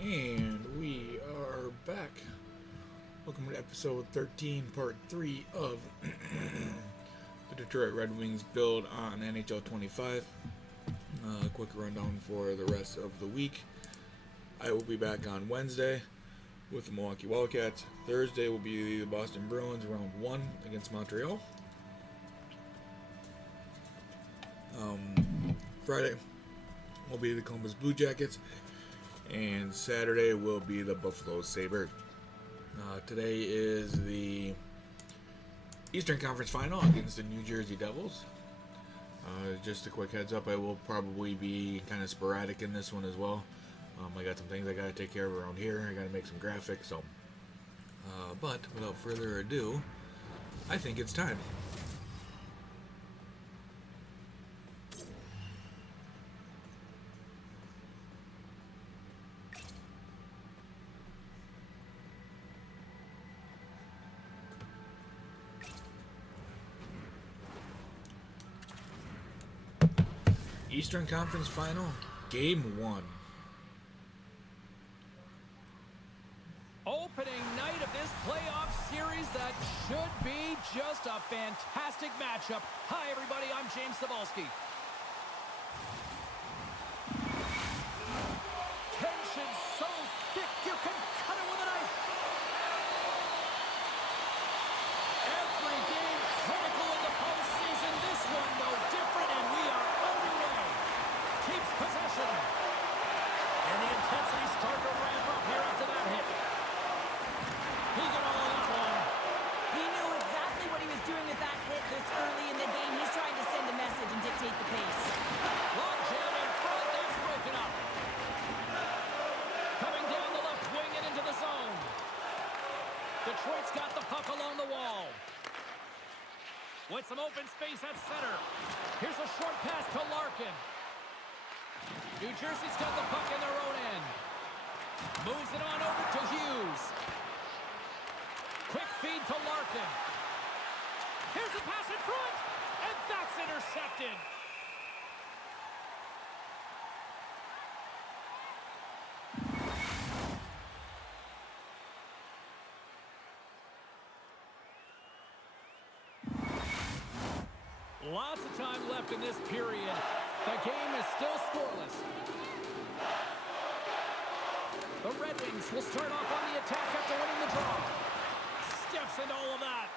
And we are back. Welcome to episode 13, part 3 of the Detroit Red Wings build on NHL 25. Quick rundown for the rest of the week. I will be back on Wednesday with the Milwaukee Wildcats. Thursday will be the Boston Bruins round 1 against Montreal. Friday will be the Columbus Blue Jackets. And Saturday will be the Buffalo Sabres. Today is the Eastern Conference Final against the New Jersey Devils. Just a quick heads up, I will probably be kind of sporadic in this one as well. I got some things I got to take care of around here. I got to make some graphics. But without further ado, I think it's time. Eastern Conference Final, Game 1. Opening night of this playoff series that should be just a fantastic matchup. Hi, everybody. I'm James Cebulski. Tension so thick you can cut it with a knife. Every game critical in the postseason. This one no different, and we are underway. Keeps possession. And the intensity starting to ramp up here after that hit. He got all of that one. He knew exactly what he was doing with that hit this early in the game. He's trying to send a message and dictate the pace. Long jam in front. That's broken up. Coming down the left wing and into the zone. Detroit's got the puck along the wall. With some open space at center. Here's a short pass to Larkin. New Jersey's got the puck in their own end. Moves it on over to Hughes. Quick feed to Larkin. Here's a pass in front, and that's intercepted. Lots of time left in this period. The game is still scoreless. The Red Wings will start off on the attack after winning the draw. Steps into all of that.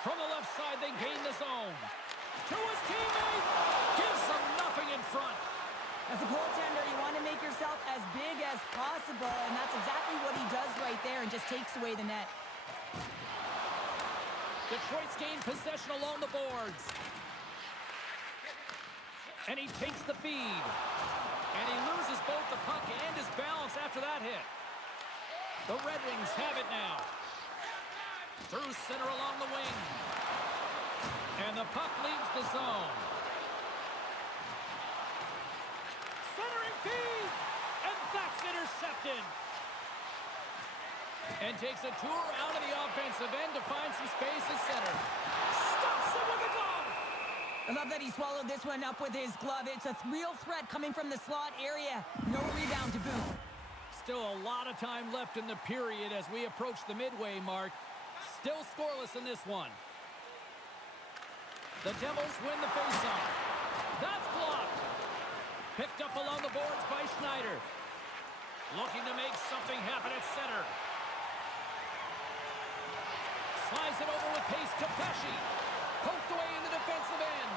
From the left side, they gain the zone. To his teammate. Gives them nothing in front. As a goaltender, you want to make yourself as big as possible, and that's exactly what he does right there and just takes away the net. Detroit's gained possession along the boards. And he takes the feed. And he loses both the puck and his balance after that hit. The Red Wings have it now. Through center along the wing. And the puck leaves the zone. Centering feed! And that's intercepted. And takes a tour out of the offensive end to find some space at center. Stops him with a glove! I love that he swallowed this one up with his glove. It's a real threat coming from the slot area. No rebound to boot. Still a lot of time left in the period as we approach the midway mark. Still scoreless in this one. The Devils win the faceoff. That's blocked. Picked up along the boards by Schneider. Looking to make something happen at center. Slides it over with pace to Pesci. Poked away in the defensive end.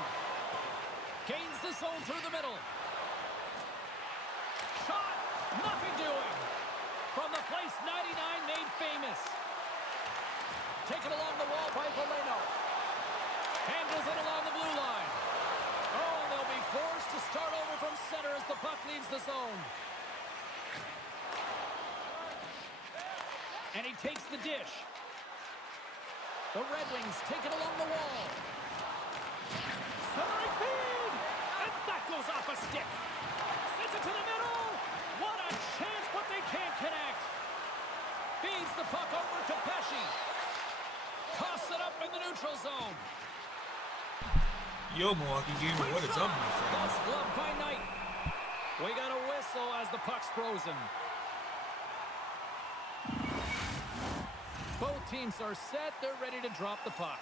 Gains the zone through the middle. Shot. Nothing doing. From the place 99 made famous. Taken along the wall by Valeno. Handles it along the blue line. Oh, they'll be forced to start over from center as the puck leaves the zone. And he takes the dish. The Red Wings take it along the wall. Centering feed! And that goes off a stick. Sends it to the middle. What a chance, but they can't connect. Feeds the puck over to Pesci. Coughs it up in the neutral zone. Yo, Milwaukee Gamer, what is up, my friend? Lost glove by Knight. We got a whistle. whistle as the puck's frozen. Both teams are set. They're ready to drop the puck.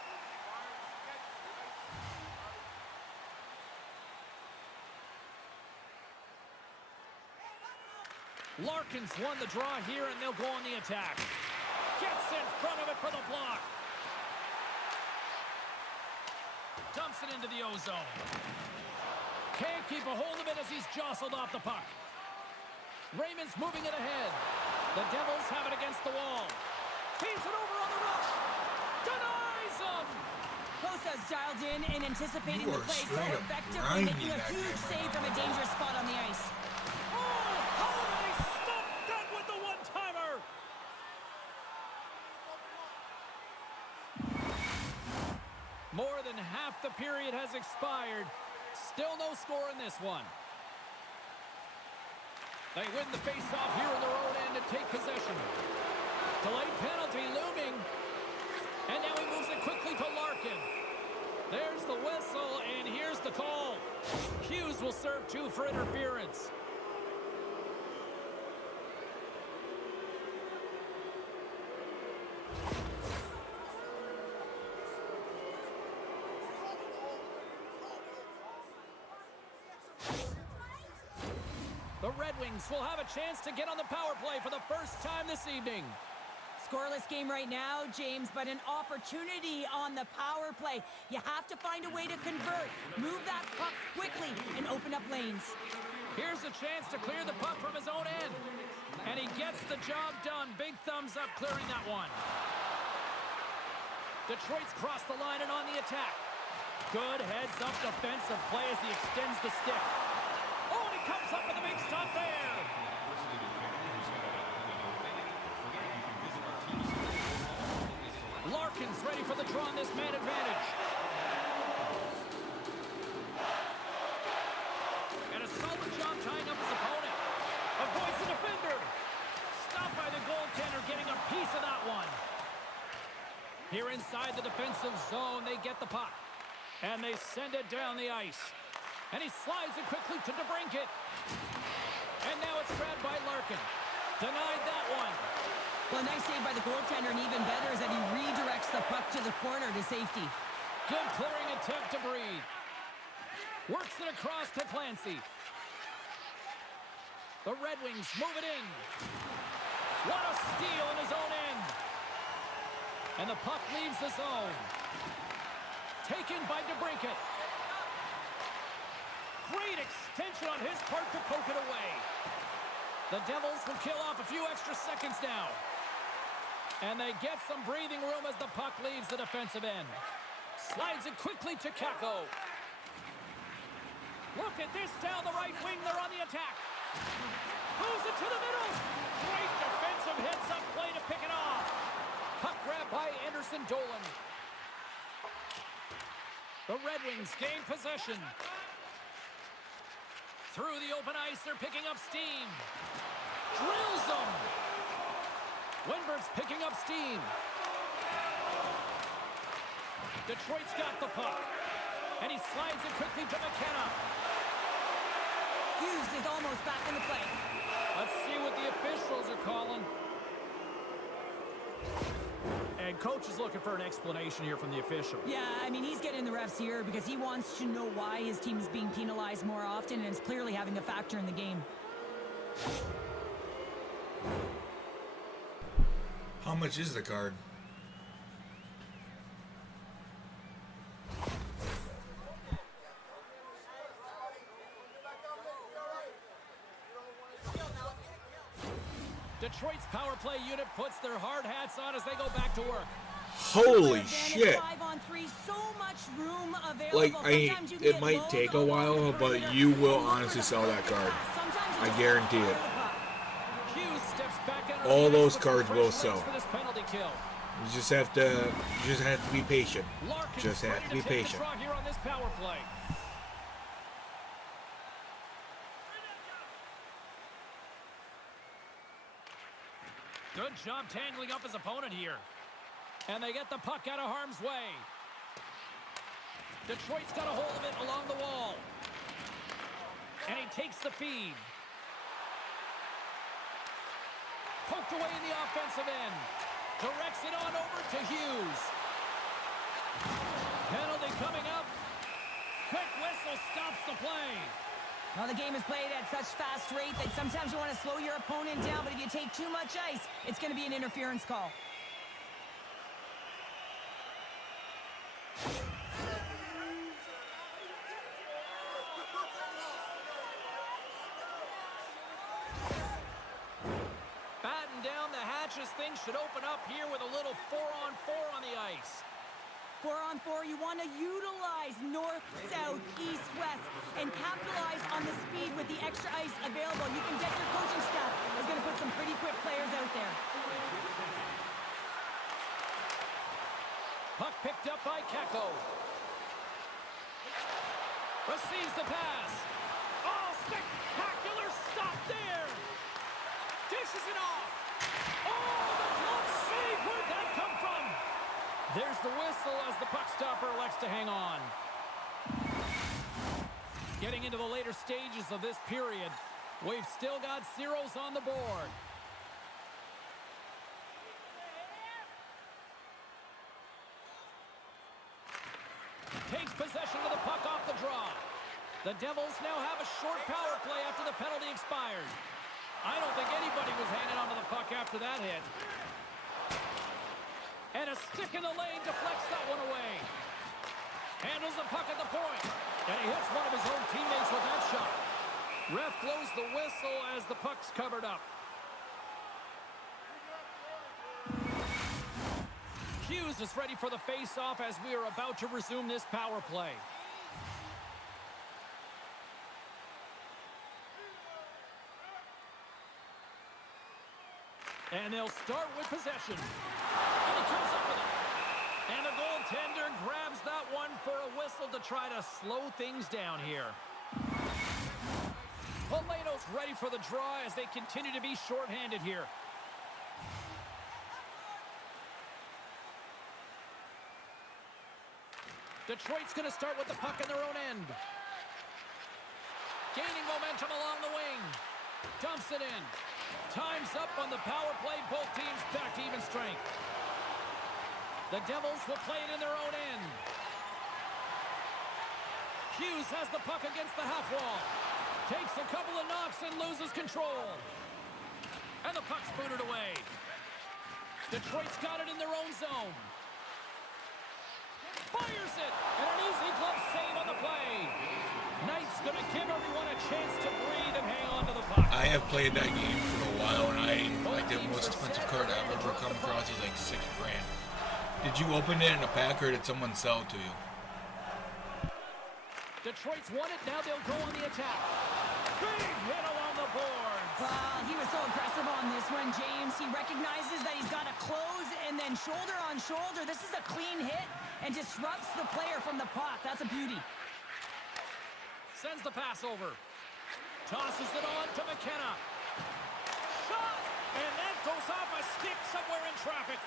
Larkin's won the draw here, and they'll go on the attack. Gets in front of it for the block. Dumps it into the O-zone. Can't keep a hold of it as he's jostled off the puck. Raymond's moving it ahead. The Devils have it against the wall. Feeds it over on the rush. Denies him. Kosa's dialed in and anticipating You the are play, so straight up effectively grinding making a that huge game save right from a now. dangerous spot on the ice. Oh, how did they stop that with the one-timer? More than half the period has expired. Still no score in this one. They win the face-off here in their own end and take possession. Delayed penalty looming. And now he moves it quickly to Larkin. There's the whistle, and here's the call. Hughes will serve 2 for interference. The Red Wings will have a chance to get on the power play for the first time this evening. Scoreless game right now, James, but an opportunity on the power play. You have to find a way to convert. Move that puck quickly and open up lanes. Here's a chance to clear the puck from his own end. And he gets the job done. Big thumbs up clearing that one. Detroit's crossed the line and on the attack. Good heads-up defensive play as he extends the stick. Oh, and he comes up with a big stop there. Larkin's ready for the draw on this man advantage. And a solid job tying up his opponent. Avoids the defender. Stopped by the goaltender, getting a piece of that one. Here inside the defensive zone, they get the puck. And they send it down the ice. And he slides it quickly to DeBrincat. And now it's grabbed by Larkin. Denied that one. Well, a nice save by the goaltender, and even better is that he redirects the puck to the corner to safety. Good clearing attempt to breathe. Works it across to Clancy. The Red Wings move it in. What a steal in his own end. And the puck leaves the zone. Taken by DeBrincat. Great extension on his part to poke it away. The Devils will kill off a few extra seconds now. And they get some breathing room as the puck leaves the defensive end. Slides it quickly to Kakko. Look at this down the right wing. They're on the attack. Moves it to the middle. Great defensive heads-up play to pick it off. Puck grab by Anderson Dolan. The Red Wings gain possession. Through the open ice, they're picking up steam. Drills them. Winberg's picking up steam. Detroit's got the puck. And he slides it quickly to McKenna. Hughes is almost back in the play. Let's see what the officials are calling. And coach is looking for an explanation here from the official. Yeah, I mean, he's getting the refs here because he wants to know why his team is being penalized more often, and it's clearly having a factor in the game. How much is the card? Detroit's power play unit puts their hard hats on as they go back to work. Holy shit! 5-on-3, so much room available. Like, Sometimes you can it get might low take to a the while, line, but you will honestly sell that card. Sometimes you I just guarantee can't it. fire the puck. Hughes steps back under All the those ice with cards some will fresh sell. legs for this penalty kill. You just have to be patient. Larkin's Just have ready to be take the patient. draw here on this power play. Good job tangling up his opponent here. And they get the puck out of harm's way. Detroit's got a hold of it along the wall. And he takes the feed. Poked away in the offensive end. Directs it on over to Hughes. Penalty coming up. Quick whistle stops the play. Well, the game is played at such fast rate that sometimes you want to slow your opponent down, but if you take too much ice, it's going to be an interference call. Batten down the hatches. Things should open up here with a little 4-on-4 on the ice. 4-on-4, you want to utilize north, south, east, west, and capitalize on the speed with the extra ice available. You can get your coaching staff is going to put some pretty quick players out there. Puck picked up by Keko. Receives the pass. Oh, spectacular stop there. Dishes it off. Oh, the glove save. Where'd that come from? There's the whistle as the puck stopper elects to hang on. Getting into the later stages of this period, we've still got zeros on the board. Takes possession of the puck off the draw. The Devils now have a short power play after the penalty expired. I don't think anybody was hanging onto the puck after that hit. And a stick in the lane deflects that one away. Handles the puck at the point. And he hits one of his own teammates with that shot. Ref blows the whistle as the puck's covered up. Hughes is ready for the face-off as we are about to resume this power play. And they'll start with possession. And he comes up with it. And the goaltender grabs that one for a whistle to try to slow things down here. Poleto's ready for the draw as they continue to be shorthanded here. Detroit's going to start with the puck in their own end. Gaining momentum along the wing. Dumps it in. Time's up on the power play. Both teams back to even strength. The Devils will play it in their own end. Hughes has the puck against the half wall. Takes a couple of knocks and loses control. And the puck's booted away. Detroit's got it in their own zone. Fires it, and an easy glove save on the play. Knight's going to give everyone a chance to breathe and hang on to the puck. I have played that game for a while, and the most expensive card I've ever come across is like $6,000. Did you open it in a pack, or did someone sell it to you? Detroit's won it, now they'll go on the attack. Big hit along the boards. He was so aggressive on this one, James. He recognizes that he's got to close and then shoulder on shoulder. This is a clean hit and disrupts the player from the puck. That's a beauty. Sends the pass over. Tosses it on to McKenna. Shot! And that goes off a stick somewhere in traffic.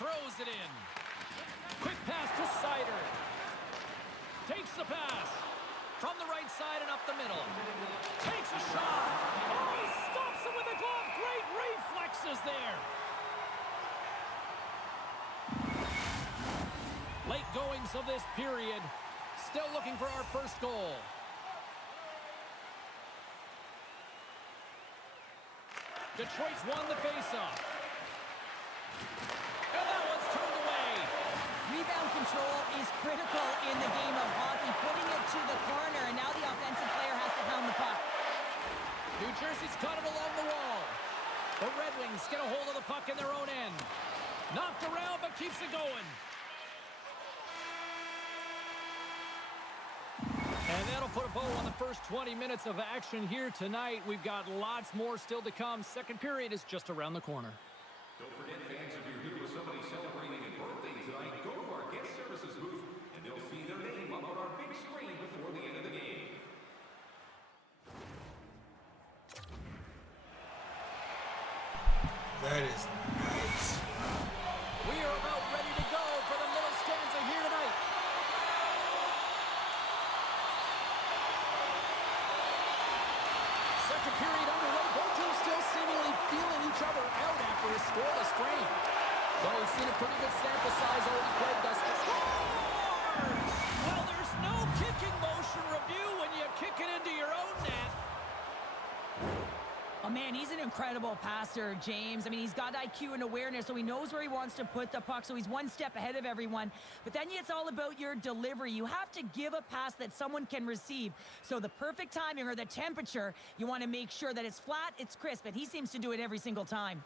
Throws it in. Quick pass to Sider. Takes the pass. From the right side and up the middle. Takes a shot. Oh, he stops it with a glove. Great reflexes there. Late goings of this period. Still looking for our first goal. Detroit's won the faceoff. And that one's turned away. Rebound control is critical in the game of hockey. Putting it to the corner, and now the offensive player has to hound the puck. New Jersey's got it along the wall. The Red Wings get a hold of the puck in their own end. Knocked around, but keeps it going. And that'll put a bow on the first 20 minutes of action here tonight. We've got lots more still to come. Second period is just around the corner. Don't forget, fans, if you're here with somebody celebrating a birthday tonight, go to our guest services booth, and they'll see their name up on our big screen before the end of the game. That is nice. We are about ready to go for the middle stanza here tonight. Second period underway. feeling each other out after a scoreless frame. So we've seen a pretty good sample size already played thus far. Scores! Well, there's no kicking motion review when you kick it into your own net. Oh, man, he's an incredible passer, James. I mean, he's got IQ and awareness, so he knows where he wants to put the puck, so he's one step ahead of everyone. But then it's all about your delivery. You have to give a pass that someone can receive. So the perfect timing or the temperature, you want to make sure that it's flat, it's crisp, and he seems to do it every single time.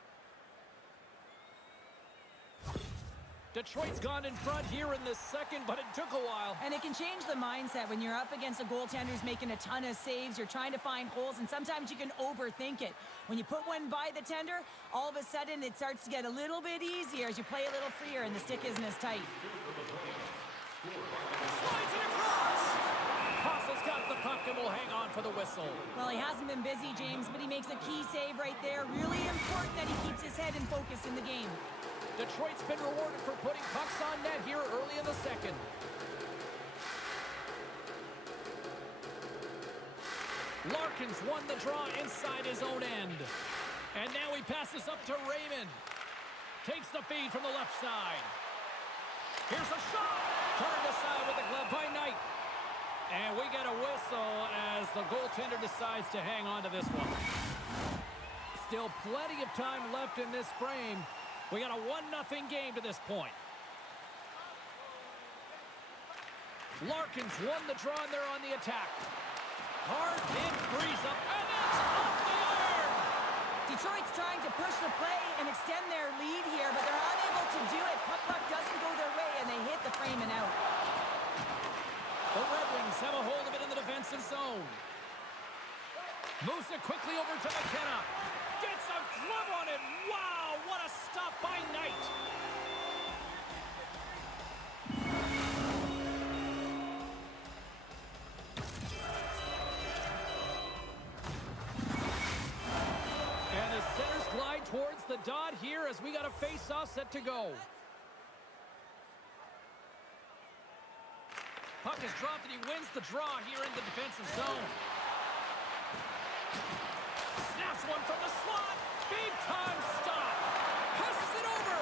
Detroit's gone in front here in the second, but it took a while. And it can change the mindset when you're up against a goaltender who's making a ton of saves. You're trying to find holes, and sometimes you can overthink it. When you put one by the tender, all of a sudden it starts to get a little bit easier as you play a little freer and the stick isn't as tight. Slides it across! Castle's got the puck and will hang on for the whistle. Well, he hasn't been busy, James, but he makes a key save right there. Really important that he keeps his head and focus in the game. Detroit's been rewarded for putting pucks on net here early in the second. Larkin's won the draw inside his own end. And now he passes up to Raymond. Takes the feed from the left side. Here's a shot! Turned aside with the glove by Knight. And we get a whistle as the goaltender decides to hang on to this one. Still plenty of time left in this frame. We got a 1-0 game to this point. Larkin's won the draw and they're on the attack. Hard hit, frees up, and that's off the iron! Detroit's trying to push the play and extend their lead here, but they're unable to do it. Puck doesn't go their way, and they hit the frame and out. The Red Wings have a hold of it in the defensive zone. Moves it quickly over to McKenna. Gets a glove on it. Wow, what a stop by Knight. And the centers glide towards the dot here as we got a face-off set to go. Puck is dropped and he wins the draw here in the defensive zone. Snaps one from the slot. Big time stop. Passes it over.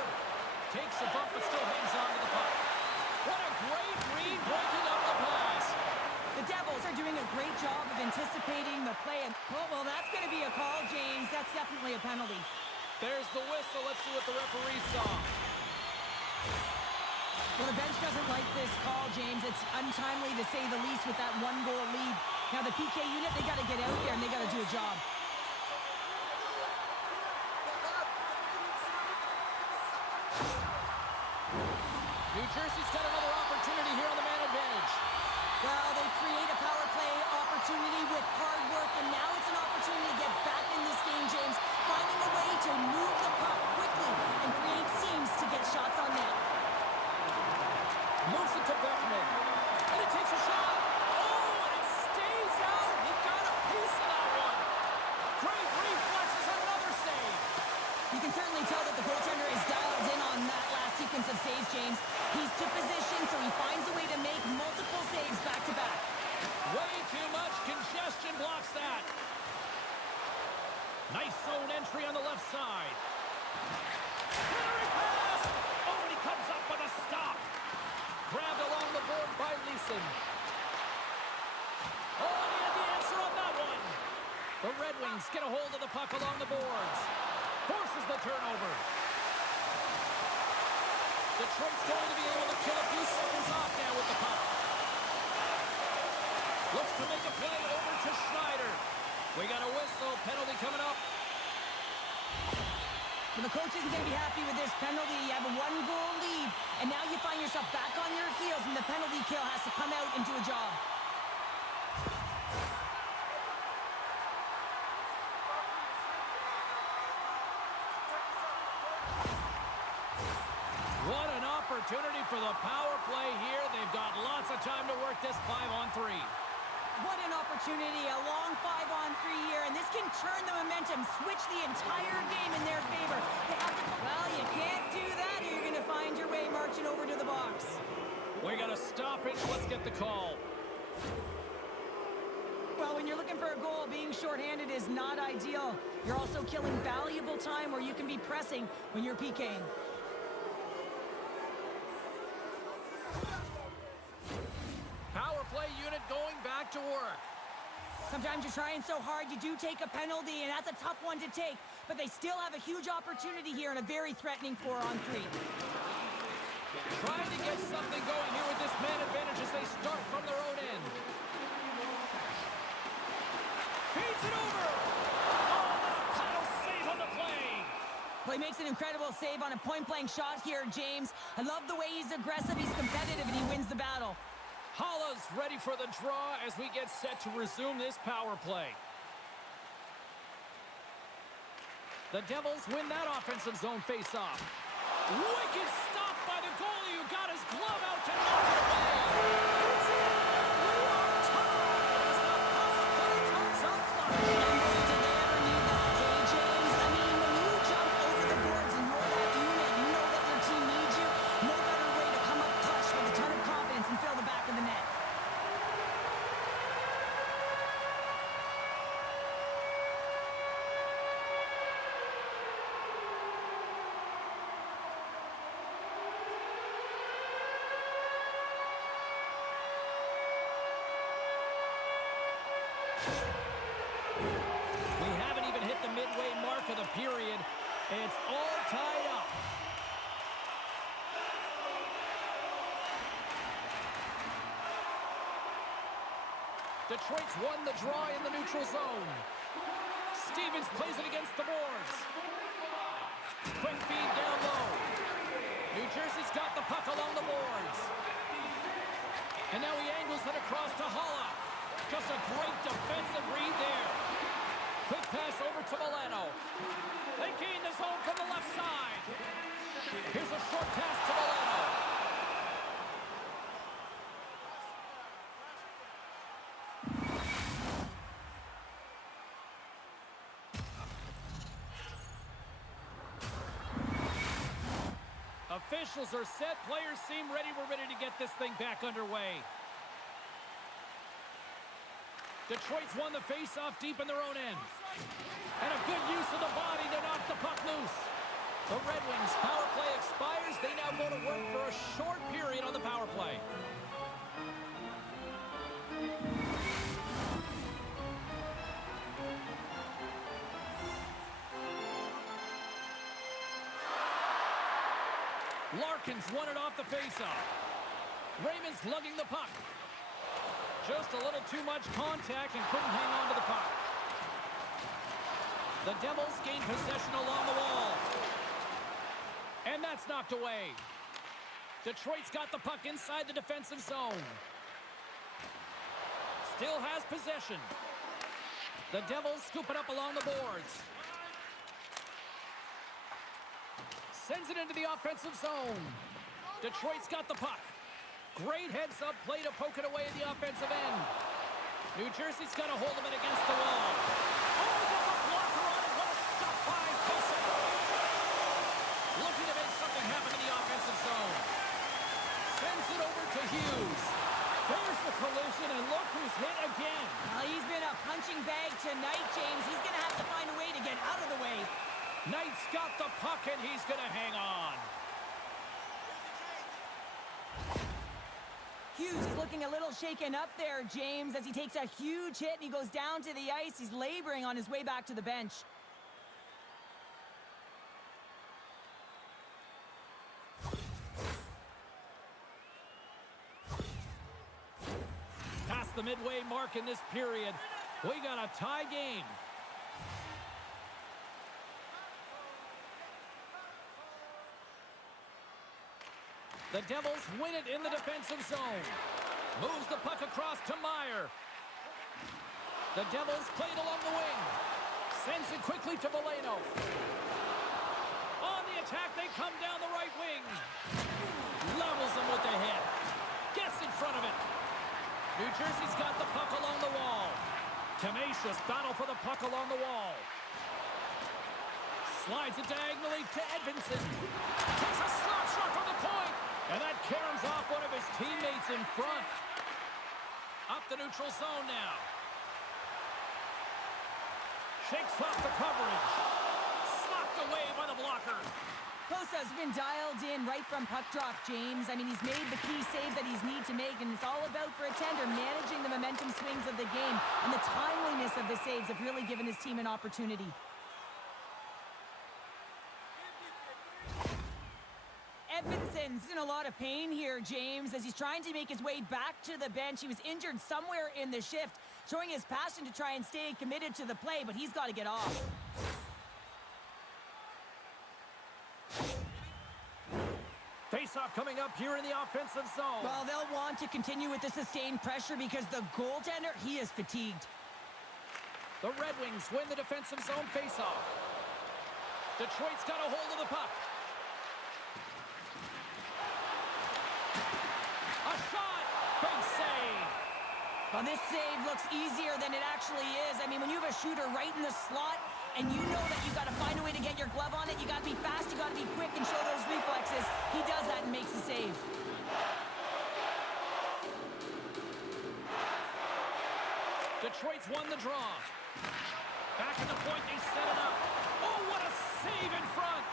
Takes a bump but still hangs on to the puck. What a great read breaking up the pass. The Devils are doing a great job of anticipating the play. And, well, that's going to be a call, James. That's definitely a penalty. There's the whistle. Let's see what the referee saw. Well, the bench doesn't like this call, James. It's untimely to say the least with that one-goal lead. Now, the PK unit, they got to get out there and they got to do a job. New Jersey's got another opportunity here on the man advantage. Well, they create a power play opportunity with hard work, and now it's an opportunity to get back in this game, James. Finding a way to move the puck quickly and create seams to get shots on net. Moves it to Beckman. And it takes a shot. Oh, and it stays out. He got a piece of that one. Great reflexes, another save. You can certainly tell that the goaltender is dialed in on that last sequence of saves, James. He's to position, so he finds a way to make multiple saves back-to-back. Way too much congestion blocks that. Nice zone entry on the left side. Centering pass. Oh, and he comes up with a stop. Grabbed along the board by Leeson. Oh, and he had the answer on that one. The Red Wings get a hold of the puck along the boards. Forces the turnover. Detroit's going to be able to kill a few seconds off now with the puck. Looks to make a play over to Schneider. We got a whistle. Penalty coming up. Well, the coach isn't going to be happy with this penalty. You have a one-goal lead, and now you find yourself back on your heels, and the penalty kill has to come out and do a job. What an opportunity for the power play here. They've got lots of time to work this 5-on-3. What an opportunity, a long 5-on-3 here, and this can turn the momentum, switch the entire game in their favor. They have to, well, you can't do that, or you're going to find your way marching over to the box. We got a stoppage. Let's get the call. Well, when you're looking for a goal, being shorthanded is not ideal. You're also killing valuable time where you can be pressing when you're PKing. Power play unit going back to work. Sometimes you're trying so hard, you do take a penalty, and that's a tough one to take. But they still have a huge opportunity here in a very threatening 4-on-3. Trying to get something going here with this man advantage as they start from their own end. Feeds it over. Oh, what a paddle save on the play. Well, he makes an incredible save on a point-blank shot here, James. I love the way he's aggressive, he's competitive, and he wins the battle. Holla's ready for the draw as we get set to resume this power play. The Devils win that offensive zone face-off. Wicked stop by the goalie who got his glove out to knock it away. It's in! We are tied as the power play comes up flush. And boy, did they ever need that, hey, James? I mean, when you jump over the boards and you're that unit, you know that your team needs you. No better way to come up clutch with a ton of confidence and fill the back of the net. We haven't even hit the midway mark of the period. It's all tied up. Detroit's won the draw in the neutral zone. Stevens plays it against the boards. Quick feed down low. New Jersey's got the puck along the boards. And now he angles it across to Holla. Just a great defensive read there. Quick pass over to Milano. They gain the zone from the left side. Here's a short pass to Milano. Officials are set. Players seem ready. We're ready to get this thing back underway. Detroit's won the face-off deep in their own end. And a good use of the body to knock the puck loose. The Red Wings' power play expires. They now go to work for a short period on the power play. Larkin's won it off the face-off. Raymond's lugging the puck. Just a little too much contact and couldn't hang on to the puck. The Devils gain possession along the wall. And that's knocked away. Detroit's got the puck inside the defensive zone. Still has possession. The Devils scoop it up along the boards. Sends it into the offensive zone. Detroit's got the puck. Great heads-up play to poke it away at the offensive end. New Jersey's got a hold of it against the wall. Oh, gets a blocker on it. What a stop by Kosek. Looking to make something happen in the offensive zone. Sends it over to Hughes. There's the collision, and look who's hit again. Well, he's been a punching bag tonight, James. He's going to have to find a way to get out of the way. Knight's got the puck, and he's going to hang on. Hughes is looking a little shaken up there, James, as he takes a huge hit and he goes down to the ice. He's laboring on his way back to the bench. Past the midway mark in this period, we got a tie game. The Devils win it in the defensive zone. Moves the puck across to Meyer. The Devils play it along the wing. Sends it quickly to Milano. On the attack, they come down the right wing. Levels them with the hit. Gets in front of it. New Jersey's got the puck along the wall. Tenacious battle for the puck along the wall. Slides it diagonally to Edvinsson. Takes a slap shot from the point. And that caroms off one of his teammates in front. Up the neutral zone now. Shakes off the coverage. Slapped away by the blocker. Kosa's been dialed in right from puck drop, James. I mean, he's made the key save that he's need to make, and it's all about, for a tender, managing the momentum swings of the game, and the timeliness of the saves have really given his team an opportunity. Edmondson's in a lot of pain here, James, as he's trying to make his way back to the bench. He was injured somewhere in the shift, showing his passion to try and stay committed to the play, but he's got to get off. Face-off coming up here in the offensive zone. Well, they'll want to continue with the sustained pressure because the goaltender, he is fatigued. The Red Wings win the defensive zone face-off. Detroit's got a hold of the puck. A shot! Big save! Well, this save looks easier than it actually is. I mean, when you have a shooter right in the slot and you know that you've got to find a way to get your glove on it, you got to be fast, you got to be quick and show those reflexes. He does that and makes the save. Detroit's won the draw. Back at the point, they set it up. Oh, what a save in front!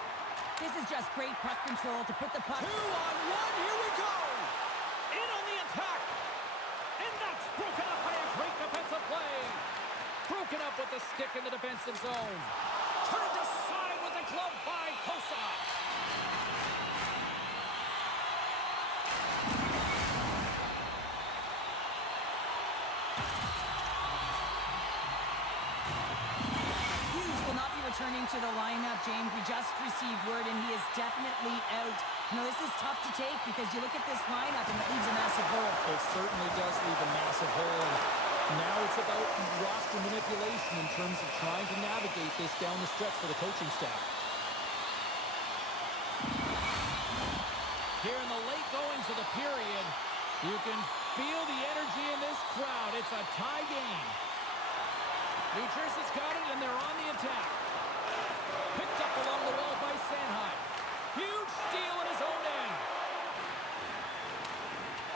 This is just great puck control to put the puck... 2-on-1, here we go! In on the attack! And that's broken up by a great defensive play! Broken up with the stick in the defensive zone. Turned aside with the glove by Kosa. Hughes will not be returning to the lineup, James. We just received word, and he is definitely out. You know, this is tough to take because you look at this lineup, and it leaves a massive hole. It certainly does leave a massive hole. And now it's about roster manipulation in terms of trying to navigate this down the stretch for the coaching staff. Here in the late goings of the period, you can feel the energy in this crowd. It's a tie game. New Jersey's got it, and they're on the attack. Picked up along the wall by Sanheim. Huge steal in his own end.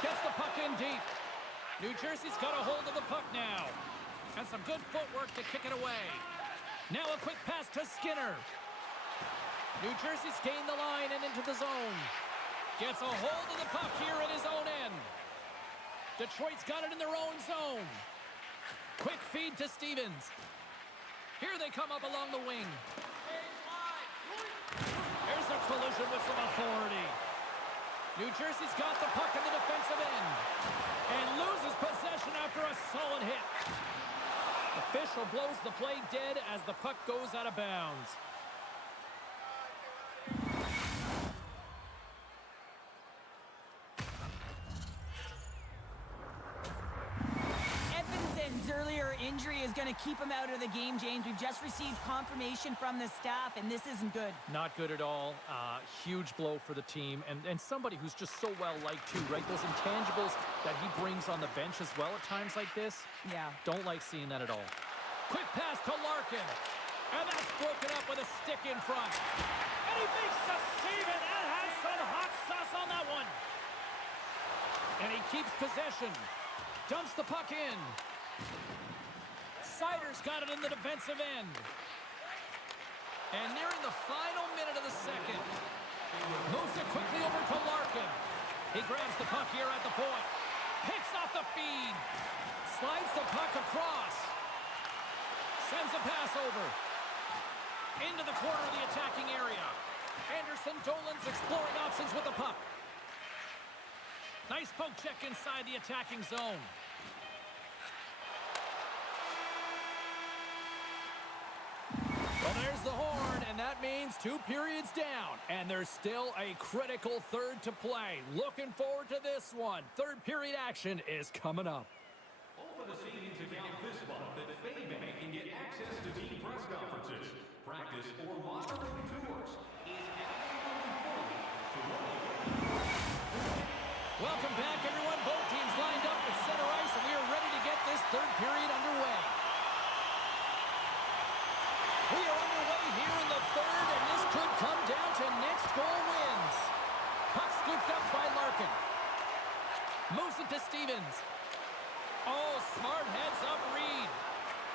Gets the puck in deep. New Jersey's got a hold of the puck now. And some good footwork to kick it away. Now a quick pass to Skinner. New Jersey's gained the line and into the zone. Gets a hold of the puck here in his own end. Detroit's got it in their own zone. Quick feed to Stevens. Here they come up along the wing. There's a collision with some authority. New Jersey's got the puck in the defensive end and loses possession after a solid hit. Official blows the play dead as the puck goes out of bounds. Earlier injury is going to keep him out of the game, James. We've just received confirmation from the staff, and this isn't good. Not good at all. Huge blow for the team, and somebody who's just so well-liked, too, right? Those intangibles that he brings on the bench as well at times like this. Yeah. Don't like seeing that at all. Quick pass to Larkin, and that's broken up with a stick in front. And he makes the save, and that has some hot sauce on that one. And he keeps possession. Dumps the puck in. Sider's got it in the defensive end. And nearing the final minute of the second. Moves it quickly over to Larkin. He grabs the puck here at the point. Picks off the feed. Slides the puck across. Sends a pass over. Into the corner of the attacking area. Anderson Dolan's exploring options with the puck. Nice poke check inside the attacking zone. Well, there's the horn, and that means 2 periods down. And there's still a critical third to play. Looking forward to this one. Third period action is coming up. Open the savings account this month at Faybank and get access to team press conferences, practice, or locker room tours. Is absolutely free. Welcome back, everyone. Both teams lined up at center ice, and we are ready to get this third period underway. We are underway here in the third, and this could come down to next goal wins. Puck scooped up by Larkin. Moves it to Stevens. Oh, smart heads up read.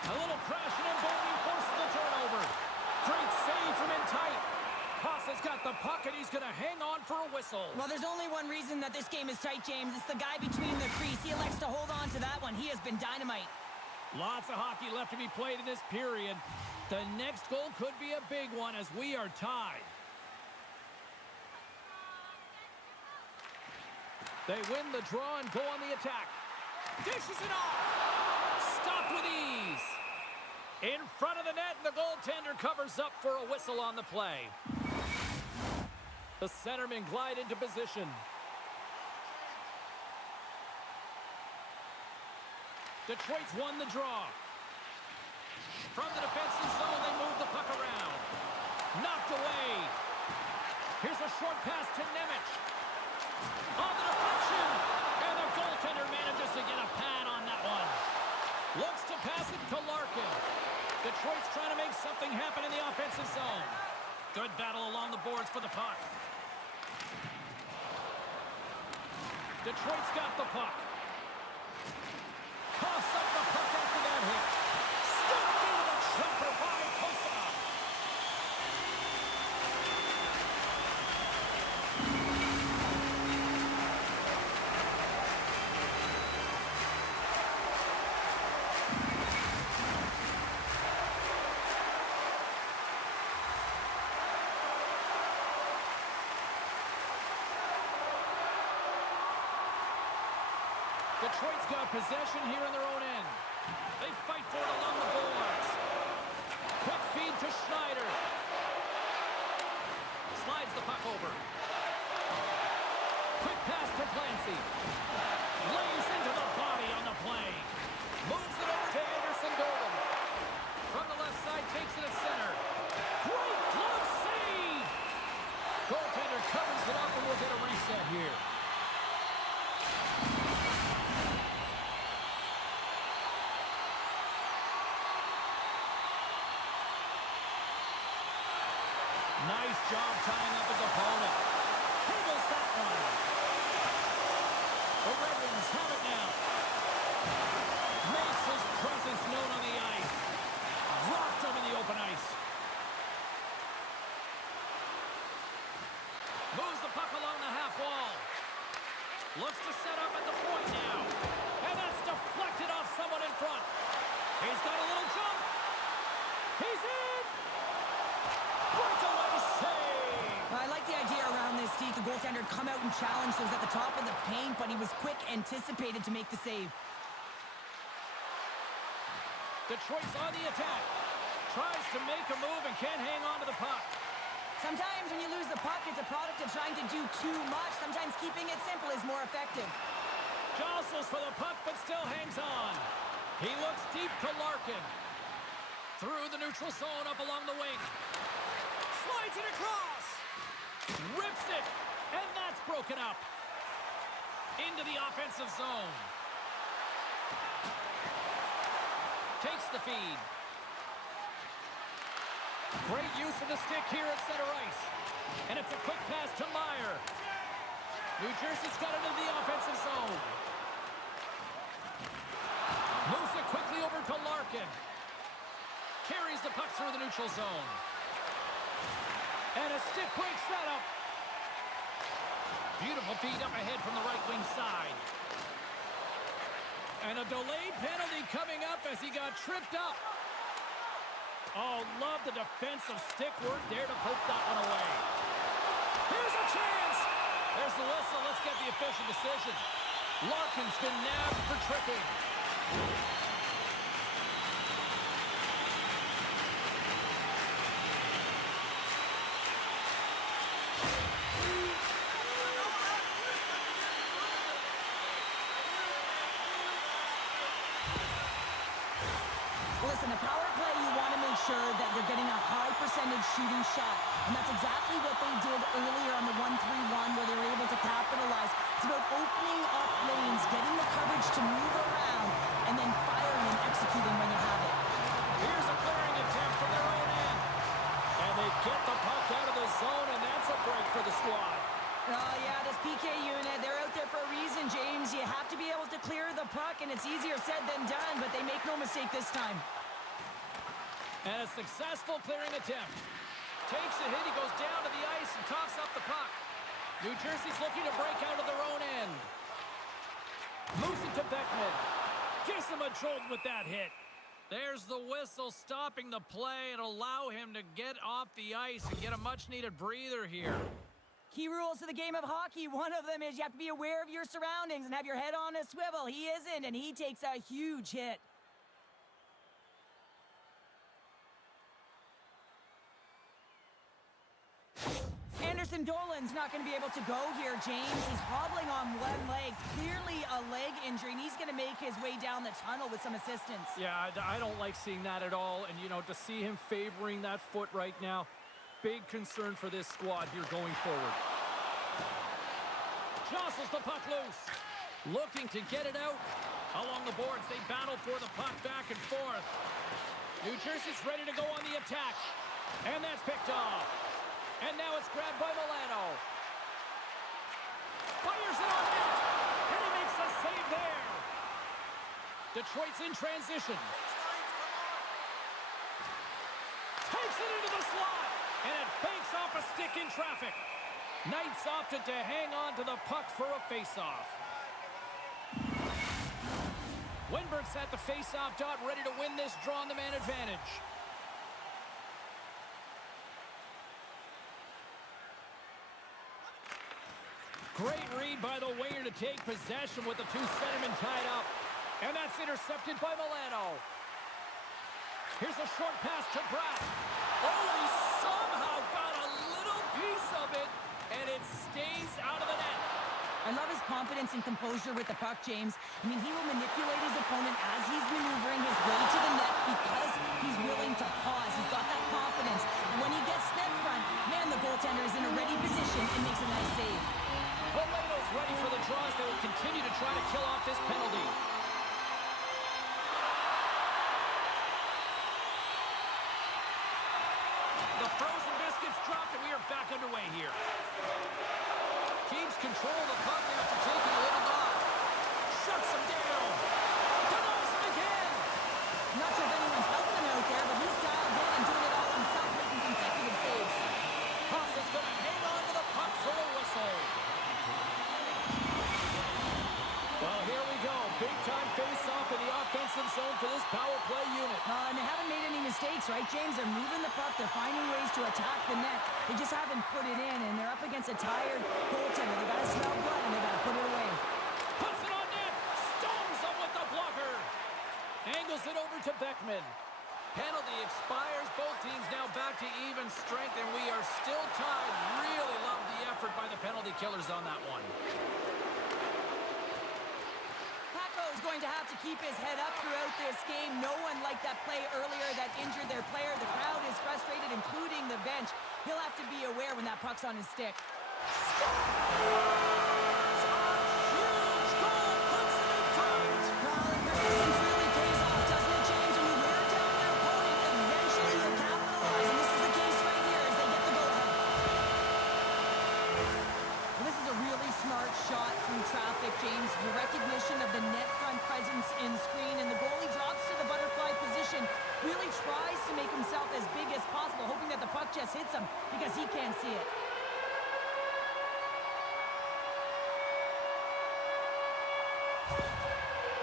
A little crashing and banging forces the going to hang on for a whistle. Well, there's only one reason that this game is tight, James. It's the guy between the crease. He elects to hold on to that one. He has been dynamite. Lots of hockey left to be played in this period. The next goal could be a big one as we are tied. They win the draw and go on the attack. Dishes it off. Stopped with ease. In front of the net, and the goaltender covers up for a whistle on the play. The centermen glide into position. Detroit's won the draw. From the defensive zone, they move the puck around. Knocked away. Here's a short pass to Nemec. On the deflection. And the goaltender manages to get a pad on that one. Looks to pass it to Larkin. Detroit's trying to make something happen in the offensive zone. Good battle along the boards for the puck. Detroit's got the puck. Coughs up the puck after that hit. Stuffed into the jumper by Kosa. Detroit's got possession here in their own end. They fight for it along the boards. Quick feed to Schneider. Slides the puck over. Quick pass to Clancy. Lays into the body on the play. Moves it over to Anderson Golden. From the left side, takes it at center. Great glove save! Goaltender covers it up and we'll get a reset here. Nice job tying up his opponent. Handles that one. The Red Wings have it now. Makes his presence known on the ice. Dropped him in the open ice. Moves the puck along the half wall. Looks to set up at the point now. And that's deflected off someone in front. He's got a little jump. He's in. Breakaway save! I like the idea around this, Steve. The goaltender come out and challenge those at the top of the paint, but he was quick, anticipated to make the save. Detroit's on the attack. Tries to make a move and can't hang on to the puck. Sometimes when you lose the puck, it's a product of trying to do too much. Sometimes keeping it simple is more effective. Jostles for the puck, but still hangs on. He looks deep to Larkin. Through the neutral zone, up along the wing. Slides it across. Rips it. And that's broken up. Into the offensive zone. Takes the feed. Great use of the stick here at center ice. And it's a quick pass to Meyer. New Jersey's got it into the offensive zone. Moves it quickly over to Larkin. Carries the puck through the neutral zone. And a stick break setup. Beautiful feed up ahead from the right wing side. And a delayed penalty coming up as he got tripped up. Oh, love the defensive stick work there to poke that one away. Here's a chance. There's the whistle. Let's get the official decision. Larkin's been nabbed for tripping. Listen, a power play, you want to make sure that you're getting a high percentage shooting shot. And that's exactly what they did earlier on the 1-3-1 where they were able to capitalize. It's about opening up lanes, getting the coverage to move around, and then firing and executing when you have it. Here's a clearing attempt from their own end. And they get the puck out of the zone, and that's a break for the squad. Oh, yeah, this PK unit, they're out there for a reason, James. You have to be able to clear the puck, and it's easier said than done, but they make no mistake this time. And a successful clearing attempt. Takes a hit. He goes down to the ice and coughs up the puck. New Jersey's looking to break out of their own end. Moves it to Beckman. Gives him a jolt with that hit. There's the whistle stopping the play and allow him to get off the ice and get a much-needed breather here. Key rules to the game of hockey. One of them is you have to be aware of your surroundings and have your head on a swivel. He isn't, and he takes a huge hit. Anderson Dolan's not going to be able to go here, James. He's hobbling on one leg, clearly a leg injury, and he's going to make his way down the tunnel with some assistance. Yeah, I don't like seeing that at all, and, you know, to see him favoring that foot right now, big concern for this squad here going forward. Jostles the puck loose. Looking to get it out. Along the boards, they battle for the puck back and forth. New Jersey's ready to go on the attack. And that's picked off. And now it's grabbed by Milano. Fires it on net. And he makes the save there. Detroit's in transition. Takes it into the slot. And it banks off a stick in traffic. Knights opted to hang on to the puck for a face-off. Wenberg's at the face-off dot, ready to win this draw on the man advantage. Great read by the winger to take possession with the two centermen tied up. And that's intercepted by Milano. Here's a short pass to Bratt. Oh, he somehow got a little piece of it, and it stays out of the net. I love his confidence and composure with the puck, James. I mean, he will manipulate his opponent as he's maneuvering his way to the net because he's willing to pause. He's got that confidence. And when he gets net front, man, the goaltender is in a ready position and makes a nice save. Valeno's ready for the draws. They will continue to try to kill off this penalty. The frozen biscuits dropped, and we are back underway here. Keeps control of the puck after taking a little knock. Shuts him down. Denies him again. Not sure if anyone's helping him out there, but he's dialed in and doing it all himself, making consecutive saves. Costa's going to hang on to the puck for a whistle. Well, here we go. Big-time face-off in the offensive zone for this power play unit. And they haven't made any mistakes, right, James? They're moving the puck. They're finding ways to attack the net. They just haven't put it in, and they're up against a tired goaltender. They got to smell blood, and they got to put it away. Puts it on net. Stones him with the blocker. Angles it over to Beckman. Penalty expires. Both teams now back to even strength, and we are still tied. Really love the effort by the penalty killers on that one. Is going to have to keep his head up throughout this game. No one liked that play earlier that injured their player. The crowd is frustrated, including the bench. He'll have to be aware when that puck's on his stick. James, the recognition of the net front presence in screen, and the goalie drops to the butterfly position, really tries to make himself as big as possible, hoping that the puck just hits him because he can't see it.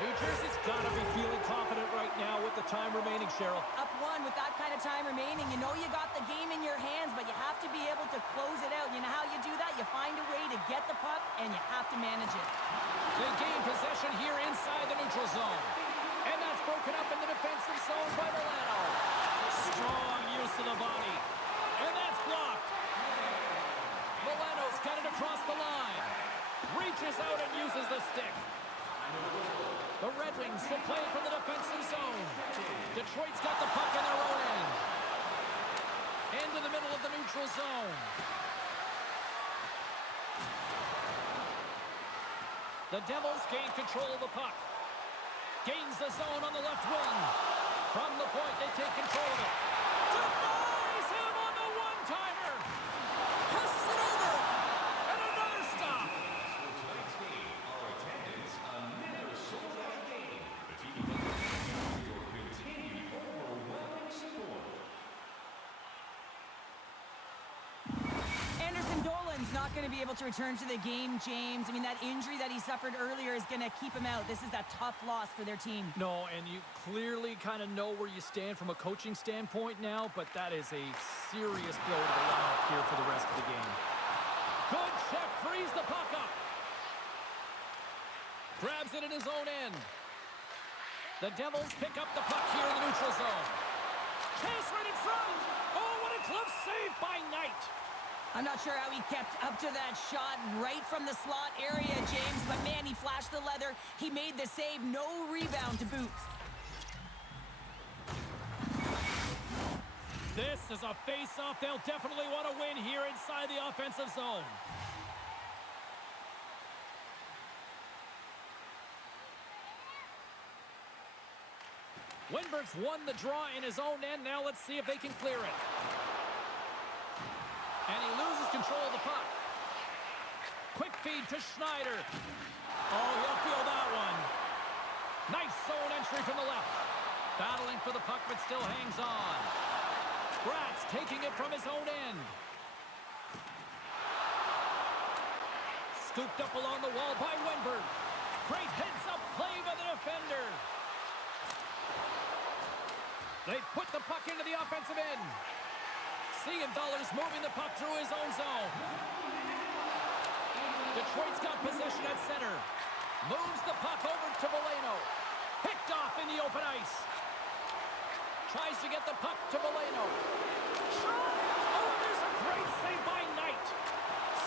New Jersey's got to be feeling confident right now with the time remaining, Cheryl. Up one with that kind of time remaining. You know you got the game in your hands, but you have to be able to close it out. You know how you do that? You find a way to get the puck, and you have to manage it. They gain possession here inside the neutral zone. And that's broken up in the defensive zone by Milano. Strong use of the body. And that's blocked. Milano's got it across the line. Reaches out and uses the stick. The Red Wings will play it from the defensive zone. Detroit's got the puck in their own end. Into the middle of the neutral zone. The Devils gain control of the puck. Gains the zone on the left wing. From the point, they take control of it. Denies him on the one-timer. Passes it over. And another stop. not going to be able to return to the game, James. I mean, that injury that he suffered earlier is going to keep him out. This is a tough loss for their team. No, and you clearly kind of know where you stand from a coaching standpoint now, but that is a serious blow to the lineup here for the rest of the game. Good check, frees the puck up. Grabs it in his own end. The Devils pick up the puck here in the neutral zone. Chase right in front. Oh, what a glove save by Knight. I'm not sure how he kept up to that shot right from the slot area, James, but man, he flashed the leather. He made the save, no rebound to boot. This is a face-off they'll definitely want to win here inside the offensive zone. Wenberg's won the draw in his own end. Now let's see if they can clear it. And he loses control of the puck. Quick feed to Schneider. Oh, he'll feel that one. Nice zone entry from the left. Battling for the puck, but still hangs on. Gratz taking it from his own end. Scooped up along the wall by Wenberg. Great heads-up play by the defender. They put the puck into the offensive end. Siegenthaler's moving the puck through his own zone. Detroit's got possession at center. Moves the puck over to Veleno. Picked off in the open ice. Tries to get the puck to Veleno. Shot! Oh, there's a great save by Knight.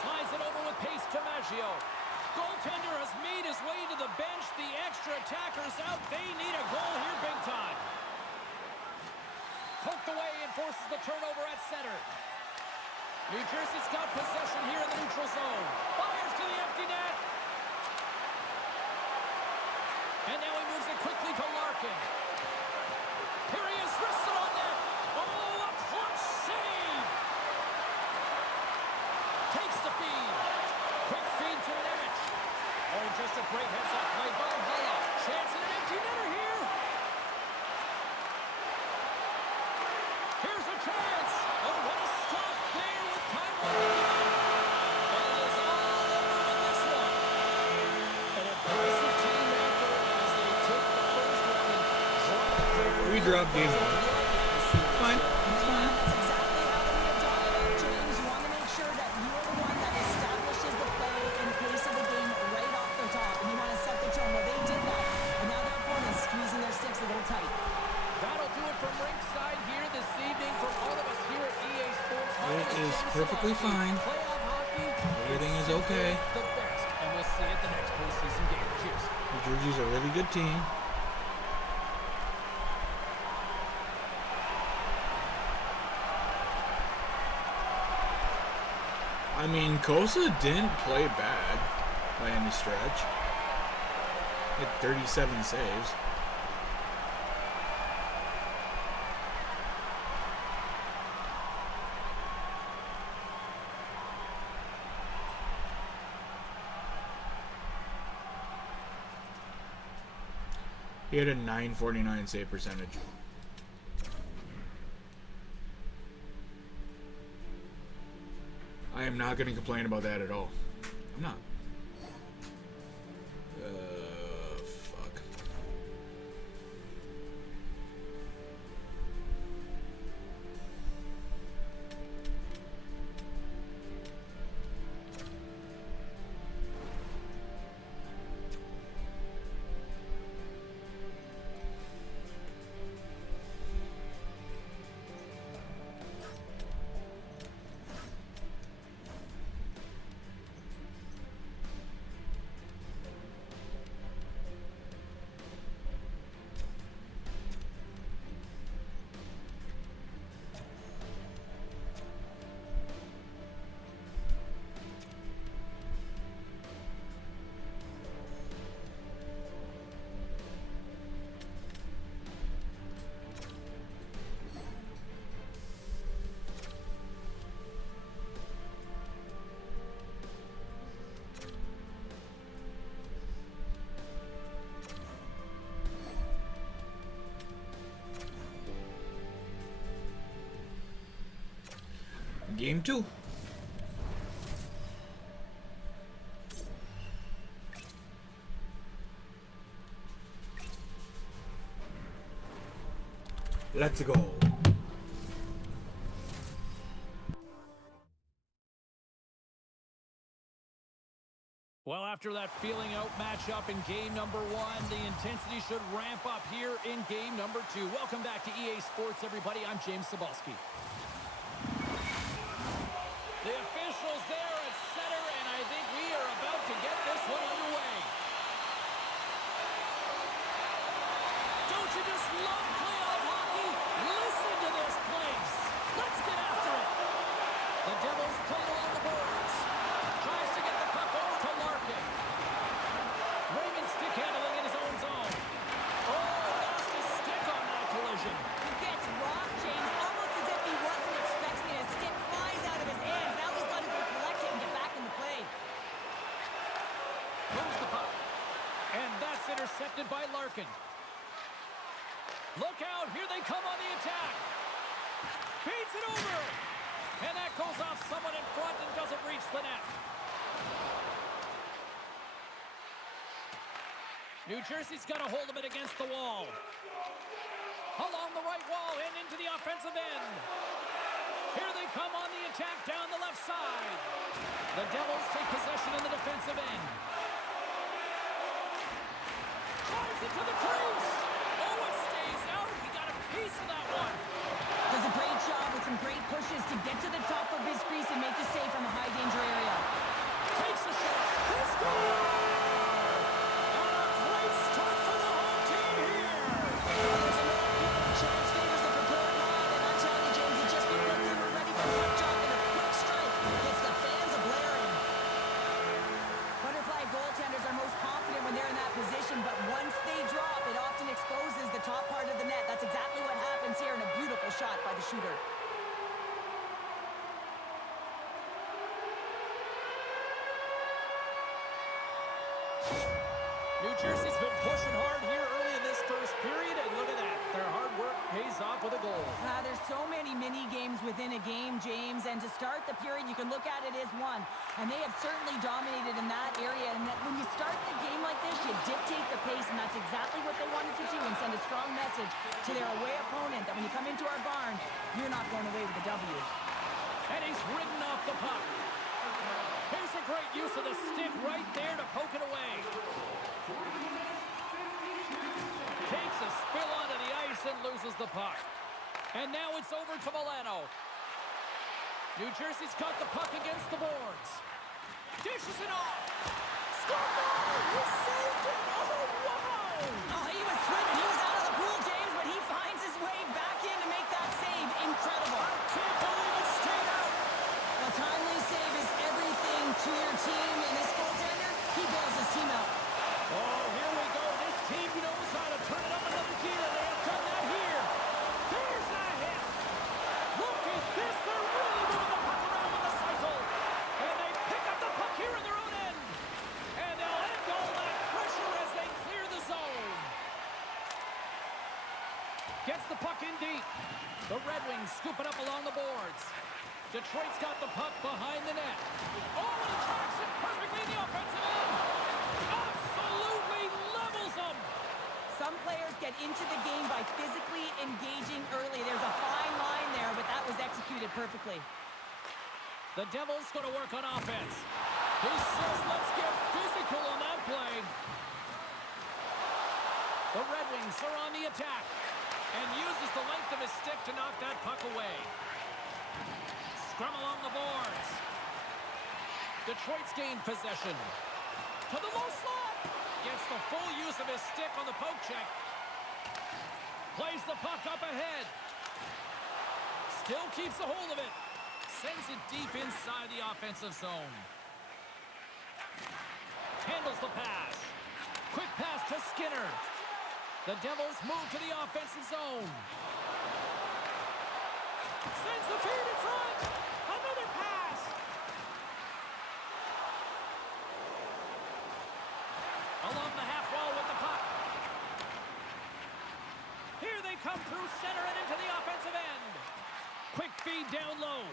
Slides it over with pace to Maggio. Goaltender has made his way to the bench. The extra attackers out. They need a goal here big time. Poked away and forces the turnover at center. New Jersey's got possession here in the neutral zone. Fires to the empty net. And now he moves it quickly to Larkin. Here he is, wristed on net. Oh, a clutch save. Takes the feed. Quick feed to Nemec. Oh, just a great heads-up play by Halla. Chance at an empty netter here. Here's a chance. Oh, what a stop there with time remaining. And it is all over with this one. An impressive team effort as they took the first one and dropped. We dropped game one. Fine. That's It's fine. exactly how they would have done it, James. You want to make sure that you're the one that establishes the play and pace of the game right off the top. And you want to set the tone. Well, they did that. And now their opponent's squeezing their sticks a little tight. That'll do it from ringside here this evening from all of us here at EA Sports. It is perfectly fine. Playoff hockey. Everything is okay. The best, and we'll see you at the next postseason game. Cheers. New Jersey's a really good team. I mean, Kosa didn't play bad by any stretch. He had 37 saves. He had a .949 save percentage. I am not going to complain about that at all. I'm not. Fuck. Game 2. Let's go. Well, after that feeling out matchup in game number 1, the intensity should ramp up here in game number 2. Welcome back to EA Sports, everybody. I'm James Cebulski. The officials there at center, and I think we are about to get this one underway. Don't you just love playoff hockey? Listen to this place. Let's get after it. The Devils play it along the boards. Tries to get the puck over to Larkin. Raymond stick handling in his own zone. Oh, lost his stick on that collision. He gets rocked, James, almost as if he wasn't expecting it. A stick flies out of his hands. Now he's got to go collect it and get back in the play. Moves the puck. And that's intercepted by Larkin. Look out, here they come on the attack. Feeds it over. And that goes off someone in front and doesn't reach the net. New Jersey's got a hold of it against the wall. Along the right wall and into the offensive end. Here they come on the attack down the left side. The Devils take possession in the defensive end. Drives it to the crease. Oh, it stays out. He got a piece of that one. Does a great job with some great pushes to get to the top of his crease and make the save from a high-danger area. Takes a shot. He scores! And a great start for the home team here. There's another goal. Chance favors the prepared line, and I'm telling you, James, it just looked like they were ready for puck drop, and a quick strike gets the fans a-blaring. Butterfly goaltenders are most confident when they're in that position, but once they drop, it often exposes the top part of the net. That's exactly what happens here, and a beautiful shot by the shooter. New Jersey's been pushing hard here early in this first period, and look at that. Their hard work pays off with a goal. There's so many mini games within a game, James, and to start the period, you can look at it as one, and they have certainly dominated in that area, and that when you start the game like this, you dictate the pace, and that's exactly what they wanted to do, and send a strong message to their away opponent that when you come into our barn, you're not going away with a W. And he's ridden off the puck. Here's a great use of the stick right there to poke it away. Takes a spill onto the ice and loses the puck. And now it's over to Milano. New Jersey's got the puck against the boards. Dishes it off. Score! He saved it! Oh, wow! Oh, he was swimming. He was out of the pool, James, but he finds his way back in to make that save. Incredible. Can't believe it stayed out. A timely save is everything to your team, and this goaltender, he bails his team out. Oh, here we go. This team knows how to turn it up another gear. They have done that here. There's that hit. Look at this. They're really moving the puck around with the cycle. And they pick up the puck here in their own end. And they'll end all that pressure as they clear the zone. Gets the puck in deep. The Red Wings scoop it up along the boards. Detroit's got the puck behind the net. Oh, and it tracks it perfectly in the offensive end. Absolutely levels them. Some players get into the game by physically engaging early. There's a fine line there, but that was executed perfectly. The Devils going to work on offense. He says, let's get physical on that play. The Red Wings are on the attack and uses the length of his stick to knock that puck away. Scrum along the boards. Detroit's gained possession. To the low slot. Gets the full use of his stick on the poke check. Plays the puck up ahead. Still keeps a hold of it. Sends it deep inside the offensive zone. Handles the pass. Quick pass to Skinner. The Devils move to the offensive zone. Sends the feed in front. Another pass. Along the half wall with the puck. Here they come through center and into the offensive end. Quick feed down low.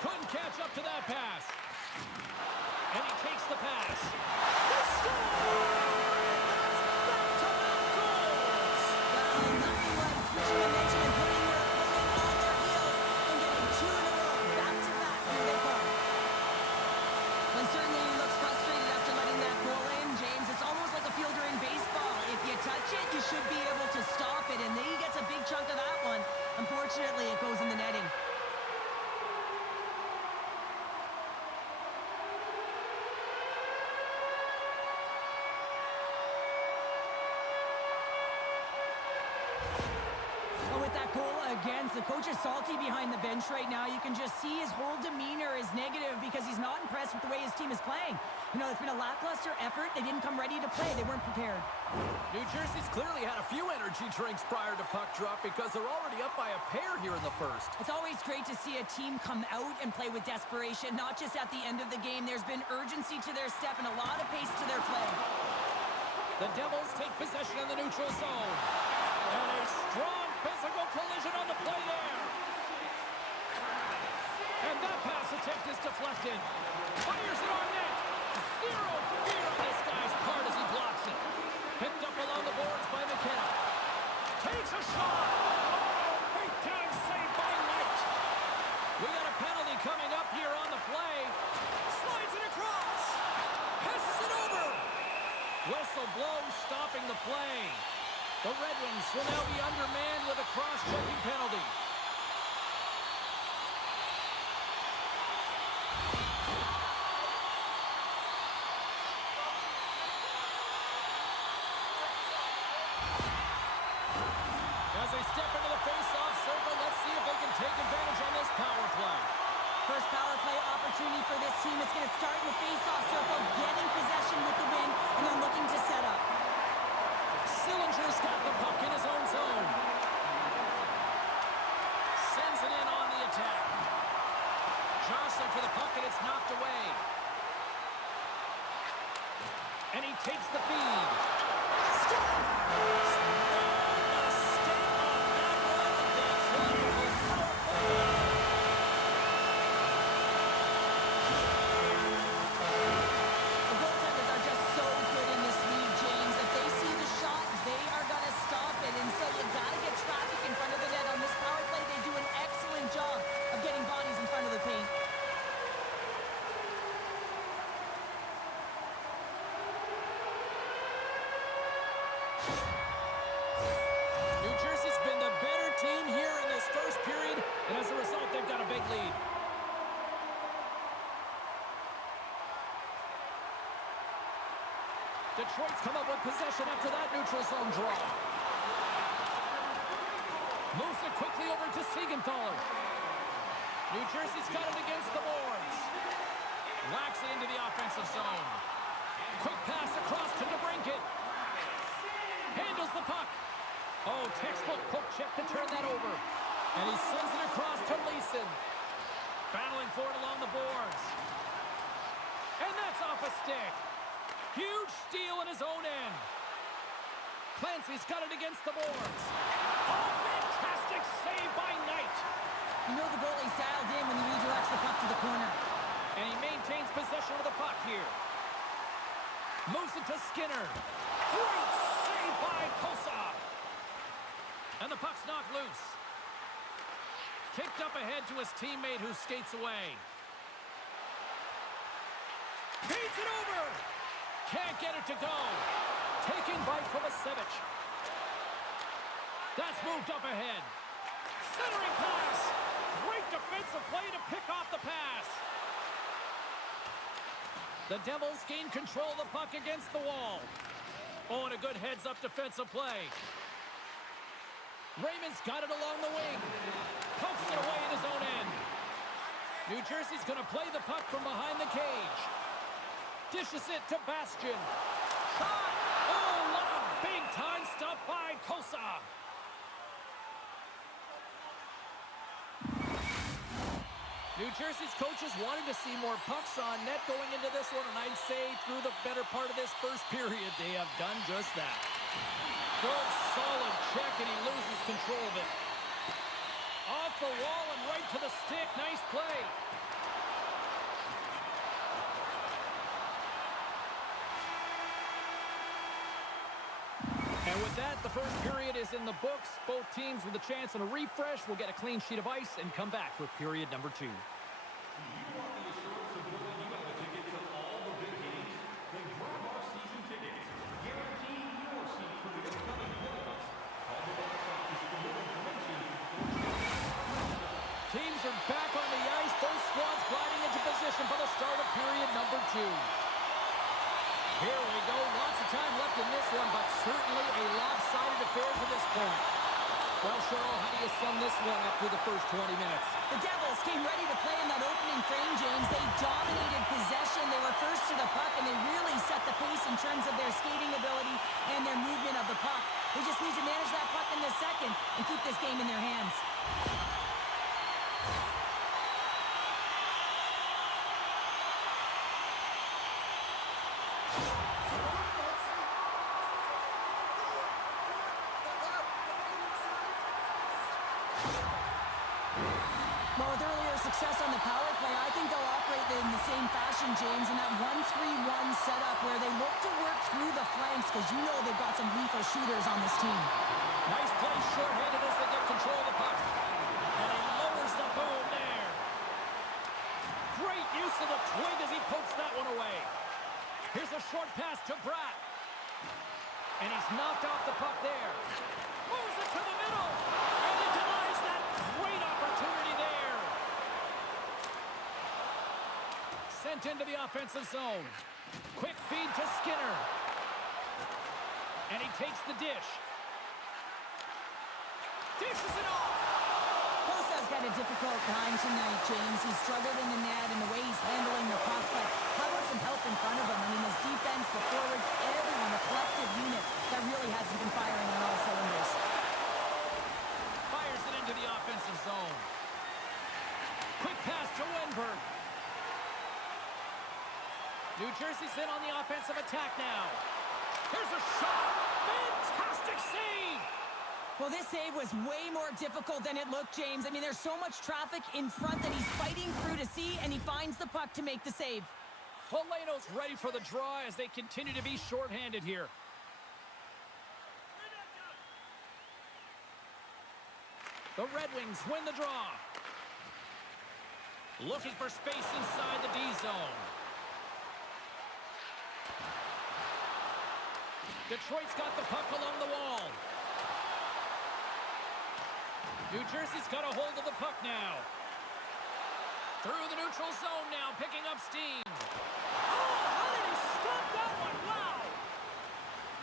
Couldn't catch up to that pass. And he takes the pass. They score! That's back-to-back goals! Nothing like switching momentum and putting your opponent on their heels and getting two in a row. Back to back. Here they come. Well, certainly he looks frustrated after letting that goal in, James. It's almost like a fielder in baseball. If you touch it, you should be able to stop it, and then he gets a big chunk of that one. Unfortunately, it goes in the netting. With that goal against, the coach is salty behind the bench right now. You can just see his whole demeanor is negative because he's not impressed with the way his team is playing. You know, it's been a lackluster effort. They didn't come ready to play. They weren't prepared. New Jersey's clearly had a few energy drinks prior to puck drop because they're already up by a pair here in the first. It's always great to see a team come out and play with desperation, not just at the end of the game. There's been urgency to their step and a lot of pace to their play. The Devils take possession in the neutral zone. And a strong physical collision on the play there. And that pass attempt is deflected. Fires it on net. Zero fear on this guy's part as he blocks it. Picked up along the boards by McKenna. Takes a shot. Oh, big time save by Knight. We got a penalty coming up here on the play. Slides it across. Passes it over. Whistle blows, stopping the play. The Red Wings will now be undermanned with a cross-checking penalty. As they step into the face-off circle, let's see if they can take advantage on this power play. First power play opportunity for this team. It's going to start in the face-off circle, getting possession with the win, and then looking to set up. Sillinger's got the puck in his own zone. Sends it in on the attack. Jostling for the puck, and it's knocked away. And he takes the feed. Scores! Detroit's come up with possession after that neutral zone draw. Moves it quickly over to Siegenthaler. New Jersey's got it against the boards. Whacks it into the offensive zone. Quick pass across to DeBrincat. Handles the puck. Oh, textbook poke check to turn that over. And he sends it across to Leeson. Battling for it along the boards. And that's off a stick. Huge steal in his own end. Clancy's got it against the boards. Oh, fantastic save by Knight. You know the goalie's dialed in when he redirects the puck to the corner. And he maintains possession of the puck here. Moves it to Skinner. Great save by Kosa. And the puck's knocked loose. Kicked up ahead to his teammate who skates away. Feeds it over. Can't get it to go. Taken by Kovacevic. That's moved up ahead. Centering pass. Great defensive play to pick off the pass. The Devils gain control of the puck against the wall. Oh, and a good heads-up defensive play. Raymond's got it along the wing. Pokes it away in his own end. New Jersey's going to play the puck from behind the cage. Dishes it to Bastian. Shot! Oh, what a big-time stop by Kosa. New Jersey's coaches wanted to see more pucks on net going into this one, and I'd say through the better part of this first period, they have done just that. Good, solid check, and he loses control of it. Off the wall and right to the stick. Nice play. And with that, the the first period is in the books. Both teams with a chance and a refresh will get a clean sheet of ice and come back with period number 2. You want the assurance of knowing you have a ticket to all the big games? Then grab our season tickets. Guarantee your seat for the upcoming playoffs. Call the box office for more information. Teams are back on the ice. Both squads gliding into position for the start of period number 2. Here we go. Lots of time left in this one, but certainly a lopsided affair to this point. Well, Cheryl, how do you sum this one up through the first 20 minutes? The Devils came ready to play in that opening frame, James. They dominated possession. They were first to the puck, and they really set the pace in terms of their skating ability and their movement of the puck. They just need to manage that puck in the second and keep this game in their hands. Well, with earlier success on the power play, I think they'll operate in the same fashion, James, in that 1-3-1 setup where they look to work through the flanks because you know they've got some lethal shooters on this team. Nice play short-handed as they get control of the puck. And he lowers the boom there. Great use of the twig as he pokes that one away. Here's a short pass to Bratt. And he's knocked off the puck there. Moves it to the middle. And he denies that great opportunity there. Sent into the offensive zone. Quick feed to Skinner. And he takes the dish. Dishes it off. Hosa's had a difficult time tonight, James. He's struggled in the net and the way he's handling the puck, but how about some help in front of him? I mean, his defense, the forwards, everyone, a collective unit that really hasn't been firing on all cylinders. Fires it into the offensive zone. Quick pass to Wenberg. New Jersey's in on the offensive attack now. Here's a shot. Fantastic save. Well, this save was way more difficult than it looked, James. I mean, there's so much traffic in front that he's fighting through to see, and he finds the puck to make the save. Polano's ready for the draw as they continue to be shorthanded here. The Red Wings win the draw. Looking for space inside the D zone. Detroit's got the puck along the wall. New Jersey's got a hold of the puck now. Through the neutral zone now, picking up steam. Oh, how did he stop that one? Wow!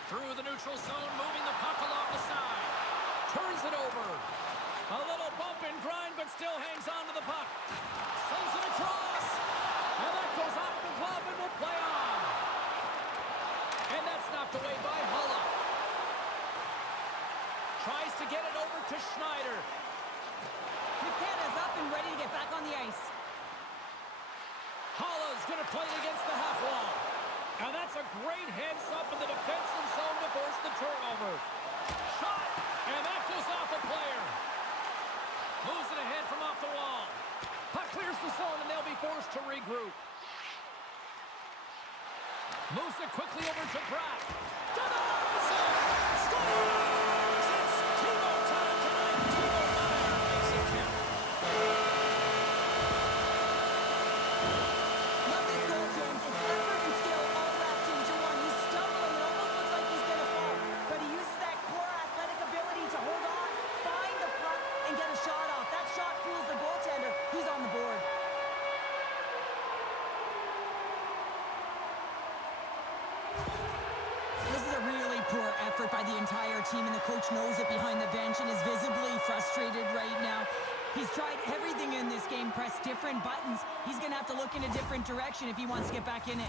Through the neutral zone, moving the puck along the side. Turns it over. A little bump and grind, but still hangs on to the puck. Sends it across. And that goes off the glove and will play on. And that's knocked away by Hulla. Tries to get it over to Schneider. McKenna's up and ready to get back on the ice. Halla's going to play it against the half wall. And that's a great heads up in the defensive zone to force the turnover. Shot, and that goes off a player. Moves it ahead from off the wall. Puck clears the zone, and they'll be forced to regroup. Moves it quickly over to Bratt. Denies it! Scores! It's Timo time tonight. Timo Meier makes it count. Love this goal, James. It's effort and skill all wrapped into one. He's stumbling. It almost looks like he's going to fall. But he uses that core athletic ability to hold on, find the puck, and get a shot off. That shot fools the goaltender. He's on the board. This is a really poor effort by the entire team, and the coach knows it behind the bench and is visibly frustrated right now. He's tried everything in this game, pressed different buttons. He's going to have to look in a different direction if he wants to get back in it.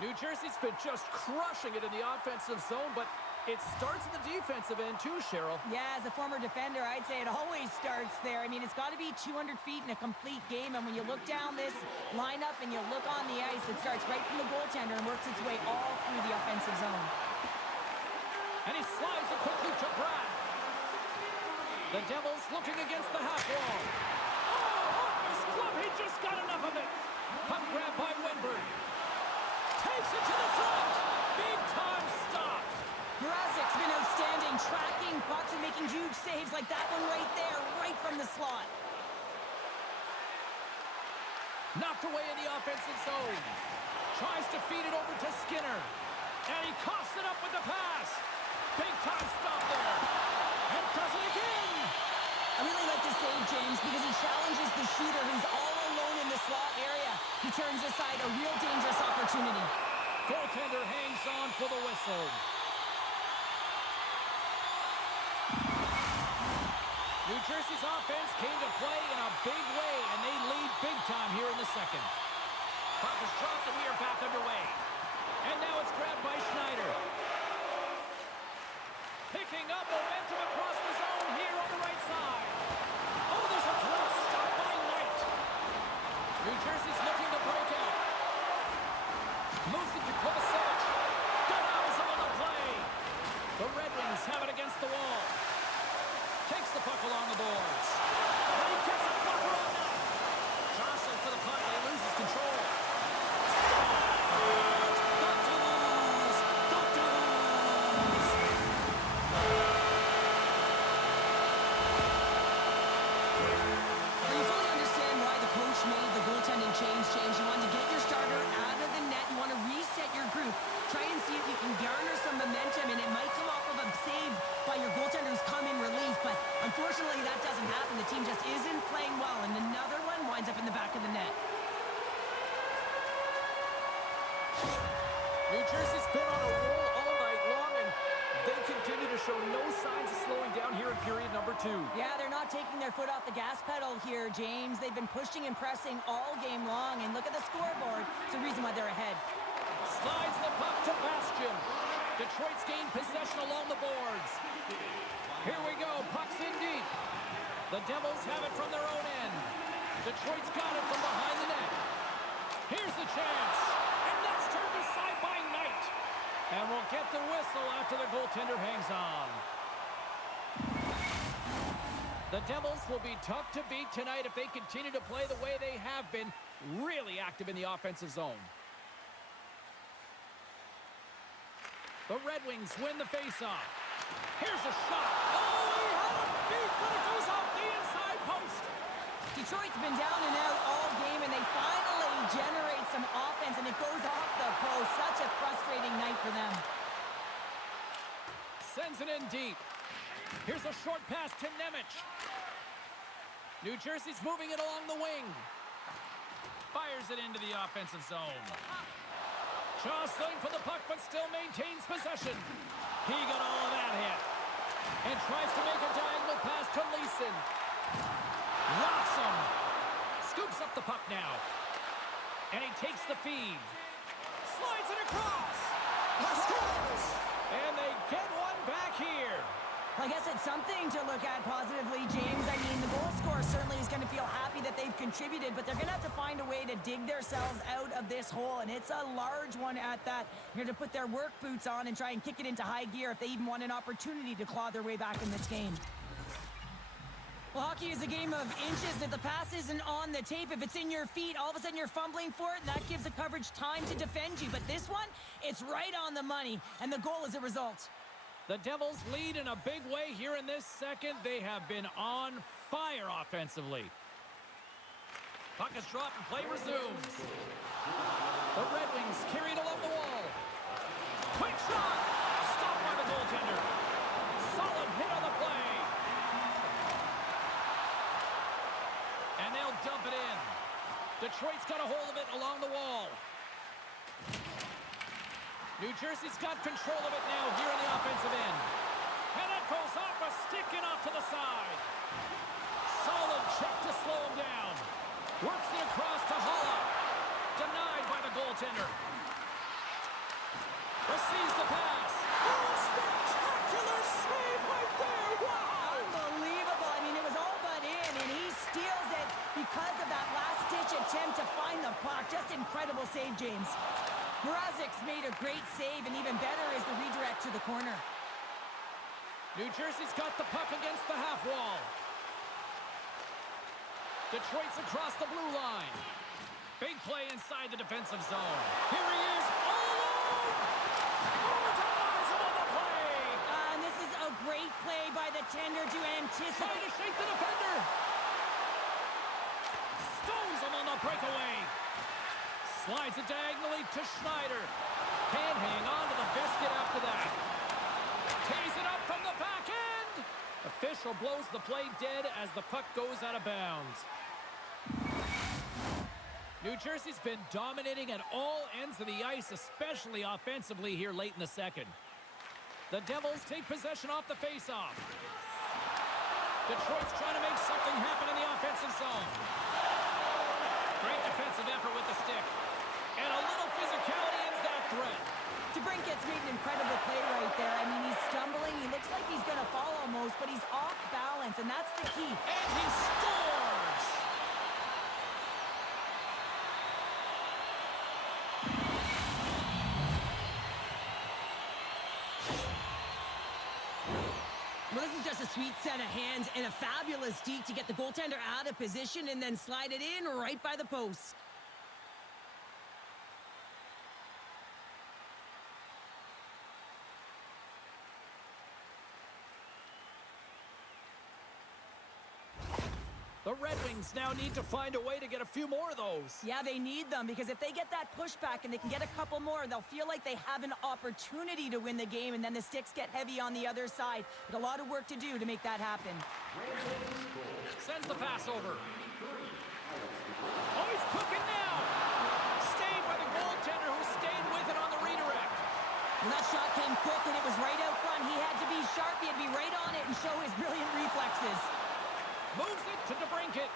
New Jersey's been just crushing it in the offensive zone, but it starts in the defensive end too, Cheryl. Yeah, as a former defender, I'd say it always starts there. I mean, it's got to be 200 feet in a complete game, and when you look down this lineup and you look on the ice, it starts right from the goaltender and works its way all through the offensive zone. And he slides it quickly to Bratt. The Devils looking against the half wall. Oh, off his glove, he just got enough of it. Puck grab by Wenberg. Takes it to the front. Big time stop. Mrazek's been outstanding, tracking pucks and making huge saves like that one right there, right from the slot. Knocked away in the offensive zone. Tries to feed it over to Skinner. And he coughs it up with the pass. Big time stop there. And does it again. I really like this save, James, because he challenges the shooter who's all alone in the slot area. He turns aside a real dangerous opportunity. Goaltender hangs on for the whistle. New Jersey's offense came to play in a big way, and they lead big time here in the second. Puck is dropped, and we are back underway. And now it's grabbed by Schneider. Picking up momentum across the zone here on the right side. Oh, there's a great stop by Knight. New Jersey's looking to break out. Moves it to Kovacevic. Denies him on the play. The Red Wings have it against the wall. Takes the puck along the boards. And he gets a blocker on net. Jostling for the puck, and he loses control. Change. You want to get your starter out of the net. You want to reset your group. Try and see if you can garner some momentum, and it might come off of a save by your goaltender who's come in relief, but unfortunately that doesn't happen. The team just isn't playing well, and another one winds up in the back of the net. New Jersey's been on a roll all night long, and they continue to show no signs of slowing down here in period number 2. Yeah, they're not taking their foot off the gas pedal here, James. They've been pushing and pressing all game long, and look at the scoreboard. It's the reason why they're ahead. Slides the puck to Bastian. Detroit's gained possession along the boards. Here we go, puck's in deep. The Devils have it from their own end. Detroit's got it from behind the net. Here's the chance, and that's turned aside by Knight. And we'll get the whistle after the goaltender hangs on. The Devils will be tough to beat tonight if they continue to play the way they have been, really active in the offensive zone. The Red Wings win the faceoff. Here's a shot. Oh, he had a beat, but it goes off the inside post. Detroit's been down and out all game, and they finally generate some offense, and it goes off the post. Such a frustrating night for them. Sends it in deep. Here's a short pass to Nemec. New Jersey's moving it along the wing. Fires it into the offensive zone. Jostling for the puck, but still maintains possession. He got all of that hit. And tries to make a diagonal pass to Leeson. Locks him. Scoops up the puck now. And he takes the feed. Slides it across. Scores! And they get one back here. I guess it's something to look at positively, James. I mean, the goal scorer certainly is going to feel happy that they've contributed, but they're going to have to find a way to dig themselves out of this hole, and it's a large one at that. They're going to put their work boots on and try and kick it into high gear if they even want an opportunity to claw their way back in this game. Well, hockey is a game of inches. If the pass isn't on the tape, if it's in your feet, all of a sudden you're fumbling for it, and that gives the coverage time to defend you. But this one, it's right on the money, and the goal is a result. The Devils lead in a big way here in this second. They have been on fire offensively. Puck is dropped and play resumes. The Red Wings carried along the wall. Quick shot! Stopped by the goaltender. Solid hit on the play. And they'll dump it in. Detroit's got a hold of it along the wall. New Jersey's got control of it now here in the offensive end. And it goes off a stick and off to the side. Solid check to slow him down. Works it across to Holla. Denied by the goaltender. Receives the pass. Oh, spectacular save right there. Wow! Unbelievable. I mean, it was all but in, and he steals it because of that last-ditch attempt to find the puck. Just incredible save, James. Mrazek's made a great save, and even better is the redirect to the corner. New Jersey's got the puck against the half wall. Detroit's across the blue line. Big play inside the defensive zone. Here he is, all alone! Oh, denies him on the play! play by the tender to anticipate. Trying to shake the defender. Stones him on the breakaway. Slides it diagonally to Schneider. Can't hang on to the biscuit after that. Tees it up from the back end. Official blows the play dead as the puck goes out of bounds. New Jersey's been dominating at all ends of the ice, especially offensively here late in the second. The Devils take possession off the faceoff. Detroit's trying to make something happen in the offensive zone. Great defensive effort with the stick. And a little physicality ends that threat. DeBrincat's made an incredible play right there. I mean, he's stumbling. He looks like he's going to fall almost, but he's off balance, and that's the key. And he scores! Well, this is just a sweet set of hands and a fabulous deke to get the goaltender out of position and then slide it in right by the post. The Red Wings now need to find a way to get a few more of those. Yeah, they need them, because if they get that pushback and they can get a couple more, they'll feel like they have an opportunity to win the game, and then the sticks get heavy on the other side. But a lot of work to do to make that happen. Sends the pass over. Oh, he's cooking now. Stayed by the goaltender, who stayed with it on the redirect. Well, that shot came quick, and it was right out front. He had to be sharp. He had to be right on it and show his brilliant reflexes. Moves it to DeBrincat.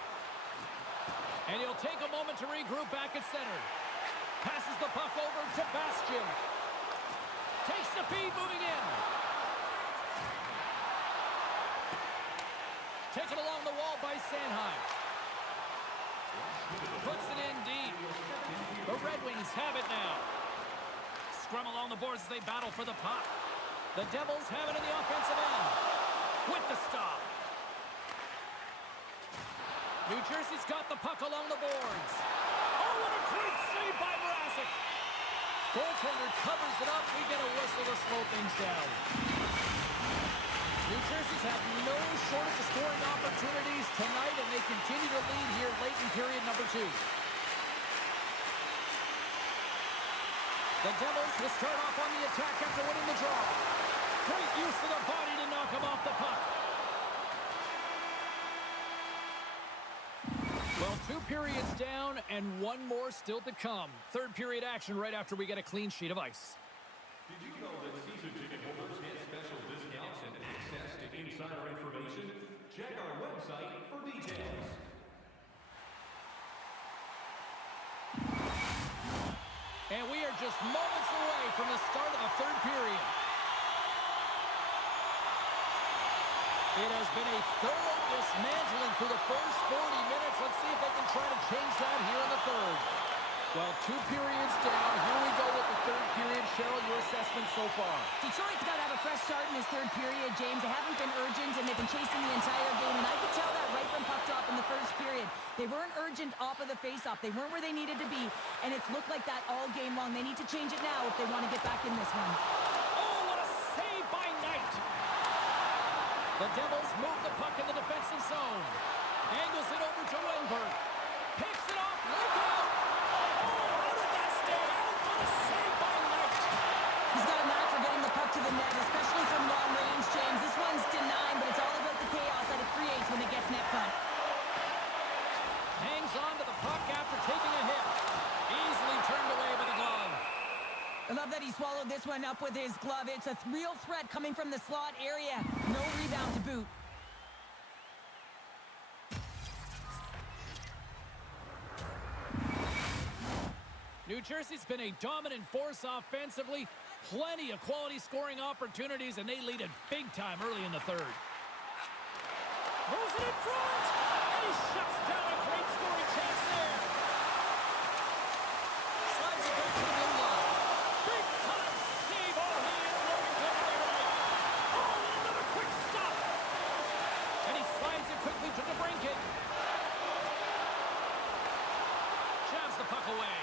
And he'll take a moment to regroup back at center. Passes the puck over to Bastian. Takes the feed, moving in. Taken along the wall by Sanheim. Puts it in deep. The Red Wings have it now. Scrum along the boards as they battle for the puck. The Devils have it in the offensive end. With the stop. New Jersey's got the puck along the boards. Oh, what a great save by Mrazek. Goaltender covers it up. We get a whistle to slow things down. New Jersey's had no shortage of scoring opportunities tonight, and they continue to lead here late in period number 2. The Devils will start off on the attack after winning the draw. Great use of the body to knock him off the puck. Well, 2 periods down and 1 more still to come. Third period action right after we get a clean sheet of ice. Did you know that season ticket holders get special discounts and access to insider information? Check our website for details. And we are just moments away from the start of the third period. It has been a thorough dismantling through the first 40 minutes. Let's see if they can try to change that here in the third. Well, 2 periods down. Here we go with the third period. Cheryl, your assessment so far? Detroit's got to have a fresh start in this third period, James. They haven't been urgent, and they've been chasing the entire game. And I could tell that right from puck drop in the first period. They weren't urgent off of the faceoff. They weren't where they needed to be, and it's looked like that all game long. They need to change it now if they want to get back in this one. Oh, what a save by Knight! The Devils move the puck in the defensive zone. Angles it over to Wenberg. Picks it off. Look out! Oh, how did that stay out? What a save by Knight! He's got a knack for getting the puck to the net, especially from long range, James. This one's denied, but it's all about the chaos that it creates when it gets net front. Hangs on to the puck after taking a hit. Easily turned away by the glove. I love that he swallowed this one up with his glove. It's a real threat coming from the slot area. No rebound to boot. New Jersey's been a dominant force offensively. Plenty of quality scoring opportunities, and they lead it big time early in the third. Moves it in front, and he shuts down a great scoring chance there. Slides it back to the blue line. Big time save. Oh, he is looking good there tonight. Oh, and another quick stop. And he slides it quickly to DeBrincat. Jabs the puck away.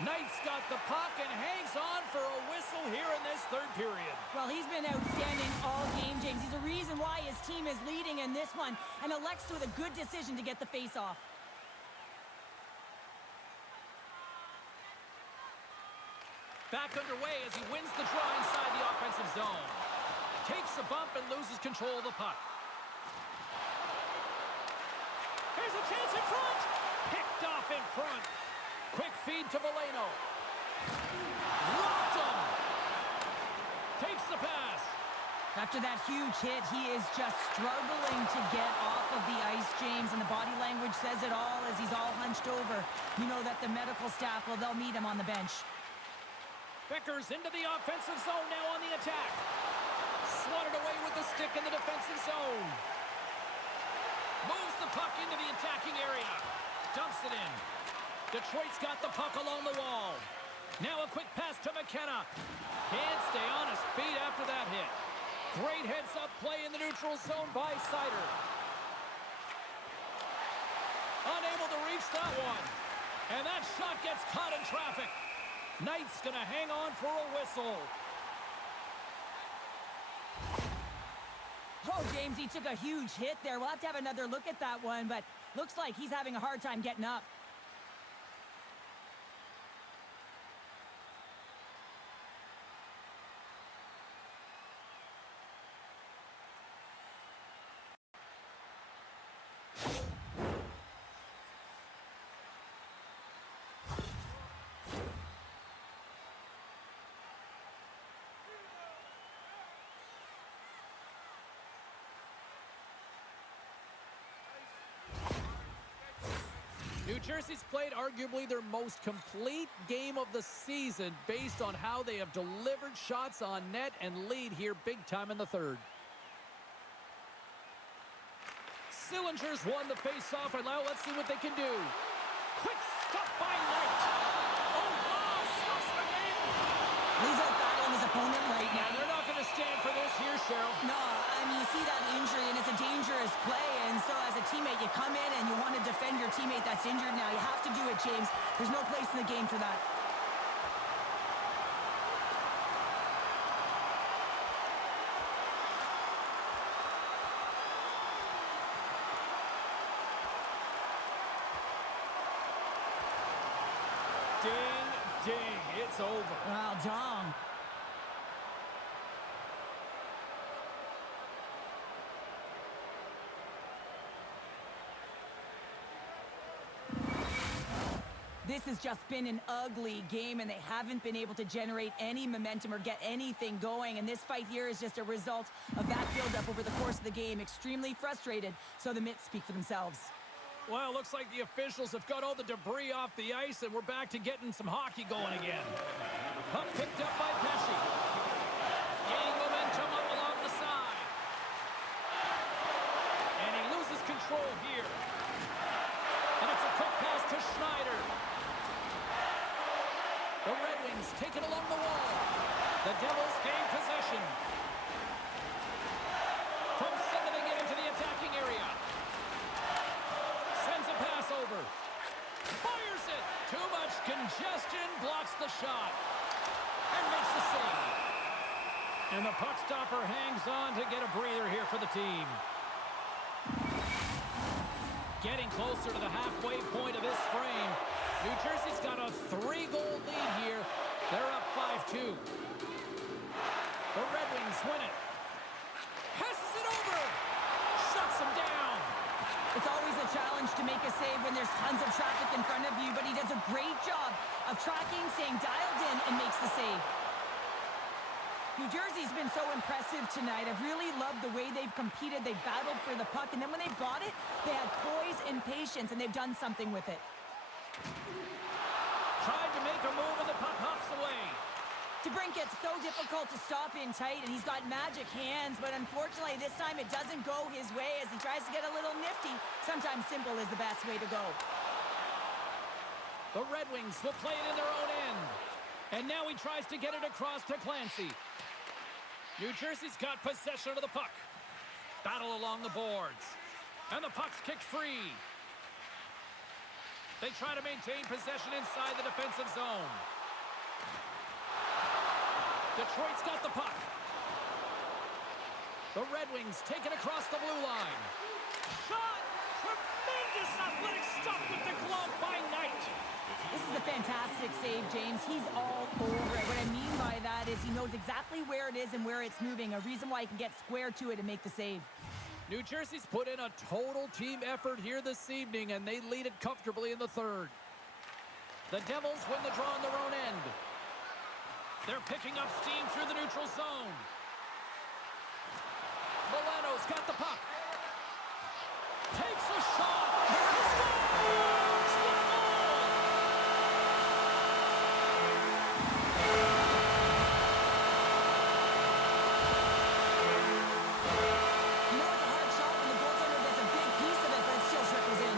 Knight Detroit's got the puck and hangs on for a whistle here in this third period. Well, he's been outstanding all game, James. He's the reason why his team is leading in this one, and elects with a good decision to get the face-off. Back underway as he wins the draw inside the offensive zone. Takes a bump and loses control of the puck. Here's a chance in front. Picked off in front. Quick feed to Valeno. Rocked him. Takes the pass. After that huge hit, he is just struggling to get off of the ice, James, and the body language says it all as he's all hunched over. You know that the medical staff, well, they'll meet him on the bench. Beckers into the offensive zone now on the attack. Swatted away with the stick in the defensive zone. Moves the puck into the attacking area. Dumps it in. Detroit's got the puck along the wall. Now a quick pass to McKenna. Can't stay on his feet after that hit. Great heads-up play in the neutral zone by Seider. Unable to reach that one. And that shot gets caught in traffic. Knight's going to hang on for a whistle. Oh, James, he took a huge hit there. We'll have to have another look at that one, but looks like he's having a hard time getting up. New Jersey's played arguably their most complete game of the season based on how they have delivered shots on net and lead here big time in the third. Sillinger's won the face-off, and now let's see what they can do. Quick stop by Knight. Oh, wow, stops the game. He's out battling his opponent right Yeah, now. they're not going to stand for this here, Cheryl. No, I mean, you see that injury, and it's a dangerous play, and so as a teammate, you come in and you want to defend your teammate that's injured now. You have to do it, James. There's no place in the game for that. Ding, ding, it's over. Well, Dom. This has just been an ugly game, and they haven't been able to generate any momentum or get anything going. And this fight here is just a result of that buildup over the course of the game. Extremely frustrated, so the Mits speak for themselves. Well, it looks like the officials have got all the debris off the ice, and we're back to getting some hockey going again. Puck picked up by Pesci. Gaining momentum up along the side. And he loses control here. And it's a quick pass to Schneider. The Red Wings take it along the wall. The Devils gain possession. From sending it into the attacking area. Sends a pass over. Fires it. Too much congestion. Blocks the shot. And makes the save. And the puck stopper hangs on to get a breather here for the team. Getting closer to the halfway point of this frame. New Jersey's got a 3-goal lead here. They're up 5-2. The Red Wings win it. Passes it over. Shuts them down. It's always a challenge to make a save when there's tons of traffic in front of you, but he does a great job of tracking, staying dialed in, and makes the save. New Jersey's been so impressive tonight. I've really loved the way they've competed. They've battled for the puck, and then when they've got it, they had poise and patience, and they've done something with it. Tried to make a move, and the puck hops away. DeBrincat's so difficult to stop in tight, and he's got magic hands, but unfortunately this time it doesn't go his way as he tries to get a little nifty. Sometimes simple is the best way to go. The Red Wings will play it in their own end. And now he tries to get it across to Clancy. New Jersey's got possession of the puck. Battle along the boards. And the puck's kicked free. They try to maintain possession inside the defensive zone. Detroit's got the puck. The Red Wings take it across the blue line. Shot! Tremendous athletic stop with the glove by Knight. This is a fantastic save, James. He's all over it. What I mean by that is he knows exactly where it is and where it's moving. A reason why he can get square to it and make the save. New Jersey's put in a total team effort here this evening, and they lead it comfortably in the third. The Devils win the draw on their own end. They're picking up steam through the neutral zone. Milano's got the puck. Takes a shot. Scores! What a goal! You know it's a hard shot when the goaltender gets a big piece of it, but it still trickles in.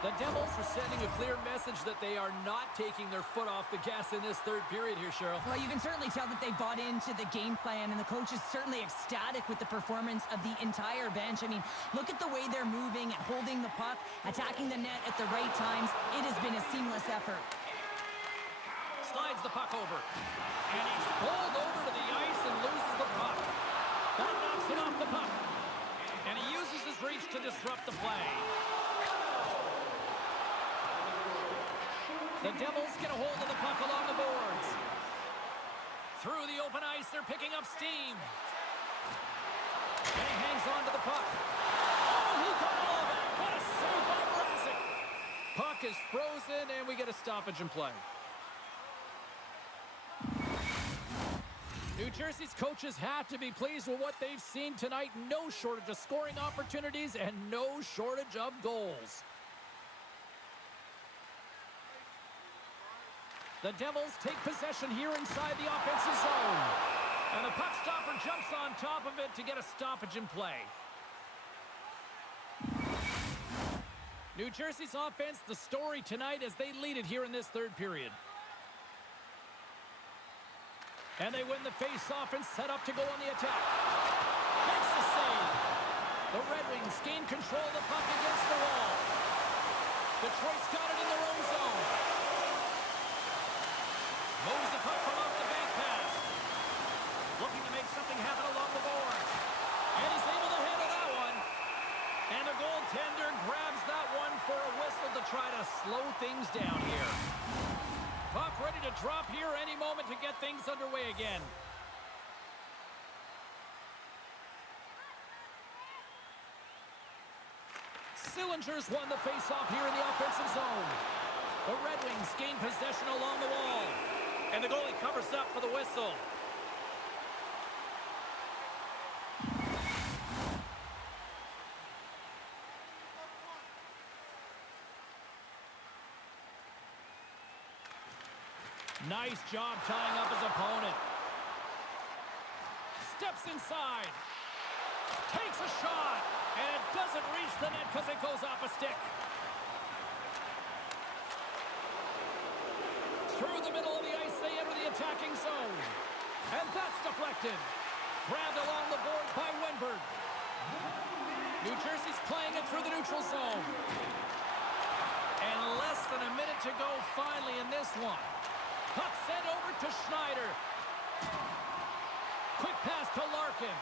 The Devils are sending a clear message that they are not taking their foot off the gas in this third period here, Cheryl. Well, you can certainly tell that they bought into the game plan, and the coach is certainly ecstatic with the performance of the entire bench. I mean, look at the way they're moving, holding the puck, attacking the net at the right times. It has been a seamless effort. Slides the puck over. And he's pulled over to the ice and loses the puck. That knocks it off the puck. And he uses his reach to disrupt the play. The Devils get a hold of the puck along the boards. Through the open ice, they're picking up steam. And he hangs on to the puck. Oh, he got all of it. What a save by Vlasic. Puck is frozen, and we get a stoppage in play. New Jersey's coaches have to be pleased with what they've seen tonight. No shortage of scoring opportunities and no shortage of goals. The Devils take possession here inside the offensive zone. And the puck stopper jumps on top of it to get a stoppage in play. New Jersey's offense, the story tonight as they lead it here in this third period. And they win the face-off and set up to go on the attack. Makes the save. The Red Wings gain control of the puck against the wall. Detroit's got it in their own zone. Moves the puck from off the back pass. Looking to make something happen along the boards. And he's able to handle that one. And the goaltender grabs that one for a whistle to try to slow things down here. Puck ready to drop here any moment to get things underway again. Sillinger's won the faceoff here in the offensive zone. The Red Wings gain possession along the wall. And the goalie covers up for the whistle. Nice job tying up his opponent. Steps inside. Takes a shot. And it doesn't reach the net because it goes off a stick. Through the middle of the ice, they enter the attacking zone. And that's deflected. Grabbed along the board by Wenberg. New Jersey's playing it through the neutral zone. And less than a minute to go finally in this one. Puck sent over to Schneider. Quick pass to Larkin.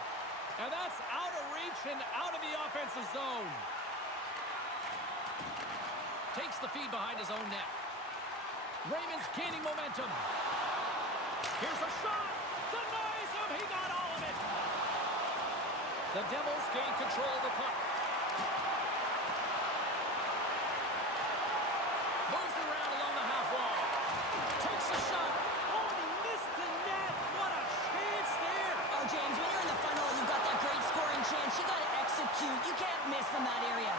And that's out of reach and out of the offensive zone. Takes the feed behind his own net. Raymond's gaining momentum. Here's a shot. Denies him. He got all of it. The Devils gain control of the puck. Moves around along the half wall. Takes a shot. Oh, he missed the net. What a chance there. Oh, James, when you're in the funnel, you've got that great scoring chance. You got to execute. You can't miss from that area.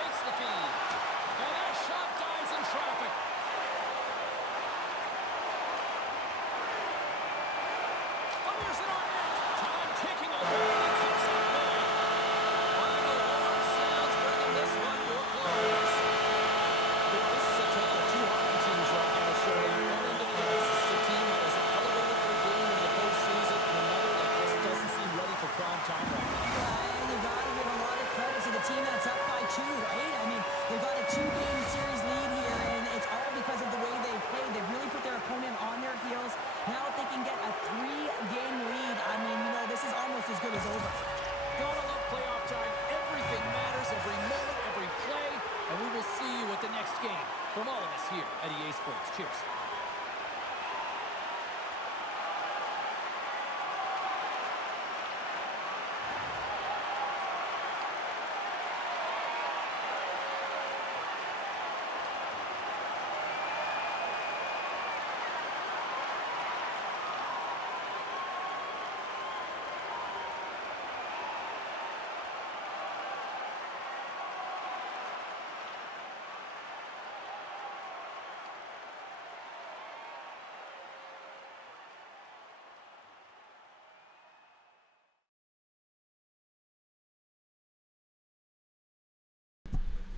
Takes the feed. And that shot dives in traffic. Fires it on net. Time ticking away. He keeps it big. Final horn sounds, bringing this one to a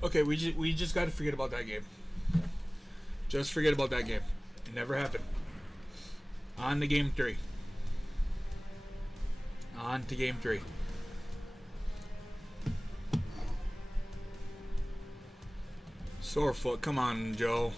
Okay, we just got to forget about that game. Just forget about that game. It never happened. On to game 3. On to game 3. Sore foot. Come on, Joe.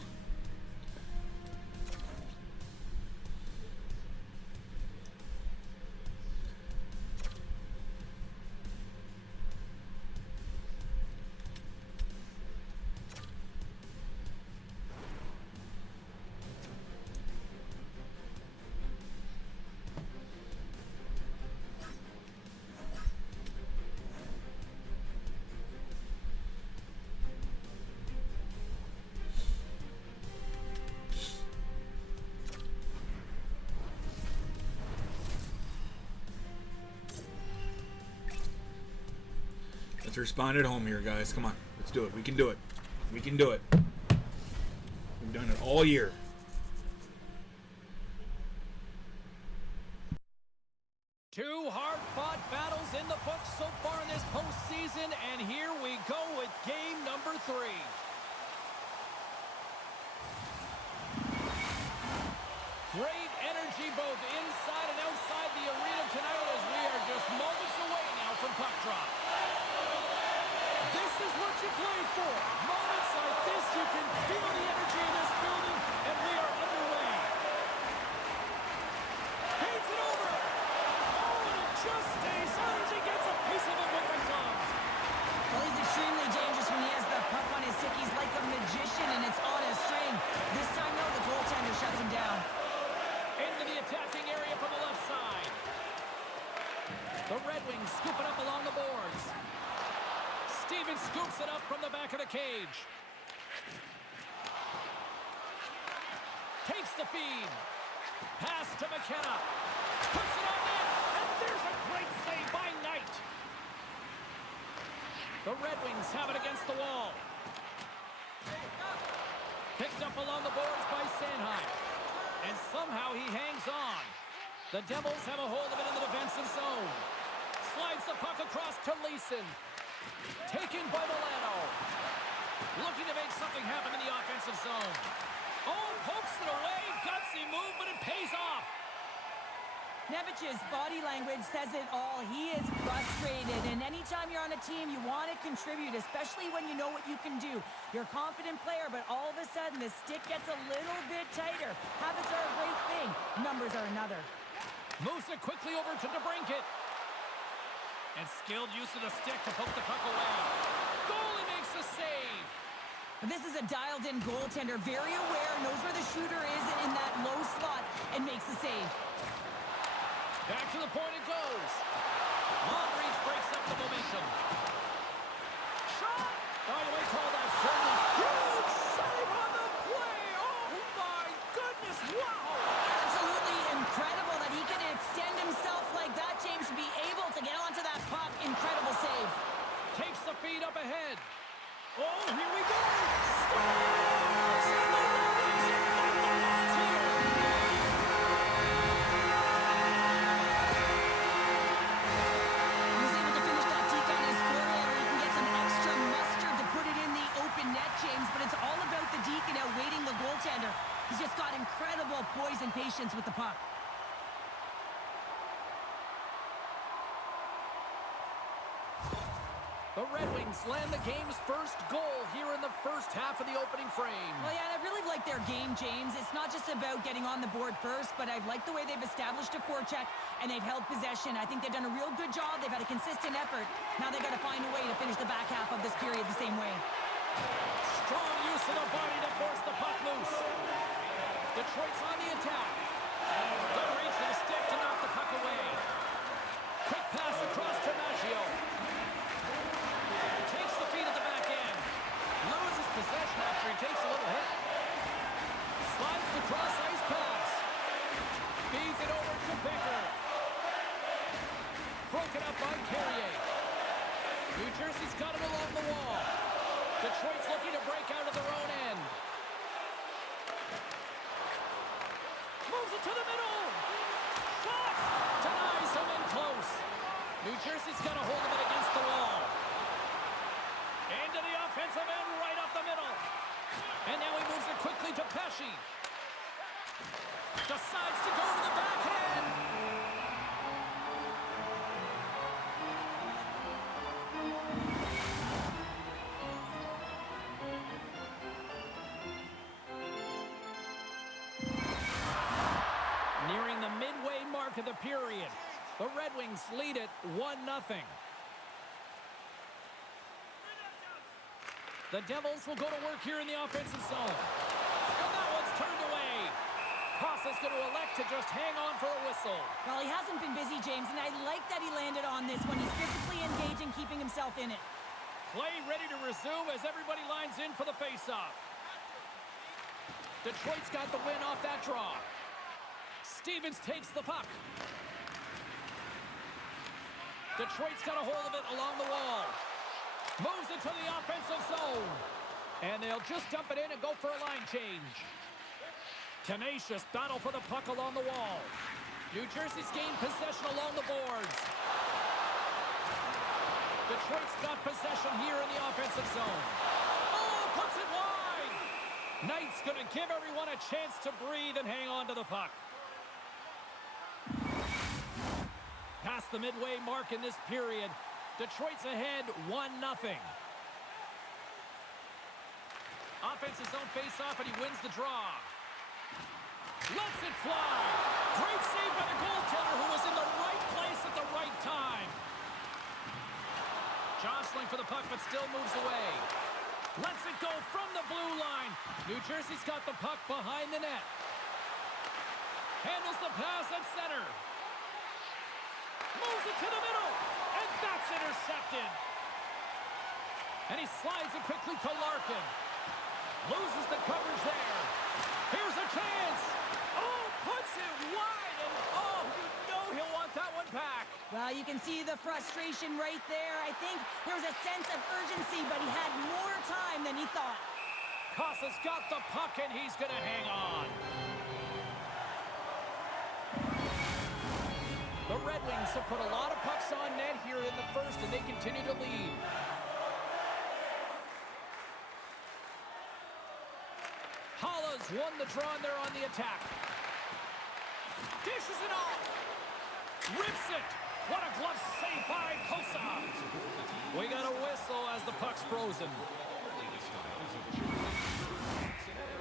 Let's respond at home here, guys. Come on. Let's do it. We can do it. We can do it. We've done it all year. Two hard-fought battles in the books so far in this postseason, and here we go with game number 3. Great energy both inside and outside the arena tonight as we are just moments away now from puck drop. This is what you played for. Moments like this, you can feel the energy in this building, and we are underway. Paints it over. Oh, and it just stays on as he gets a piece of it with the gloves. Well, he's extremely dangerous when he has the puck on his stick. He's like a magician, and it's on his string. This time, though, the goaltender shuts him down. Into the attacking area from the left side. The Red Wings scoop it up along the boards. Stevens scoops it up from the back of the cage. Takes the feed. Pass to McKenna. Puts it on net. And there's a great save by Knight. The Red Wings have it against the wall. Picked up along the boards by Sanheim. And somehow he hangs on. The Devils have a hold of it in the defensive zone. Slides the puck across to Leeson. Taken by Milano. Looking to make something happen in the offensive zone. Oh, pokes it away. Gutsy move, but it pays off. Nevich's body language says it all. He is frustrated, and anytime you're on a team, you want to contribute, especially when you know what you can do. You're a confident player, but all of a sudden, the stick gets a little bit tighter. Habits are a great thing. Numbers are another. Moves it quickly over to DeBrincat. And skilled use of the stick to poke the puck away. Goalie makes the save. This is a dialed-in goaltender, very aware, knows where the shooter is in that low slot, and makes the save. Back to the point it goes. Long reach breaks up the momentum. Shot! Oh, you may call that certainly. Huge save on the play! Oh, my goodness! Wow! Absolutely incredible that he can extend himself like that, James, to be able to get onto that puck. Incredible save. Takes the feed up ahead. Oh, here we go! Scores! And the Red Wings have won the match here! He was able to finish that deke on his forehead, or he can get some extra mustard to put it in the open net, James, but it's all about the deke and outweighting the goaltender. He's just got incredible poise and patience with the puck. The Red Wings land the game's first goal here in the first half of the opening frame. Well, yeah, I really like their game, James. It's not just about getting on the board first, but I've liked the way they've established a forecheck and they've held possession. I think they've done a real good job. They've had a consistent effort. Now they've got to find a way to finish the back half of this period the same way. Strong use of the body to force the puck loose. Detroit's on the attack. Good reach to the stick to knock the puck away. Quick pass across to Maggio. Takes the feed at the back end. Loses possession after he takes a little hit. Slides the cross ice pass. Feeds it over to Becker. Broken up by Carrier. New Jersey's got it along the wall. Detroit's looking to break out of their own end. Moves it to the middle. Shot! Denies him in close. New Jersey's got a hold of it against the wall. Into the offensive end, right up the middle. And now he moves it quickly to Pesci. Decides to go to the backhand. Nearing the midway mark of the period, the Red Wings lead it 1-0. The Devils will go to work here in the offensive zone. And that one's turned away. Cross is going to elect to just hang on for a whistle. Well, he hasn't been busy, James, and I like that he landed on this one. He's physically engaging, keeping himself in it. Play ready to resume as everybody lines in for the faceoff. Detroit's got the win off that draw. Stevens takes the puck. Detroit's got a hold of it along the wall. Moves it to the offensive zone. And they'll just dump it in and go for a line change. Tenacious battle for the puck along the wall. New Jersey's gained possession along the boards. Detroit's got possession here in the offensive zone. Oh, puts it wide! Knight's going to give everyone a chance to breathe and hang on to the puck. Past the midway mark in this period, Detroit's ahead 1-0. Offensive zone face-off, and he wins the draw. Lets it fly. Great save by the goaltender, who was in the right place at the right time. Jostling for the puck, but still moves away. Lets it go from the blue line. New Jersey's got the puck behind the net. Handles the pass at center. Moves it to the middle. And that's intercepted. And he slides it quickly to Larkin. Loses the coverage there. Here's a chance. Oh, puts it wide. And oh, you know he'll want that one back. Well, you can see the frustration right there. I think there was a sense of urgency, but he had more time than he thought. Cossa's got the puck, and he's going to hang on. The Red Wings have put a lot of pucks on net here in the first, and they continue to lead. Halla's won the draw, and they're on the attack. Dishes it off. Rips it. What a glove save by Kosa. We got a whistle as the puck's frozen.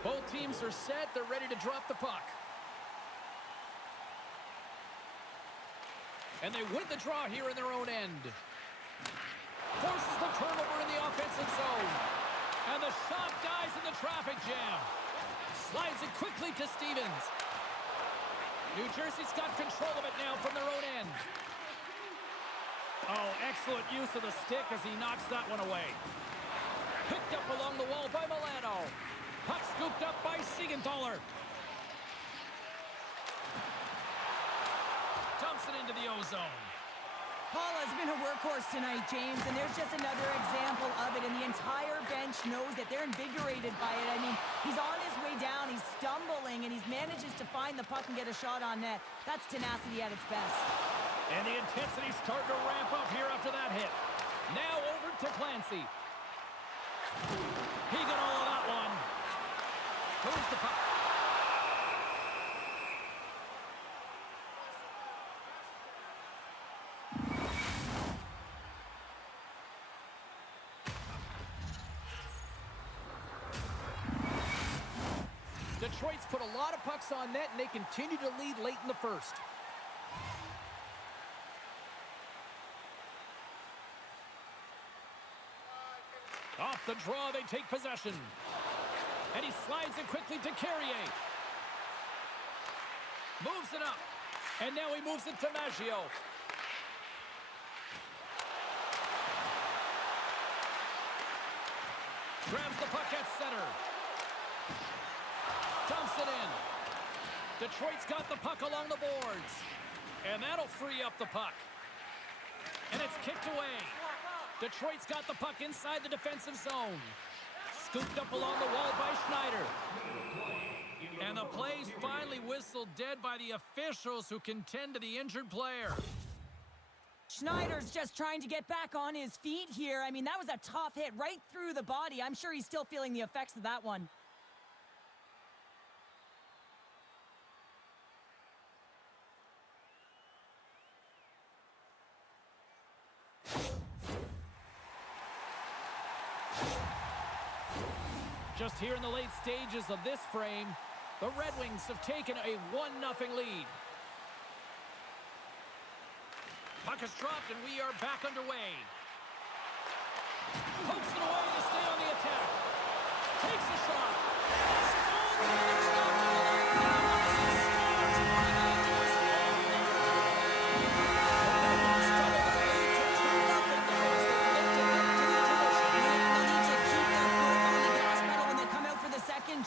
Both teams are set. They're ready to drop the puck. And they win the draw here in their own end. Forces the turnover in the offensive zone. And the shot dies in the traffic jam. Slides it quickly to Stevens. New Jersey's got control of it now from their own end. Oh, excellent use of the stick as he knocks that one away. Picked up along the wall by Milano. Puck scooped up by Siegenthaler. Dumps it into the ozone. Halla's been a workhorse tonight, James, and there's just another example of it, and the entire bench knows that they're invigorated by it. I mean, he's on his way down, he's stumbling, and he manages to find the puck and get a shot on net. That's tenacity at its best. And the intensity's starting to ramp up here after that hit. Now over to Clancy. He got all of that one. Moves the puck. Detroit's put a lot of pucks on net, and they continue to lead late in the first. Off the draw, they take possession. And he slides it quickly to Carrier. Moves it up. And now he moves it to Maggio. Grabs the puck at center. Dumps it in. Detroit's got the puck along the boards. And that'll free up the puck. And it's kicked away. Detroit's got the puck inside the defensive zone. Scooped up along the wall by Schneider. And the play's finally whistled dead by the officials who can tend to the injured player. Schneider's just trying to get back on his feet here. I mean, that was a tough hit right through the body. I'm sure he's still feeling the effects of that one. Just here in the late stages of this frame, the Red Wings have taken a 1-0 lead. Puck is dropped and we are back underway. Pokes it away to stay on the attack. Takes a shot. There's no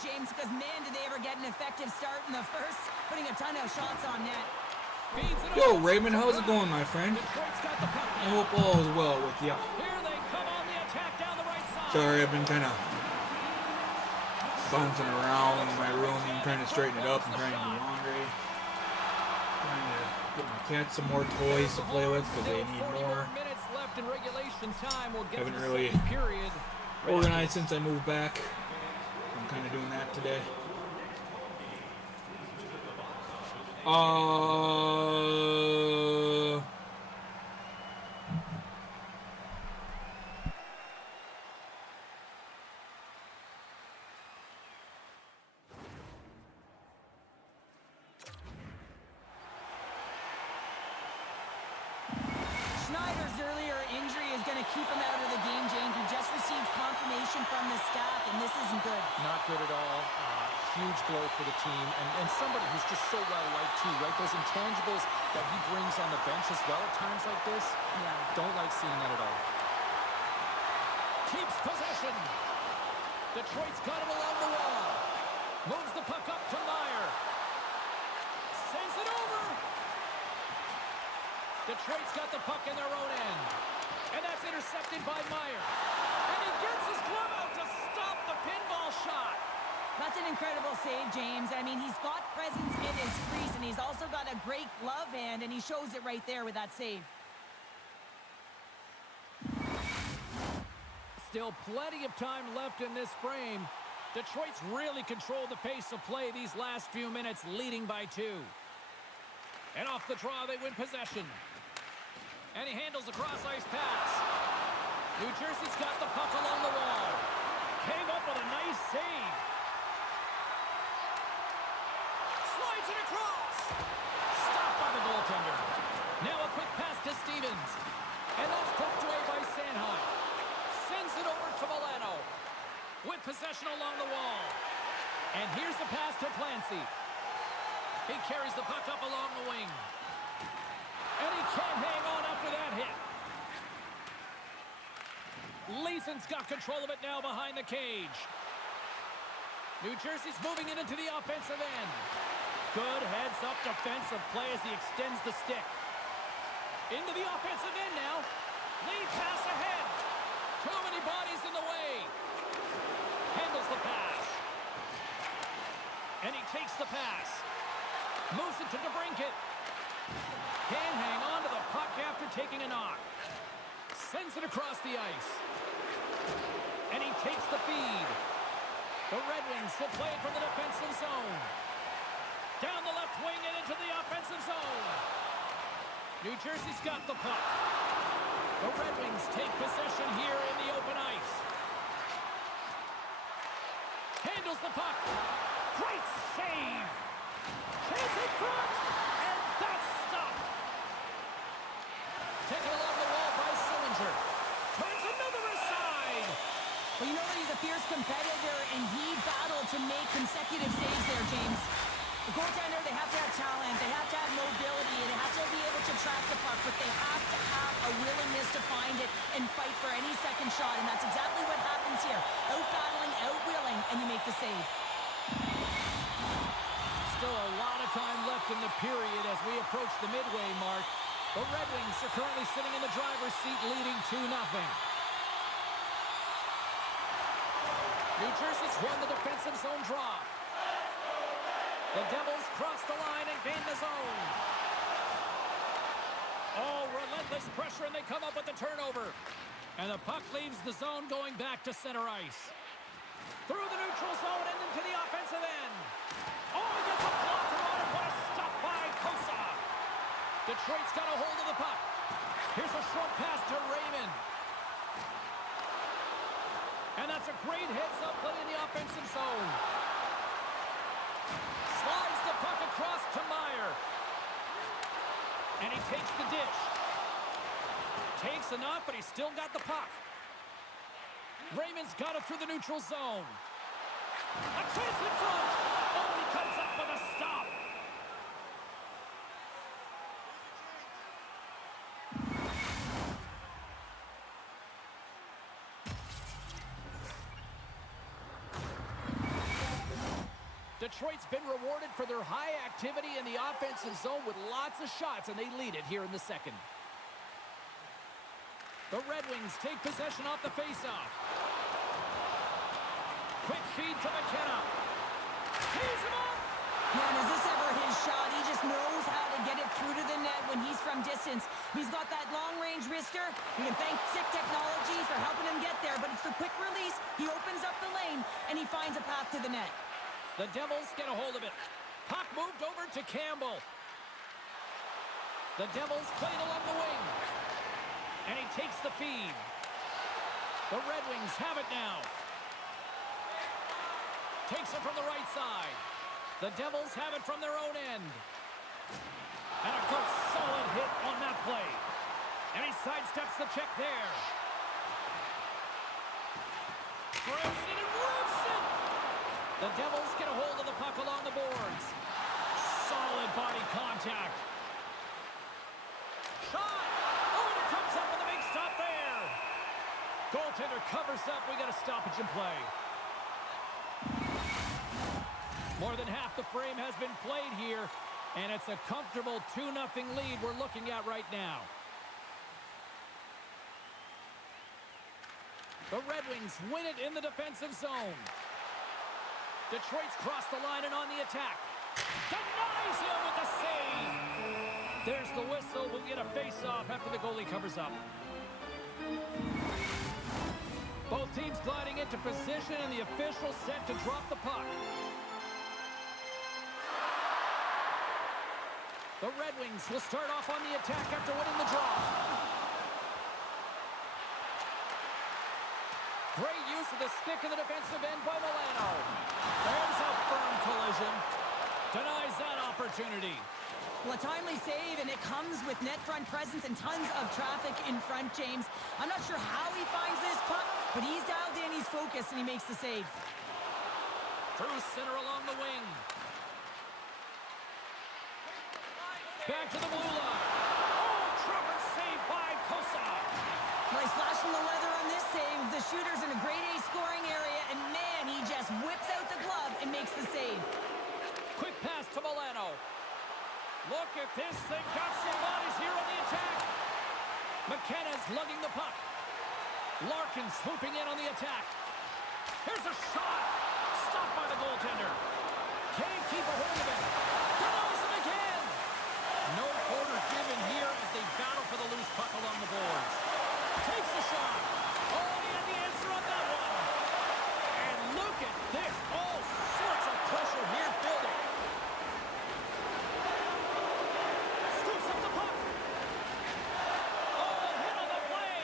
James, because man, did they ever get an effective start in the first, putting a ton of shots on net. Yo, Raymond, how's it going, my friend? I hope all is well with you. Here they come on the attack down the right side. Sorry, I've been kind of bouncing around in my room and trying to straighten it up and trying to do laundry. Trying to get my cats some more toys to play with because they need more. Minutes left in regulation time. We'll get Haven't to the really second period. organized since I moved back. I'm kind of doing that today. Schneider's earlier injury is going to keep him out of the game, James. We just received confirmation from the staff, and this isn't good. Not good at all. Huge blow for the team, and somebody who's just so well-liked too, right? Those intangibles that he brings on the bench as well at times like this, don't like seeing that at all. Keeps possession. Detroit's got him along the wall. Moves the puck up to Meyer. Sends it over. Detroit's got the puck in their own end. And that's intercepted by Meyer. And he gets his glove out to stop the pinball shot. That's an incredible save, James. I mean, he's got presence in his crease, and he's also got a great glove hand, and he shows it right there with that save. Still plenty of time left in this frame. Detroit's really controlled the pace of play these last few minutes, leading by 2. And off the draw, they win possession. And he handles a cross-ice pass. New Jersey's got the puck along the wall. Came up with a nice save. Slides it across. Stopped by the goaltender. Now a quick pass to Stevens. And that's poked away by Sanheim. Sends it over to Milano. With possession along the wall. And here's the pass to Clancy. He carries the puck up along the wing. And he can't hang on after that hit. Leeson's got control of it now behind the cage. New Jersey's moving it into the offensive end. Good heads-up defensive play as he extends the stick. Into the offensive end now. Lead pass ahead. Too many bodies in the way. Handles the pass. And he takes the pass. Moves it to DeBrincat. Can't hang on to the puck after taking a knock. Sends it across the ice. And he takes the feed. The Red Wings will play it from the defensive zone. Down the left wing and into the offensive zone. New Jersey's got the puck. The Red Wings take possession here in the open ice. Handles the puck. Great save. Chase in front. And that's stopped. Taken along the wall by Sillinger. Turns another aside. Well, you know that he's a fierce competitor, and he battled to make consecutive saves there, James. The goaltender, they have to have talent, they have to have mobility, and they have to be able to track the puck, but they have to have a willingness to find it and fight for any second shot, and that's exactly what happens here. Out-battling, out-willing, and you make the save. Still a lot of time left in the period as we approach the midway mark. The Red Wings are currently sitting in the driver's seat, leading 2-0. New Jersey's won the defensive zone draw. The Devils cross the line and gain the zone. Oh, relentless pressure, and they come up with the turnover. And the puck leaves the zone going back to center ice. Through the neutral zone and into the offensive end. Oh, he gets a blocker on it. What a stop by Kosa. Detroit's got a hold of the puck. Here's a short pass to Raymond. And that's a great heads-up play in the offensive zone. Slides the puck across to Meyer. And he takes the dish. Takes enough, but he's still got the puck. Raymond's got it through the neutral zone. A chance in front. Oh, he comes up with a stop. Detroit's been rewarded for their high activity in the offensive zone with lots of shots, and they lead it here in the second. The Red Wings take possession off the faceoff. Quick feed to McKenna. Tees him up! Man, is this ever his shot? He just knows how to get it through to the net when he's from distance. He's got that long-range wrister. We can thank Sick Technology for helping him get there, but it's the quick release. He opens up the lane, and he finds a path to the net. The Devils get a hold of it. Puck moved over to Campbell. The Devils played along the wing. And he takes the feed. The Red Wings have it now. Takes it from the right side. The Devils have it from their own end. And a good solid hit on that play. And he sidesteps the check there. Grabs it and rips it! The Devils get a hold of the puck along the boards. Solid body contact. Shot! Oh, and it comes up with a big stop there. Goaltender covers up. We got a stoppage in play. More than half the frame has been played here, and it's a comfortable 2-0 lead we're looking at right now. The Red Wings win it in the defensive zone. Detroit's crossed the line and on the attack. Denies him with the save. There's the whistle. We'll get a face-off after the goalie covers up. Both teams gliding into position, and the official set to drop the puck. The Red Wings will start off on the attack after winning the draw. Great use of the stick in the defensive end by Milano. There's a firm collision. Denies that opportunity. Well, a timely save, and it comes with net front presence and tons of traffic in front, James. I'm not sure how he finds this puck, but he's dialed in, he's focused, and he makes the save. Through center along the wing. Back to the blue line. Oh, tremor save by Kosa. Well, he's flashing the leather on this save. The shooter's in a grade A scoring area, and man, he just whips out the glove and makes the save. Quick pass to Milano. Look at this. They've got some bodies here on the attack. McKenna's lugging the puck. Larkin's swooping in on the attack. Here's a shot. Stopped by the goaltender. Can't keep a hold of it. Denies him again. No quarter given here as they battle for the loose puck along the boards. Takes the shot. Oh, he had the answer on that one. And look at this. All sorts of pressure here building. Scoops up the puck. Oh, hit on the play.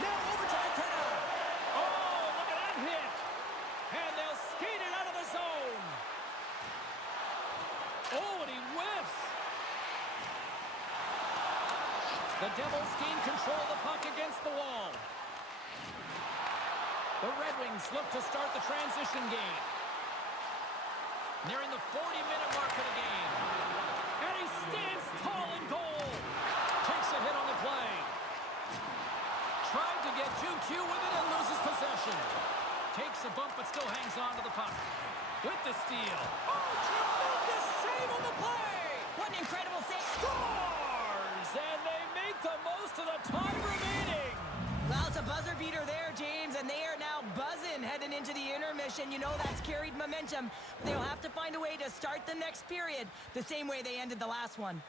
Now over to McKenna. Oh, look at that hit. And they'll skate it out of the zone. Oh, and he whiffs. The Devils gain control of the puck against the wall. The Red Wings look to start the transition game. Nearing the 40-minute mark of the game. And he stands tall in goal. Takes a hit on the play. Tried to get 2Q with it and loses possession. Takes a bump but still hangs on to the puck. With the steal. Oh, tremendous save on the play. What an incredible save. Scores! And they make the most of the time remaining. Well, it's a buzzer beater there, James, and they are now buzzing heading into the intermission. You know that's carried momentum. They'll have to find a way to start the next period the same way they ended the last one.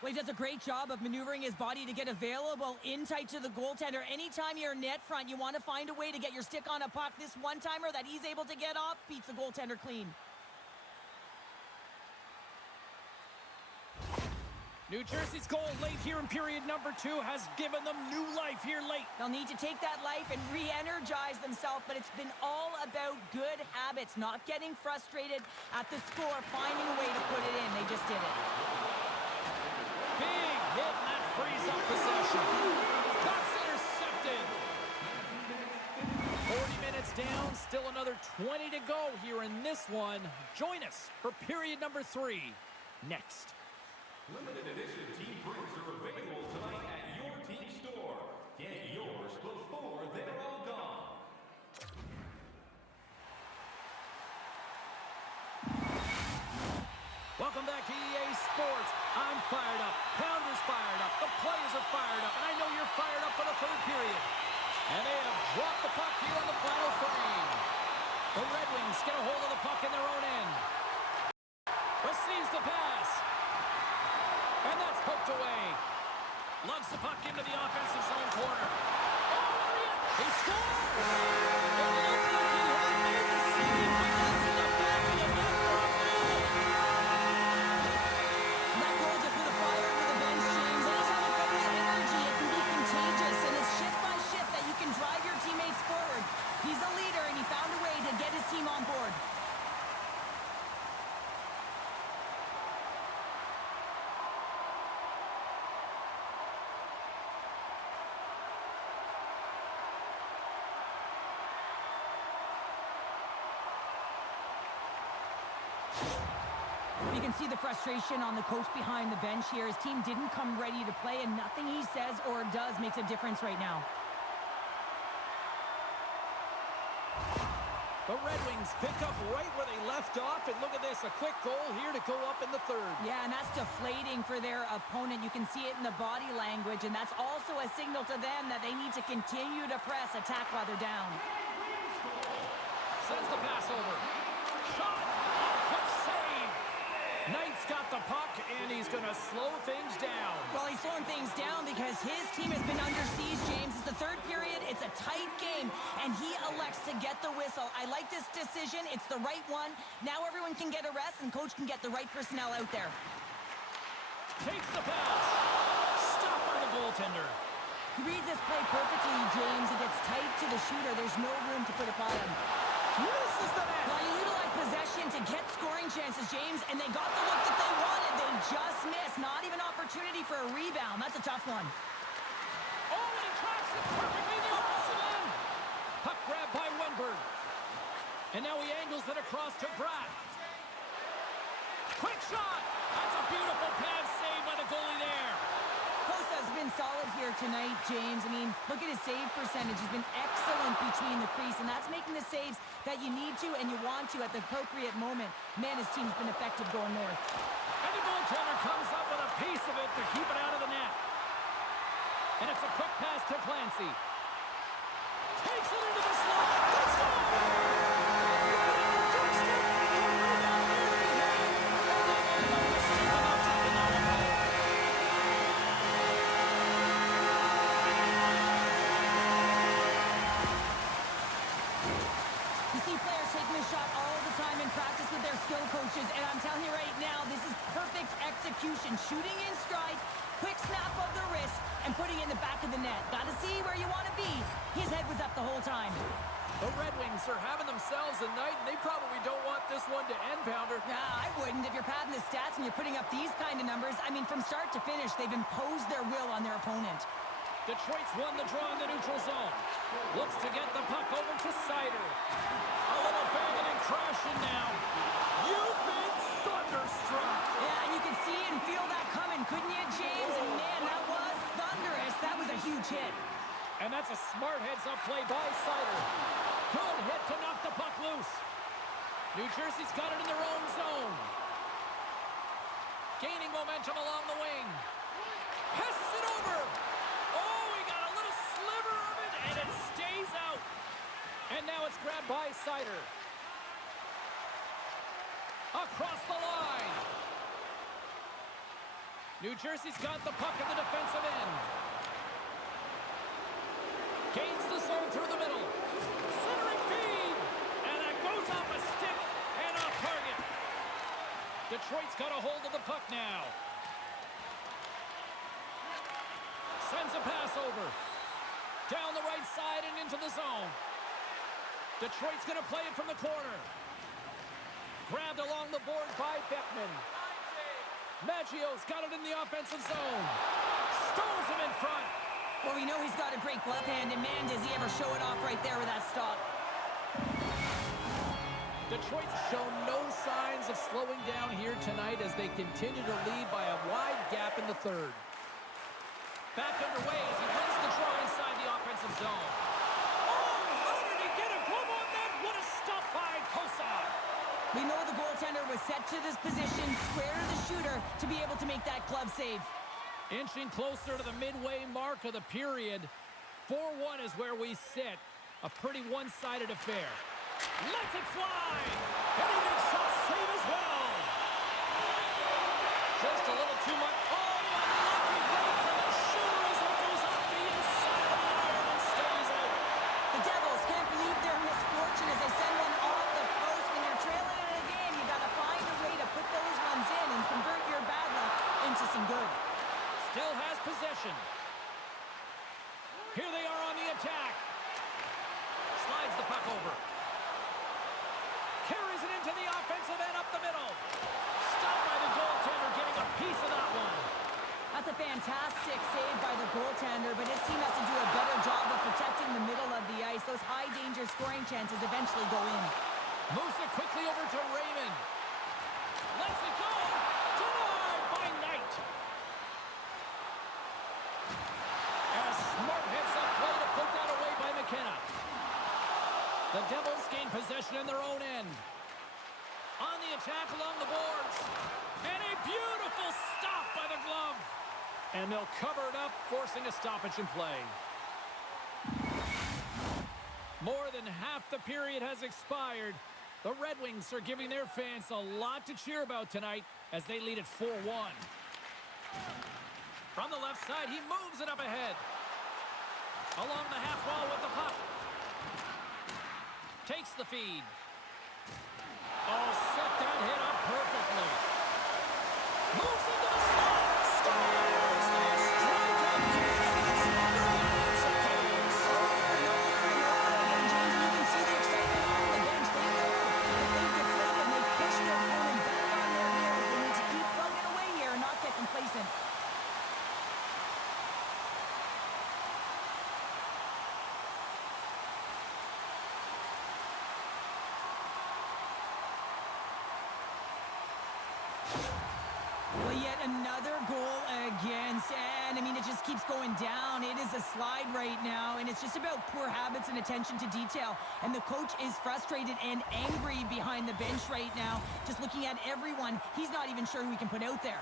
Well, he does a great job of maneuvering his body to get available in tight to the goaltender. Anytime you're net front, you want to find a way to get your stick on a puck. This one-timer that he's able to get off beats the goaltender clean. New Jersey's goal late here in period number 2 has given them new life here late. They'll need to take that life and re-energize themselves, but it's been all about good habits, not getting frustrated at the score, finding a way to put it in. They just did it. Big hit, and that frees up possession. That's intercepted. 40 minutes down, still another 20 to go here in this one. Join us for period number 3 next. Limited edition team prints are available tonight at your team store. Get yours before they're all gone. Welcome back to EA Sports. I'm fired up. Pounder's fired up. The players are fired up. And I know you're fired up for the third period. And they have dropped the puck here on the final frame. The Red Wings get a hold of the puck in their own end. Receives the pass. And that's poked away. Lugs the puck into the offensive zone corner. Oh, he scores! It looked like he had made the save, but that's in the back of the net for a goal. That goal just lit a fire under the bench, James. Anytime you've got that energy, it can be contagious, and it's shift by shift that you can drive your teammates forward. He's a leader, and he found a way to get his team on board. You can see the frustration on the coach behind the bench here. His team didn't come ready to play, and nothing he says or does makes a difference right now. The Red Wings pick up right where they left off, and look at this, a quick goal here to go up in the third. Yeah, and that's deflating for their opponent. You can see it in the body language, and that's also a signal to them that they need to continue to press, attack while they're down. Sends the pass over. Shot! Oh, quick save! Knight's got the puck, and he's going to slow things down. Well, he's slowing things down because his team has been under siege, James. It's the third period. It's a tight game, and he elects to get the whistle. I like this decision. It's the right one. Now everyone can get a rest, and coach can get the right personnel out there. Takes the pass. Stopped by the goaltender. He reads this play perfectly, James. He gets tight to the shooter. There's no room to put it by him. Misses the net. Well, you utilize possession to get scoring chances, James, and they got the look that they wanted. They just missed. Not even opportunity for a rebound. That's a tough one. Oh, and he tracks it perfectly in the offensive end. Puck grabbed by Wenberg. And now he angles it across to Bratt. Quick shot. That's a beautiful pad save by the goalie there. Costa's been solid here tonight, James. I mean, look at his save percentage. He's been excellent between the crease, and that's making the saves that you need to and you want to at the appropriate moment. Man, his team's been effective going north. And the goaltender comes up with a piece of it to keep it out of the net. And it's a quick pass to Clancy. Takes it into the slot. Let's go! You see players taking a shot all the time in practice with their skill coaches, and I'm telling you right now, this is perfect execution. Shooting in stride, quick snap of the wrist, and putting it in the back of the net. Got to see where you want to be. His head was up the whole time. The Red Wings are having themselves a night, and they probably don't want this one to end, Pounder. Nah, I wouldn't. If you're padding the stats and you're putting up these kind of numbers, I mean, from start to finish, they've imposed their will on their opponent. Detroit's won the draw in the neutral zone. Looks to get the puck over to Sider. A little banging and crashing now. You've been thunderstruck. Yeah, and you can see and feel that coming, couldn't you, James? And man, that was thunderous. That was a huge hit. And that's a smart heads-up play by Sider. Good hit to knock the puck loose. New Jersey's got it in their own zone. Gaining momentum along the wing. Passes it over. Oh, he got a little sliver of it, and it stays out. And now it's grabbed by Sider. Across the line. New Jersey's got the puck in the defensive end. Gains the zone through the middle. Centering feed. And that goes off a stick and off target. Detroit's got a hold of the puck now. Sends a pass over. Down the right side and into the zone. Detroit's going to play it from the corner. Grabbed along the boards by Beckman. Maggio's got it in the offensive zone. Stones him in front. Well, we know he's got a great glove hand, and man, does he ever show it off right there with that stop. Detroit's shown no signs of slowing down here tonight as they continue to lead by a wide gap in the third. Back underway as he wins the draw inside the offensive zone. Oh, how did he get a glove on that? What a stop by Kosar. We know the goaltender was set to this position, square to the shooter, to be able to make that glove save. Inching closer to the midway mark of the period. 4-1 is where we sit. A pretty one-sided affair. Lets it fly! And he makes that save as well! Just a little too much. Oh, unlucky break for the shooter as it goes off the inside of the iron and stays out. The Devils can't believe their misfortune as they send one off the post. When you're trailing in a game, you got to find a way to put those ones in and convert your bad luck into some good. Still has possession. Here they are on the attack. Slides the puck over. Carries it into the offensive end up the middle. Stopped by the goaltender, getting a piece of that one. That's a fantastic save by the goaltender, but his team has to do a better job of protecting the middle of the ice. Those high-danger scoring chances eventually go in. Moves it quickly over to Raymond. Lets it go. Denied by Knight. And a smart heads-up play to put that away by McKenna. The Devils gain possession in their own end. On the attack along the boards. And a beautiful stop by the glove. And they'll cover it up, forcing a stoppage in play. More than half the period has expired. The Red Wings are giving their fans a lot to cheer about tonight as they lead at 4-1. From the left side, he moves it up ahead. Along the half wall with the puck. Takes the feed. Oh, set that hit up perfectly. Moves into the slot. Scores the strikeout. James, you can see the excitement on the bench. They know that they've deflated and they've pushed their opponent back on their heels. They need to keep plugging away here and not get complacent. Well, yet another goal against, and I mean, it just keeps going down. It is a slide right now, and it's just about poor habits and attention to detail. And the coach is frustrated and angry behind the bench right now, just looking at everyone. He's not even sure who he can put out there.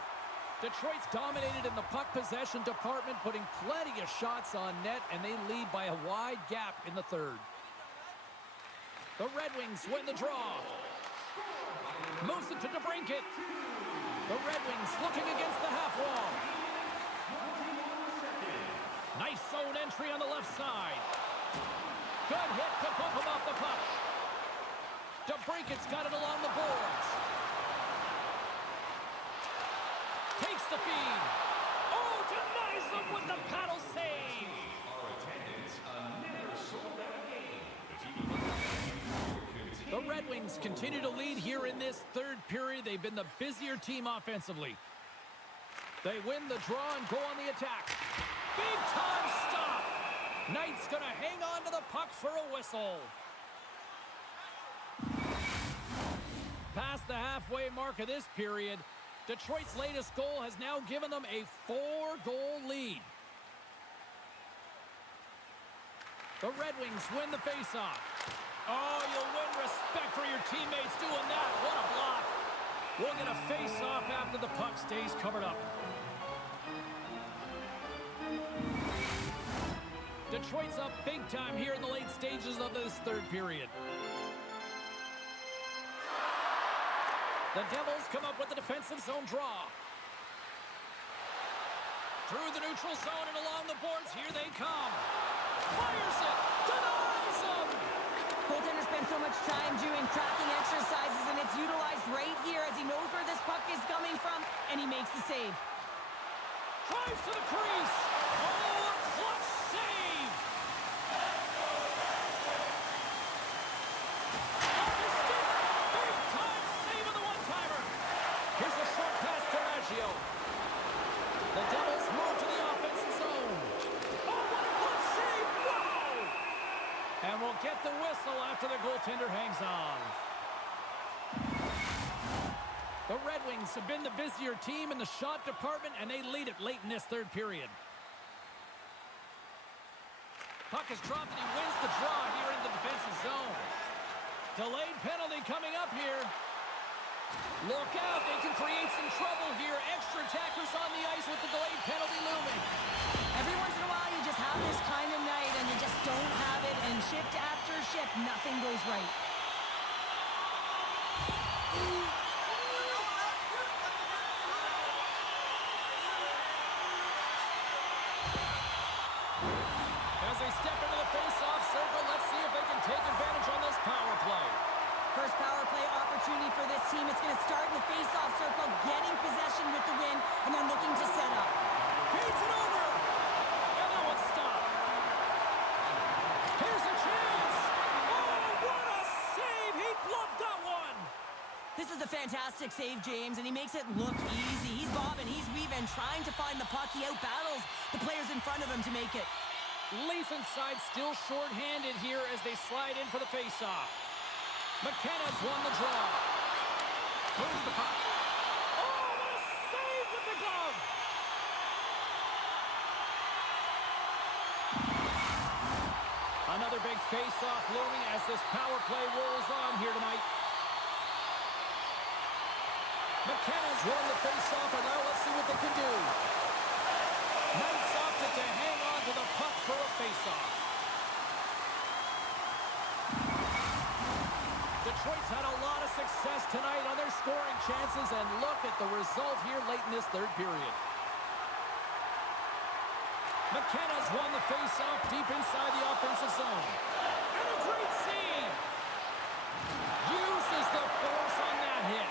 Detroit's dominated in the puck possession department, putting plenty of shots on net, and they lead by a wide gap in the third. The Red Wings win the draw. Moves it to DeBrincat. The Red Wings looking against the half wall. Nice zone entry on the left side. Good hit to bump him off the puck. DeBrincat's got it along the boards. Takes the feed. Oh, denies him with the paddle save. Our attendants never sold that game. The TV The Red Wings continue to lead here in this third period. They've been the busier team offensively. They win the draw and go on the attack. Big time stop. Knight's going to hang on to the puck for a whistle. Past the halfway mark of this period, Detroit's latest goal has now given them a 4-goal lead. The Red Wings win the faceoff. Oh, you'll win respect for your teammates doing that. What a block. We'll get a face-off after the puck stays covered up. Detroit's up big time here in the late stages of this third period. The Devils come up with the defensive zone draw. Through the neutral zone and along the boards, here they come. Fires it, denies them. Goaltender spends so much time doing tracking exercises, and it's utilized right here as he knows where this puck is coming from, and he makes the save. Drives to the crease. Oh, a clutch save. Off his stick. Big time save on the one-timer. Here's a short pass to Maggio. The Devils move to the offensive zone. Oh, what a clutch save. Wow. And we'll get the whistle after the goaltender hangs on. The Red Wings have been the busier team in the shot department, and they lead it late in this third period. Puck is dropped, and he wins the draw here in the defensive zone. Delayed penalty coming up here. Look out, they can create some trouble here. Extra attackers on the ice with the delayed penalty looming. Every once in a while, you just have this kind of night, and you just don't have it, and shift after shift, nothing goes right. As they step into the face-off circle, let's see if they can take advantage on this power play. First power play opportunity for this team. It's going to start in the face-off circle, getting possession with the win, and then looking to set up. Feeds it over! And that one's stopped. Here's a chance! Oh, what a save! He gloved that one! This is a fantastic save, James, and he makes it look easy. He's bobbing, he's weaving, trying to find the puck. He outbattles the players in front of him to make it. Leafs inside still short-handed here as they slide in for the face-off. McKenna's won the draw. Moves the puck. Oh, what a save with the glove! Another big face-off looming as this power play rolls on here tonight. McKenna's won the face-off, and now let's see what they can do. Knights opted to hang on to the puck for a face-off. Detroit's had a lot of success tonight on their scoring chances, and look at the result here late in this third period. McKenna's won the face-off deep inside the offensive zone. And a great save! Uses the force on that hit.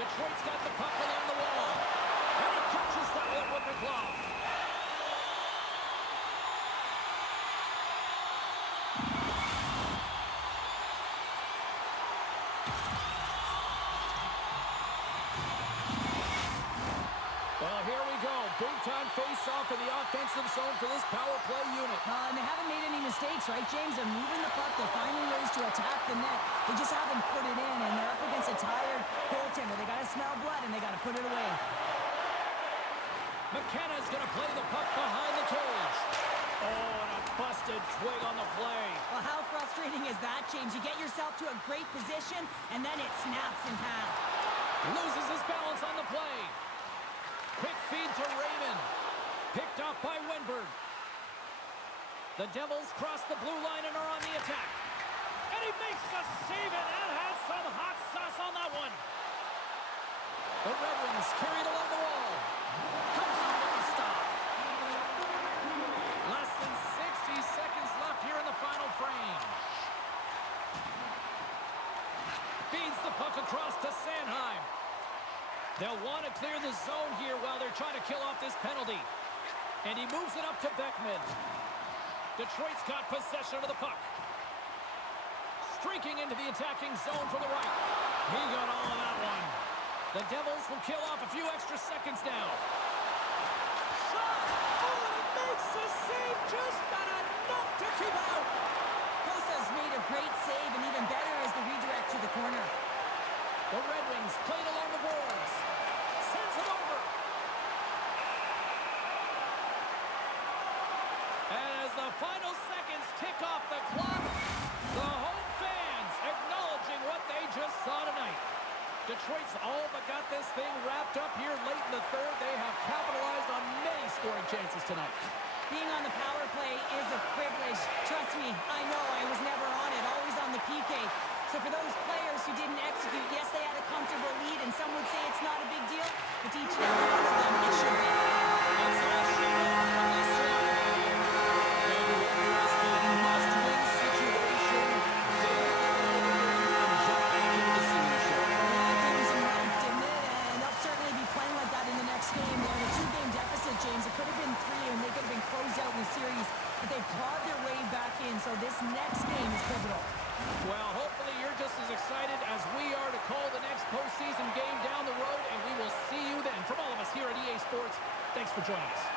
Detroit's got the puck along the wall. And he catches that one with the glove. Well, here we go. Big-time face-off in the offensive zone for this power play unit. And they haven't made any mistakes, right, James? They're moving the puck. They're finding ways to attack the net. They just haven't put it in, and they're up against a tired goaltender. They got to smell blood, and they got to put it away. McKenna's going to play the puck behind the cage. Oh, and a busted twig on the play. Well, how frustrating is that, James? You get yourself to a great position, and then it snaps in half. Loses his balance on the play. Quick feed to Raymond. Picked off by Wenberg. The Devils cross the blue line and are on the attack. And he makes the save, and that had some hot sauce on that one. The Red Wings carry it along the wall. Comes up with a stop. Less than 60 seconds left here in the final frame. Feeds the puck across to Sanheim. They'll want to clear the zone here while they're trying to kill off this penalty. And he moves it up to Beckman. Detroit's got possession of the puck. Streaking into the attacking zone from the right. He got all of that one. The Devils will kill off a few extra seconds now. Shot! Oh, and it makes the save, just not enough to keep out. Kosa's made a great save, and even better is the redirect to the corner. The Red Wings played along the boards. Sends it over. And as the final seconds tick off the clock, the home fans acknowledging what they just saw tonight. Detroit's all but got this thing wrapped up here late in the third. They have capitalized on many scoring chances tonight. Being on the power play is a privilege. Trust me, I know I was never on it, always on the PK. So for those players who didn't execute, yes, they had a comfortable lead, and some would say it's not a big deal, but to each and every one of them, it should be. And so for joining us.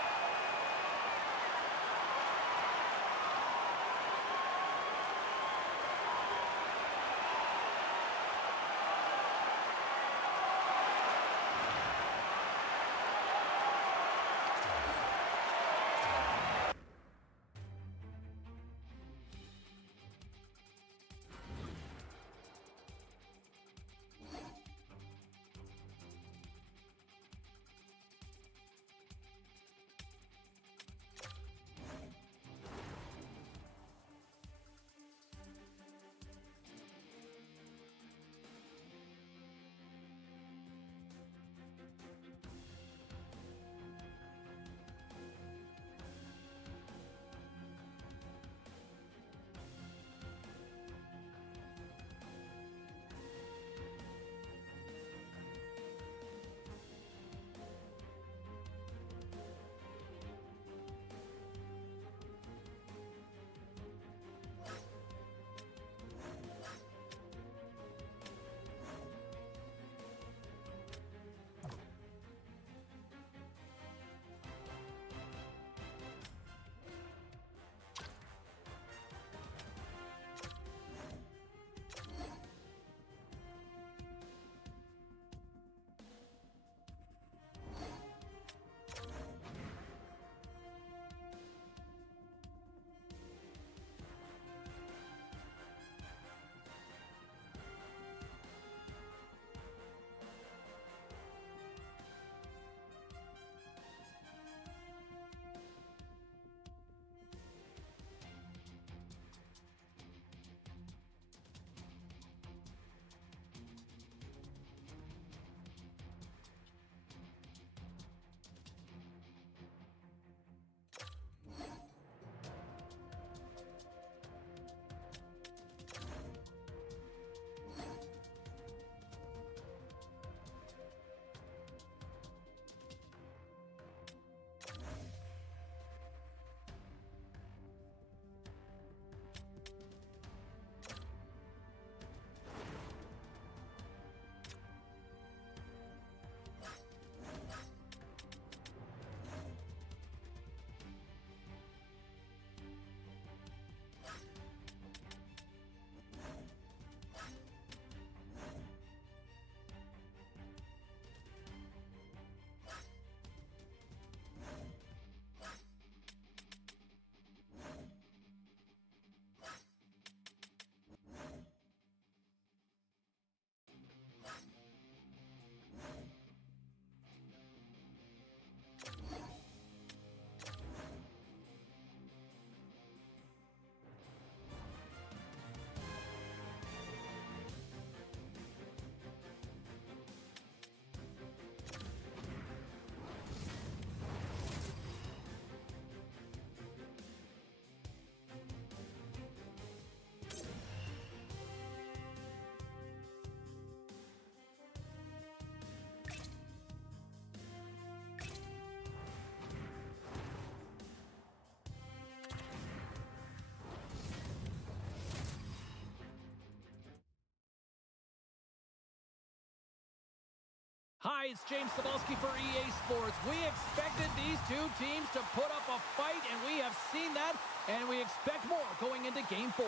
Hi, it's James Cebulski for EA Sports. We expected these two teams to put up a fight, and we have seen that, and we expect more going into Game 4.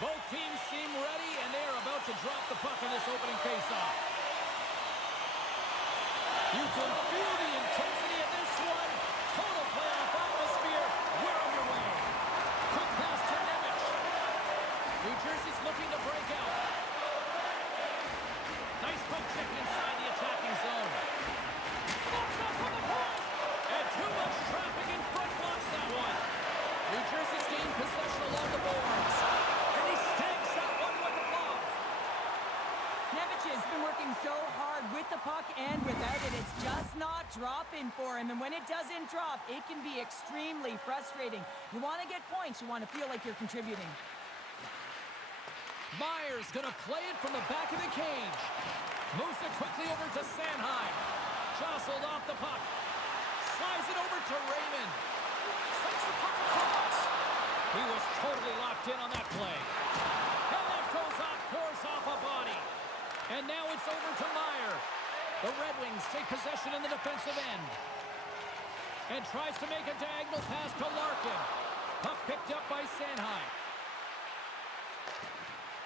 Both teams seem ready, and they are about to drop the puck in this opening faceoff. You can feel the intensity of this one. Total playoff atmosphere. We're underway. Quick pass to Nemec. New Jersey's looking to break out. Nice poke check inside the attacking zone. Slots up from the point. And too much traffic in front blocks that one. New Jersey's gained possession along the boards. And he stinks that one with the glove. Nemec has been working so hard with the puck and without it. It's just not dropping for him. And when it doesn't drop, it can be extremely frustrating. You want to get points. You want to feel like you're contributing. Myers going to play it from the back of the cage. Moves it quickly over to Sanheim. Jostled off the puck. Slides it over to Raymond. Sends the puck across. He was totally locked in on that play. And that goes off course off a body. And now it's over to Meyer. The Red Wings take possession in the defensive end. And tries to make a diagonal pass to Larkin. Puck picked up by Sanheim.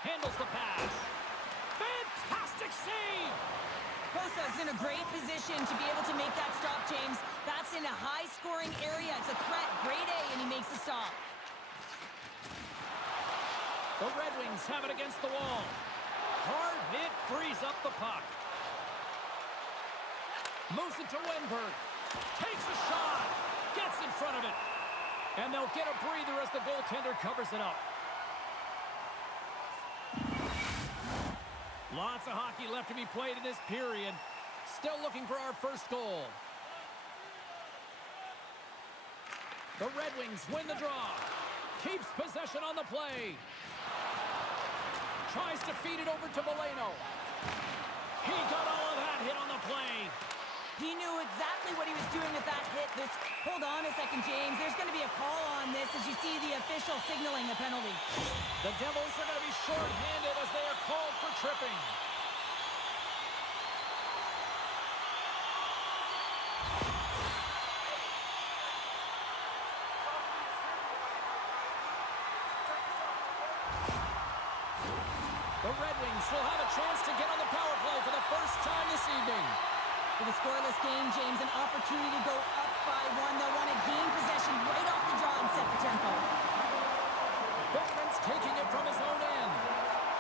Handles the pass. Fantastic save! Kosa's in a great position to be able to make that stop, James. That's in a high-scoring area. It's a threat. Grade A, and he makes the stop. The Red Wings have it against the wall. Hard hit frees up the puck. Moves it to Wenberg. Takes a shot. Gets in front of it. And they'll get a breather as the goaltender covers it up. Lots of hockey left to be played in this period. Still looking for our first goal. The Red Wings win the draw. Keeps possession on the play. Tries to feed it over to Boleno. He got all of that hit on the play. He knew exactly what he was doing with that hit. Hold on a second, James. There's going to be a call on this as you see the official signaling a penalty. The Devils are going to be short-handed as they are called for tripping. The Red Wings will have a chance to get on the power play for the first time this evening. With a scoreless game, James, an opportunity to go up by one. They'll want to gain possession right off the draw and set the tempo. Bergman's taking it from his own end.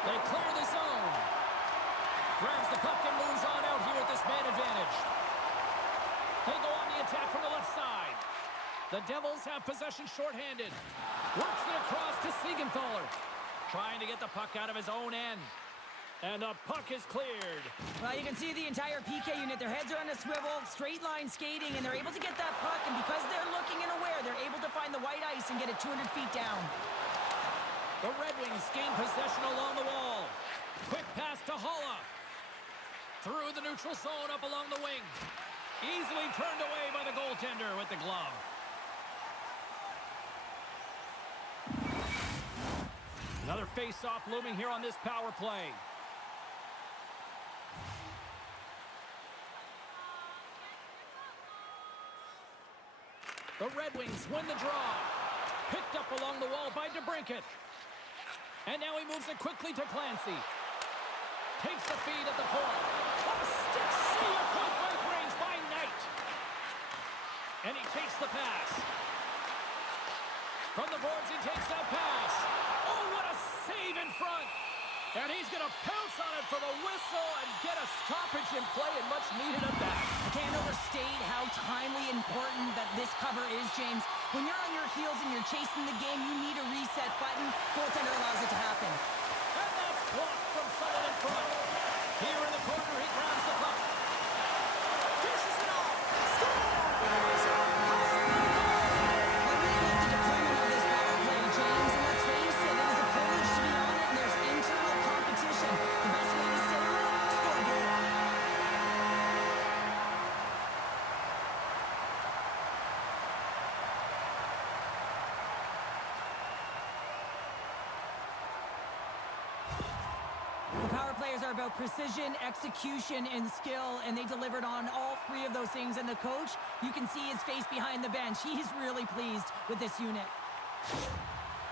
They clear the zone. Grabs the puck and moves on out here with this man advantage. They go on the attack from the left side. The Devils have possession shorthanded. Works it across to Siegenthaler. Trying to get the puck out of his own end. And the puck is cleared. Well, you can see the entire PK unit. Their heads are on a swivel, straight line skating, and they're able to get that puck. And because they're looking and aware, they're able to find the white ice and get it 200 feet down. The Red Wings gain possession along the wall. Quick pass to Holla. Through the neutral zone up along the wing. Easily turned away by the goaltender with the glove. Another face-off looming here on this power play. The Red Wings win the draw. Picked up along the wall by DeBrincat. And now he moves it quickly to Clancy. Takes the feed at the point. A stick see at point-blank range by Knight. And he takes the pass. From the boards, he takes that pass. Oh, what a save in front. And he's going to pounce on it for the whistle and get a stoppage in play, and much needed at that. I can't overstate how timely important that this cover is, James. When you're on your heels and you're chasing the game, you need a reset button. Goaltender allows it to happen. And that's blocked from someone in front. Here in the corner, he grabs the puck. Dishes it off. Scores! I really like the deployment of this power play, James. And let's face it, it is a privilege to be on it, and there's internal competition. The best way to stay on it, score a goal. The power players are about precision, execution, and skill, and they delivered on all three of those things. And the coach, you can see his face behind the bench. He's really pleased with this unit.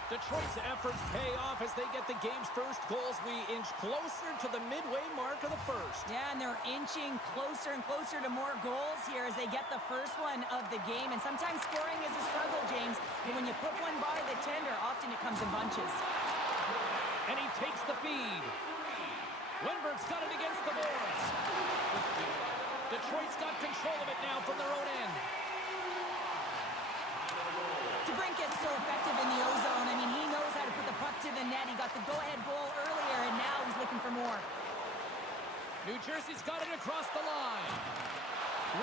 Detroit's efforts pay off as they get the game's first goals. We inch closer to the midway mark of the first. Yeah, and they're inching closer and closer to more goals here as they get the first one of the game. And sometimes scoring is a struggle, James. But when you put one by the tender, often it comes in bunches. And he takes the feed. Wenberg's got it against the boards. Detroit's got control of it now from their own end. DeBrincat's so effective in the O-zone. I mean, he knows how to put the puck to the net. He got the go-ahead goal earlier, and now he's looking for more. New Jersey's got it across the line.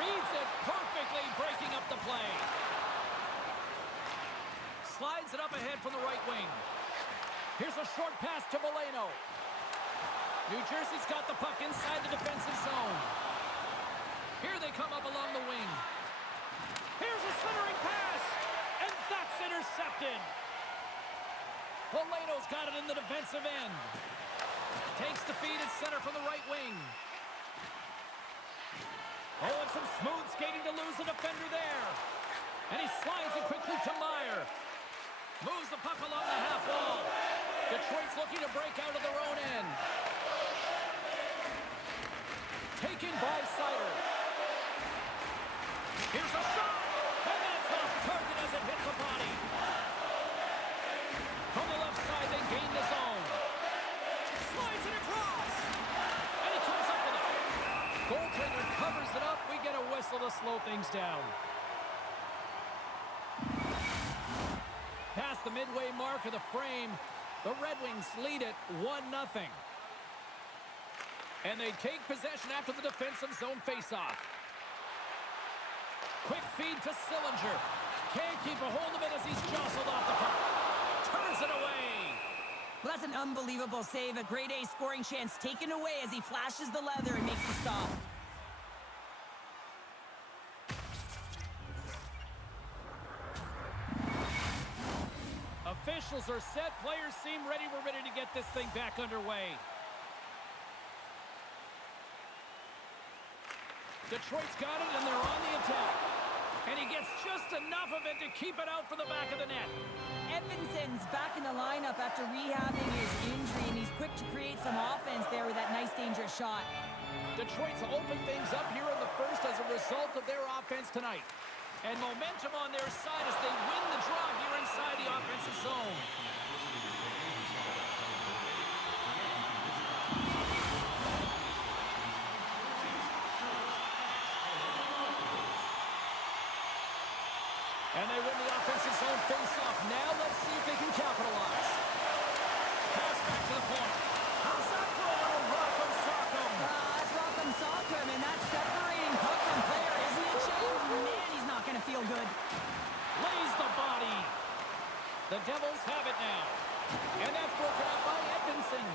Reads it perfectly, breaking up the play. Slides it up ahead from the right wing. Here's a short pass to Boleno. New Jersey's got the puck inside the defensive zone. Here they come up along the wing. Here's a centering pass, and that's intercepted. Boleno's got it in the defensive end. Takes the feed at center from the right wing. Oh, and some smooth skating to lose the defender there. And he slides it quickly to Meyer. Moves the puck along the half wall. Detroit's looking to break out of their own end. Taken by Sider. Here's a shot. And that's off target as it hits the body. From the left side, they gain the zone. Slides it across. And he comes up with it. Goaltender covers it up. We get a whistle to slow things down. Past the midway mark of the frame, the Red Wings lead it 1-0. And they take possession after the defensive zone faceoff. Quick feed to Sillinger. Can't keep a hold of it as he's jostled off the puck. Turns it away. Well, that's an unbelievable save. A grade A scoring chance taken away as he flashes the leather and makes the stop. Officials are set. Players seem ready. We're ready to get this thing back underway. Detroit's got it, and they're on the attack. And he gets just enough of it to keep it out for the back of the net. Edvinson's back in the lineup after rehabbing his injury, and he's quick to create some offense there with that nice, dangerous shot. Detroit's opened things up here in the first as a result of their offense tonight. And momentum on their side as they win the draw here inside the offensive zone. And they win the offensive zone face-off. Now let's see if they can capitalize. Pass back to the point. How's that for a little Rock'em Sock'em? That's Rock'em Sock'em, and that's separating puck from player, isn't it, James? Man, he's not going to feel good. Lays the body. The Devils have it now. And that's broken up by Edvinsson.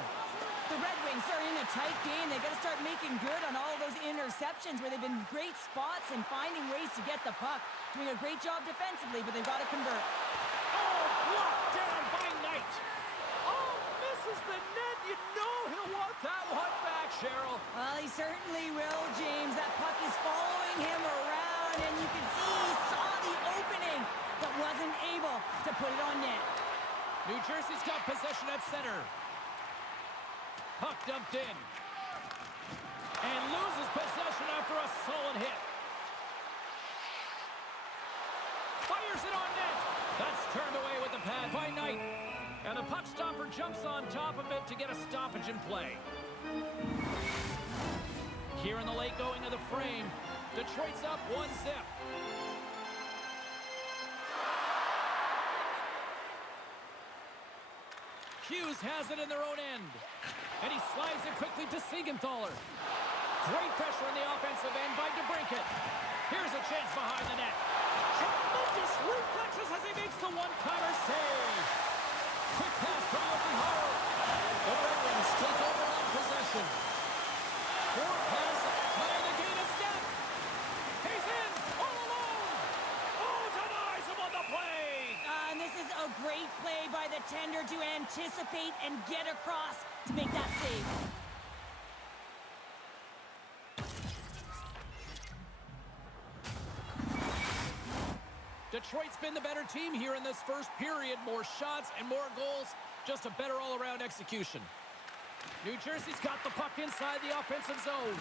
The Red Wings are in a tight game. They got to start making good on all of those interceptions where they've been great spots and finding ways to get the puck. Doing a great job defensively, but they've got to convert. Oh, blocked down by Knight. Oh, misses the net. You know he'll want that one back, Cheryl. Well, he certainly will, James. That puck is following him around, and you can see he saw the opening, but wasn't able to put it on net. New Jersey's got possession at center. Puck dumped in. And loses possession after a solid hit. Fires it on net. That's turned away with the pad by Knight. And the puck stopper jumps on top of it to get a stoppage in play. Here in the late going of the frame, Detroit's up 1-0. Hughes has it in their own end. And he slides it quickly to Siegenthaler. Great pressure in the offensive end by DeBrincat. Here's a chance behind the net. Tremendous reflexes as he makes the one-timer save. Quick pass to Yoki Haro. The Red Wings take over on possession. Forward pass, trying to gain a step. He's in, all alone. Oh, denies him on the play. And this is a great play by the tender to anticipate and get across to make that save. Detroit's been the better team here in this first period. More shots and more goals. Just a better all-around execution. New Jersey's got the puck inside the offensive zone.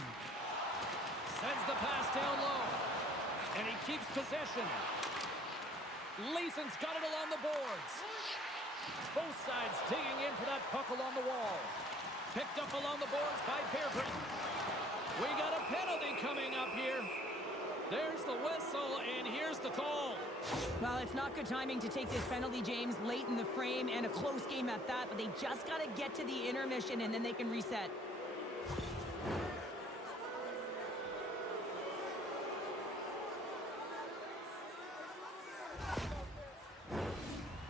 Sends the pass down low. And he keeps possession. Leeson's got it along the boards. Both sides digging in for that puck along the wall. Picked up along the boards by Bearbrink. We got a penalty coming up here. There's the whistle, and here's the call. Well, it's not good timing to take this penalty, James, late in the frame, and a close game at that, but they just got to get to the intermission, and then they can reset.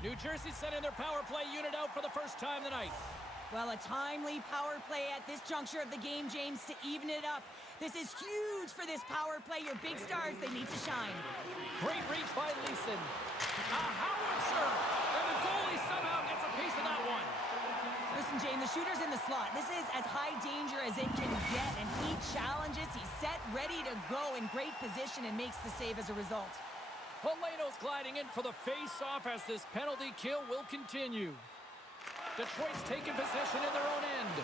New Jersey sending their power play unit out for the first time tonight. Well, a timely power play at this juncture of the game, James, to even it up. This is huge for this power play. Your big stars, they need to shine. Great reach by Leeson. A howitzer, and the goalie somehow gets a piece of that one. The Listen, Jane, the shooter's in the slot. This is as high danger as it can get, and he challenges. He's set, ready to go, in great position, and makes the save as a result. Valeno's gliding in for the face-off as this penalty kill will continue. Detroit's taking possession in their own end.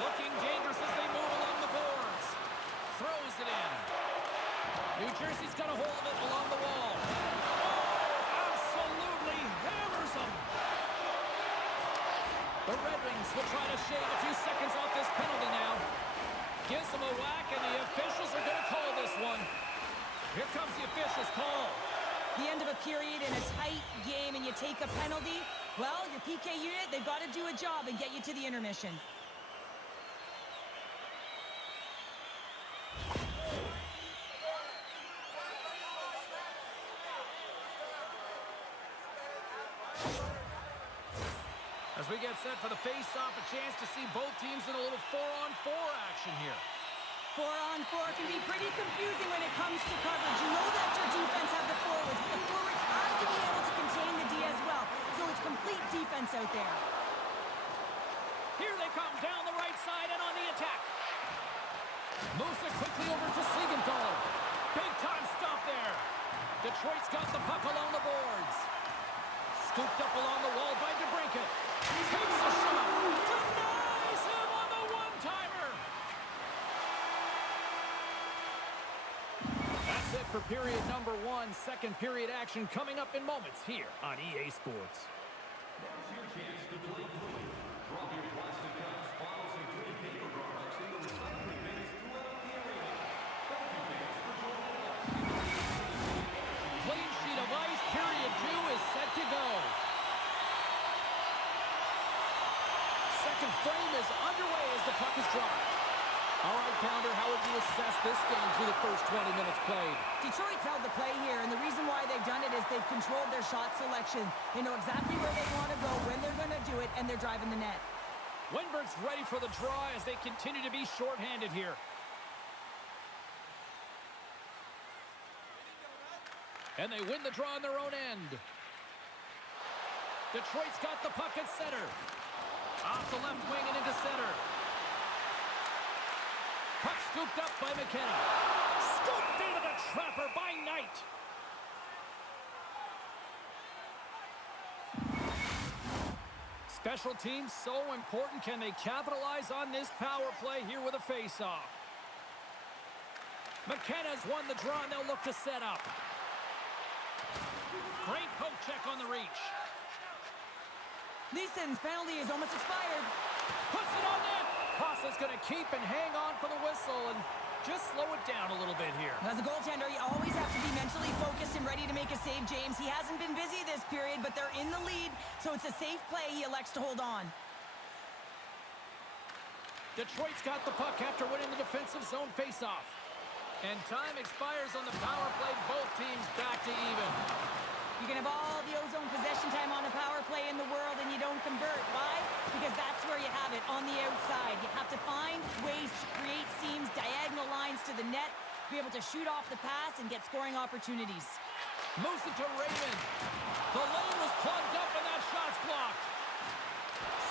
Looking dangerous as they move along the boards. Throws it in. New Jersey's got a hold of it along the wall. Oh, absolutely hammers them. The Red Wings will try to shave a few seconds off this penalty now. Gives them a whack, and the officials are going to call this one. Here comes the officials' call. The end of a period in a tight game, and you take a penalty. Well, your PK unit, they've got to do a job and get you to the intermission. As we get set for the face-off, a chance to see both teams in a little 4-on-4 action here. 4-on-4 can be pretty confusing when it comes to coverage. You know that your defense have the forwards, but the forwards have to be able to contain the D as well. So it's complete defense out there. Here they come down the right side and on the attack. Moves it quickly over to Siegenthaler. Big time stop there. Detroit's got the puck along the boards. Scooped up along the wall by DeBrincat. Takes a shot. Denies him on the one-timer. That's it for period number 1. Second period action coming up in moments here on EA Sports. Now's your chance to play clean. Drop your plastic cups, bottles, and clean paper products in the recycling bins throughout the arena. Thank you, fans, for joining us. Clean sheet of ice. Period 2 is set to go. Second frame is underway as the puck is dropped. All right, Pounder, how would you assess this game through the first 20 minutes played? Detroit's held the play here, and the reason why they've done it is they've controlled their shot selection. They know exactly where they want to go, when they're going to do it, and they're driving the net. Winberg's ready for the draw as they continue to be shorthanded here. And they win the draw on their own end. Detroit's got the puck at center. Off the left wing and into center. Puck scooped up by McKenna. Scooped into the trapper by Knight. Special teams so important. Can they capitalize on this power play here with a face-off? McKenna's won the draw, and they'll look to set up. Great poke check on the reach. Leeson's penalty is almost expired. Puts it on net. Costa's going to keep and hang on for the whistle and just slow it down a little bit here. As a goaltender, you always have to be mentally focused and ready to make a save, James. He hasn't been busy this period, but they're in the lead, so it's a safe play. He elects to hold on. Detroit's got the puck after winning the defensive zone faceoff. And time expires on the power play. Both teams back to even. You can have all the ozone possession time on a power play in the world and you don't convert. Why? Because that's where you have it, on the outside. You have to find ways to create seams, diagonal lines to the net, be able to shoot off the pass and get scoring opportunities. Moves it to Raymond. The lane was plugged up and that shot's blocked.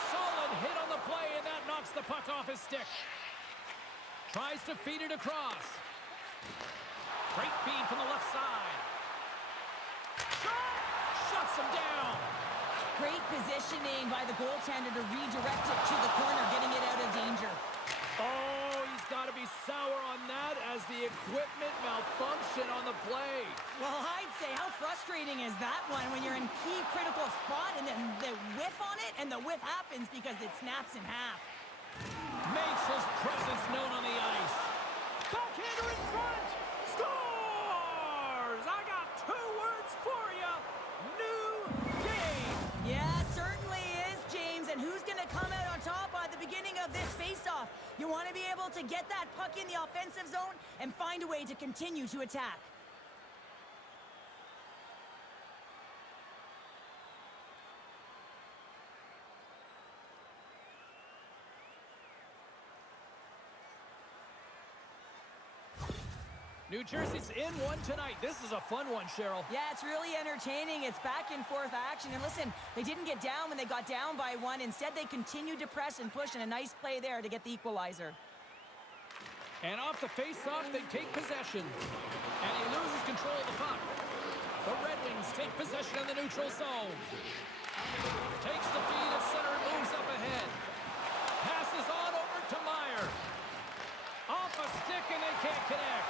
Solid hit on the play and that knocks the puck off his stick. Tries to feed it across. Great feed from the left side. Shuts him down. Great positioning by the goaltender to redirect it to the corner, getting it out of danger. Oh, he's got to be sour on that as the equipment malfunction on the play. Well, I'd say, how frustrating is that one when you're in key critical spot and then the whiff on it, and the whiff happens because it snaps in half. Makes his presence known on the ice. Backhander in front. Scores! I got 2 words for you. New game. Yeah, it certainly is, James. And who's going to come out on top at the beginning of this face-off? You want to be able to get that puck in the offensive zone and find a way to continue to attack. New Jersey's in one tonight. This is a fun one, Cheryl. Yeah, it's really entertaining. It's back and forth action. And listen, they didn't get down when they got down by one. Instead, they continued to press and push, and a nice play there to get the equalizer. And off the face-off, they take possession. And he loses control of the puck. The Red Wings take possession in the neutral zone. Takes the feed at center and moves up ahead. Passes on over to Meyer. Off a stick, and they can't connect.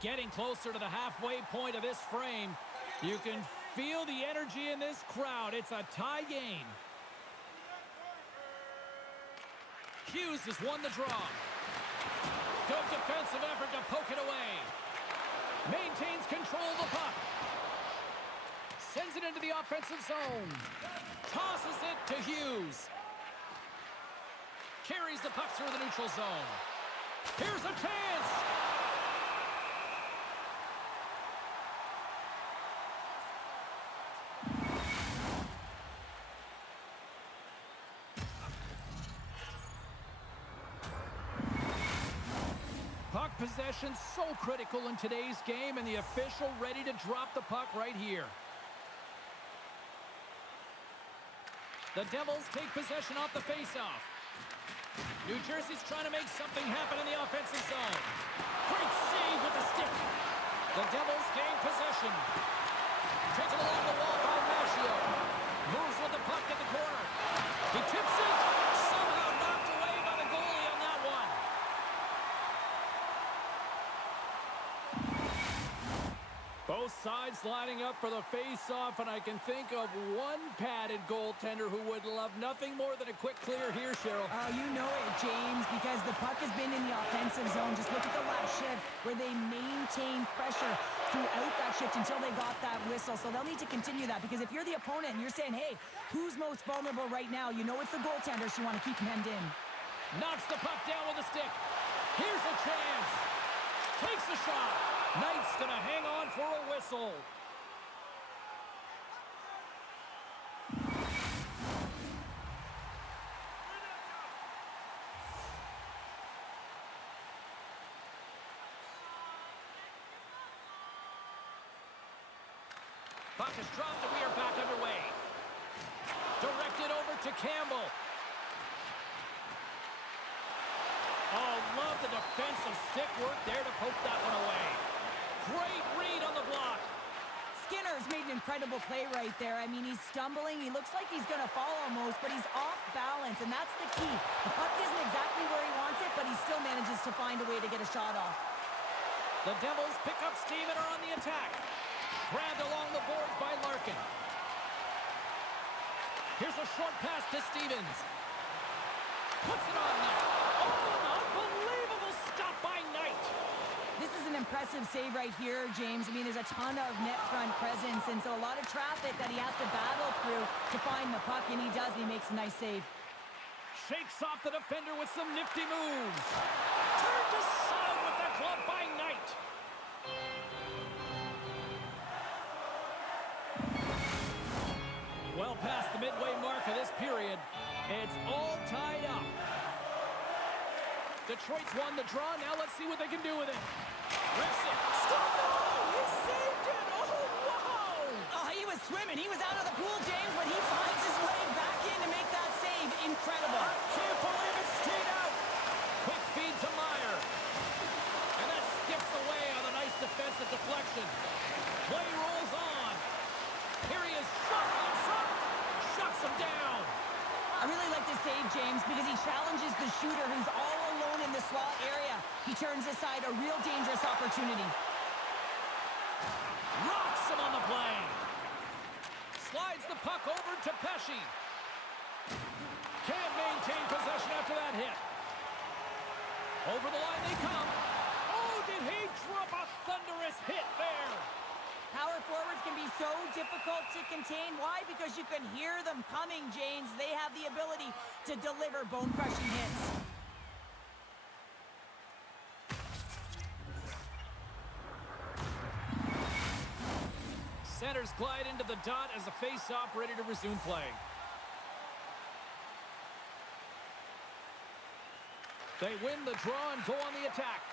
Getting closer to the halfway point of this frame. You can feel the energy in this crowd. It's a tie game. Hughes has won the draw. Good defensive effort to poke it away. Maintains control of the puck. Sends it into the offensive zone. Tosses it to Hughes. Carries the puck through the neutral zone. Here's a chance. Puck possession so critical in today's game, and the official ready to drop the puck right here. The Devils take possession off the faceoff. New Jersey's trying to make something happen in the offensive zone. Great save with the stick. The Devils gain possession. Taken along the wall by Maggio. Moves with the puck in the corner. He tips it. Somehow knocked away by the goalie on that one. Both sides lining up for the face-off, and I can think of one padded goaltender who would love nothing more than a quick clear here, Cheryl. Oh, you know it, James, because the puck has been in the offensive zone. Just look at the last shift where they maintained pressure throughout that shift until they got that whistle. So they'll need to continue that, because if you're the opponent and you're saying, hey, who's most vulnerable right now? You know it's the goaltender, so you want to keep him hemmed in. Knocks the puck down with a stick. Here's a chance. Takes a shot. Knight's going to hang on for a whistle. Puck is dropped, and we are back underway. Directed over to Campbell. Oh, love the defensive stick work there to poke that one away. Great read on the block. Skinner's made an incredible play right there. I mean, he's stumbling. He looks like he's going to fall almost, but he's off balance, and that's the key. The puck isn't exactly where he wants it, but he still manages to find a way to get a shot off. The Devils pick up steam and are on the attack. Grabbed along the boards by Larkin. Here's a short pass to Stevens. Puts it on net. Oh, an unbelievable stop by Knight. This is an impressive save right here, James. I mean, there's a ton of net front presence, and so a lot of traffic that he has to battle through to find the puck, and he does. He makes a nice save. Shakes off the defender with some nifty moves. Turned aside with the glove by Knight. Well past the midway mark of this period. It's all tied up. Detroit's won the draw. Now let's see what they can do with it. Rips it. Stop! No! He saved it! Oh, wow! Oh, he was swimming. He was out of the pool, James, but he finds his way back in to make that save. Incredible. I can't believe it stayed out. Quick feed to Meyer. And that skips away on a nice defensive deflection. Play rolls on. Here he is, shot in front. Shuts him down. I really like this save, James, because he challenges the shooter who's all alone in the slot area. He turns aside a real dangerous opportunity. Rocks him on the play. Slides the puck over to Pesci. Can't maintain possession after that hit. Over the line they come. Oh, did he drop a thunderous hit there? Power forwards can be so difficult to contain. Why? Because you can hear them coming, James. They have the ability to deliver bone-crushing hits. Defenders glide into the dot as the face-off ready to resume play. They win the draw and go on the attack.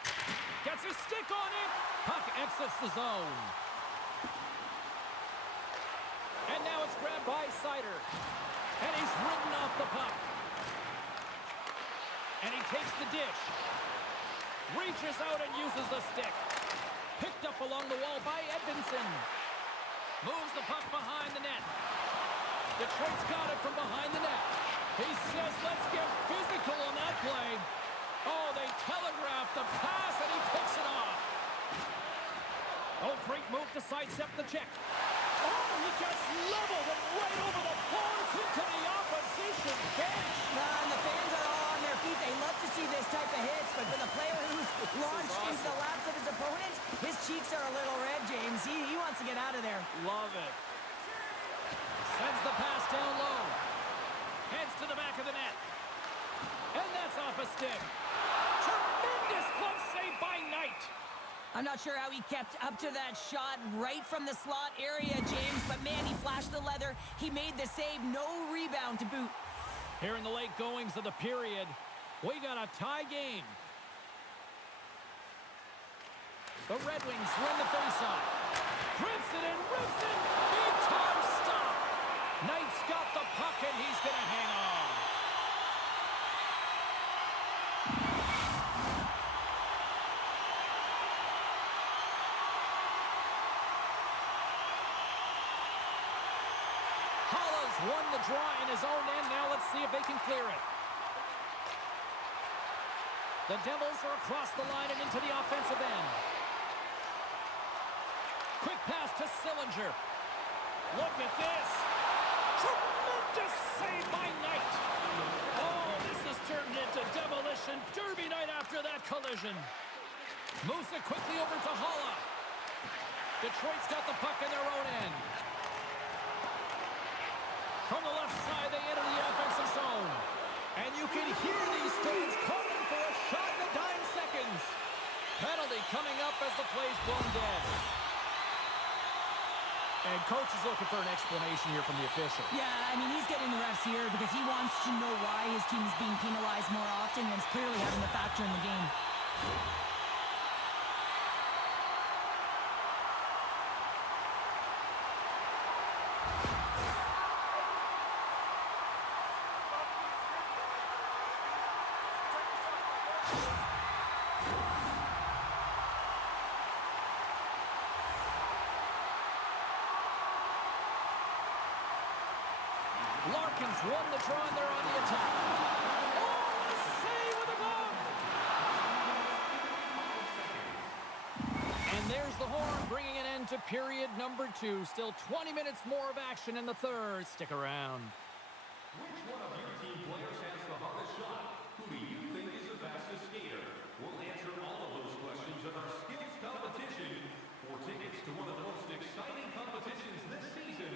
Gets a stick on it. Puck exits the zone. And now it's grabbed by Sider. And he's ridden off the puck. And he takes the dish. Reaches out and uses the stick. Picked up along the wall by Edvinsson. Moves the puck behind the net. Detroit's got it from behind the net. He says, let's get physical on that play. Oh, they telegraphed the pass, and he picks it off. Oh, great move to sidestep the check. Oh, he gets leveled and right over the boards into the opposition bench. And the fans are all on their feet. They love to see this type of hits, but for the player who's launched into the laps of his opponent, his cheeks are a little red, James. He wants to get out of there. Love it. Sends the pass down low. Heads to the back of the net. And that's off a stick. Tremendous glove save by Knight. I'm not sure how he kept up to that shot right from the slot area, James, but man, he flashed the leather. He made the save, no rebound to boot. Here in the late goings of the period, we got a tie game. The Red Wings win the faceoff. Grips it and rips it. Big time stop. Knight's got the puck and he's going to hang on. Won the draw in his own end. Now let's see if they can clear it. The Devils are across the line and into the offensive end. Quick pass to Sillinger. Look at this. Tremendous save by Knight. Oh, this has turned into demolition derby night after that collision. Moves it quickly over to Holla. Detroit's got the puck in their own end. From the left side, they enter the offensive zone. And you can hear these fans calling for a shot in the dying seconds. Penalty coming up as the play's blown dead. And coach is looking for an explanation here from the official. Yeah, I mean, he's getting the refs here because he wants to know why his team is being penalized more often, and it's clearly having a factor in the game. Larkin's won the draw and they're on the attack. Oh, a save with a glove! And there's the horn, bringing an end to period number 2. Still 20 minutes more of action in the third. Stick around. Which one of your team players has the hardest shot? Who do you think is the fastest skater? We'll answer all of those questions in our skills competition. For tickets to one of the most exciting competitions this season,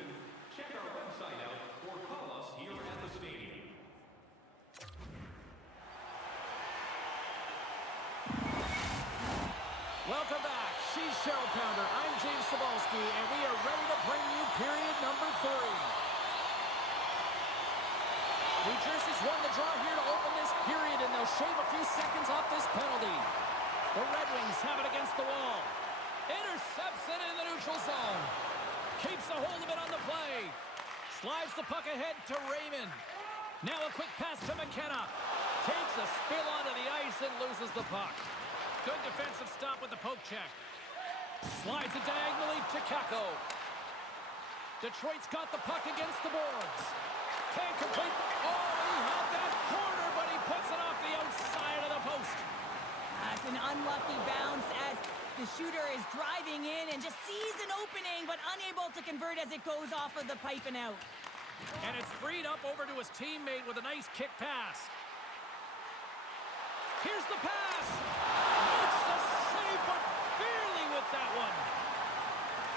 check our website out or call us here at the stadium. Welcome back. She's Cheryl Pounder. I'm James Cebulski, and we are ready to bring you period number 3. New Jersey's won the draw here to open this period, and they'll shave a few seconds off this penalty. The Red Wings have it against the wall. Intercepts it in the neutral zone. Keeps a hold of it on the play. Slides the puck ahead to Raymond. Now a quick pass to McKenna. Takes a spill onto the ice and loses the puck. Good defensive stop with the poke check. Slides it diagonally to Kakko. Detroit's got the puck against the boards. Can't complete. Oh, he had that corner, but he puts it off the outside of the post. That's an unlucky bounce as the shooter is driving in and just sees an opening, but unable to convert as it goes off of the pipe and out. And it's freed up over to his teammate with a nice kick pass. Here's the pass. It's a save, but barely with that one.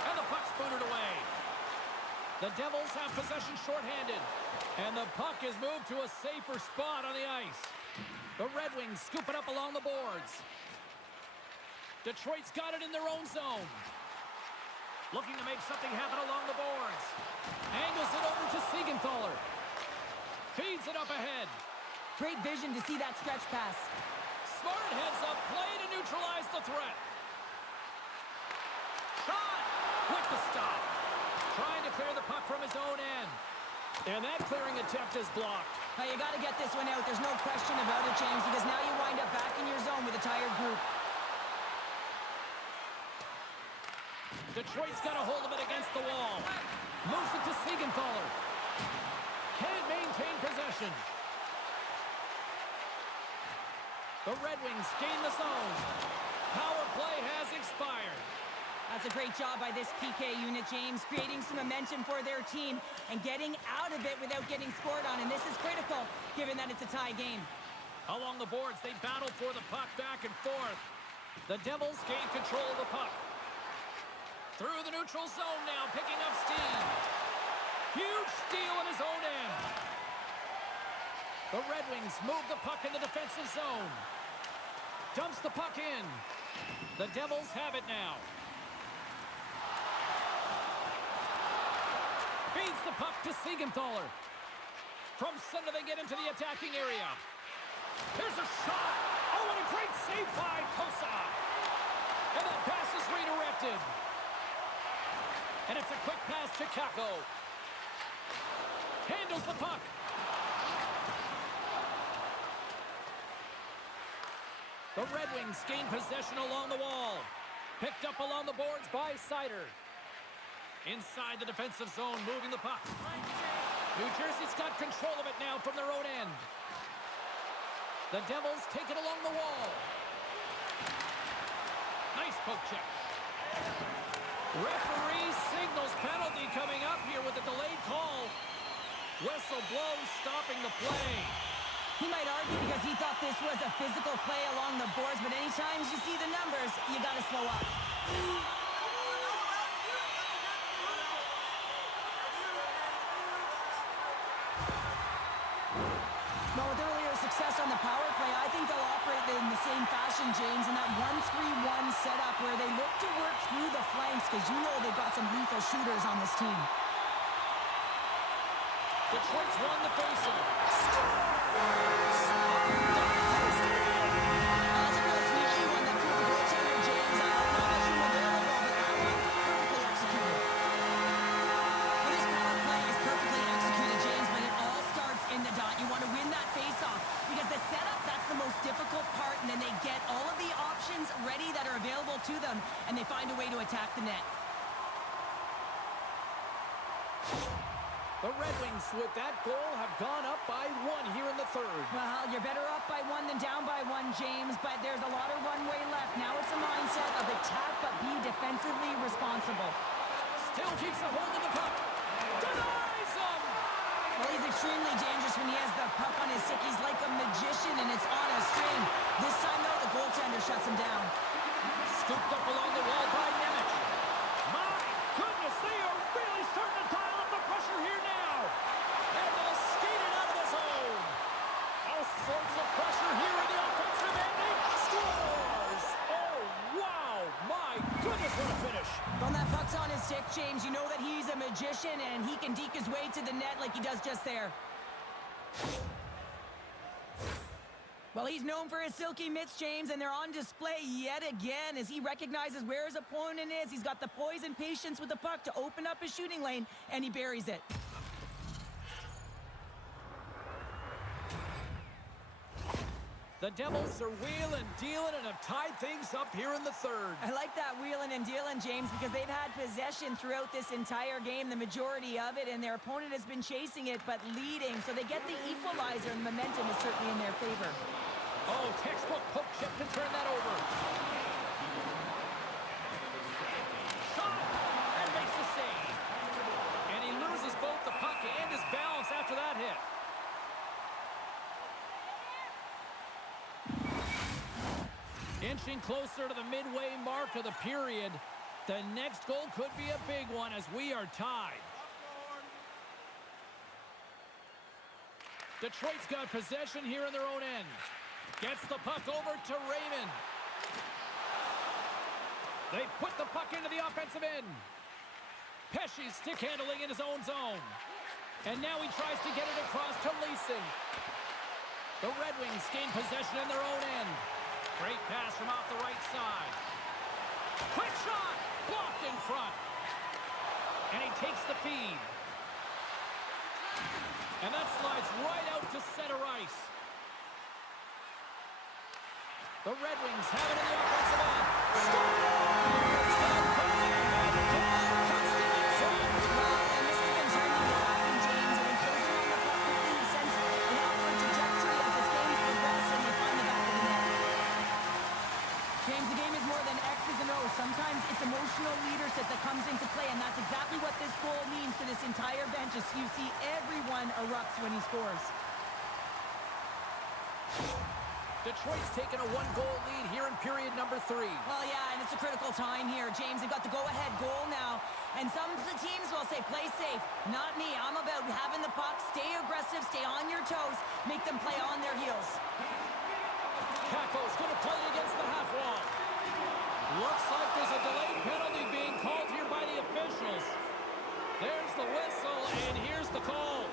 And the puck's booted away. The Devils have possession shorthanded. And the puck is moved to a safer spot on the ice. The Red Wings scoop it up along the boards. Detroit's got it in their own zone. Looking to make something happen along the boards. Angles it over to Siegenthaler. Feeds it up ahead. Great vision to see that stretch pass. Smart heads up play to neutralize the threat. Shot with the stop. Trying to clear the puck from his own end. And that clearing attempt is blocked. Now you got to get this one out. There's no question about it, James, because now you wind up back in your zone with a tired group. Detroit's got a hold of it against the wall. Moves it to Siegenthaler. Can't maintain possession. The Red Wings gain the zone. Power play has expired. That's a great job by this PK unit, James, creating some momentum for their team and getting out of it without getting scored on. And this is critical, given that it's a tie game. Along the boards, they battle for the puck back and forth. The Devils gain control of the puck. Through the neutral zone now, picking up steam. Huge steal in his own end. The Red Wings move the puck in the defensive zone. Dumps the puck in. The Devils have it now. Feeds the puck to Siegenthaler. From center, they get into the attacking area. Here's a shot. Oh, and a great save by Kosa. And that pass is redirected. And it's a quick pass to Kako. Handles the puck. The Red Wings gain possession along the wall. Picked up along the boards by Seider. Inside the defensive zone, moving the puck. New Jersey's got control of it now from their own end. The Devils take it along the wall. Nice poke check. Referee signals penalty coming up here with a delayed call. Whistle blows, stopping the play. He might argue because he thought this was a physical play along the boards, but anytime you see the numbers, you got to slow up. Well, with earlier success on the power play, I think they'll operate in the same fashion, James, in that 1-3-1 setup where they look to work through the flanks because you know they've got some lethal shooters on this team. Detroit's won the faceoff. That's a real sneaky one that threw the goaltender, James. I don't know if you available, but that one perfectly executed. Well, this power play is perfectly executed, James, but it all starts in the dot. You want to win that faceoff because the setup, that's the most difficult part, and then they get all of the options ready that are available to them, and they find a way to attack the net. The Red Wings, with that goal, have gone up by 1 here in the third. Well, you're better up by 1 than down by 1, James, but there's a lot of runway left. Now it's a mindset of attack, but be defensively responsible. Still keeps a hold of the puck. Denies him! Well, he's extremely dangerous when he has the puck on his stick. He's like a magician, and it's on a string. This time, though, the goaltender shuts him down. Scooped up along the wall by Nemec. My goodness, they are really starting to dial up the pressure here now. And they'll skate it out of the zone. All sorts of pressure here in the offensive end. He scores! Oh, wow! My goodness, what a finish. When that puck's on his stick, James, you know that he's a magician, and he can deke his way to the net like he does just there. Well, he's known for his silky mitts, James, and they're on display yet again as he recognizes where his opponent is. He's got the poise and patience with the puck to open up his shooting lane, and he buries it. The Devils are wheeling, dealing, and have tied things up here in the third. I like that wheeling and dealing, James, because they've had possession throughout this entire game, the majority of it, and their opponent has been chasing it, but leading. So they get the equalizer, and the momentum is certainly in their favor. Oh, textbook poke check to turn that over. Shot, and makes the save. And he loses both the puck and his balance after that hit. Inching closer to the midway mark of the period. The next goal could be a big one as we are tied. Detroit's got possession here in their own end. Gets the puck over to Raymond. They put the puck into the offensive end. Pesci's stick handling in his own zone. And now he tries to get it across to Leeson. The Red Wings gain possession in their own end. Great pass from off the right side. Quick shot! Blocked in front. And he takes the feed. And that slides right out to center ice. The Red Wings have it in the offensive end. Scores! Cuts it in front. And this has been starting to happen, James. And it goes on the puck quickly. You sense an upward trajectory as this game's progressed and they find the back of the net. James, the game is more than X's and O's. Sometimes it's emotional leadership that comes into play, and that's exactly what this goal means to this entire bench. As you see, everyone erupts when he scores. Detroit's taken a one-goal lead here in period number 3. Well, yeah, and it's a critical time here, James. They've got the go-ahead goal now. And some of the teams will say, play safe. Not me. I'm about having the puck, stay aggressive, stay on your toes, make them play on their heels. Caco's going to play it against the half wall. Looks like there's a delayed penalty being called here by the officials. There's the whistle, and here's the call.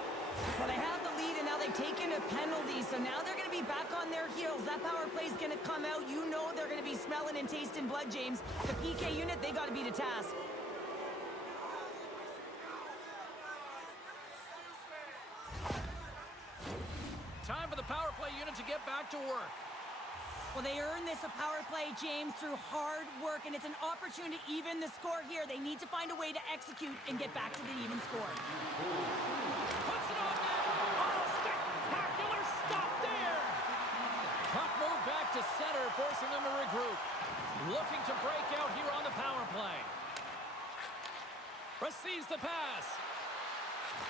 Well, they have the lead, and now they've taken a penalty, so now they're going to be back on their heels. That power play is going to come out. You know they're going to be smelling and tasting blood, James. The PK unit, they got to be the task. Time for the power play unit to get back to work. Well, they earned this a power play, James, through hard work, and it's an opportunity to even the score here. They need to find a way to execute and get back to the even score. Puts it on net. Oh, spectacular stop there. Puck moved back to center, forcing them to regroup. Looking to break out here on the power play. Receives the pass.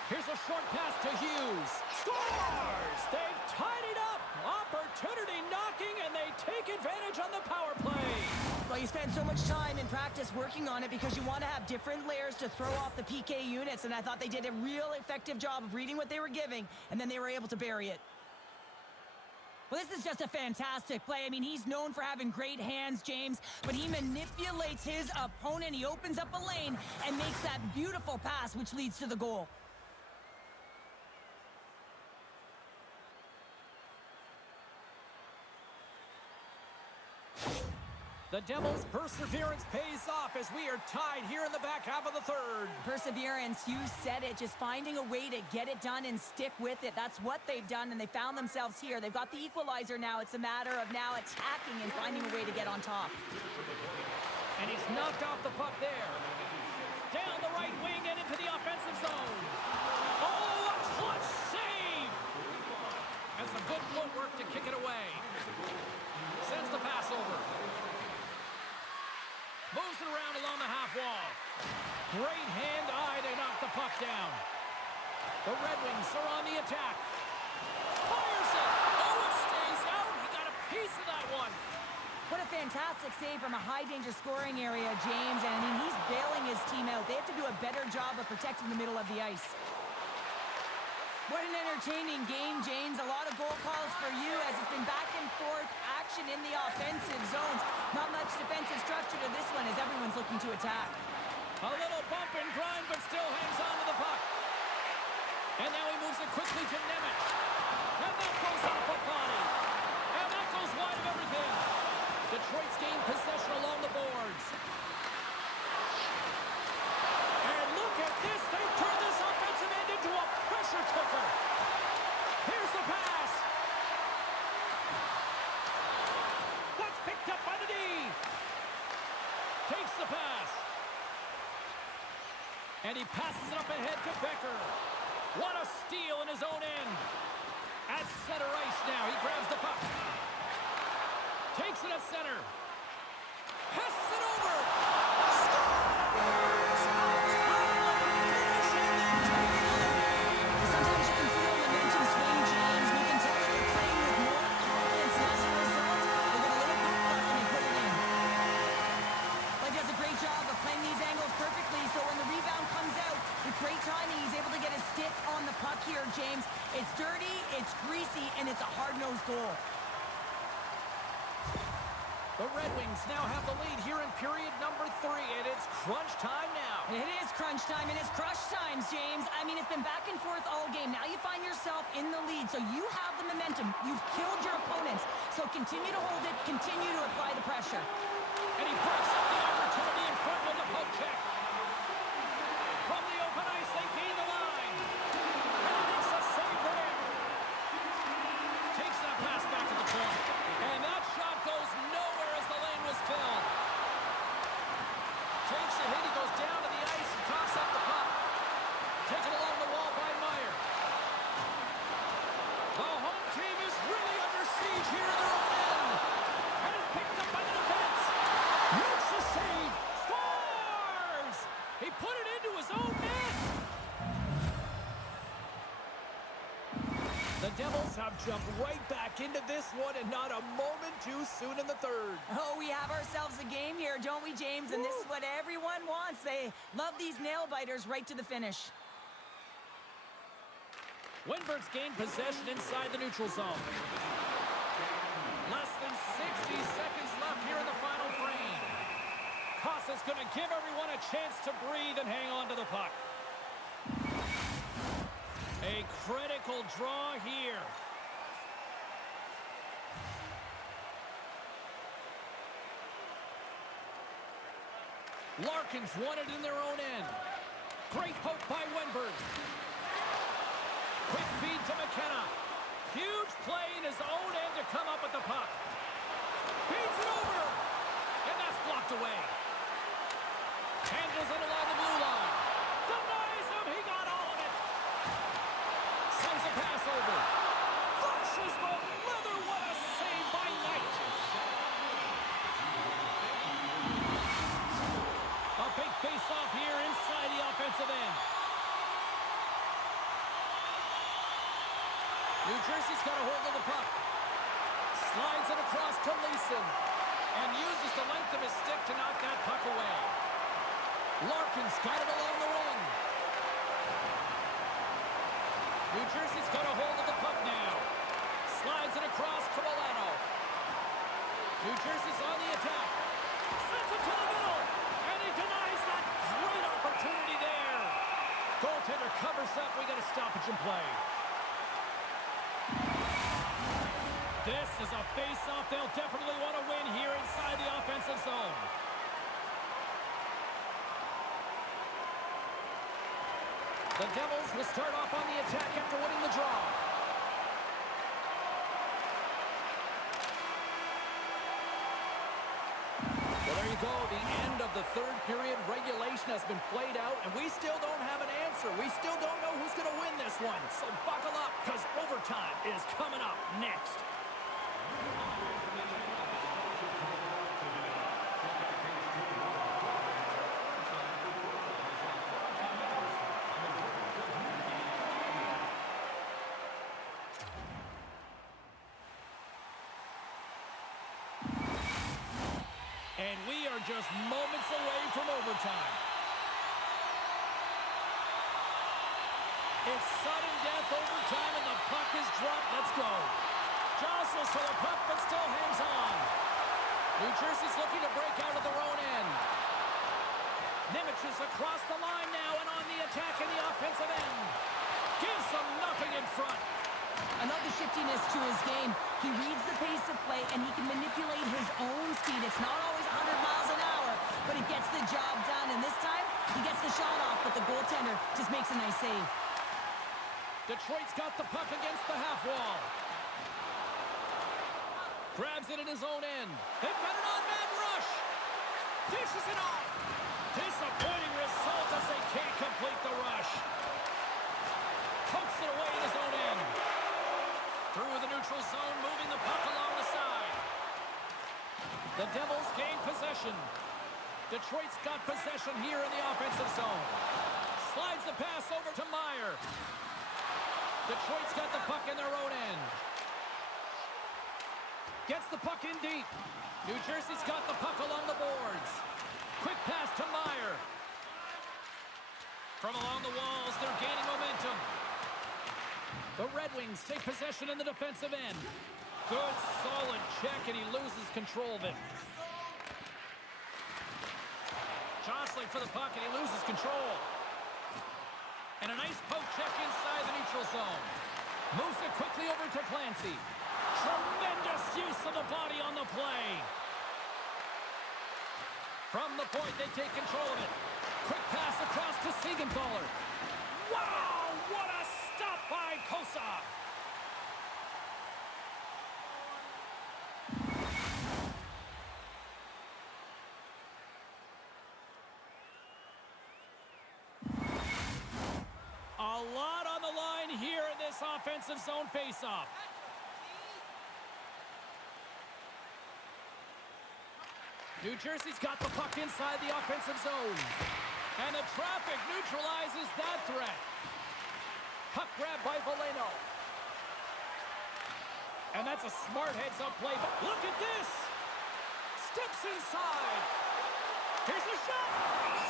Here's a short pass to Hughes. Scores! They've tied it up. Opportunity knocking, and they take advantage on the power play. Well, you spend so much time in practice working on it because you want to have different layers to throw off the PK units, and I thought they did a real effective job of reading what they were giving, and then they were able to bury it. Well, this is just a fantastic play. I mean, he's known for having great hands, James, but he manipulates his opponent. He opens up a lane and makes that beautiful pass, which leads to the goal. The Devils' perseverance pays off as we are tied here in the back half of the third. Perseverance, you said it, just finding a way to get it done and stick with it. That's what they've done, and they found themselves here. They've got the equalizer now. It's a matter of now attacking and finding a way to get on top. And he's knocked off the puck there. Down the right wing and into the offensive zone. Oh, a clutch save! And some good footwork to kick it away. Sends the pass over. Moves it around along the half wall. Great hand-eye to knock the puck down. The Red Wings are on the attack. Fires it! Oh, it stays out! He got a piece of that one. What a fantastic save from a high-danger scoring area, James. And, I mean, he's bailing his team out. They have to do a better job of protecting the middle of the ice. What an entertaining game, James. A lot of goal calls for you as it's been back and forth action in the offensive zones. Not much defensive structure to this one as everyone's looking to attack. A little bump and grind, but still hangs on to the puck. And now he moves it quickly to Nemec. And that goes off a body. And that goes wide of everything. Detroit's gained possession along the boards. And look at this. They turn this offensive end into a pressure cooker. Here's the pass. That's picked up by the D. Takes the pass. And he passes it up ahead to Becker. What a steal in his own end. At center ice now. He grabs the puck. Takes it at center. Passes it over. Sometimes you can feel momentum swing, James. You can tell that they're playing with more confidence. And as a result, they get a little puck luck and they put it in. He does a great job of playing these angles perfectly, so when the rebound comes out, with great timing, he's able to get his stick on the puck here, James. It's dirty, it's greasy, and it's a hard-nosed goal. The Red Wings now have the lead here in period number 3, and it's crunch time now. It is crunch time, and it's crush times, James. I mean, it's been back and forth all game. Now you find yourself in the lead, so you have the momentum. You've killed your opponents. So continue to hold it, continue to apply the pressure. And he breaks up the opportunity in front with the poke check. From the open ice, they gain the line. And he makes a save there. Takes that pass back at the point. And that shot goes nowhere as the lane was filled. Takes a hit, he goes down to the ice and coughs up the puck. Taken along the wall by Meyer. The home team is really under siege here in their own end. And is picked up by the defense. Makes the save. Scores! He put it into his own net. The Devils have jumped right back into this one, and not a moment too soon in the third. Oh, we have ourselves a game here, don't we, James? And this is what everyone wants. They love these nail-biters right to the finish. Wenberg's gained possession inside the neutral zone. Less than 60 seconds left here in the final frame. Costa's going to give everyone a chance to breathe and hang on to the puck. A critical draw here. Larkin's won it in their own end. Great poke by Wenberg. Quick feed to McKenna. Huge play in his own end to come up with the puck. Feeds it over. And that's blocked away. Handles it along the blue line. Denies him. He got all of it. Sends a pass over. Flushes the leather. What a save by Knight. A big face-off here inside the offensive end. New Jersey's got a hold of the puck. Slides it across to Leeson. And uses the length of his stick to knock that puck away. Larkin's got it along the wing. New Jersey's got a hold of the puck now. Slides it across to Milano. New Jersey's on the attack. Sends it to the middle. And he denies that great opportunity there. Goaltender covers up. We got a stoppage in play. This is a face-off they'll definitely want to win here inside the offensive zone. The Devils will start off on the attack after winning the draw. Well, there you go. The end of the third period. Regulation has been played out, and we still don't have an answer. We still don't know who's going to win this one. So buckle up, because overtime is coming up next. And we are just moments away from overtime. It's sudden death overtime, and the puck is dropped. Let's go. Jostles for the puck, but still hangs on. New Jersey's looking to break out of their own end. Nimitz is across the line now and on the attack in the offensive end. Gives them nothing in front. I love the shiftiness to his game. He reads the pace of play, and he can manipulate his own speed. It's not always 100 miles an hour, but he gets the job done. And this time, he gets the shot off, but the goaltender just makes a nice save. Detroit's got the puck against the half wall. Grabs it in his own end. They've got an on-man rush. Dishes it off. Disappointing result as they can't complete the rush. Pokes it away in his own end. Through the neutral zone, moving the puck along the side. The Devils gain possession. Detroit's got possession here in the offensive zone. Slides the pass over to Meyer. Detroit's got the puck in their own end. Gets the puck in deep. New Jersey's got the puck along the boards. Quick pass to Meyer. From along the walls, they're gaining momentum. The Red Wings take possession in the defensive end. Good, solid check, and he loses control of it. Jostling wrestling for the puck, and he loses control. And a nice poke check inside the neutral zone. Moves it quickly over to Clancy. Tremendous use of the body on the play. From the point, they take control of it. Quick pass across to Siegenthaler. Wow, what a stop by Kosa. A lot on the line here in this offensive zone faceoff. New Jersey's got the puck inside the offensive zone. And the traffic neutralizes that threat. Puck grab by Valeno. And that's a smart heads-up play. But look at this. Steps inside. Here's the shot.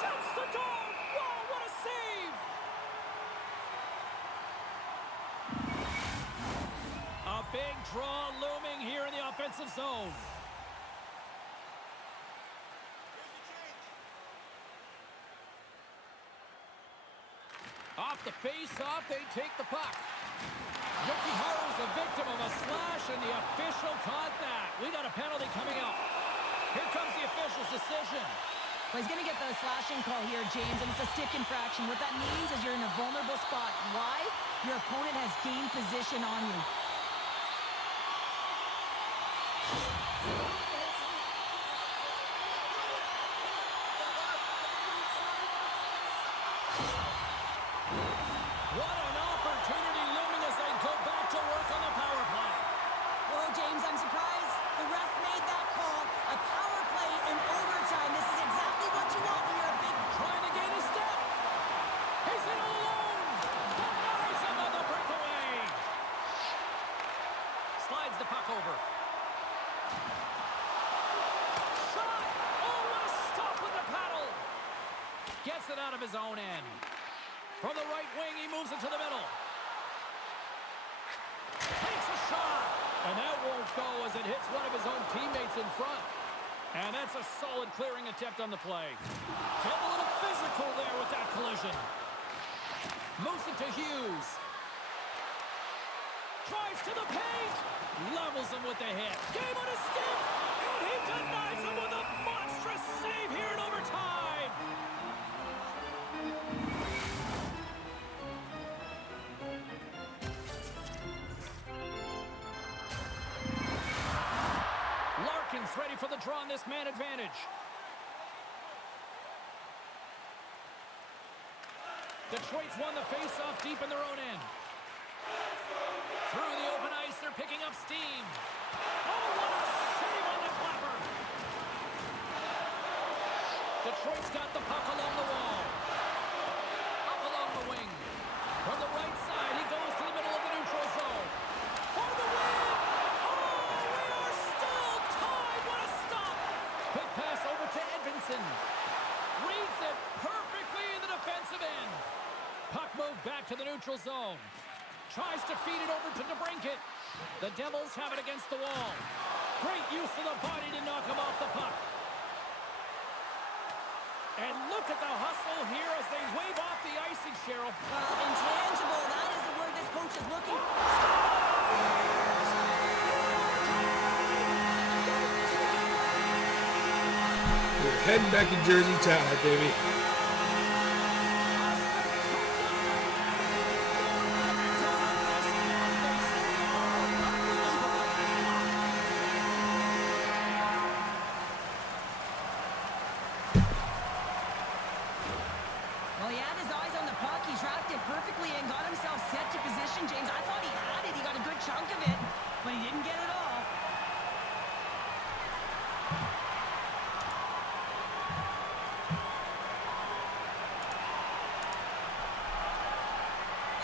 Shuts the goal. Wow, what a save. A big draw looming here in the offensive zone. Off the face-off, they take the puck. Yokiharu's a victim of a slash, and the official caught that. We got a penalty coming up. Here comes the official's decision. Well, he's going to get the slashing call here, James, and it's a stick infraction. What that means is you're in a vulnerable spot. Why? Your opponent has gained position on you. What an opportunity looming as they go back to work on the power play. Whoa, James, I'm surprised the ref made that call. A power play in overtime. This is exactly what you want when you're a big... Trying to gain a step. He's in all alone. Denies him on the breakaway. Slides the puck over. Shot. Oh, what a stop with the paddle. Gets it out of his own end. From the right wing, he moves it to the middle. Takes a shot. And that won't go as it hits one of his own teammates in front. And that's a solid clearing attempt on the play. Getting a little physical there with that collision. Moves it to Hughes. Drives to the paint. Levels him with the hit. Game on his stick. And he denies him with a monstrous save here in overtime. Larkin's ready for the draw on this man advantage. Detroit's won the face-off deep in their own end. Through the open ice, they're picking up steam. Oh, what a save on the clapper! Detroit's got the puck along the wall. Up along the wing. From the right side, he goes to the middle of the neutral zone. For the win! Oh, we are still tied! What a stop! Quick pass over to Edvinsson. Reads it perfectly in the defensive end. Puck moved back to the neutral zone. Tries to feed it over to DeBrincat. The Devils have it against the wall. Great use of the body to knock him off the puck. And look at the hustle here as they wave off the icing, Cheryl. Intangible. That is the word this coach is looking for. We're heading back to Jersey Tide, baby. Well, he had his eyes on the puck. He tracked it perfectly and got himself set to position, James. I thought he had it. He got a good chunk of it, but he didn't get it all.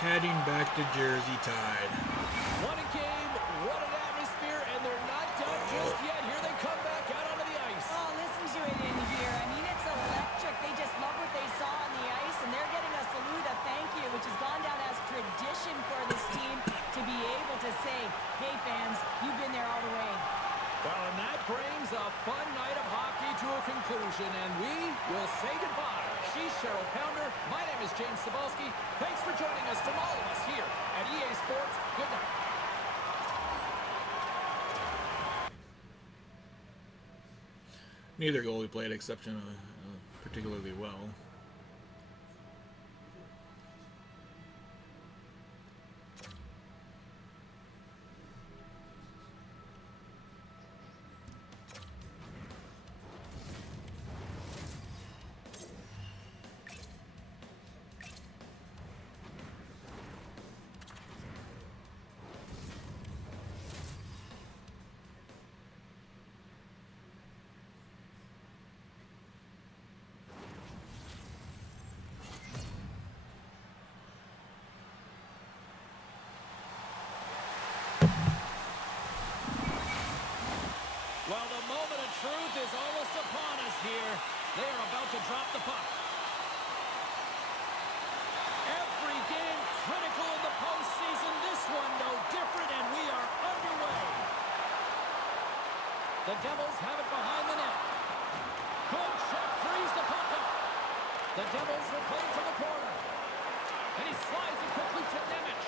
Heading back to Jersey Tide. What a game, what an atmosphere, and they're not done just yet. Here they come back out onto the ice. Oh, listen to it in here. I mean, it's electric. They just love what they saw on the ice, and they're getting a salute, a thank you, which has gone down as tradition for this team to be able to say, hey, fans, you've been there all the way. Well, and that brings a fun night of hockey to a conclusion, and we will say goodbye Cheryl Pounder. My name is James Cebulski. Thanks for joining us from all of us here at EA Sports. Good night. Neither goalie played exceptionally particularly well. Well, the moment of truth is almost upon us here. They are about to drop the puck. Every game critical in the postseason. This one no different, and we are underway. The Devils have it behind the net. Good check, frees the puck up. The Devils will play from the corner. And he slides it quickly to Nemec.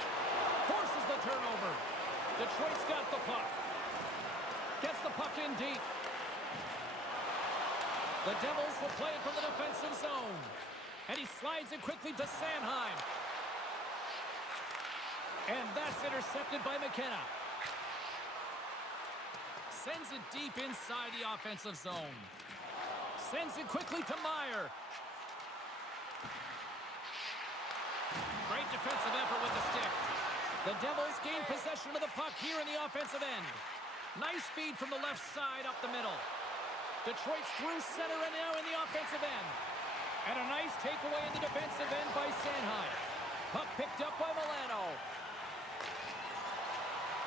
Forces the turnover. Detroit's got the puck. Gets the puck in deep. The Devils will play it from the defensive zone. And he slides it quickly to Sanheim. And that's intercepted by McKenna. Sends it deep inside the offensive zone. Sends it quickly to Meyer. Great defensive effort with the stick. The Devils gain possession of the puck here in the offensive end. Nice feed from the left side up the middle. Detroit's through center and now in the offensive end. And a nice takeaway in the defensive end by Sanheim. Puck picked up by Milano.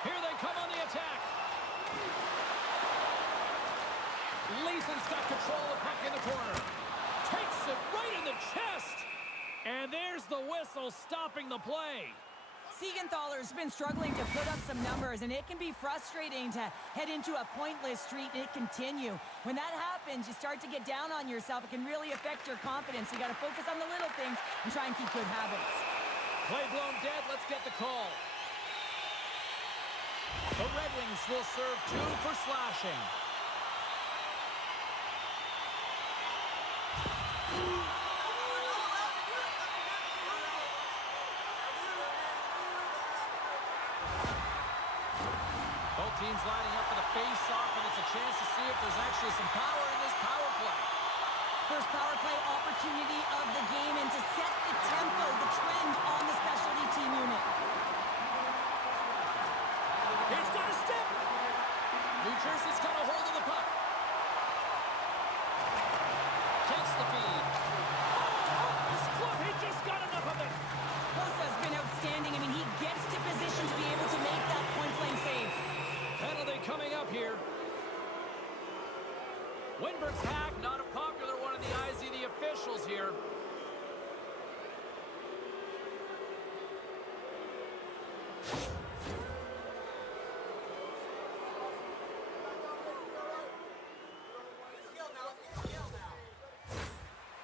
Here they come on the attack. Leeson's got control of the puck in the corner. Takes it right in the chest. And there's the whistle stopping the play. Siegenthaler's been struggling to put up some numbers, and it can be frustrating to head into a pointless streak and it continue. When that happens, you start to get down on yourself. It can really affect your confidence. You got to focus on the little things and try and keep good habits. Play blown dead. Let's get the call. The Red Wings will serve 2 for slashing. Both teams lining up for the face-off, and it's a chance to see if there's actually some power in this power play. First power play opportunity of the game, and to set the tempo, the trend on the specialty team unit. It's got a step. New Jersey's got a hold of the puck. Takes the feed. Oh, this glove, he just got enough of it. Hosa's been outstanding. I mean, he gets to position to be able to make that point-blank save. Penalty coming up here. Winberg's hack, not a popular one in the eyes of the officials here.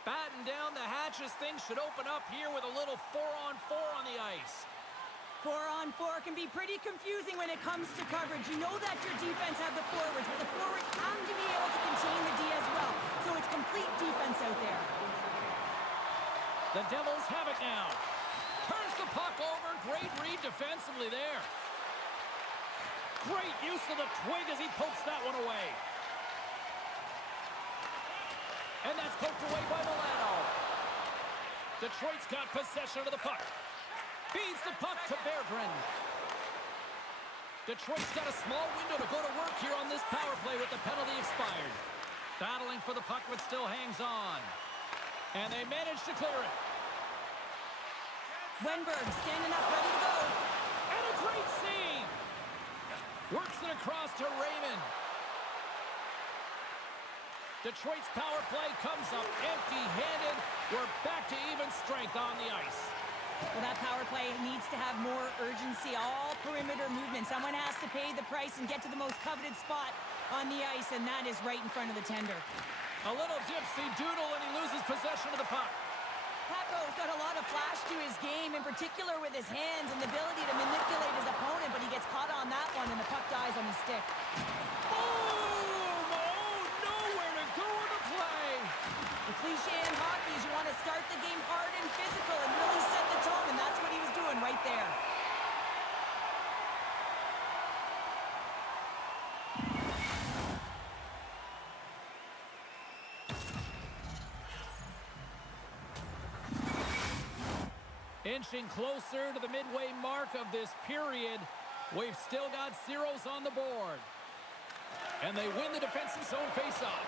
Batten down the hatches. Things should open up here with a little 4-on-4 on the ice. 4-on-4 can be pretty confusing when it comes to coverage. You know that your defense have the forwards, but the forwards have to be able to contain the D as well. So it's complete defense out there. The Devils have it now. Turns the puck over. Great read defensively there. Great use of the twig as he pokes that one away. And that's poked away by Milano. Detroit's got possession of the puck. Feeds the puck to Berggren. Detroit's got a small window to go to work here on this power play with the penalty expired. Battling for the puck, but still hangs on. And they manage to clear it. Wenberg standing up, ready to go. And a great save. Works it across to Raymond. Detroit's power play comes up empty-handed. We're back to even strength on the ice. Well, that power play needs to have more urgency. All perimeter movement. Someone has to pay the price and get to the most coveted spot on the ice, and that is right in front of the tender. A little dipsy doodle, and he loses possession of the puck. particular with his hands and the ability to manipulate his opponent, but he gets caught on that one and the puck dies on his stick. Boom! Oh, nowhere to go on the play. The cliche in hockey is you want to start the game hard and physical and really set the tone, and that's what he was doing right there. Inching closer to the midway mark of this period. We've still got zeros on the board. And they win the defensive zone faceoff.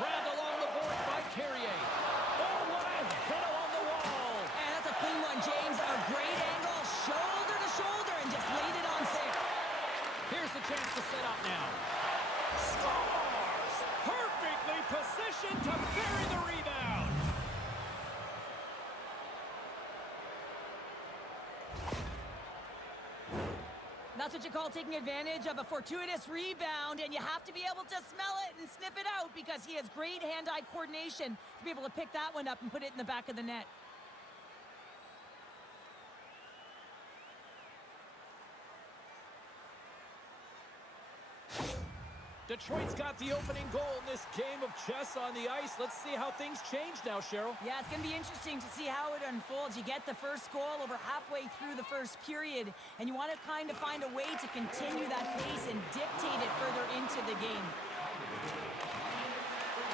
Grabbed along the board by Carrier. Oh, what a hit along the wall. And that's a clean one, James. A great angle, shoulder to shoulder, and just laid it on thick. Here's the chance to set up now. Scores! Perfectly positioned to bury the rebound. That's what you call taking advantage of a fortuitous rebound, and you have to be able to smell it and sniff it out because he has great hand-eye coordination to be able to pick that one up and put it in the back of the net. Detroit's got the opening goal in this game of chess on the ice. Let's see how things change now, Cheryl. Yeah, it's going to be interesting to see how it unfolds. You get the first goal over halfway through the first period, and you want to kind of find a way to continue that pace and dictate it further into the game.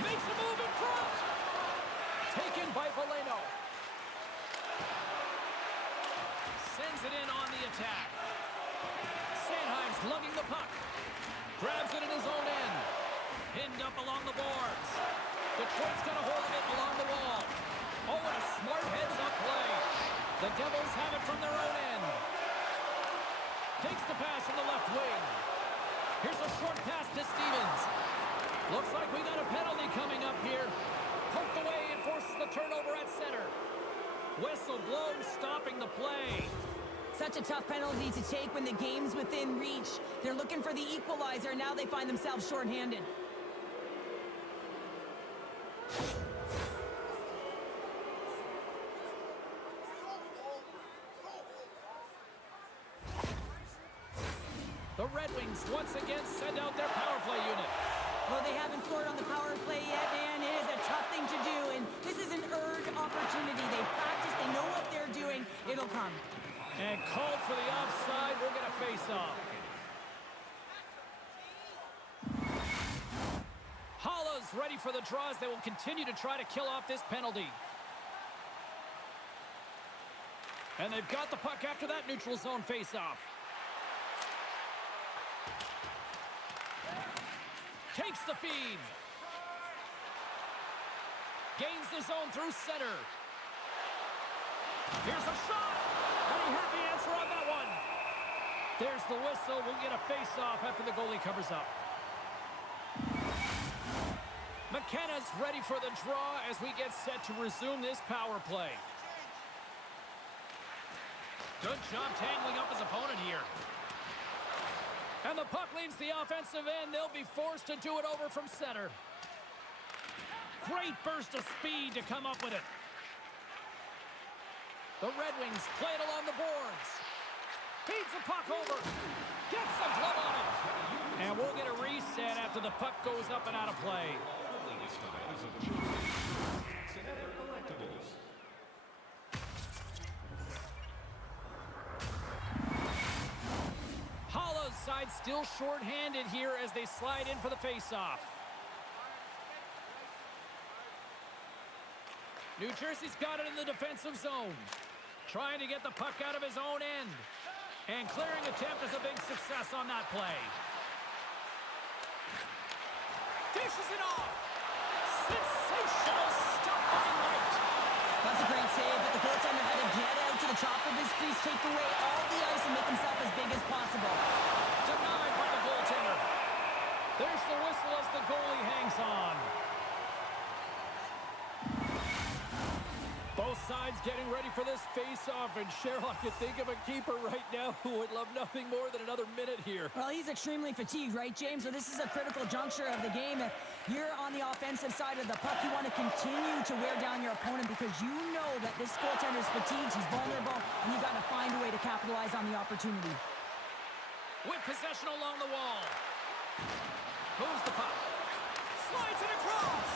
Makes a move in front. Taken by Valeno. Sends it in on the attack. Sanheim's lugging the puck. Grabs it in his own end. Pinned up along the boards. Detroit's got a hold of it along the wall. Oh, and a smart heads-up play. The Devils have it from their own end. Takes the pass from the left wing. Here's a short pass to Stevens. Looks like we got a penalty coming up here. Poked away and forces the turnover at center. Whistle blown, stopping the play. Such a tough penalty to take when the game's within reach. They're looking for the equalizer, and now they find themselves shorthanded. The Red Wings once again send out their power play unit. Well, they haven't scored on the power play yet, man. It is a tough thing to do, and this is an earned opportunity. They practice, they know what they're doing. It'll come. And called for the offside. We'll get a face-off. Holla's ready for the draws. They will continue to try to kill off this penalty. And they've got the puck after that neutral zone face-off. Takes the feed. Gains the zone through center. Here's a shot. And he had the answer on that one. There's the whistle. We'll get a face-off after the goalie covers up. McKenna's ready for the draw as we get set to resume this power play. Good job tangling up his opponent here. And the puck leaves the offensive end. They'll be forced to do it over from center. Great burst of speed to come up with it. The Red Wings play it along the boards. Feeds the puck over. Gets the glove on it. And we'll get a reset after the puck goes up and out of play. Holla's side still short-handed here as they slide in for the face-off. New Jersey's got it in the defensive zone. Trying to get the puck out of his own end. And clearing attempt is a big success on that play. Dishes it off. Sensational stuff by Knight. That's a great save, but the goaltender had to get out to the top of his crease, take away all the ice, and make himself as big as possible. Denied by the goaltender. There's the whistle as the goalie hangs on. Both sides getting ready for this face-off, and Cheryl, I can think of a keeper right now who would love nothing more than another minute here. Well, he's extremely fatigued, right, James? So this is a critical juncture of the game. If you're on the offensive side of the puck, you want to continue to wear down your opponent because you know that this goaltender is fatigued, he's vulnerable, and you got to find a way to capitalize on the opportunity. With possession along the wall. Moves the puck. Slides it across.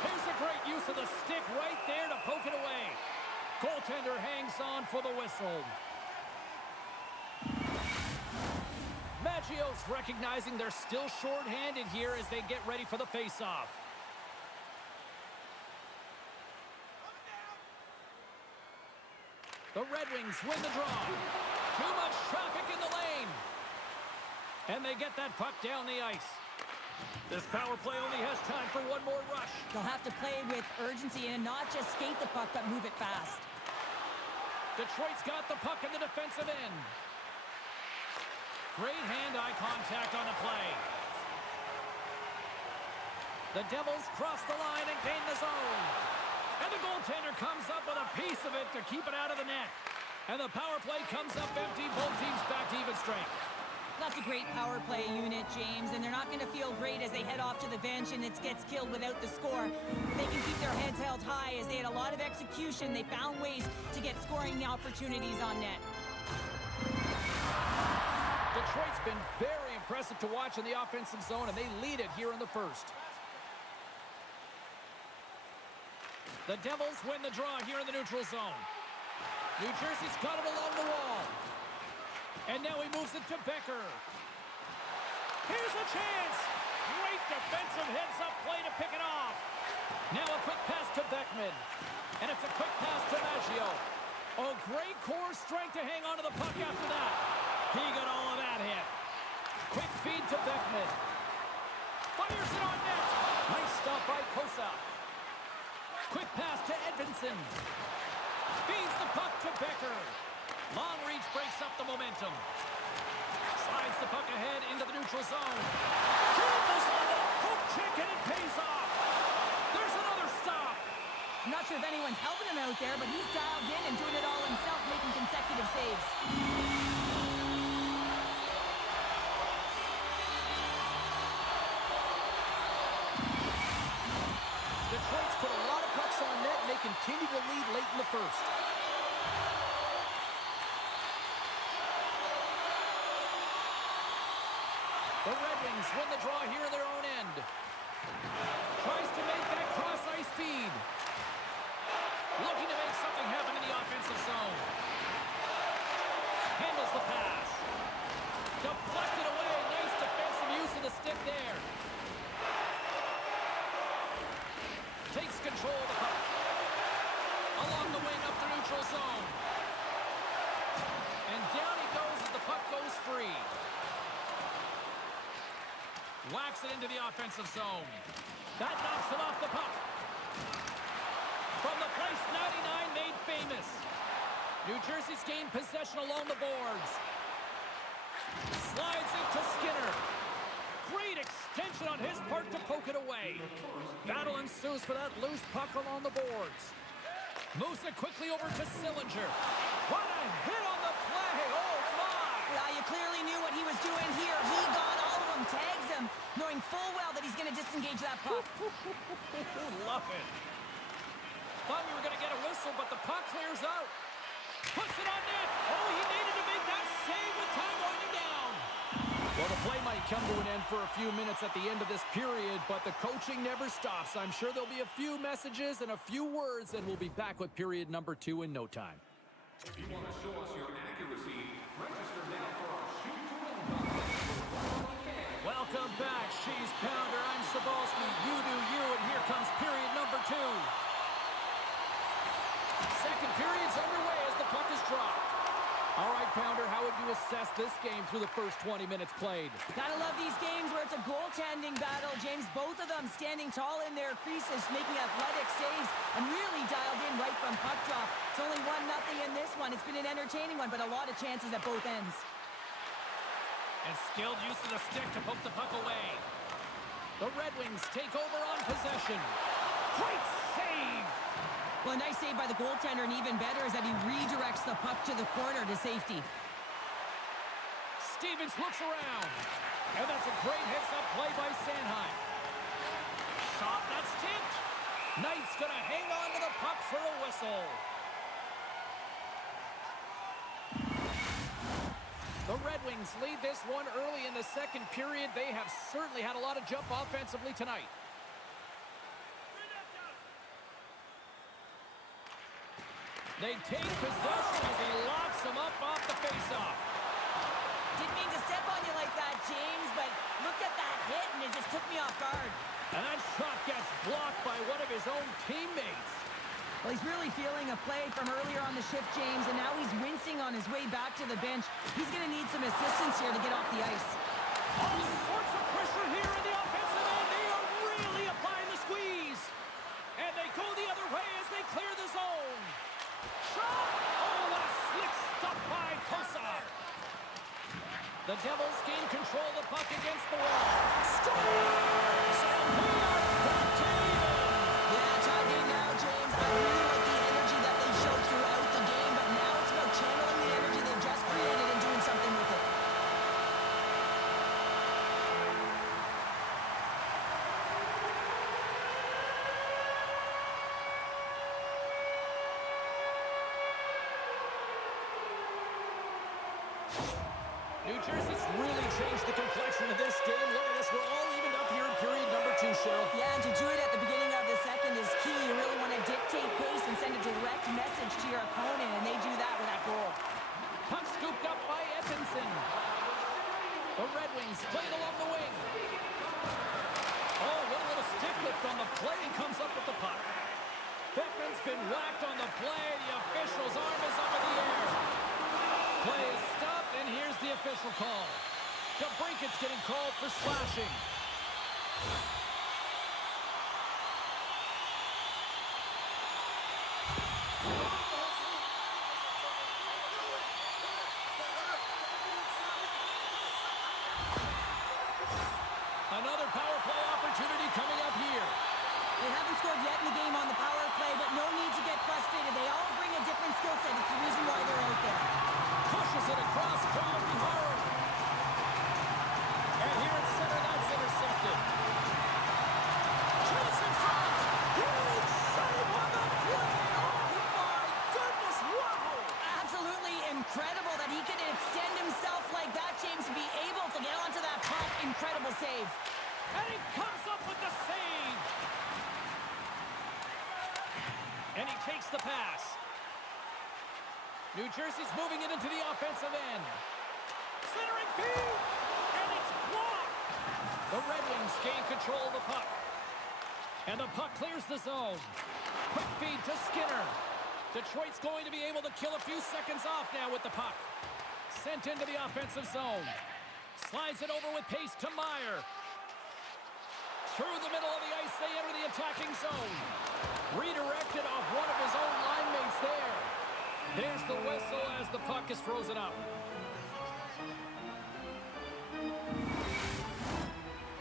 Here's a great use of the stick right there to poke it away. Goaltender hangs on for the whistle. Maggio's recognizing they're still short-handed here as they get ready for the face-off. The Red Wings win the draw. Too much traffic in the lane. And they get that puck down the ice. This power play only has time for one more rush. They'll have to play with urgency and not just skate the puck, but move it fast. Detroit's got the puck in the defensive end. Great hand-eye contact on the play. The Devils cross the line and gain the zone. And the goaltender comes up with a piece of it to keep it out of the net. And the power play comes up empty. Both teams back to even strength. That's a great power play unit, James, and they're not going to feel great as they head off to the bench and it gets killed without the score. They can keep their heads held high as they had a lot of execution. They found ways to get scoring opportunities on net. Detroit's been very impressive to watch in the offensive zone, and they lead it here in the first. The Devils win the draw here in the neutral zone. New Jersey's got it along the wall. And now he moves it to Becker. Here's a chance. Great defensive heads-up play to pick it off. Now a quick pass to Beckman. And it's a quick pass to Maggio. Oh, great core strength to hang on to the puck after that. He got all of that hit. Quick feed to Beckman. Fires it on net. Nice stop by Kosa. Quick pass to Edvinsson. Feeds the puck to Becker. Long reach breaks up the momentum. Slides the puck ahead into the neutral zone. Dribbles on the hook check and it pays off. There's another stop. I'm not sure if anyone's helping him out there, but he's dialed in and doing it all himself, making consecutive saves. Detroit's put a lot of pucks on net, and they continue to lead late in the first. The Red Wings win the draw here in their own end. Tries to make that cross-ice feed. Looking to make something happen in the offensive zone. Handles the pass. Deflected away. Nice defensive use of the stick there. Takes control of the puck. Along the wing up the neutral zone. And down he goes as the puck goes free. Whacks it into the offensive zone. That knocks him off the puck. From the place 99 made famous. New Jersey's gained possession along the boards. Slides into Skinner. Great extension on his part to poke it away. Battle ensues for that loose puck along the boards. Moves it quickly over to Sillinger. What a hit on the play. Oh, my. Yeah, you clearly knew what he was doing here. He got all of them, tags him, knowing full well that he's going to disengage that puck. Love it. Thought we were going to get a whistle, but the puck clears out. Puts it on net. Oh, he needed to make that save with time winding down. Well, the play might come to an end for a few minutes at the end of this period, but the coaching never stops. I'm sure there'll be a few messages and a few words, and we'll be back with period number 2 in no time. If you want to show us your accuracy, register now for our Shoot to Win contest. Welcome back, She's Pounder. I'm Sabalski. You do you, and here comes period number 2. Second period's underway as the puck is dropped. All right, Pounder, how would you assess this game through the first 20 minutes played? Gotta love these games where it's a goaltending battle, James. Both of them standing tall in their creases, making athletic saves, and really dialed in right from puck drop. It's only 1-0 in this one. It's been an entertaining one, but a lot of chances at both ends. And skilled use of the stick to poke the puck away. The Red Wings take over on possession. Great save! Well, a nice save by the goaltender, and even better is that he redirects the puck to the corner to safety. Stevens looks around. And that's a great heads-up play by Sanheim. Shot, that's tipped. Knight's going to hang on to the puck for a whistle. The Red Wings lead this one early in the second period. They have certainly had a lot of jump offensively tonight. They take possession as he locks him up off the faceoff. Didn't mean to step on you like that, James, but look at that hit, and it just took me off guard. And that shot gets blocked by one of his own teammates. Well, he's really feeling a play from earlier on the shift, James, and now he's wincing on his way back to the bench. He's going to need some assistance here to get off the ice. All sorts of pressure here in the offensive end. They are really applying the squeeze. And they go the other way as they clear the zone. Shot! Oh, what a slick stop by Kosar. The Devils gain control of the puck against the wall. Scores! And we are back to even. Yeah, tie game now, James. I really like the energy that they showed throughout the game, but now it's about channeling the energy they've just created and doing something with it. New Jersey's really changed the complexion of this game. Look at this. We're all evened up here in period number 2, Cheryl. Yeah, and to do it at the beginning of the second is key. You really want to dictate pace and send a direct message to your opponent, and they do that with that goal. Puck scooped up by Edmondson. The Red Wings play it along the wing. Oh, what a little stick lift on the play. He comes up with the puck. Beckman's been whacked on the play. The official's arm is up in the air. Play is stopped, and here's the official call. DeBrinket's getting called for slashing. Another power play opportunity coming up here. They haven't scored yet in the game on the power play, but no need to get frustrated. They all bring a different skill set. It's the reason why they're out there. Pushes it across Coyote Haro. And here at center, that's intercepted. Chase in front. Huge save on the play. Oh, my goodness. Wow. Absolutely incredible that he can extend himself like that, James, to be able to get onto that puck. Incredible save. And he comes up with the save. And he takes the pass. New Jersey's moving it into the offensive end. Centering feed. And it's blocked. The Red Wings gain control of the puck. And the puck clears the zone. Quick feed to Skinner. Detroit's going to be able to kill a few seconds off now with the puck. Sent into the offensive zone. Slides it over with pace to Meyer. Through the middle of the ice, they enter the attacking zone. Redirected off one of his own line mates there. There's the whistle as the puck is frozen up.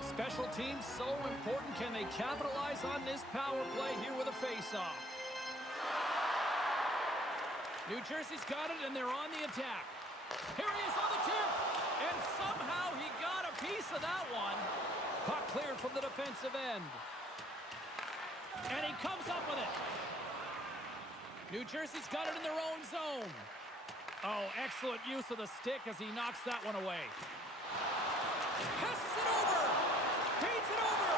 Special teams so important. Can they capitalize on this power play here with a face-off? New Jersey's got it, and they're on the attack. Here he is on the tip, and somehow he got a piece of that one. Puck cleared from the defensive end. And he comes up with it. New Jersey's got it in their own zone. Oh, excellent use of the stick as he knocks that one away. Passes it over. Feeds it over.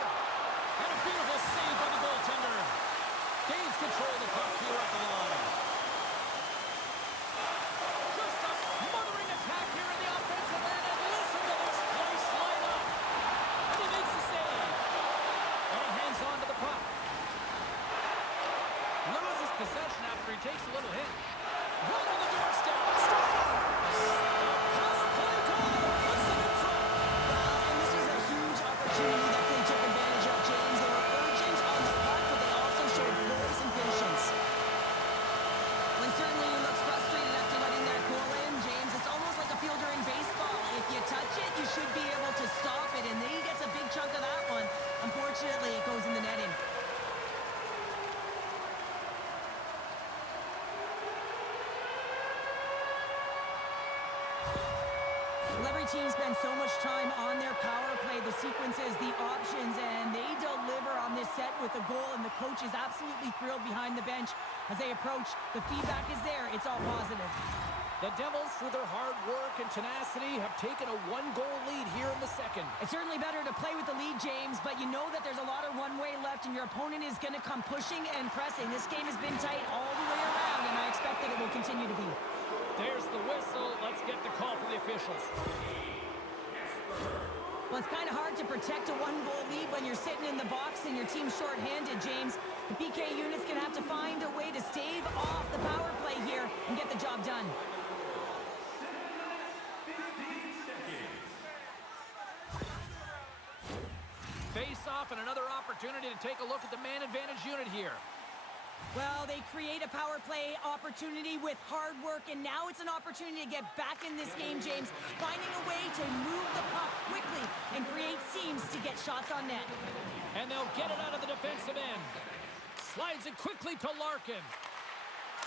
And a beautiful save by the goaltender. Gains control of the puck here at the line. Just a smothering attack here in the offensive end. And listen to this place light up. And he makes the save. And he hangs on to the puck. Loses possession after he takes a little hit. Right on the doorstep. Scores! A power play goal. Puts them in front. And this was a huge opportunity that they took advantage of, James. They were urgent on the puck, but they also showed poise and patience. Well, certainly he looks frustrated after letting that goal in, James. It's almost like a fielder in baseball. If you touch it, you should be able to stop it, and then he gets a big chunk of that one. Unfortunately, it goes in the netting. team spends so much time on their power play, the sequences, the options, and they deliver on this set with a goal, and the coach is absolutely thrilled behind the bench as they approach. The feedback is there. It's all positive. The Devils, through their hard work and tenacity, have taken a one-goal lead here in the second. It's certainly better to play with the lead, James, but you know that there's a lot of runway left, and your opponent is going to come pushing and pressing. This game has been tight all the way around, and I expect that it will continue to be. There's the whistle. Let's get the call from the officials. Well, it's kind of hard to protect a one-goal lead when you're sitting in the box and your team's short-handed, James. The PK unit's going to have to find a way to stave off the power play here and get the job done. Face-off and another opportunity to take a look at the man advantage unit here. Well, they create a power play opportunity with hard work, and now it's an opportunity to get back in this game, James, finding a way to move the puck quickly and create seams to get shots on net. And they'll get it out of the defensive end. Slides it quickly to Larkin.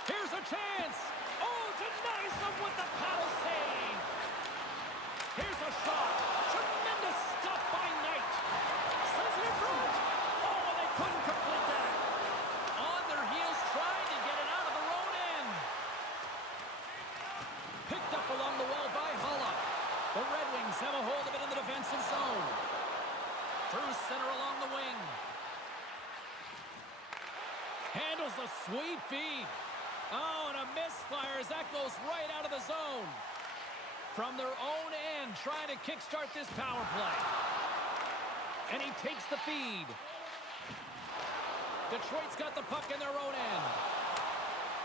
Here's a chance. Oh, denies them with the paddle save. Here's a shot. Tremendous stop by Knight. Sends it in front. Oh, and they couldn't complete that. On their heels, trying to get it out of their own end. Picked up along the wall by Hulla. The Red Wings have a hold of it in the defensive zone. Through center along the wing. Handles a sweet feed. Oh, and a misfire as that goes right out of the zone. From their own end, trying to kickstart this power play. And he takes the feed. Detroit's got the puck in their own end.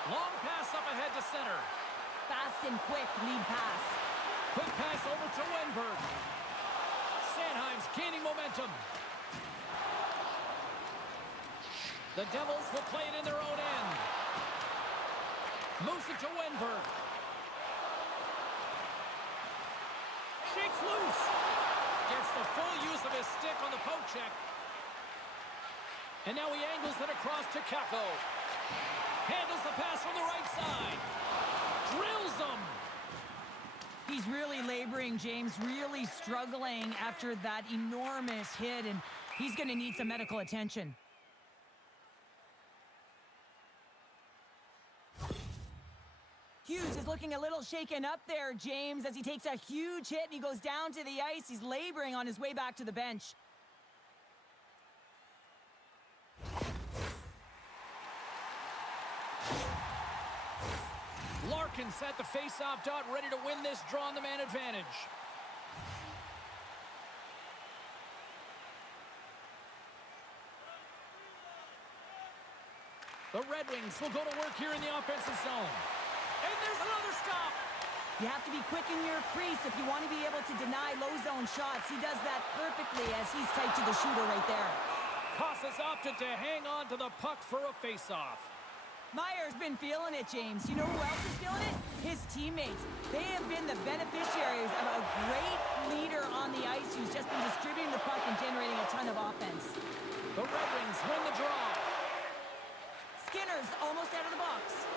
Long pass up ahead to center. Fast and quick lead pass. Quick pass over to Wenberg. Sanheim's gaining momentum. The Devils will play it in their own end. Moves it to Wenberg. Shakes loose. Gets the full use of his stick on the poke check. And now he angles it across to Kako. Handles the pass from the right side. Drills them. He's really laboring, James, really struggling after that enormous hit, and he's going to need some medical attention. Hughes is looking a little shaken up there, James, as he takes a huge hit and he goes down to the ice. He's laboring on his way back to the bench. Larkin set the face-off dot, ready to win this draw on the man advantage. The Red Wings will go to work here in the offensive zone. And there's another stop. You have to be quick in your crease if you want to be able to deny low zone shots. He does that perfectly as he's tight to the shooter right there. Costas opted to hang on to the puck for a face-off. Meyer's been feeling it, James. You know who else is feeling it? His teammates. They have been the beneficiaries of a great leader on the ice who's just been distributing the puck and generating a ton of offense. The Red Wings win the draw. Skinner's almost out of the box.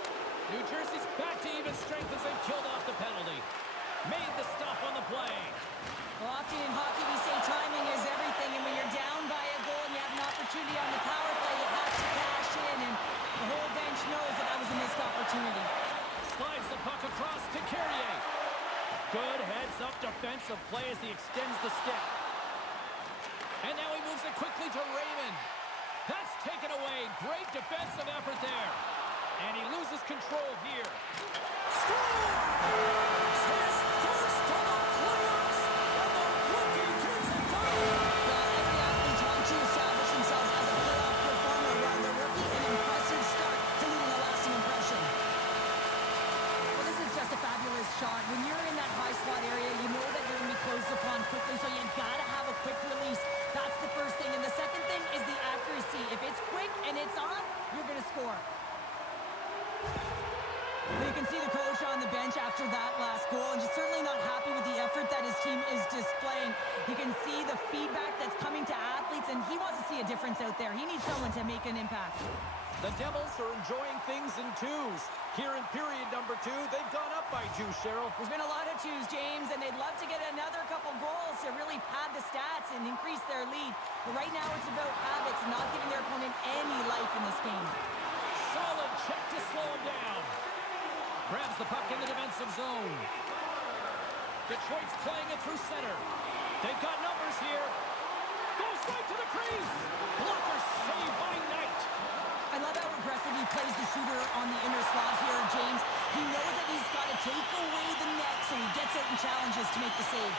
New Jersey's back to even strength as they've killed off the penalty. Made the stop on the play. Well, often in hockey we say timing is everything, and when you're down by a goal and you have an opportunity on the power play, you have to cash in, and the whole bench knows that that was a missed opportunity. Slides the puck across to Carrier. Good heads-up defensive play as he extends the stick. And now he moves it quickly to Raymond. That's taken away. Great defensive effort there. And he loses control here. Scores! His first of the playoffs, and the rookie gets it done! Well, every athlete's want to establish themselves as a playoff performer, while the rookie an impressive start to leaving a lasting impression. Well, this is just a fabulous shot. When you're in that high slot area, you know that you're going to be closed upon quickly, so you gotta have a quick release. That's the first thing. And the second thing is the accuracy. If it's quick and it's on, you're going to score. Well, you can see the coach on the bench after that last goal, and he's certainly not happy with the effort that his team is displaying. You can see the feedback that's coming to athletes, and he wants to see a difference out there. He needs someone to make an impact. The Devils are enjoying things in twos. Here in period number 2, they've gone up by 2, Cheryl. There's been a lot of twos, James, and they'd love to get another couple goals to really pad the stats and increase their lead. But right now it's about habits, not giving their opponent any life in this game. Solid check to slow him down. Grabs the puck in the defensive zone. Detroit's playing it through center. They've got numbers here. Goes right to the crease. Blocker saved by Knight. I love how aggressive he plays the shooter on the inner slot here, James. He knows that he's got to take away the net, so he gets out and challenges to make the save.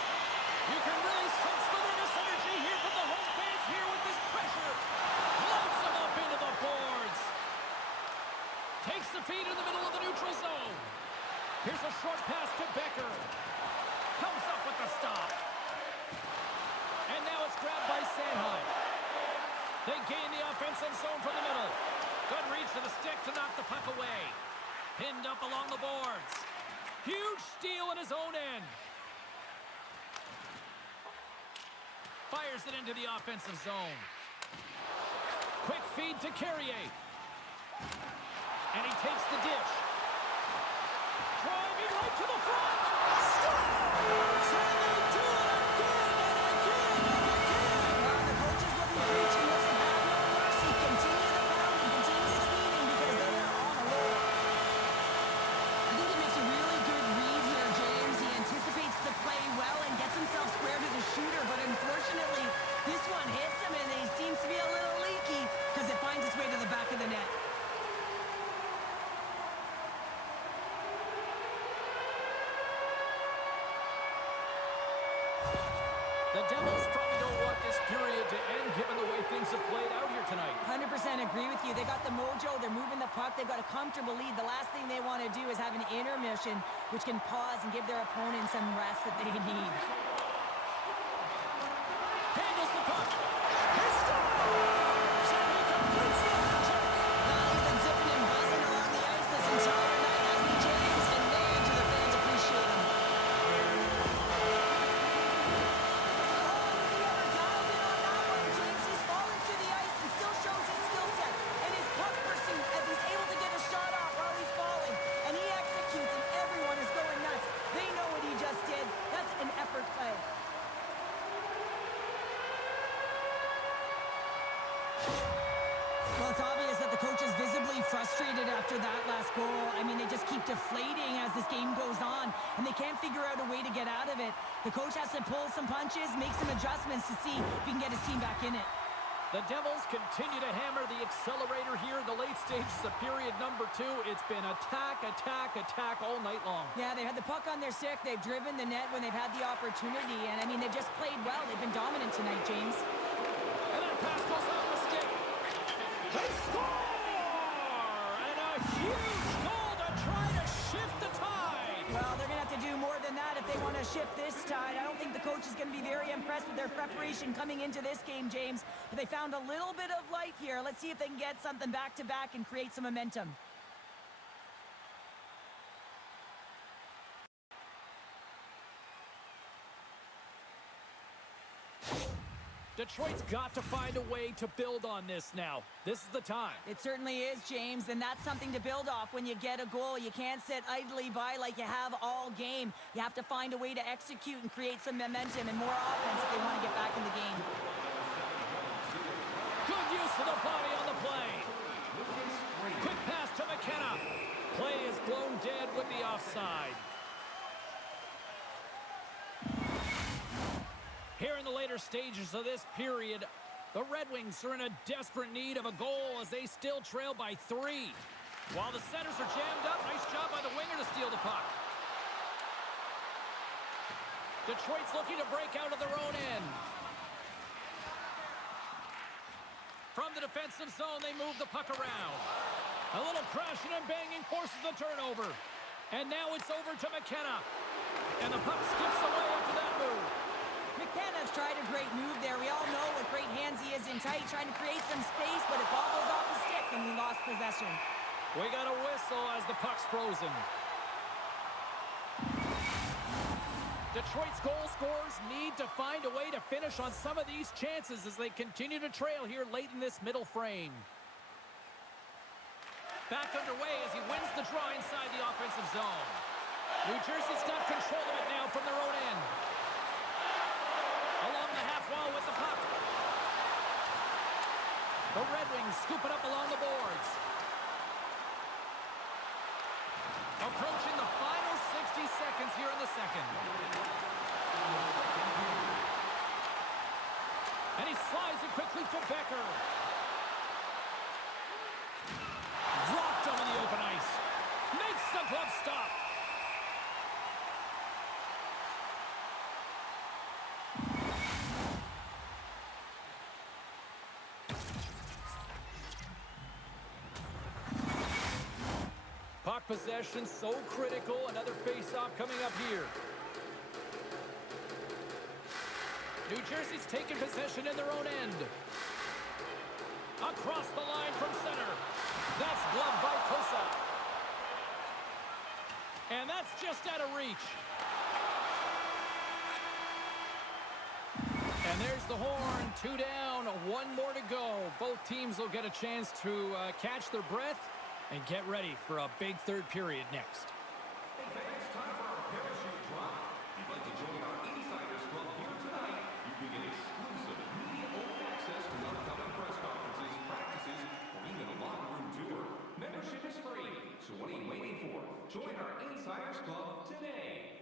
You can really sense the nervous energy here from the home fans here with this pressure. Floats him up into the boards. Takes the feed in the middle of the neutral zone. Here's a short pass to Becker. Comes up with the stop. And now it's grabbed by Sanheim. They gain the offensive zone from the middle. Good reach to the stick to knock the puck away. Pinned up along the boards. Huge steal in his own end. Fires it into the offensive zone. Quick feed to Carrier. And he takes the dish. Driving right to the front. Scores! And they do it again and again and again. The coach is what he's preaching. Listen, have no mercy. Continue the pounding, continue the beating, because they are on a roll. I think he makes a really good read here, James. He anticipates the play well and gets himself square to the shooter, but unfortunately, this one hits him, and he seems to be a little leaky because it finds its way to the back of the net. The Devils probably don't want this period to end given the way things have played out here tonight. 100% agree with you. They got the mojo. They're moving the puck. They've got a comfortable lead. The last thing they want to do is have an intermission, which can pause and give their opponent some rest that they need. Handles the puck. He scores! And he completes the hat-trick. He's been zipping and buzzing along the ice this entire night, hasn't he, James? And man, do the fans appreciate him. Well, it's obvious that the coach is visibly frustrated after that last goal. I mean, they just keep deflating as this game goes on, and they can't figure out a way to get out of it. The coach has to pull some punches, make some adjustments to see if he can get his team back in it. The Devils continue to hammer the accelerator here in the late stages of period number 2. It's been attack, attack, attack all night long. Yeah, they had the puck on their stick. They've driven the net when they've had the opportunity, and I mean, they've just played well. They've been dominant tonight, James. And that pass goes off the stick. They score! And a huge goal to try to shift the tide. Well, they're going to have to do more than that if they want to shift this tide. I don't think the coach is going to be very impressed with their preparation coming into this game, James. But they found a little bit of light here. Let's see if they can get something back-to-back and create some momentum. Detroit's got to find a way to build on this now. This is the time. It certainly is, James, and that's something to build off when you get a goal. You can't sit idly by like you have all game. You have to find a way to execute and create some momentum and more offense if they want to get back in the game. Good use of the body on the play. Quick pass to McKenna. Play is blown dead with the offside. Here in the later stages of this period, the Red Wings are in a desperate need of a goal as they still trail by 3. While the centers are jammed up, nice job by the winger to steal the puck. Detroit's looking to break out of their own end. From the defensive zone, they move the puck around. A little crashing and banging forces the turnover. And now it's over to McKenna. And the puck skips away after that move. McKenna's tried a great move there. We all know what great hands he is in tight, trying to create some space, but it bobbles off the stick and he lost possession. We got a whistle as the puck's frozen. Detroit's goal scorers need to find a way to finish on some of these chances as they continue to trail here late in this middle frame. Back underway as he wins the draw inside the offensive zone. New Jersey's got control of it now from their own end. Along the half wall with the puck. The Red Wings scoop it up along the boards. Approaching the final 60 seconds here in the second. And he slides it quickly to Becker. Dropped him in the open ice. Makes the glove stop. Puck possession so critical. Another face-off coming up here. New Jersey's taking possession in their own end. Across the line from center. That's gloved by Kosa. And that's just out of reach. And there's the horn. 2 down, 1 more to go. Both teams will get a chance to catch their breath and get ready for a big third period next. Hey fans, time for our parachute drop. If you'd like to join our Insiders Club here tonight, you can get exclusive media-only access to upcoming press conferences, practices, or even a locker room tour. Membership is free, so what are you waiting for? Join our Insiders Club today.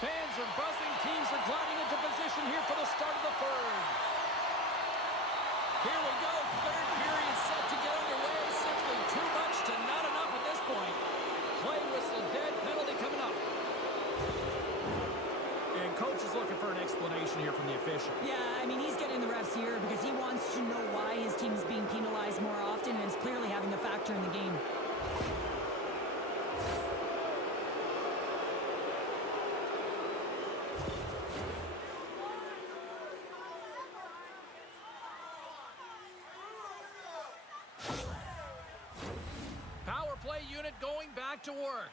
Fans are buzzing. Teams are gliding into position here for the start of the third. Here we go. Third period set to get underway. Simply too much to not enough at this point. Play whistle dead. Penalty coming up. And coach is looking for an explanation here from the official. Yeah, I mean, he's getting the refs here because he wants to know why his team is being penalized more often, and it's clearly having a factor in the game. Power play unit going back to work.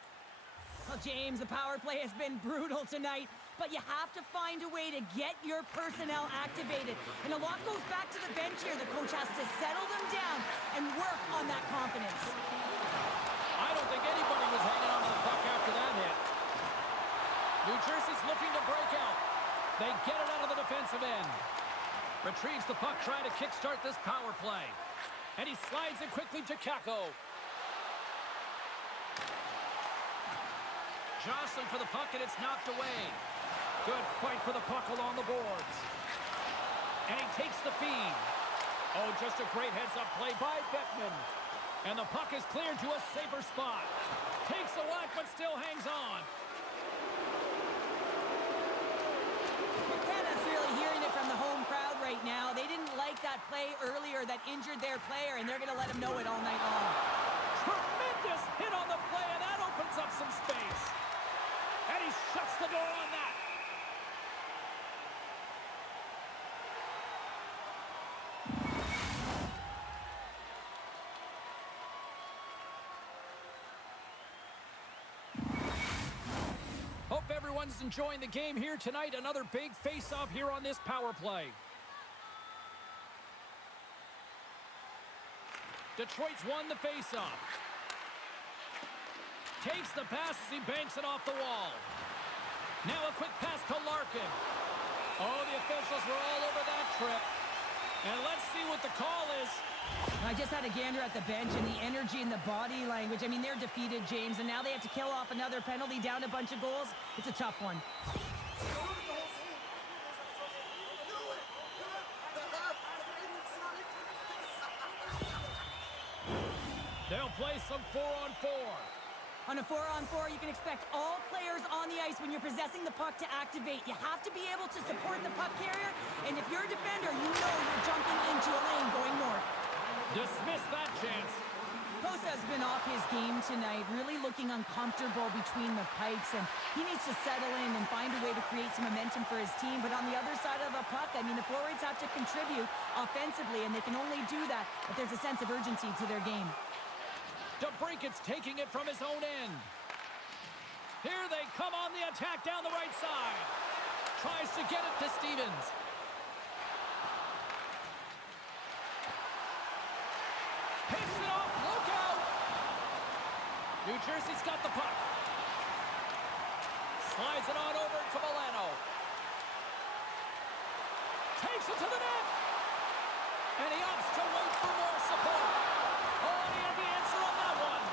Well, James, the power play has been brutal tonight, but you have to find a way to get your personnel activated. And a lot goes back to the bench here. The coach has to settle them down and work on that confidence. I don't think anybody was hanging on to the puck after that hit. New Jersey's looking to break out. They get it out of the defensive end. Retrieves the puck, trying to kickstart this power play. And he slides it quickly to Kako. Jostling for the puck, and it's knocked away. Good fight for the puck along the boards. And he takes the feed. Oh, just a great heads-up play by Beckman. And the puck is cleared to a safer spot. Takes the whack, but still hangs on. Canada's really hearing it from the home crowd right now. They didn't like that play earlier that injured their player, and they're going to let him know it all night long. Tremendous hit on the play, and that opens up some space. And he shuts the door on that. Hope everyone's enjoying the game here tonight. Another big face-off here on this power play. Detroit's won the face-off. Takes the pass as he banks it off the wall. Now a quick pass to Larkin. Oh, the officials were all over that trip. And let's see what the call is. I just had a gander at the bench, and the energy and the body language. I mean, they're defeated, James, and now they have to kill off another penalty, down a bunch of goals. It's a tough one. They'll play some 4-on-4. On a 4-on-4, you can expect all players on the ice when you're possessing the puck to activate. You have to be able to support the puck carrier, and if you're a defender, you know you're jumping into a lane going north. Dismiss that chance. Kosa's been off his game tonight, really looking uncomfortable between the pipes, and he needs to settle in and find a way to create some momentum for his team. But on the other side of the puck, I mean, the forwards have to contribute offensively, and they can only do that if there's a sense of urgency to their game. DeBrinket's taking it from his own end. Here they come on the attack down the right side. Tries to get it to Stevens. Picks it off. Look out! New Jersey's got the puck. Slides it on over to Milano. Takes it to the net. And he opts to wait for more support. Oh, and he had the answer on that one.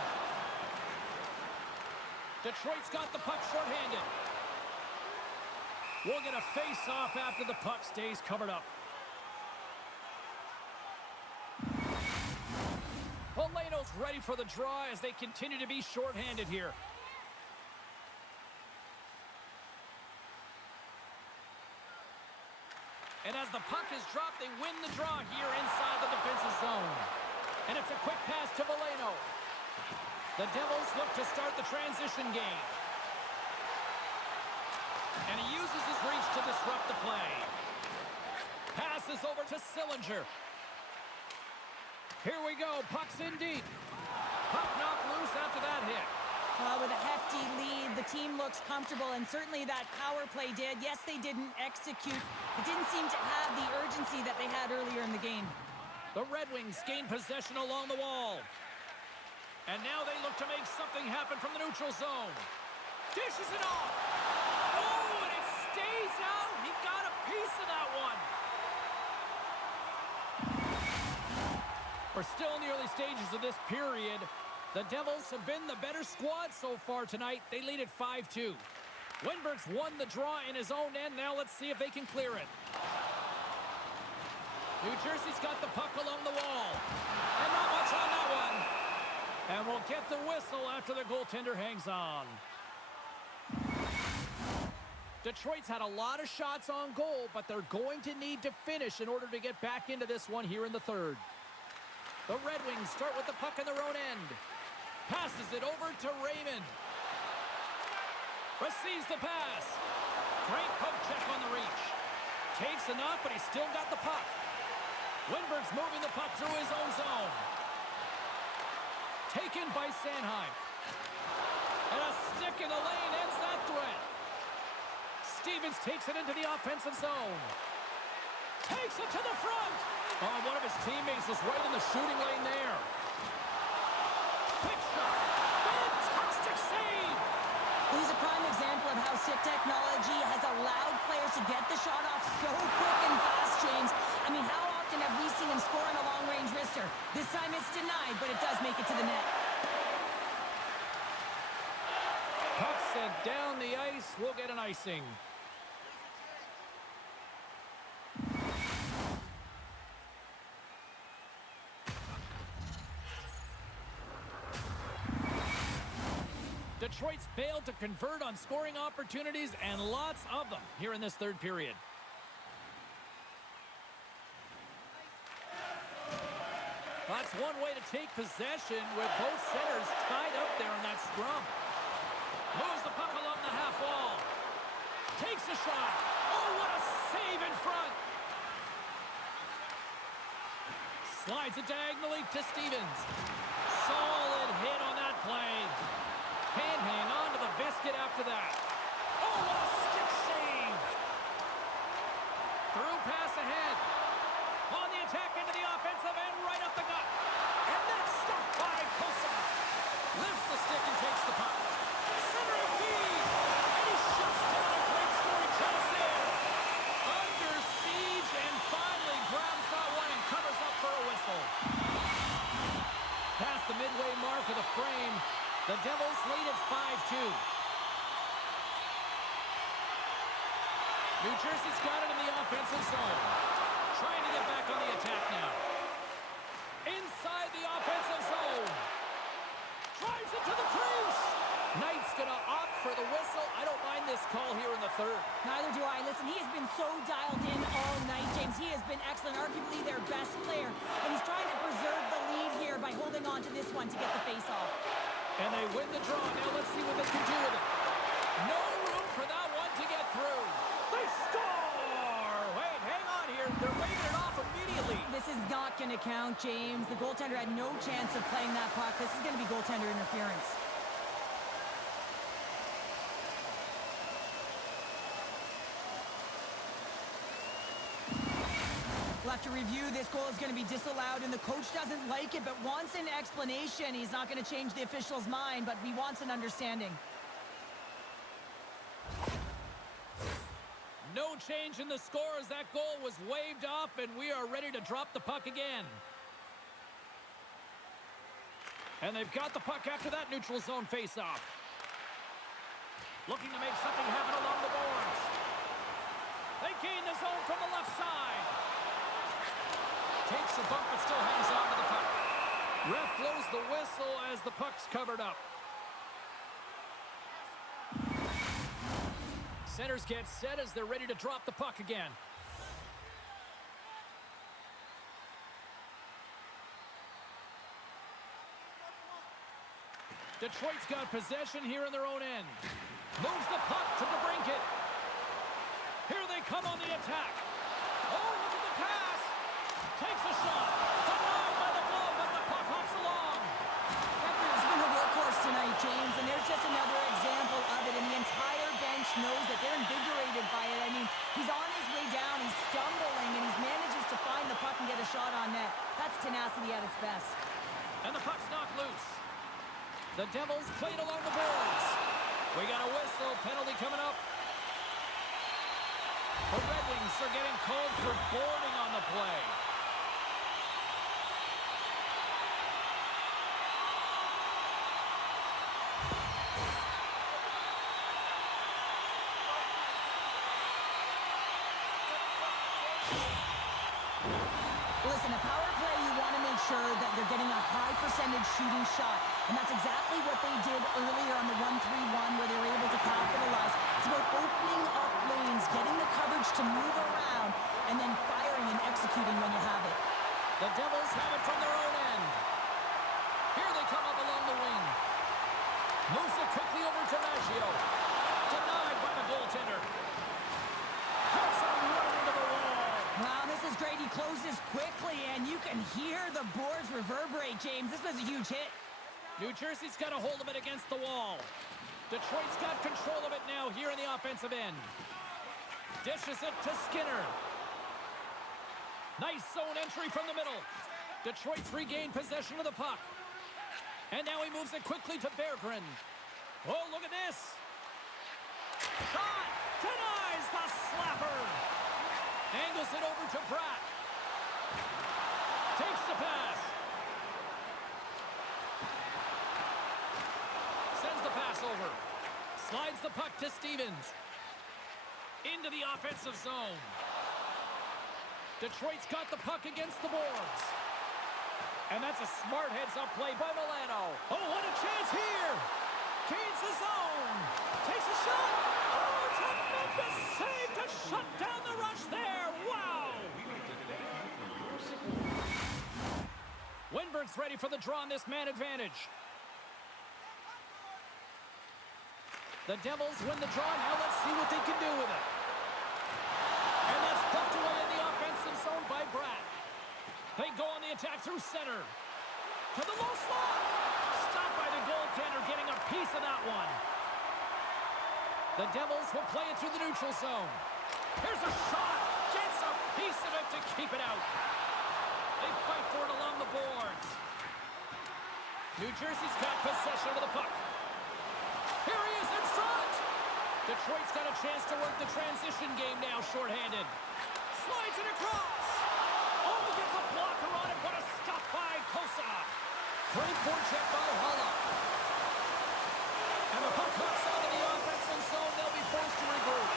Detroit's got the puck shorthanded. We'll get a face-off after the puck stays covered up. Valeno's ready for the draw as they continue to be shorthanded here. And as the puck is dropped, they win the draw here inside the defensive zone. And it's a quick pass to Valeno. The Devils look to start the transition game. And he uses his reach to disrupt the play. Passes over to Sillinger. Here we go. Puck's in deep. Puck knocked loose after that hit. With a hefty lead, the team looks comfortable, and certainly that power play did. Yes, they didn't execute. It didn't seem to have the urgency that they had earlier in the game. The Red Wings gain possession along the wall. And now they look to make something happen from the neutral zone. Dishes it off. Oh, and it stays out. He got a piece of that one. We're still in the early stages of this period. The Devils have been the better squad so far tonight. They lead at 5-2. Wenberg's won the draw in his own end. Now let's see if they can clear it. New Jersey's got the puck along the wall. And not much on that one. And we'll get the whistle after the goaltender hangs on. Detroit's had a lot of shots on goal, but they're going to need to finish in order to get back into this one here in the third. The Red Wings start with the puck in their own end. Passes it over to Raymond. Receives the pass. Great poke check on the reach. Takes enough, but he's still got the puck. Wenberg's moving the puck through his own zone. Taken by Sanheim. And a stick in the lane ends that threat. Stevens takes it into the offensive zone. Takes it to the front. Oh, one of his teammates was right in the shooting lane there. Quick shot. Fantastic save. He's a prime example of how stick technology has allowed players to get the shot off so quick and fast, James. I mean, how often have we seen him score on a long-range wrister? This time it's denied, but it does make it to the net. Puck sent down the ice. We'll get an icing. Detroit's failed to convert on scoring opportunities, and lots of them here in this third period. That's one way to take possession with both centers tied up there in that scrum. Moves the puck along the half wall. Takes a shot. Oh, what a save in front. Slides it diagonally to Stevens. Solid hit on that play. Can't hang on to the biscuit after that. Oh, what a stick save. Through pass ahead. On the attack into the offensive end, right up the gut. And that's stopped by Kosa. Lifts the stick and takes the puck. Centering feed. And he shuts down a great scoring chance there. Under siege and finally grabs that one The Devils lead at 5-2. New Jersey's got it in the offensive zone. Trying to get back on the attack now. Inside the offensive zone. Drives it to the crease. Knight's going to opt for the whistle. I don't mind this call here in the third. Neither do I. Listen, he has been so dialed in all night, James. He has been excellent, arguably their best player. And he's trying to preserve the lead here by holding on to this one to get the face-off. And they win the draw. Now let's see what they can do with it. No room for that one to get through. They score! Wait, hang on here. They're waving it off immediately. This is not going to count, James. The goaltender had no chance of playing that puck. This is going to be goaltender interference. We'll have to review. This goal is going to be disallowed, and the coach doesn't like it, but wants an explanation. He's not going to change the official's mind, but he wants an understanding. No change in the score as that goal was waved off, and we are ready to drop the puck again. And they've got the puck after that neutral zone faceoff. Looking to make something happen along the boards. They gain the zone from the left side. Takes a bump but still hangs on to the puck. Ref blows the whistle as the puck's covered up. Centers get set as they're ready to drop the puck again. Detroit's got possession here in their own end. Moves the puck to the brinket. Here they come on the attack. Oh, look at the pass. Takes a shot. Denied by the glove as the puck hops along. Pepper's been a workhorse tonight, James, and there's just another example of it, and the entire bench knows that they're invigorated by it. I mean, he's on his way down, he's stumbling, and he manages to find the puck and get a shot on net. That's tenacity at its best. And the puck's knocked loose. The Devils played along the boards. We got a whistle, penalty coming up. The Red Wings are getting called for boarding on the play. Listen, a power play, you want to make sure that they're getting a high percentage shooting shot. And that's exactly what they did earlier on the 1-3-1 where they were able to capitalize. It's about opening up lanes, getting the coverage to move around, and then firing and executing when you have it. The Devils have it from their own end. Here they come up along the wing. Moves it quickly over to Maggio. Denied by the goaltender. Puts it right into the wall. Wow, this is great. He closes quickly, and you can hear the boards reverberate, James. This was a huge hit. New Jersey's got a hold of it against the wall. Detroit's got control of it now here in the offensive end. Dishes it to Skinner. Nice zone entry from the middle. Detroit's regained possession of the puck. And now he moves it quickly to Berggren. Oh, look at this. Shot! Denies the slapper. Angles it over to Bratt. Takes the pass. Sends the pass over. Slides the puck to Stevens. Into the offensive zone. Detroit's got the puck against the boards. And that's a smart heads-up play by Milano. Oh, what a chance here. Gains the zone. Takes a shot. Oh, tremendous save to shut down the rush there. Wow. Winberg's ready for the draw on this man advantage. The Devils win the draw. Now let's see what they can do with it. And that's poked away in the offensive zone by Bratt. They go on the attack through center. To the low slot. Stopped by the goaltender, getting a piece of that one. The Devils will play it through the neutral zone. Here's a shot. Gets a piece of it to keep it out. They fight for it along the boards. New Jersey's got possession of the puck. Here he is in front. Detroit's got a chance to work the transition game now, shorthanded. Slides it across. Oh, he gets a blocker on it. What a stop by Kosa. Great forecheck by Holla. Puck hops out of the offensive zone. They'll be forced to regroup.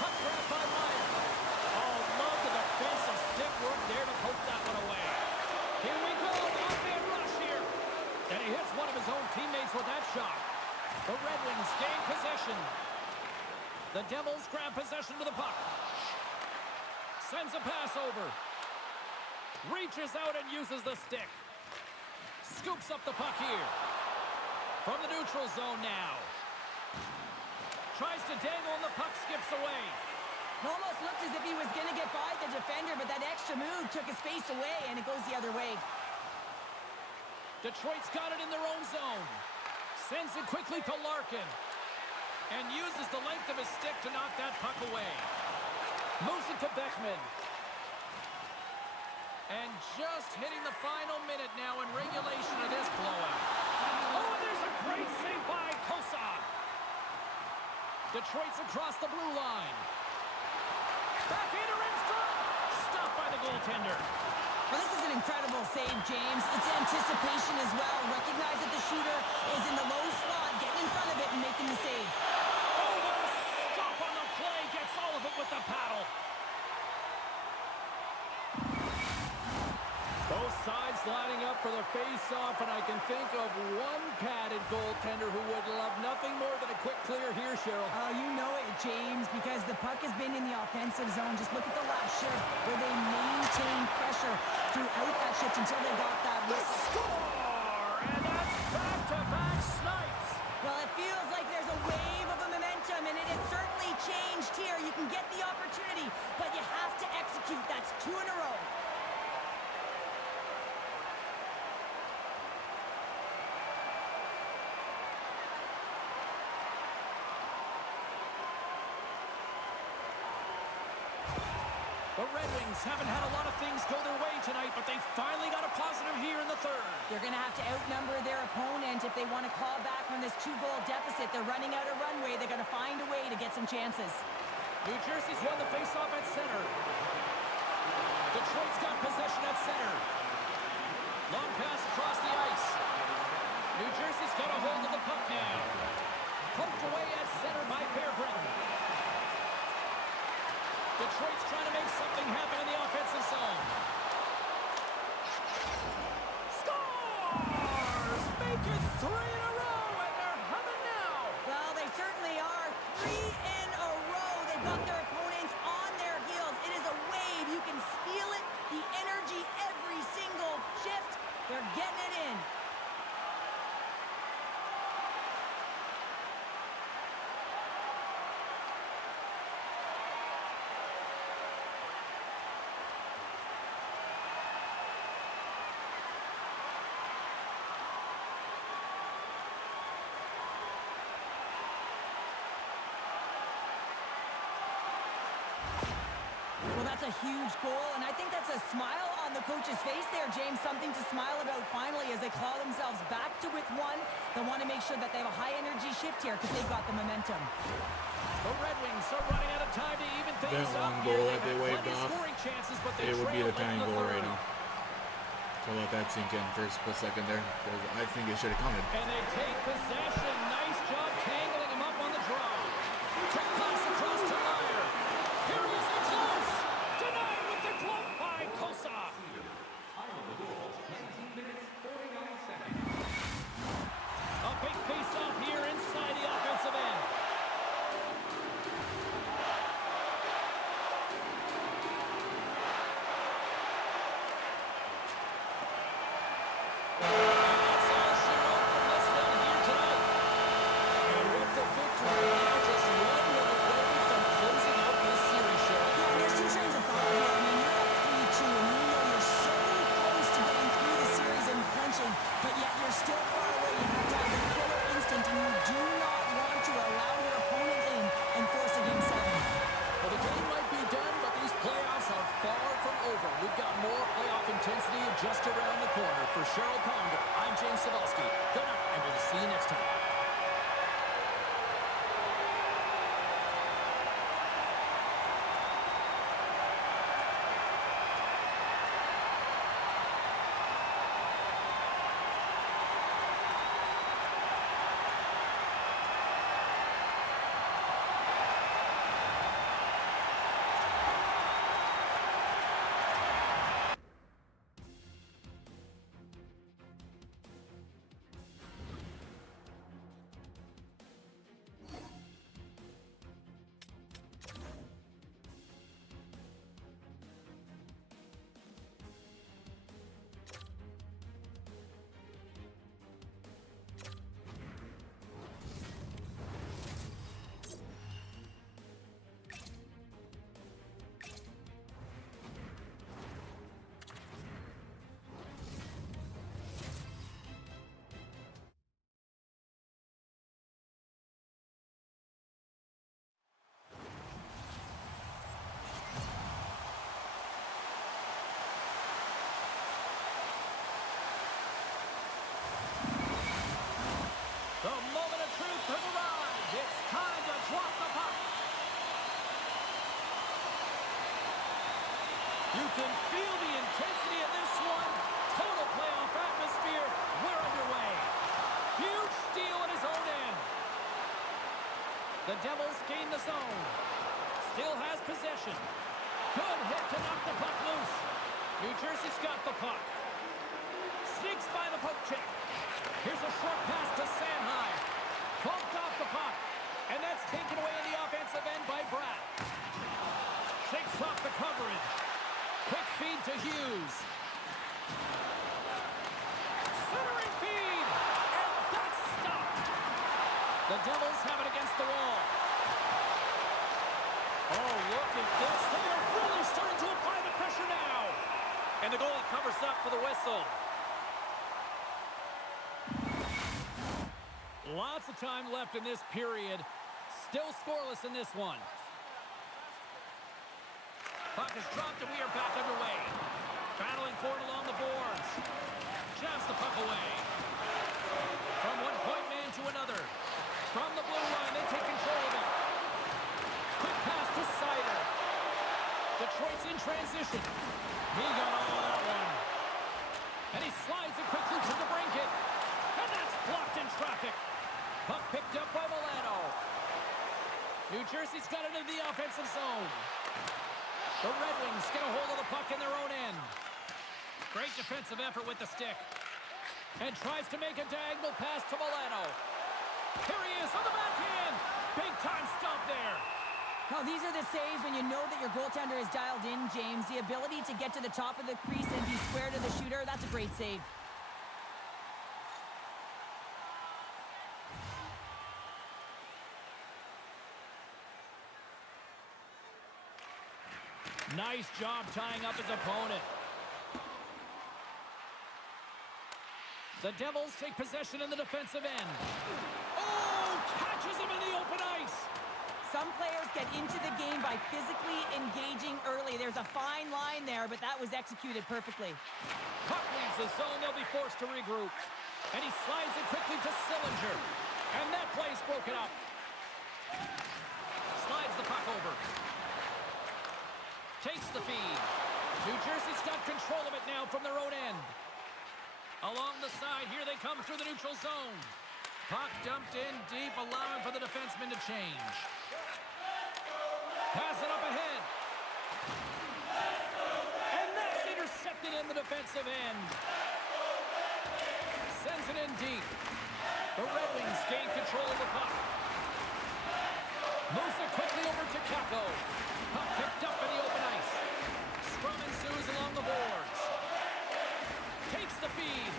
Puck grabbed by Meyer. Oh, love the defensive stick work there to poke that one away. Here we go. Off-man rush here. And he hits one of his own teammates with that shot. The Red Wings gain possession. The Devils grab possession of the puck. Sends a pass over. Reaches out and uses the stick. Scoops up the puck here. From the neutral zone now. Tries to dangle and the puck skips away. It almost looked as if he was going to get by the defender, but that extra move took his space away, and it goes the other way. Detroit's got it in their own zone. Sends it quickly to Larkin. And uses the length of his stick to knock that puck away. Moves it to Beckman. And just hitting the final minute now in regulation of this blowout. Oh, and there's a great save by Kosa. Detroit's across the blue line. Backhander in front. Stopped by the goaltender. Well, this is an incredible save, James. It's anticipation as well. Recognize that the shooter is in the low slot, getting in front of it and making the save. Oh, what a stop on the play. Gets all of it with the paddle. Both sides lining up for the face-off, and I can think of one padded goaltender who would love nothing more than a quick clear here, Cheryl. Oh, you know it, James, because the puck has been in the offensive zone. Just look at the last shift where they maintained pressure throughout that shift until they got that The whistle. score! And that's back-to-back snipes. Well, it feels like there's a wave of a momentum, and it has certainly changed here. You can get the opportunity, but you have to execute. That's 2 in a row. The Red Wings haven't had a lot of things go their way tonight, but they finally got a positive here in the third. They're going to have to outnumber their opponent if they want to claw back from this 2-goal deficit. They're running out of runway. They're going to find a way to get some chances. New Jersey's won the faceoff at center. Detroit's got possession at center. Long pass across the ice. New Jersey's got a hold of the puck now. Poked away at center by Bearbrink. Detroit's trying to make something happen in the offensive zone. Scores! Make it 3 in a row, and they're humming now. Well, they certainly are. 3 in a row. They've got their opponents on their heels. It is a wave. You can feel it. The energy every single shift. They're getting it in. Well, that's a huge goal, and I think that's a smile on the coach's face there, James. Something to smile about finally as they claw themselves back to with 1. They want to make sure that they have a high-energy shift here because they've got the momentum. The Red Wings are running out of time to even things That up one here. goal They've that they had waved plenty of off, scoring chances, but they it would be trail the tying late in goal right third. now. So let that sink in for a split second there, because I think it should have counted. And they take possession. Nice job tangling him up on the draw. Quick pass across to Meyer. Here he is in close. Denied with the glove by Kosa. A big face-off here inside the offensive end. Just around the corner. For Cheryl Pounder, I'm James Cebulski. Good night, and we'll see you next time. to knock the puck loose. New Jersey's got the puck. Sneaks by the poke check. Here's a short pass to Sanheim. Bumped off the puck. And that's taken away in the offensive end by Bratt. Shakes off the coverage. Quick feed to Hughes. Centering feed. And that's stopped. The Devils have it against the wall. Oh, look at this. They are really starting to apply the pressure now. And the goalie covers up for the whistle. Lots of time left in this period. Still scoreless in this one. Puck is dropped and we are back underway. Battling for it along the boards. Jabs the puck away. From one point man to another. From the blue line, they take control of it. Quick pass to Sider. Detroit's in transition. He got all of that one. And he slides it quickly to the brinket. And that's blocked in traffic. Puck picked up by Milano. New Jersey's got it into the offensive zone. The Red Wings get a hold of the puck in their own end. Great defensive effort with the stick. And tries to make a diagonal pass to Milano. Here he is on the backhand. Big time stop there. Well, these are the saves when you know that your goaltender is dialed in, James. The ability to get to the top of the crease and be square to the shooter, that's a great save. Nice job tying up his opponent. The Devils take possession in the defensive end. Oh, catches him in the open ice. Some players get into the game by physically engaging early. There's a fine line there, but that was executed perfectly. Puck leaves the zone. They'll be forced to regroup. And he slides it quickly to Sillinger. And that play's broken up. Slides the puck over. Takes the feed. New Jersey's got control of it now from their own end. Along the side, here they come through the neutral zone. Puck dumped in deep, allowing for the defenseman to change. Pass it up ahead. And that's intercepted in the defensive end. Sends it in deep. The Red Wings gain control of the puck. Moves it quickly over to Kakko. Puck picked up in the open ice. Scrum ensues along the boards. Takes the feed.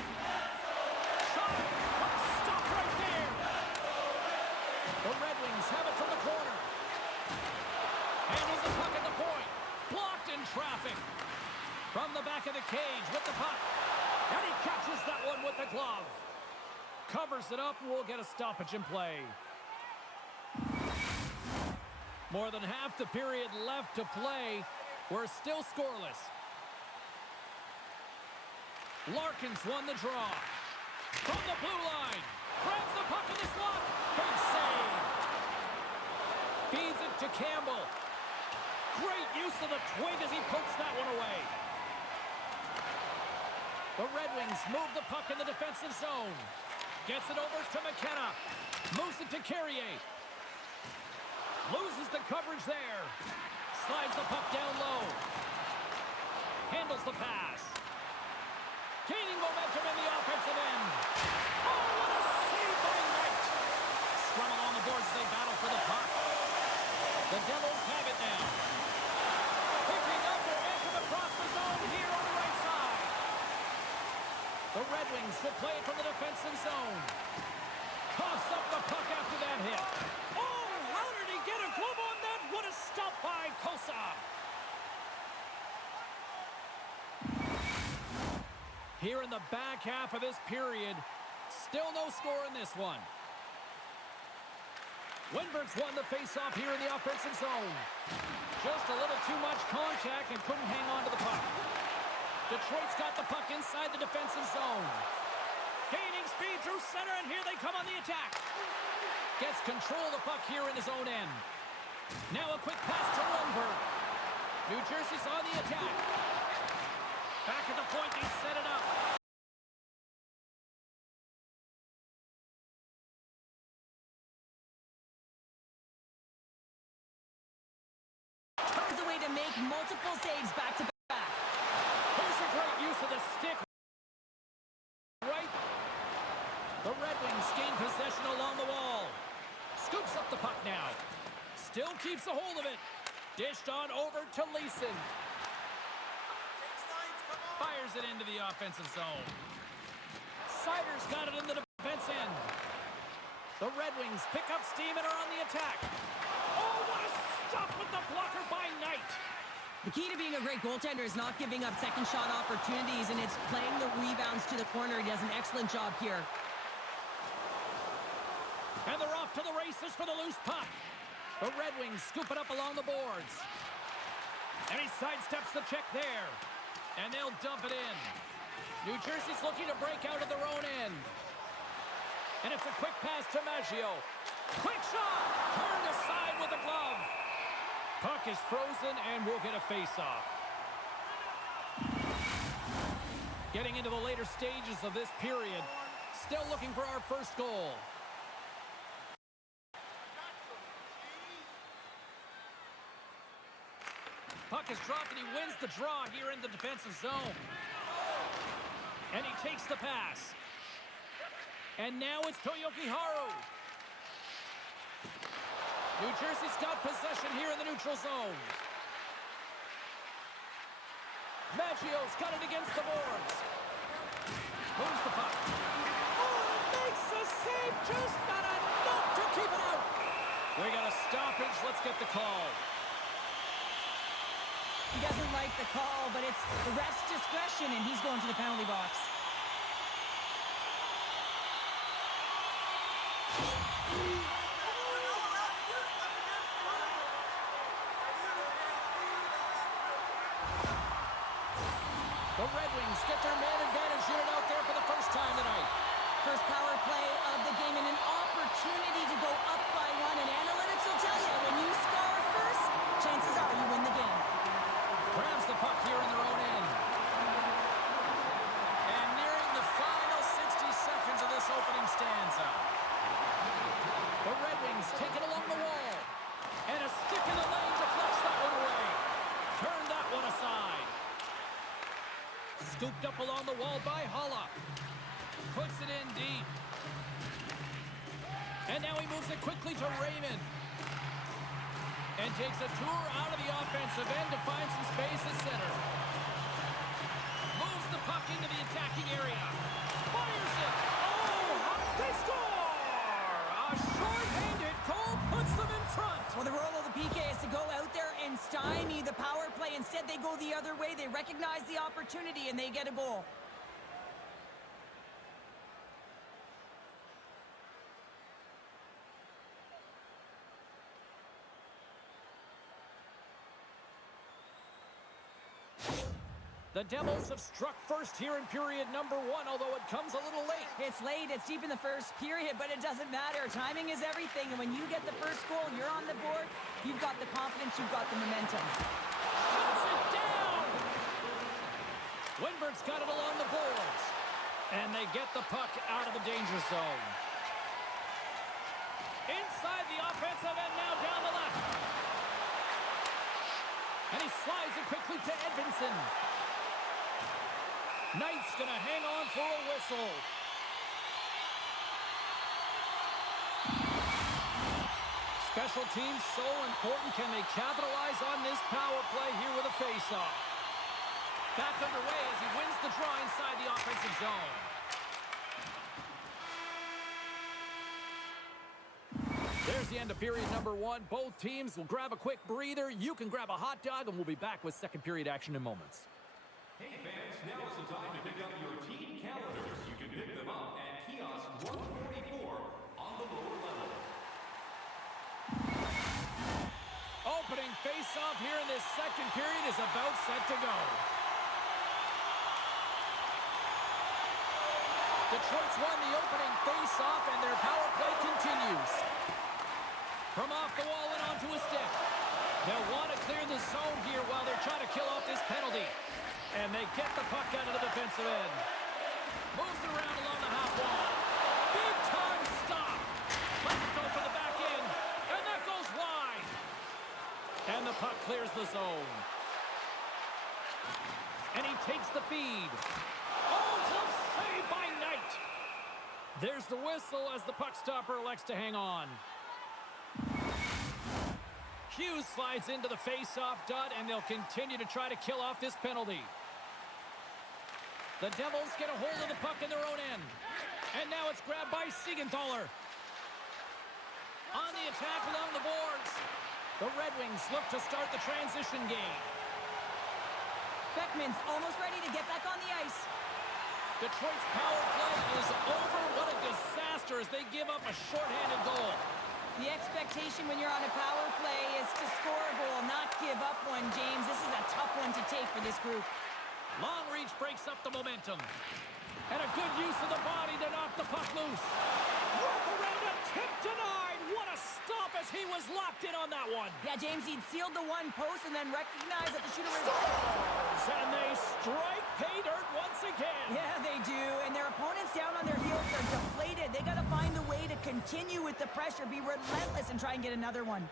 Shot. Puck stopped right there. The Red Wings have it from the corner. Handles the puck at the point. Blocked in traffic. From the back of the cage with the puck. And he catches that one with the glove. Covers it up and we'll get a stoppage in play. More than half the period left to play. We're still scoreless. Larkin's won the draw. From the blue line. Grabs the puck in the slot. Big save. Feeds it to Campbell. Great use of the twig as he pokes that one away. The Red Wings move the puck in the defensive zone. Gets it over to McKenna. Moves it to Carrier. Loses the coverage there. Slides the puck down low. Handles the pass. Gaining momentum in the offensive end. Oh, what a save by Knight. Scrum along the boards as they battle for the puck. The Devils have it now. Picking up their anthem across the zone here on the right side. The Red Wings will play it from the defensive zone. Coughs up the puck after that hit. Oh, how did he get a glove on that? What a stop by Kosa. Here in the back half of this period, still no score in this one. Windberg's won the faceoff here in the offensive zone. Just a little too much contact and couldn't hang on to the puck. Detroit's got the puck inside the defensive zone. Gaining speed through center, and here they come on the attack. Gets control of the puck here in his own end. Now a quick pass to Lundberg. New Jersey's on the attack. Back at the point, they set it up. Turns away to make multiple saves back to back. Here's a great use of the stick. Right. The Red Wings gain possession along the wall. Scoops up the puck now. Still keeps a hold of it. Dished on over to Leeson. Fires it into the offensive zone. Sider's got it in the defense end. The Red Wings pick up steam and are on the attack. Oh, what a stop with the blocker by Knight. The key to being a great goaltender is not giving up second shot opportunities, and it's playing the rebounds to the corner. He does an excellent job here. And they're off to the races for the loose puck. The Red Wings scoop it up along the boards. And he sidesteps the check there. And they'll dump it in. New Jersey's looking to break out of their own end. And it's a quick pass to Maggio. Quick shot! Turned aside with a glove. Puck is frozen and we'll get a face-off. Getting into the later stages of this period. Still looking for our first goal. Puck is dropped and he wins the draw here in the defensive zone. And he takes the pass. And now it's Toyoki Haru. New Jersey's got possession here in the neutral zone. Maggio's got it against the boards. Moves the puck. Oh, makes the save, just not enough to keep it out. We got a stoppage. Let's get the call. He doesn't like the call, but it's the ref's discretion, and he's going to the penalty box. The Red Wings get their man advantage unit out there for the first time tonight. First power play of the game and an opportunity to go up by one, and analytics will tell you when you score first, chances are you win the game. Grabs the puck here in their own end. And nearing the final 60 seconds of this opening stanza. The Red Wings take it along the wall. And a stick in the lane deflects that one away. Turn that one aside. Scooped up along the wall by Holla. Puts it in deep. And now he moves it quickly to Raymond. And takes a tour out of the offensive end to find some space at center. Moves the puck into the attacking area. Fires it. Oh, they score! A short-handed goal puts them in front. Well, the role of the PK is to go out there and stymie the power play. Instead, they go the other way. They recognize the opportunity, and they get a goal. The Devils have struck first here in period number 1, although it comes a little late. It's late, it's deep in the first period, but it doesn't matter. Timing is everything, and when you get the first goal, you're on the board, you've got the confidence, you've got the momentum. Shuts it down! Winberg's got it along the boards. And they get the puck out of the danger zone. Inside the offensive end, now down the left. And he slides it quickly to Edvinsson. Knight's gonna hang on for a whistle. Special teams so important. Can they capitalize on this power play here with a face-off? Back underway as he wins the draw inside the offensive zone. There's the end of period number 1. Both teams will grab a quick breather. You can grab a hot dog, and we'll be back with second period action in moments. Hey fans, now is the time to pick up your team calendars. You can pick them up at kiosk 144 on the lower level. Opening face-off here in this second period is about set to go. Detroit's won the opening face-off, and their power play continues. From off the wall and onto a stick. They'll want to clear the zone here while they're trying to kill off this penalty. And they get the puck out of the defensive end. Moves it around along the half wall. Big time stop. Lets it go for the back end. And that goes wide. And the puck clears the zone. And he takes the feed. Oh, close save by Knight. There's the whistle as the puck stopper elects to hang on. Hughes slides into the face-off dot, and they'll continue to try to kill off this penalty. The Devils get a hold of the puck in their own end. And now it's grabbed by Siegenthaler. On the attack along the boards. The Red Wings look to start the transition game. Beckman's almost ready to get back on the ice. Detroit's power play is over. What a disaster as they give up a shorthanded goal. The expectation when you're on a power play is to score a goal, not give up one, James. This is a tough one to take for this group. Long reach breaks up the momentum. And a good use of the body to knock the puck loose. Work around a tip denied. What a stop as he was locked in on that one. Yeah, James, he'd sealed the one post and then recognized that the shooter was... And they strike pay dirt once again. Yeah, they do. And their opponents down on their heels are deflated. They got to find a way to continue with the pressure, be relentless, and try and get another one.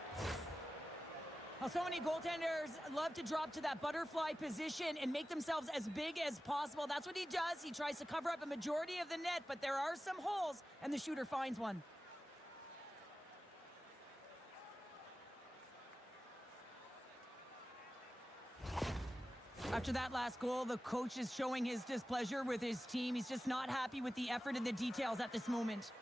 Well, so many goaltenders love to drop to that butterfly position and make themselves as big as possible. That's what he does. He tries to cover up a majority of the net, but there are some holes, and the shooter finds one. After that last goal, the coach is showing his displeasure with his team. He's just not happy with the effort and the details at this moment.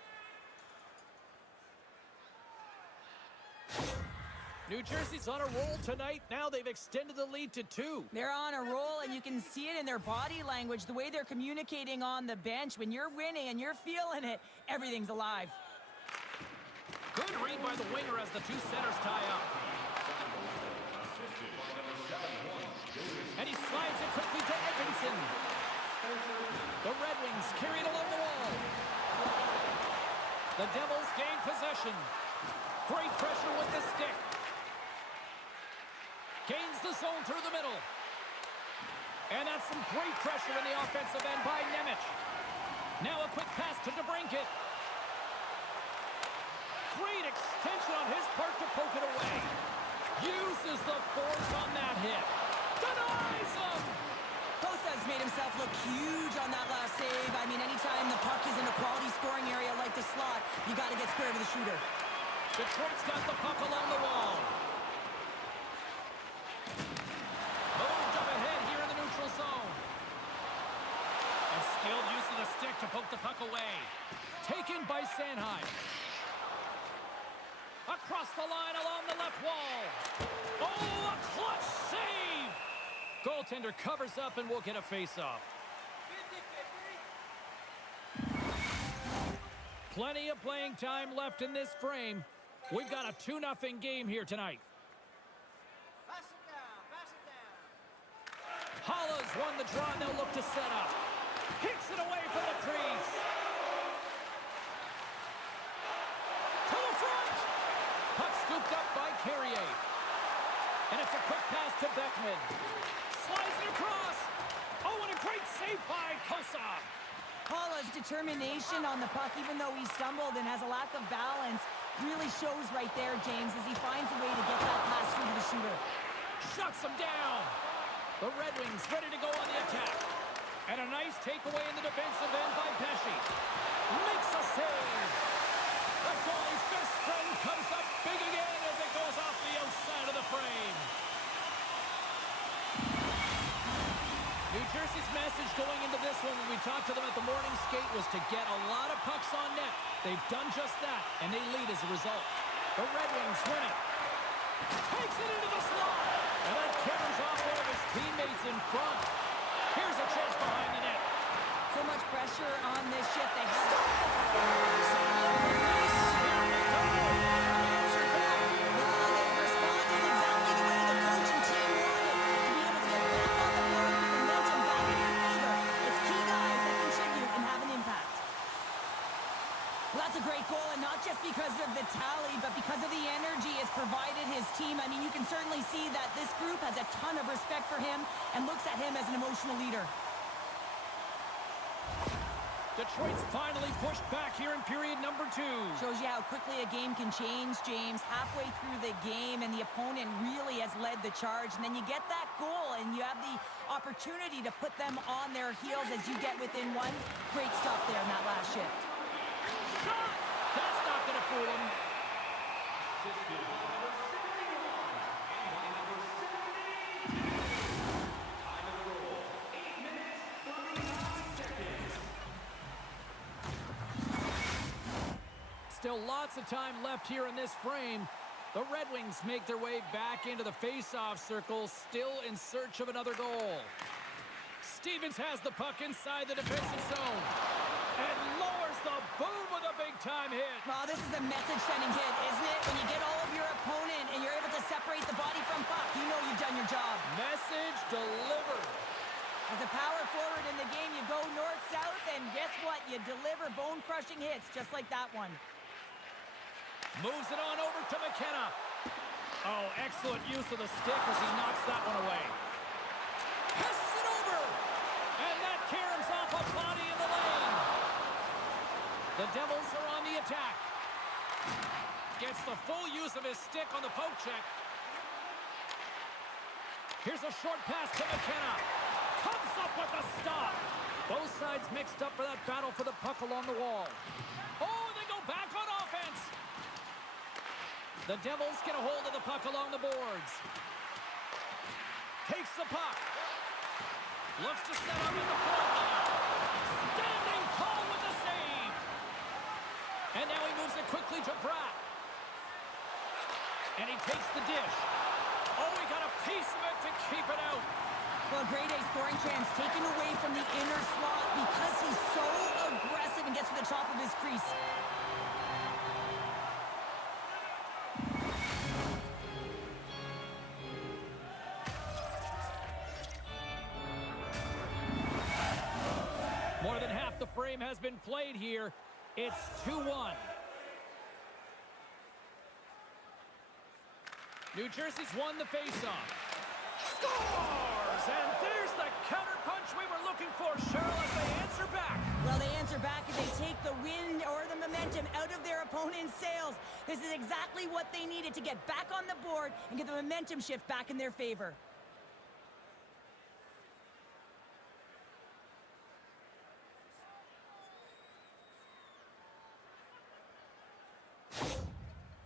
New Jersey's on a roll tonight. Now they've extended the lead to 2. They're on a roll, and you can see it in their body language, the way they're communicating on the bench. When you're winning and you're feeling it, everything's alive. Good read by the winger as the two centers tie up. And he slides it quickly to Edmondson. The Red Wings carry it along the wall. The Devils gain possession. Great pressure with the stick. Gains the zone through the middle. And that's some great pressure in the offensive end by Nemec. Now a quick pass to DeBrincat. Great extension on his part to poke it away. Uses the force on that hit. Denies him! Kosa's made himself look huge on that last save. I mean, anytime the puck is in a quality scoring area like the slot, you got to get square to the shooter. Detroit's got the puck along the wall. Moved up ahead here in the neutral zone. And skilled use of the stick to poke the puck away. Taken by Sanheim. Across the line along the left wall. Oh, a clutch save! Goaltender covers up and will get a face-off. Plenty of playing time left in this frame. We've got a 2-0 game here tonight. Pass it down. Holla's won the draw, and they'll look to set up. Kicks it away from the crease. To the front. Puck scooped up by Carrier. And it's a quick pass to Beckman. Slides it across. Oh, and a great save by Kosa. Paula's determination on the puck, even though he stumbled and has a lack of balance, really shows right there, James, as he finds a way to get that pass through to the shooter. Shuts him down. The Red Wings ready to go on the attack. And a nice takeaway in the defensive end by Pesce. Makes a save. The goalie's best friend comes up big again as it goes off the outside of the frame. New Jersey's message going into this one when we talked to them at the morning skate was to get a lot of pucks on net. They've done just that, and they lead as a result. The Red Wings win it. Takes it into the slot. And then carries off one of his teammates in front. Here's a chance behind the net. So much pressure on this shift. They have responded exactly the way the coach and team wanted. To be able to get back on the board, get the momentum back in your favor. It's key guys that contribute and have an impact. Well, that's a great goal, and not just because of the tally, but because of the energy it's provided his team. I mean, you can certainly see that this group has a ton of respect for him and looks at him as an emotional leader. Detroit's finally pushed back here in period number 2. Shows you how quickly a game can change, James. Halfway through the game, and the opponent really has led the charge. And then you get that goal, and you have the opportunity to put them on their heels as you get within one. Great stop there in that last shift. Shot! That's not going to fool him. Assisted by number 71 and by number 70. Time of the goal, 8 minutes, 39 seconds. Still lots of time left here in this frame. The Red Wings make their way back into the face-off circle, still in search of another goal. Stevens has the puck inside the defensive zone and lowers the boom with a big-time hit. Well, this is a message-sending hit, isn't it? When you get all of your opponent and you're able to separate the body from puck, you know you've done your job. Message delivered. As a power forward in the game, you go north-south, and guess what? You deliver bone-crushing hits just like that one. Moves it on over to McKenna. Oh, excellent use of the stick as he knocks that one away. Passes it over. And that caroms off a body in the lane. The Devils are on the attack. Gets the full use of his stick on the poke check. Here's a short pass to McKenna. Comes up with the stop. Both sides mixed up for that battle for the puck along the wall. Oh, they go back on offense. The Devils get a hold of the puck along the boards. Takes the puck. Looks to set up in the point now. Standing tall with the save. And now he moves it quickly to Bratt. And he takes the dish. Oh, he got a piece of it to keep it out. Well, grade A scoring chance taken away from the inner slot because he's so aggressive and gets to the top of his crease. More than half the frame has been played here. It's 2-1. New Jersey's won the faceoff. Scores! And there's the counterpunch we were looking for, Cheryl, as they answer back. Well, they answer back and they take the wind or the momentum out of their opponent's sails. This is exactly what they needed to get back on the board and get the momentum shift back in their favor.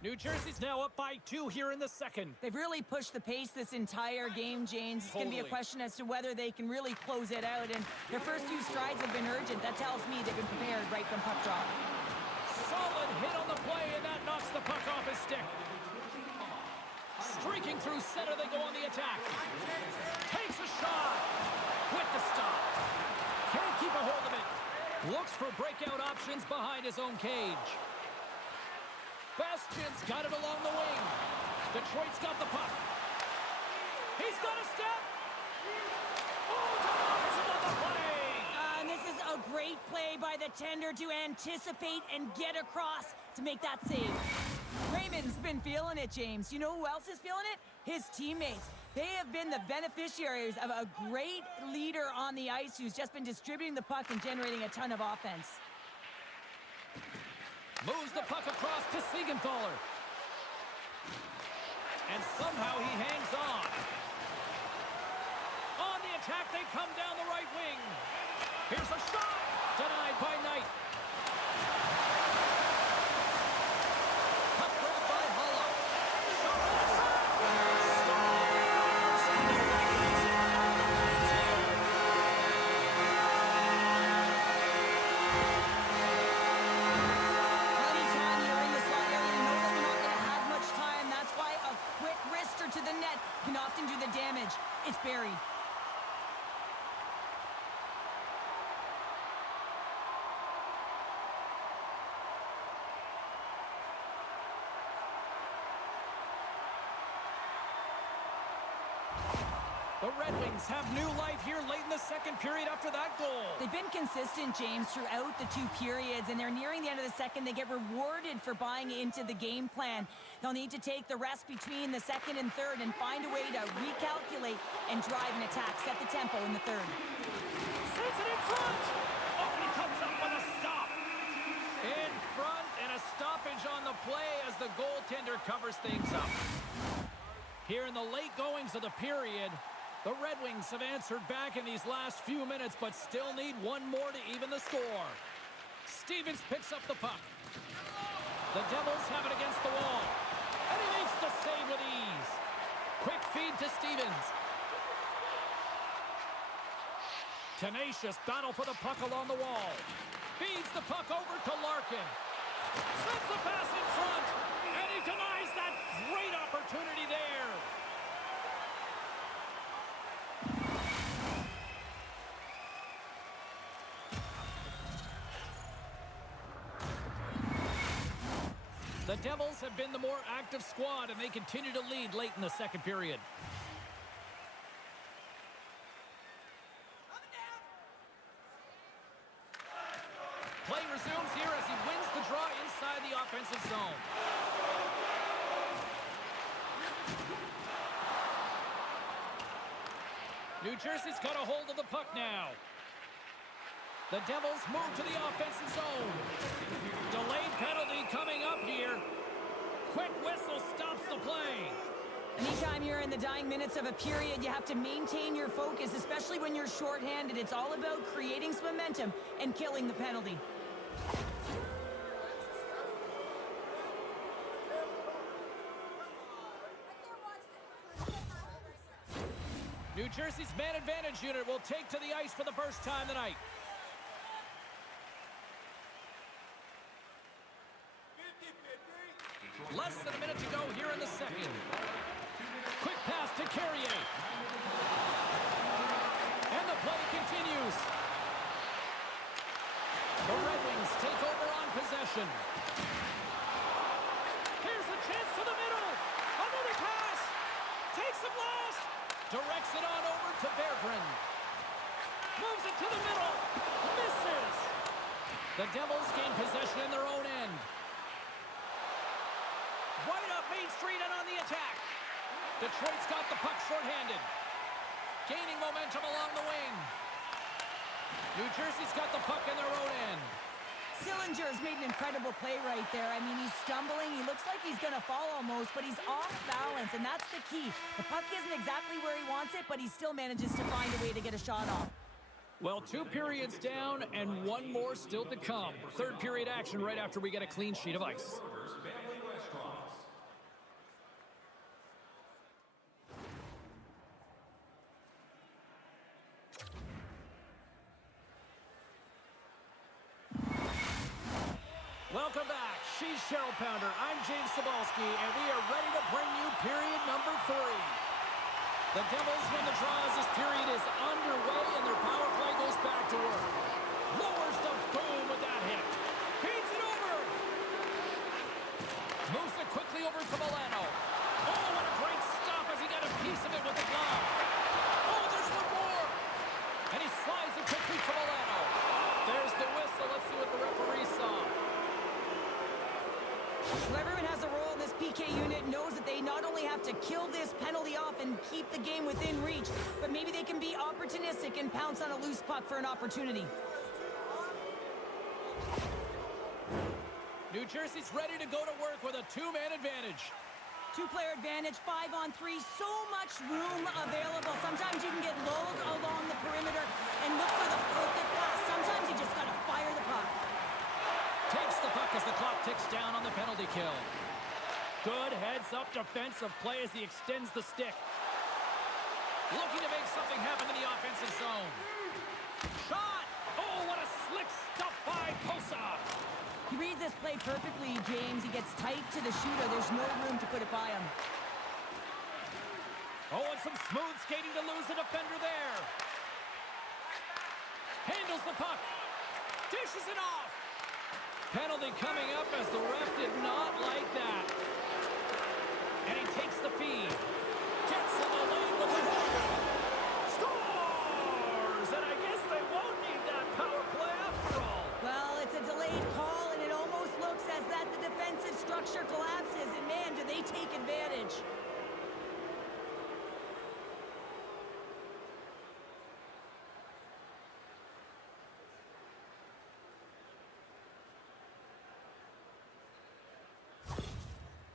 New Jersey's now up by 2 here in the second. They've really pushed the pace this entire game, James. It's going to be a question as to whether they can really close it out. And their first 2 strides have been urgent. That tells me they've been prepared right from puck drop. Solid hit on the play, and that knocks the puck off his stick. Streaking through center, they go on the attack. Takes a shot. With the stop. Can't keep a hold of it. Looks for breakout options behind his own cage. Bastion's got it along the wing. Detroit's got the puck. He's got a step. Oh, denies him on the play. And this is a great play by the tender to anticipate and get across to make that save. Raymond's been feeling it, James. You know who else is feeling it? His teammates. They have been the beneficiaries of a great leader on the ice who's just been distributing the puck and generating a ton of offense. Moves the puck across to Siegenthaler. And somehow he hangs on. On the attack, they come down the right wing. Here's a shot. Denied by Knight. Puck grab by Hulla. Shot on the track. Scores! And the Red Wings are on the lead here. Anytime you're in the slot area, you know that you're not going to have much time. That's why a quick wrister to the net can often do the damage. It's buried. The Red Wings have new life here late in the second period after that goal. They've been consistent, James, throughout the 2 periods, and they're nearing the end of the second. They get rewarded for buying into the game plan. They'll need to take the rest between the second and third and find a way to recalculate and drive an attack, set the tempo in the third. Sends it in front. Oh, he comes up with a covers things up. Here in the late goings of the period, the Red Wings have answered back in these last few minutes, but still need one more to even the score. Stevens picks up the puck. The Devils have it against the wall. And he makes the save with ease. Quick feed to Stevens. Tenacious battle for the puck along the wall. Feeds the puck over to Larkin. Sends the pass in front. And he denies that great opportunity there. The Devils have been the more active squad, and they continue to lead late in the second period. Play resumes here as he wins the draw inside the offensive zone. New Jersey's got a hold of the puck now. The Devils move to the offensive zone. Delayed penalty coming up here. Quick whistle stops the play. Anytime you're in the dying minutes of a period, you have to maintain your focus, especially when you're shorthanded. It's all about creating some momentum and killing the penalty. New Jersey's man advantage unit will take to the ice for the first time tonight. Less than a minute to go here in the second. Quick pass to Carrier. And the play continues. The Red Wings take over on possession. Here's a chance to the middle. Another pass. Takes the blast. Directs it on over to Berggren. Moves it to the middle. Misses. The Devils gain possession in their own end. Right up Main Street and on the attack. Detroit's got the puck shorthanded. Gaining momentum along the wing. New Jersey's got the puck in their own end. Sillinger's made an incredible play right there. I mean, he's stumbling. He looks like he's going to fall almost, but he's off balance, and that's the key. The puck isn't exactly where he wants it, but he still manages to find a way to get a shot off. Well, 2 periods down and 1 more still to come. Third period action right after we get a clean sheet of ice. Welcome back. She's Cheryl Pounder. I'm James Cebulski, and we are ready to bring you period number 3. The Devils win the draw as this period is underway, and their power play goes back to work. Lowers the boom with that hit. Feeds it over. Moves it quickly over to Milano. Oh, what a great stop as he got a piece of it with the glove. Oh, there's one more. And he slides it quickly to Milano. There's the whistle. Let's see what the referee saw. Well, everyone has a role in this PK unit, knows that they not only have to kill this penalty off and keep the game within reach, but maybe they can be opportunistic and pounce on a loose puck for an opportunity. New Jersey's ready to go to work with a 2-man advantage. 2-player advantage, 5-on-3, so much room available. Sometimes you can get lulled along the perimeter and look for the perfect pass. Sometimes you just gotta fire the puck. Takes the puck as the clock ticks down on the penalty kill. Good heads-up defensive play as he extends the stick. Looking to make something happen in the offensive zone. Shot! Oh, what a slick stop by Posa! He reads this play perfectly, James. He gets tight to the shooter. There's no room to put it by him. Oh, and some smooth skating to lose a defender there. Handles the puck. Dishes it off. Penalty coming up as the ref did not like that. And he takes the feed. Gets in the lane with the ball. Scores! And I guess they won't need that power play after all. Well, it's a delayed call, and it almost looks as that the defensive structure collapses. And man, do they take advantage.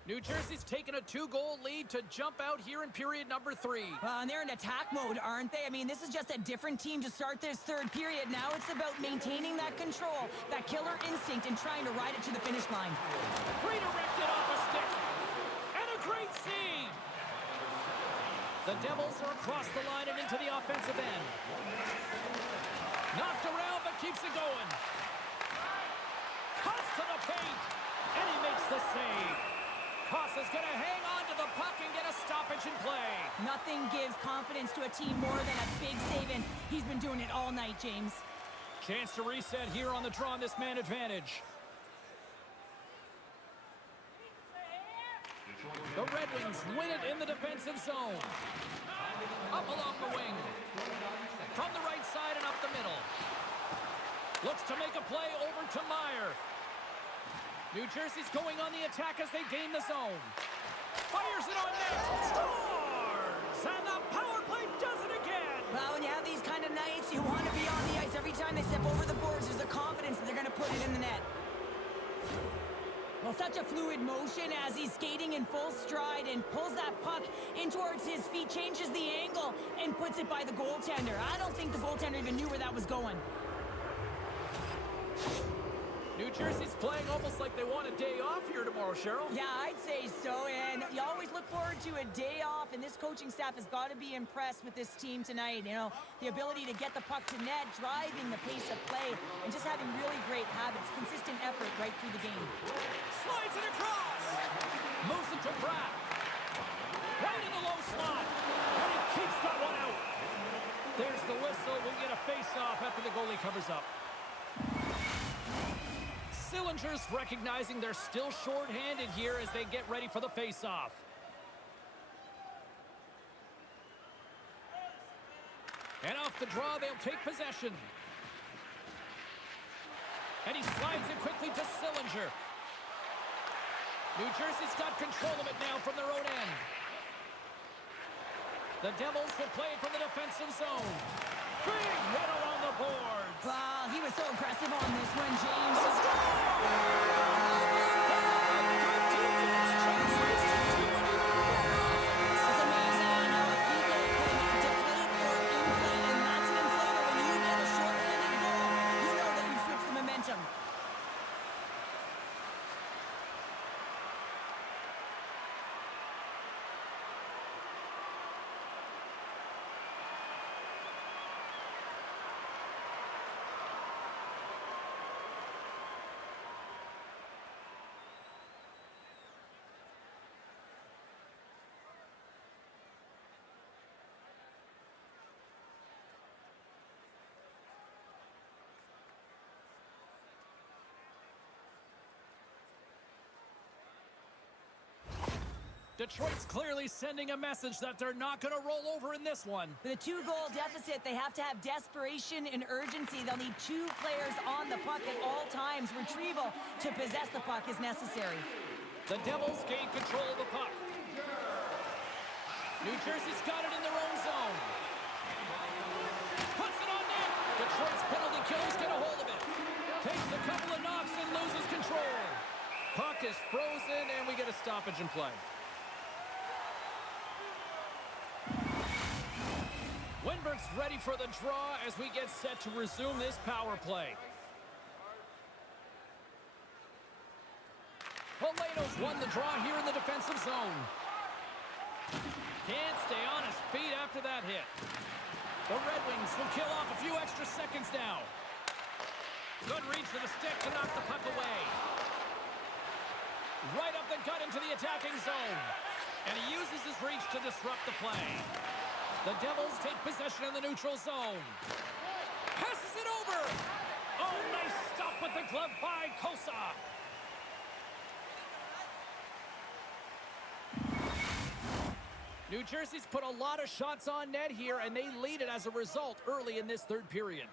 New Jersey's taken a 2-goal lead to jump out here in period number 3. Well, and they're in attack mode, aren't they? I mean, this is just a different team to start this third period. Now it's about maintaining that control, that killer instinct, and trying to ride it to the finish line. Redirected off a stick. And a great save. The Devils are across the line and into the offensive end. Knocked around, but keeps it going. Cuts to the paint. And he makes the save. Costa's going to hang on to the puck and get a stoppage in play. Nothing gives confidence to a team more than a big save, and he's been doing it all night, James. Chance to reset here on the draw on this man advantage. The Red Wings win it in the defensive zone. Up along the wing. From the right side and up the middle. Looks to make a play over to Meyer. New Jersey's going on the attack as they gain the zone. Fires it on net. Scores! And the power play does it again. Well, when you have these kind of nights, you want to be on the ice. Every time they step over the boards, there's a confidence that they're going to put it in the net. Well, such a fluid motion as he's skating in full stride and pulls that puck in towards his feet, changes the angle, and puts it by the goaltender. I don't think the goaltender even knew where that was going. New Jersey's playing almost like they want a day off here tomorrow, Cheryl. Yeah, I'd say so, and you always look forward to a day off, and this coaching staff has got to be impressed with this team tonight. You know, the ability to get the puck to net, driving the pace of play, and just having really great habits, consistent effort right through the game. Slides it across. Moves it to Pratt. Right in the low slot. And he keeps that one out. There's the whistle. We get a face-off after the goalie covers up. Sillinger's recognizing they're still short-handed here as they get ready for the face-off. And off the draw, they'll take possession. And he slides it quickly to Sillinger. New Jersey's got control of it now from their own end. The Devils will play it from the defensive zone. Big hit along the boards. Wow, he was so impressive on this one, James. It's amazing how a people can deflate or inflate, and that's an inflator. When you get a short-handed goal, you know that you switch the momentum. Detroit's clearly sending a message that they're not going to roll over in this one. With a 2-goal deficit, they have to have desperation and urgency. They'll need 2 players on the puck at all times. Retrieval to possess the puck is necessary. The Devils gain control of the puck. New Jersey's got it in their own zone. Puts it on net. Detroit's penalty killers get a hold of it. Takes a couple of knocks and loses control. Puck is frozen, and we get a stoppage in play. Winberg's ready for the draw as we get set to resume this power play. Poleto's won the draw here in the defensive zone. Can't stay on his feet after that hit. The Red Wings will kill off a few extra seconds now. Good reach to the stick to knock the puck away. Right up the gut into the attacking zone. And he uses his reach to disrupt the play. The Devils take possession in the neutral zone. Passes it over. Oh, nice stop with the glove by Kosa. New Jersey's put a lot of shots on net here, and they lead it as a result early in this third period.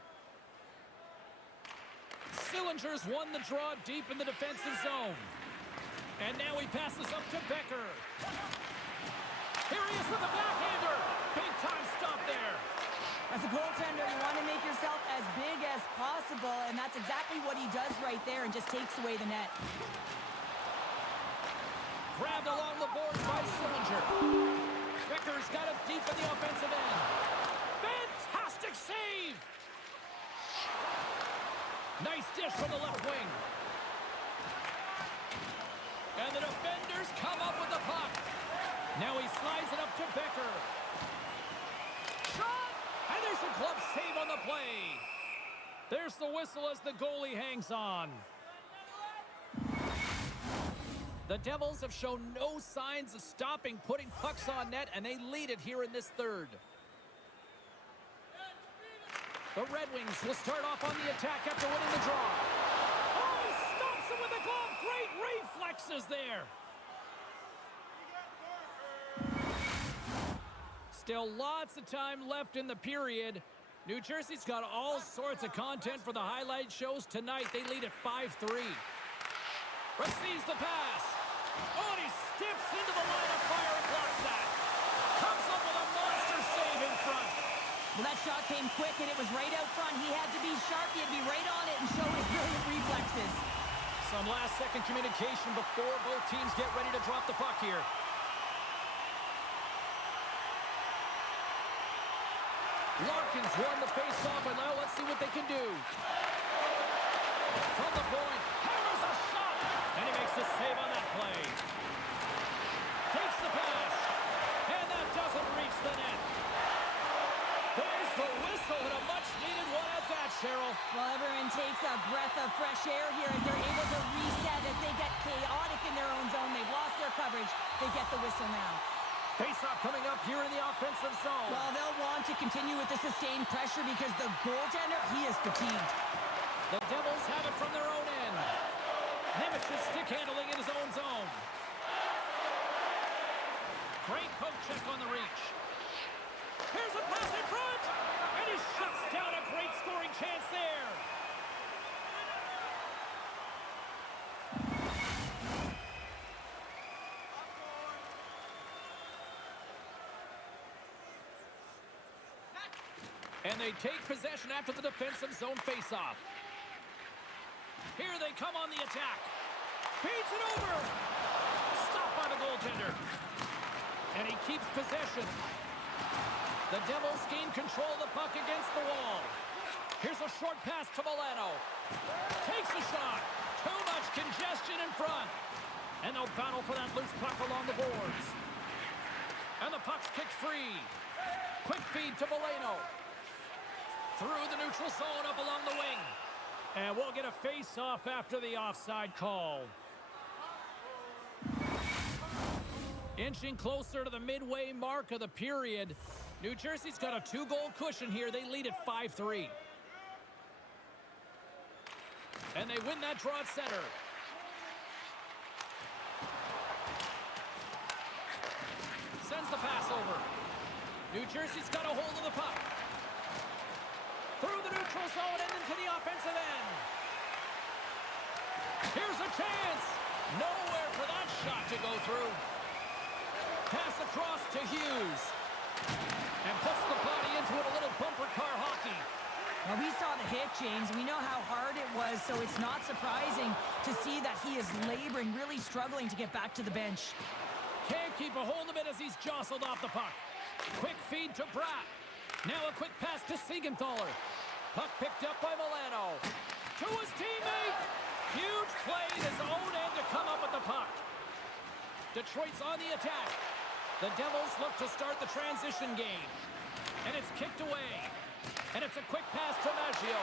Sillinger's won the draw deep in the defensive zone. And now he passes up to Becker. Here he is with a backhander. Big time stop there. As a goaltender, you want to make yourself as big as possible, and that's exactly what he does right there and just takes away the net. Grabbed along the boards by Sillinger. Becker's got it deep in the offensive end. Fantastic save! Nice dish from the left wing. And the defenders come up with the puck. Now he slides it up to Becker. Shot! And there's a glove save on the play. There's the whistle as the goalie hangs on. The Devils have shown no signs of stopping putting pucks on net, and they lead it here in this third. The Red Wings will start off on the attack after winning the draw. Oh, he stops him with a glove. Great reflexes there. Still lots of time left in the period. New Jersey's got all sorts of content for the highlight shows tonight. They lead at 5-3. Receives the pass. Oh, and he steps into the line of fire and blocks that. Comes up with a monster save in front. Well, that shot came quick, and it was right out front. He had to be sharp. He had to be right on it and show his brilliant reflexes. Some last-second communication before both teams get ready to drop the puck here. Larkin's won the face-off, and now let's see what they can do. From the point, hammers a shot, and he makes the save on that play. Takes the pass, and that doesn't reach the net. There's the whistle, and a much-needed one at that, Cheryl. Well, everyone takes a breath of fresh air here as they're able to reset as they get chaotic in their own zone. They've lost their coverage. They get the whistle now. Face-off coming up here in the offensive zone. Well, they'll want to continue with the sustained pressure because the goaltender, he is fatigued. The Devils have it from their own end. Nemech's stick handling in his own zone. Great poke check on the reach. Here's a pass in front, and he shuts down a great scoring chance there. And they take possession after the defensive zone face-off. Here they come on the attack. Feeds it over. Stopped by the goaltender. And he keeps possession. The Devils gain control of the puck against the wall. Here's a short pass to Milano. Takes a shot. Too much congestion in front. And they'll battle for that loose puck along the boards. And the puck's kicked free. Quick feed to Milano. Through the neutral zone up along the wing. And we'll get a face-off after the offside call. Inching closer to the midway mark of the period. New Jersey's got a 2-goal cushion here. They lead at 5-3. And they win that draw at center. Sends the pass over. New Jersey's got a hold of the puck. Through the neutral zone and into the offensive end. Here's a chance. Nowhere for that shot to go through. Pass across to Hughes. And puts the body into it, a little bumper car hockey. Well, we saw the hit, James. We know how hard it was, so it's not surprising to see that he is laboring, really struggling to get back to the bench. Can't keep a hold of it as he's jostled off the puck. Quick feed to Bratt. Now a quick pass to Siegenthaler. Puck picked up by Milano. To his teammate. Huge play in his own end to come up with the puck. Detroit's on the attack. The Devils look to start the transition game. And it's kicked away. And it's a quick pass to Maggio.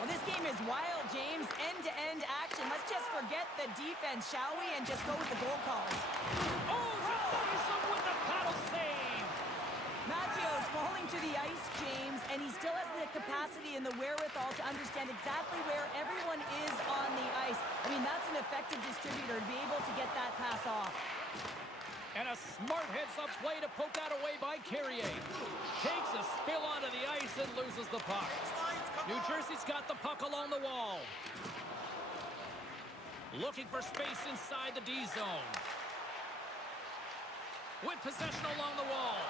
Well, this game is wild, James. End-to-end action. Let's just forget the defense, shall we? And just go with the goal calls. Oh, denies him with the paddle save. Maggio's falling to the ice, James, and he still has the capacity and the wherewithal to understand exactly where everyone is on the ice. I mean, that's an effective distributor to be able to get that pass off. And a smart heads-up play to poke that away by Carrier. Takes a spill onto the ice and loses the puck. New Jersey's got the puck along the wall. Looking for space inside the D zone. With possession along the wall.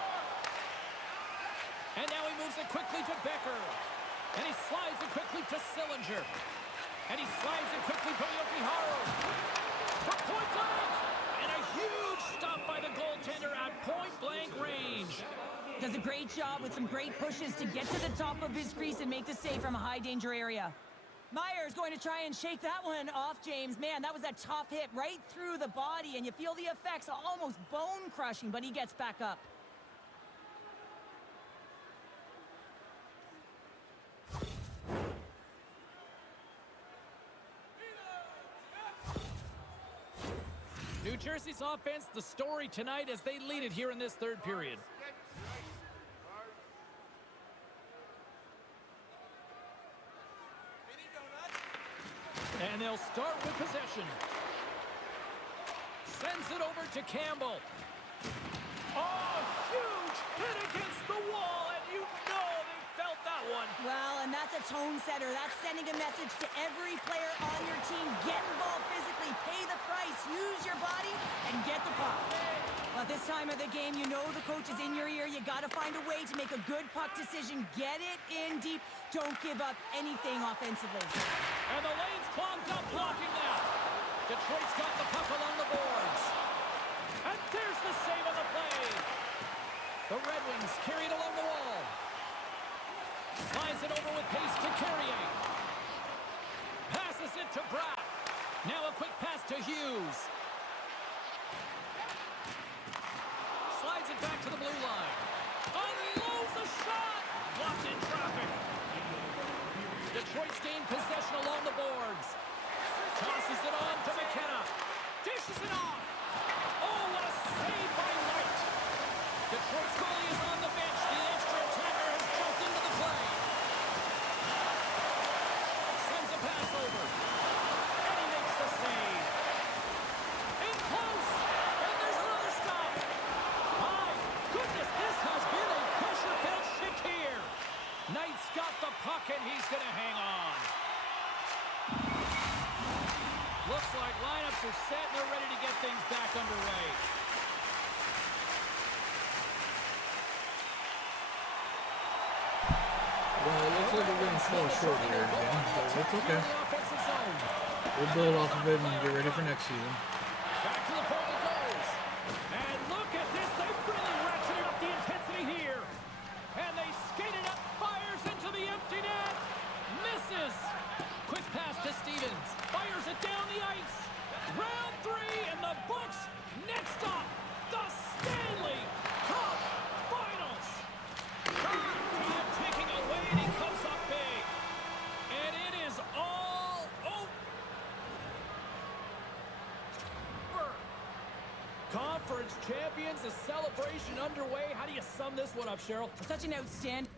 And now he moves it quickly to Becker. And he slides it quickly to Sillinger. And he slides it quickly to Yokiharu. from point blank. And a huge stop by the goaltender at point blank range. Does a great job with some great pushes to get to the top of his crease and make the save from a high danger area. Meyer's going to try and shake that one off, James. Man, that was a tough hit right through the body, and you feel the effects, almost bone-crushing, but he gets back up. New Jersey's offense, the story tonight as they lead it here in this third period. And they'll start with possession. Sends it over to Campbell. Oh, huge hit against the wall, and you know they felt that one. Well, and that's a tone setter. That's sending a message to every player on your team. Get involved physically, pay the price, use your body, and get the puck. Well, this time of the game, you know the coach is in your ear. You got to find a way to make a good puck decision. Get it in deep. Don't give up anything offensively. And the lane's clogged up, blocking that. Detroit's got the puck along the boards. And there's the save on the play. The Red Wings carry it along the wall. Slides it over with pace to Carrier. Passes it to Bratt. Now a quick pass to Hughes. Slides it back to the blue line. Unloads a shot. Blocked in traffic. Detroit's gained possession along the boards. Tosses it on to McKenna. Dishes it off. Oh, what a save by Knight. Detroit's goalie is on the bench. The extra attacker has jumped into the play. Sends a pass over. And he makes the save. In close. And there's another stop. My goodness, this has been a pressure-filled shift here. Knight's got the puck, and he's going to hang on. Looks like lineups are set, and they're ready to get things back underway. Well, it looks like we're going to fall short here again, but it's okay. Offensive zone. We'll build off of it and get ready for next season. Back to the point it goes. And look at this. They've really ratcheted up the intensity here. And they skate it up, fires into the empty net. Misses. Quick pass to Stevens. Fires it down the ice. Round 3 in the books. Next up, the Stanley Cup Finals. Time taking away, and he comes up big. And it is all over. Conference champions, the celebration underway. How do you sum this one up, Cheryl? Such an outstanding...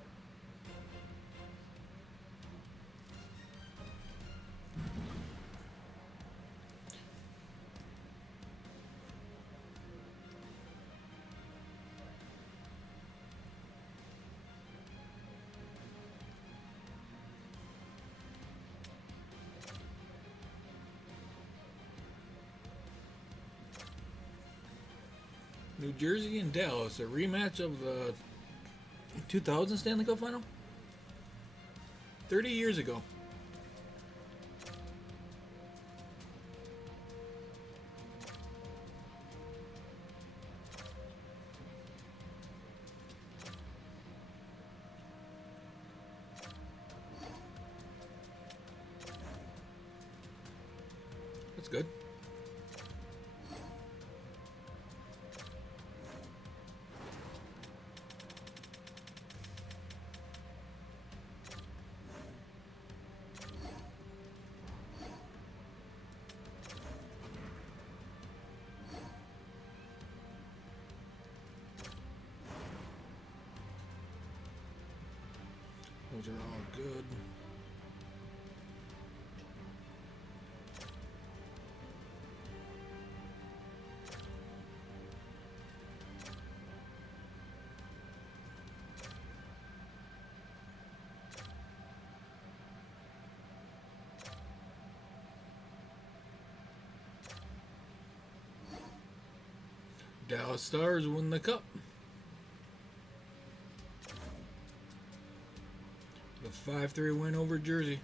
New Jersey and Dallas, a rematch of the 2000 Stanley Cup Final? 30 years ago. That's good. Those are all good. Dallas Stars win the cup. The 5-3 win over Jersey.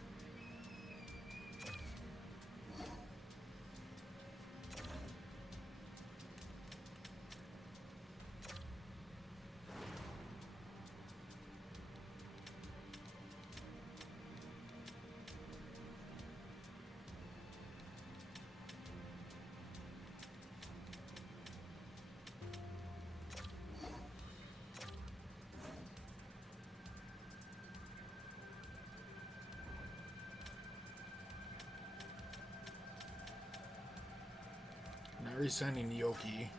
re-signing Yoki.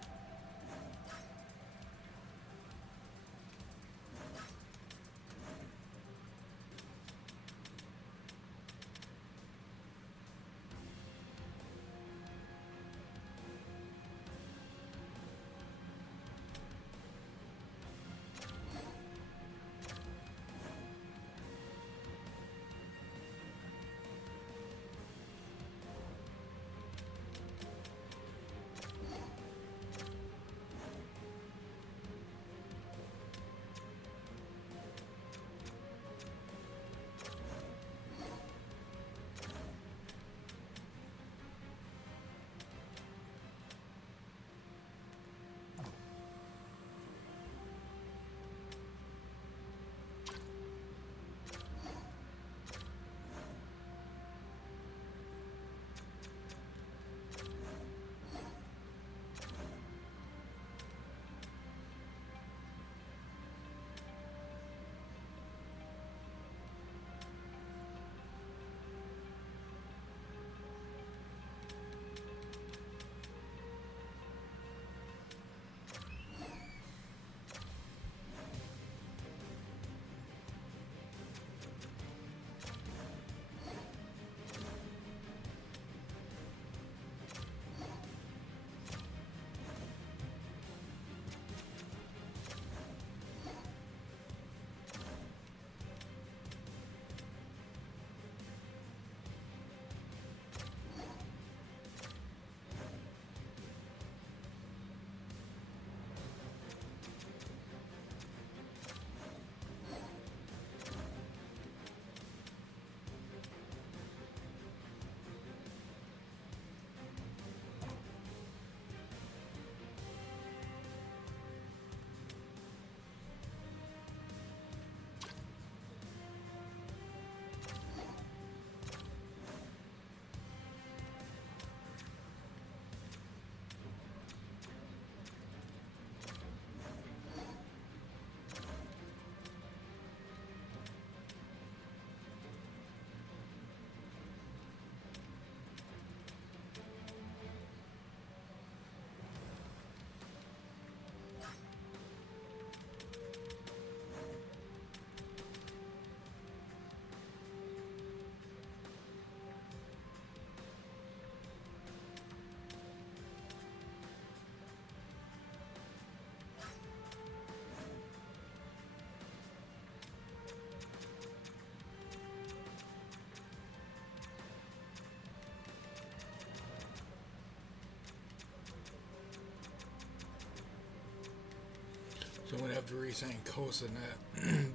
So I'm going to have to re-sign Kosa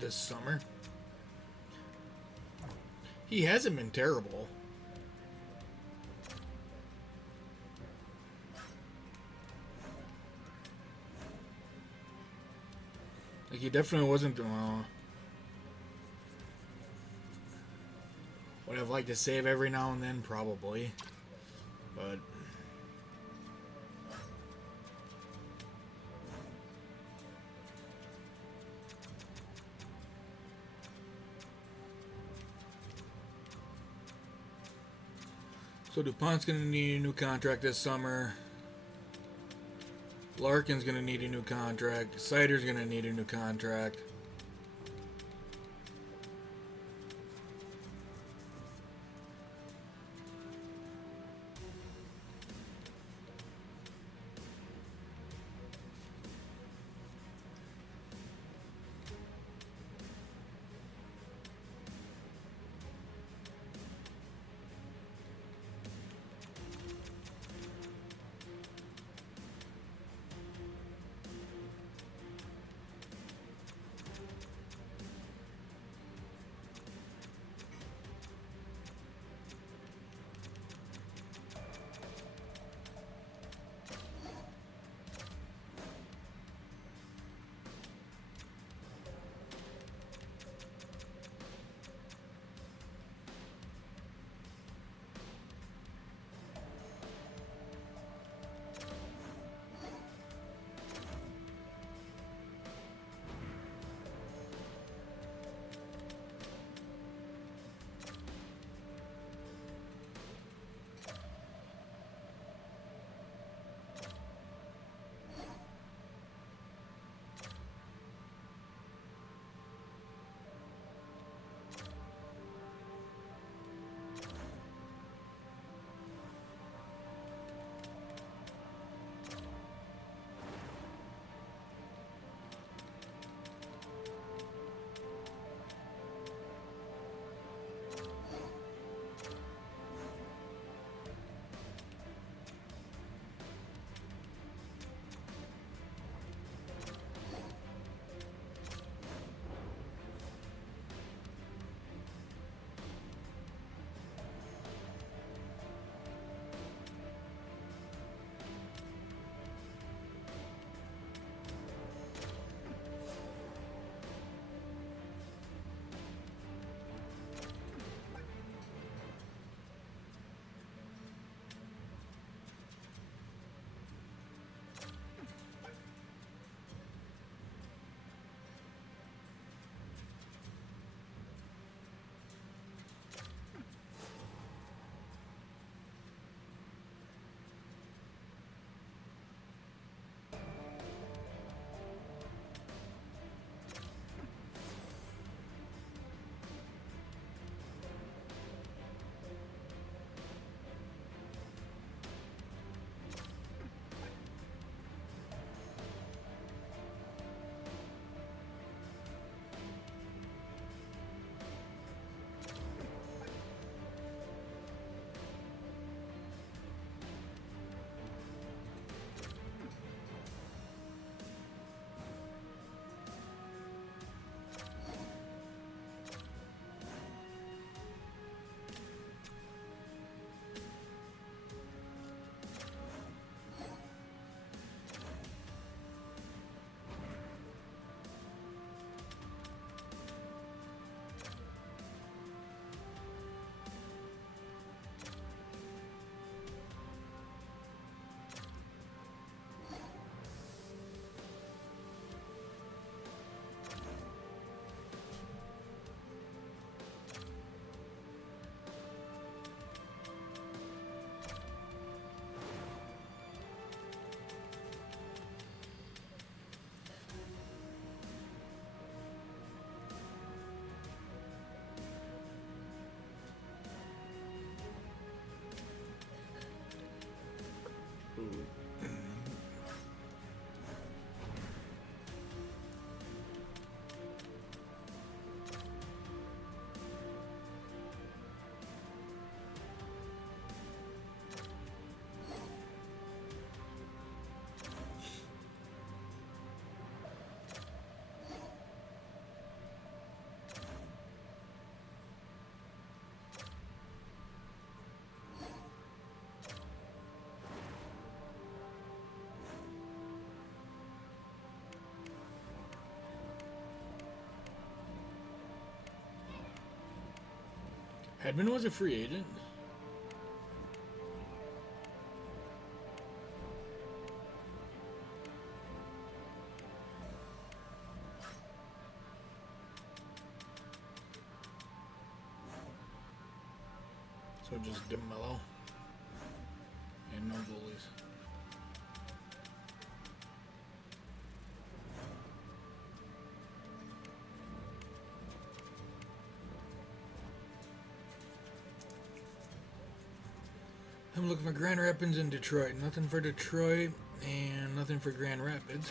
this summer. He hasn't been terrible. Like, he definitely wasn't... would have liked to save every now and then? Probably. But... So DuPont's going to need a new contract this summer. Larkin's going to need a new contract. Sider's going to need a new contract. Hedman was a free agent. So just DeMello and no goalies. I'm looking for Grand Rapids and Detroit. Nothing for Detroit and nothing for Grand Rapids.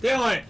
Dylan!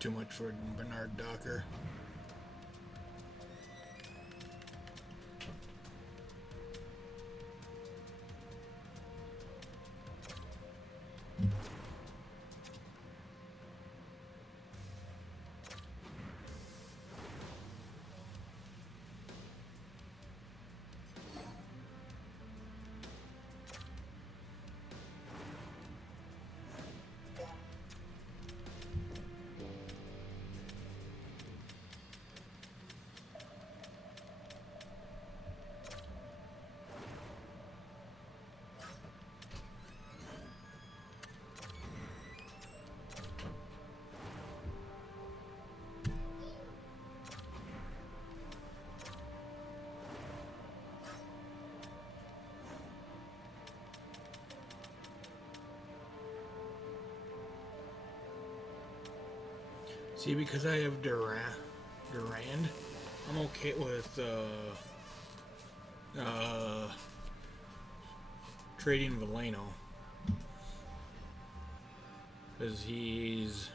too much for Bernard Docker. See, because I have Durand, I'm okay with trading Valeno. Because he's...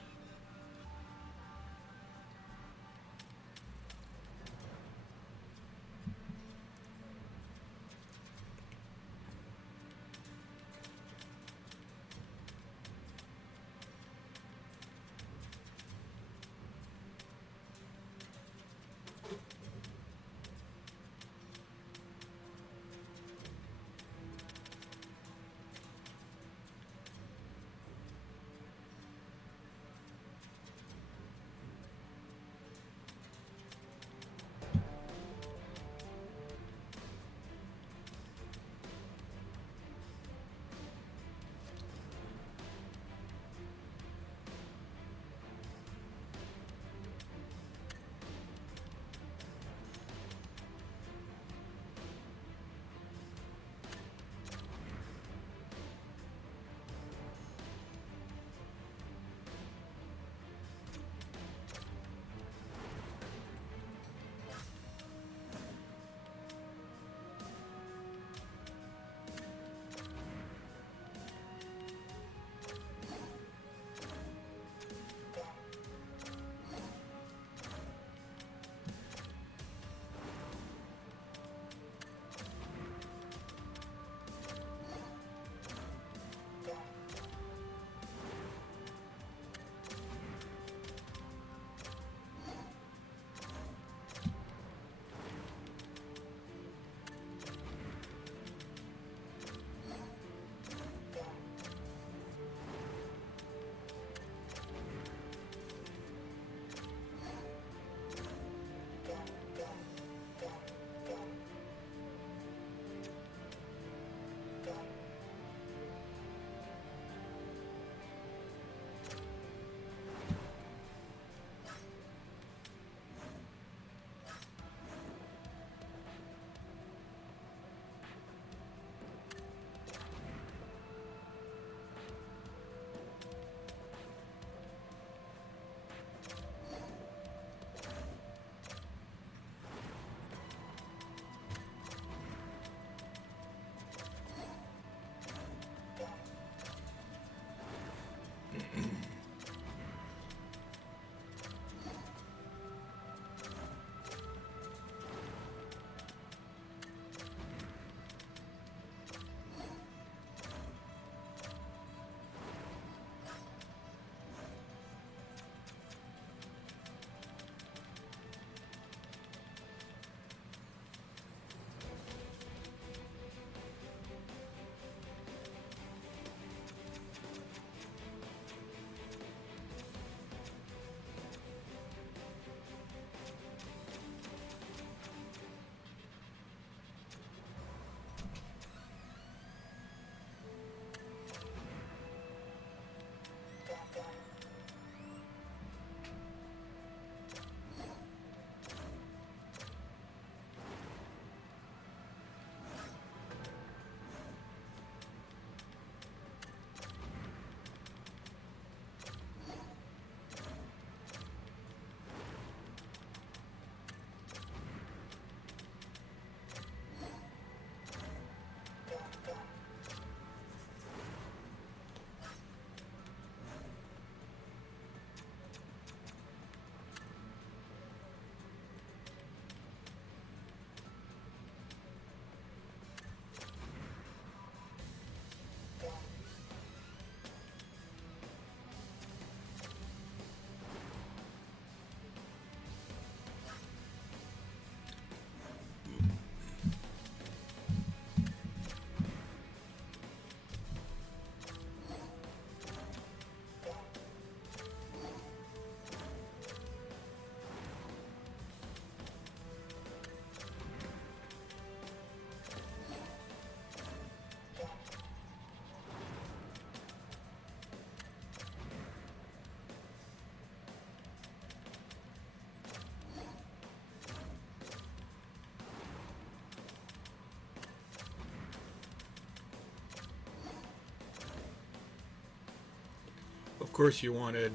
course, you wanted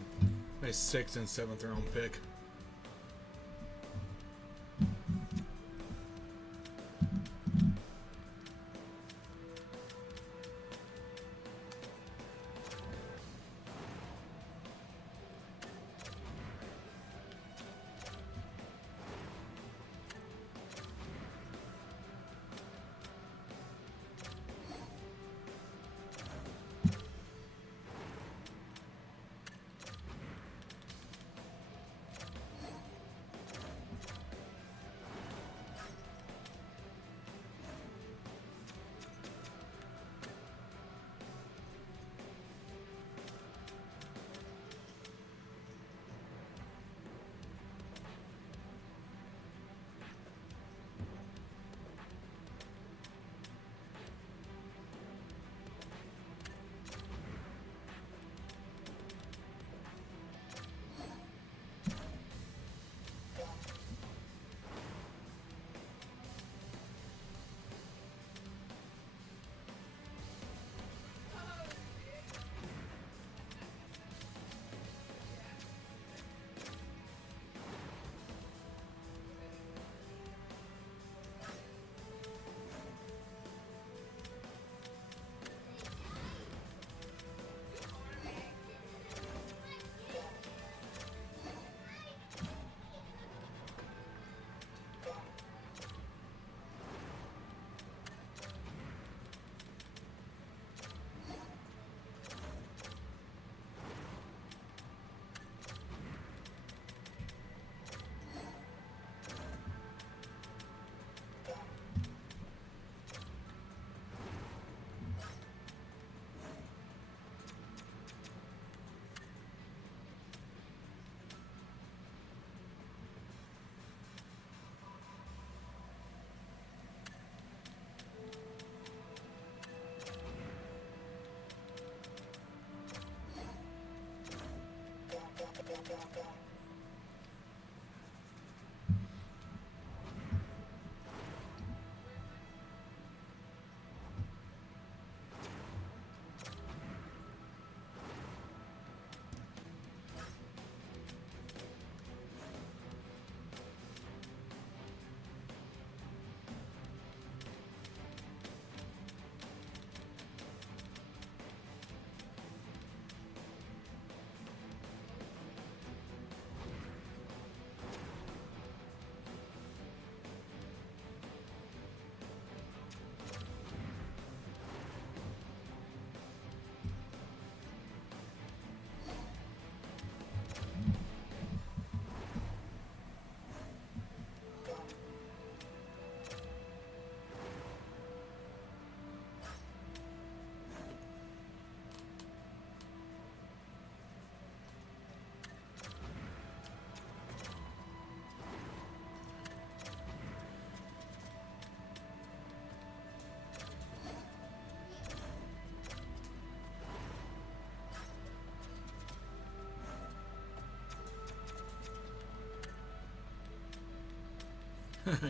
a 6th and 7th round pick.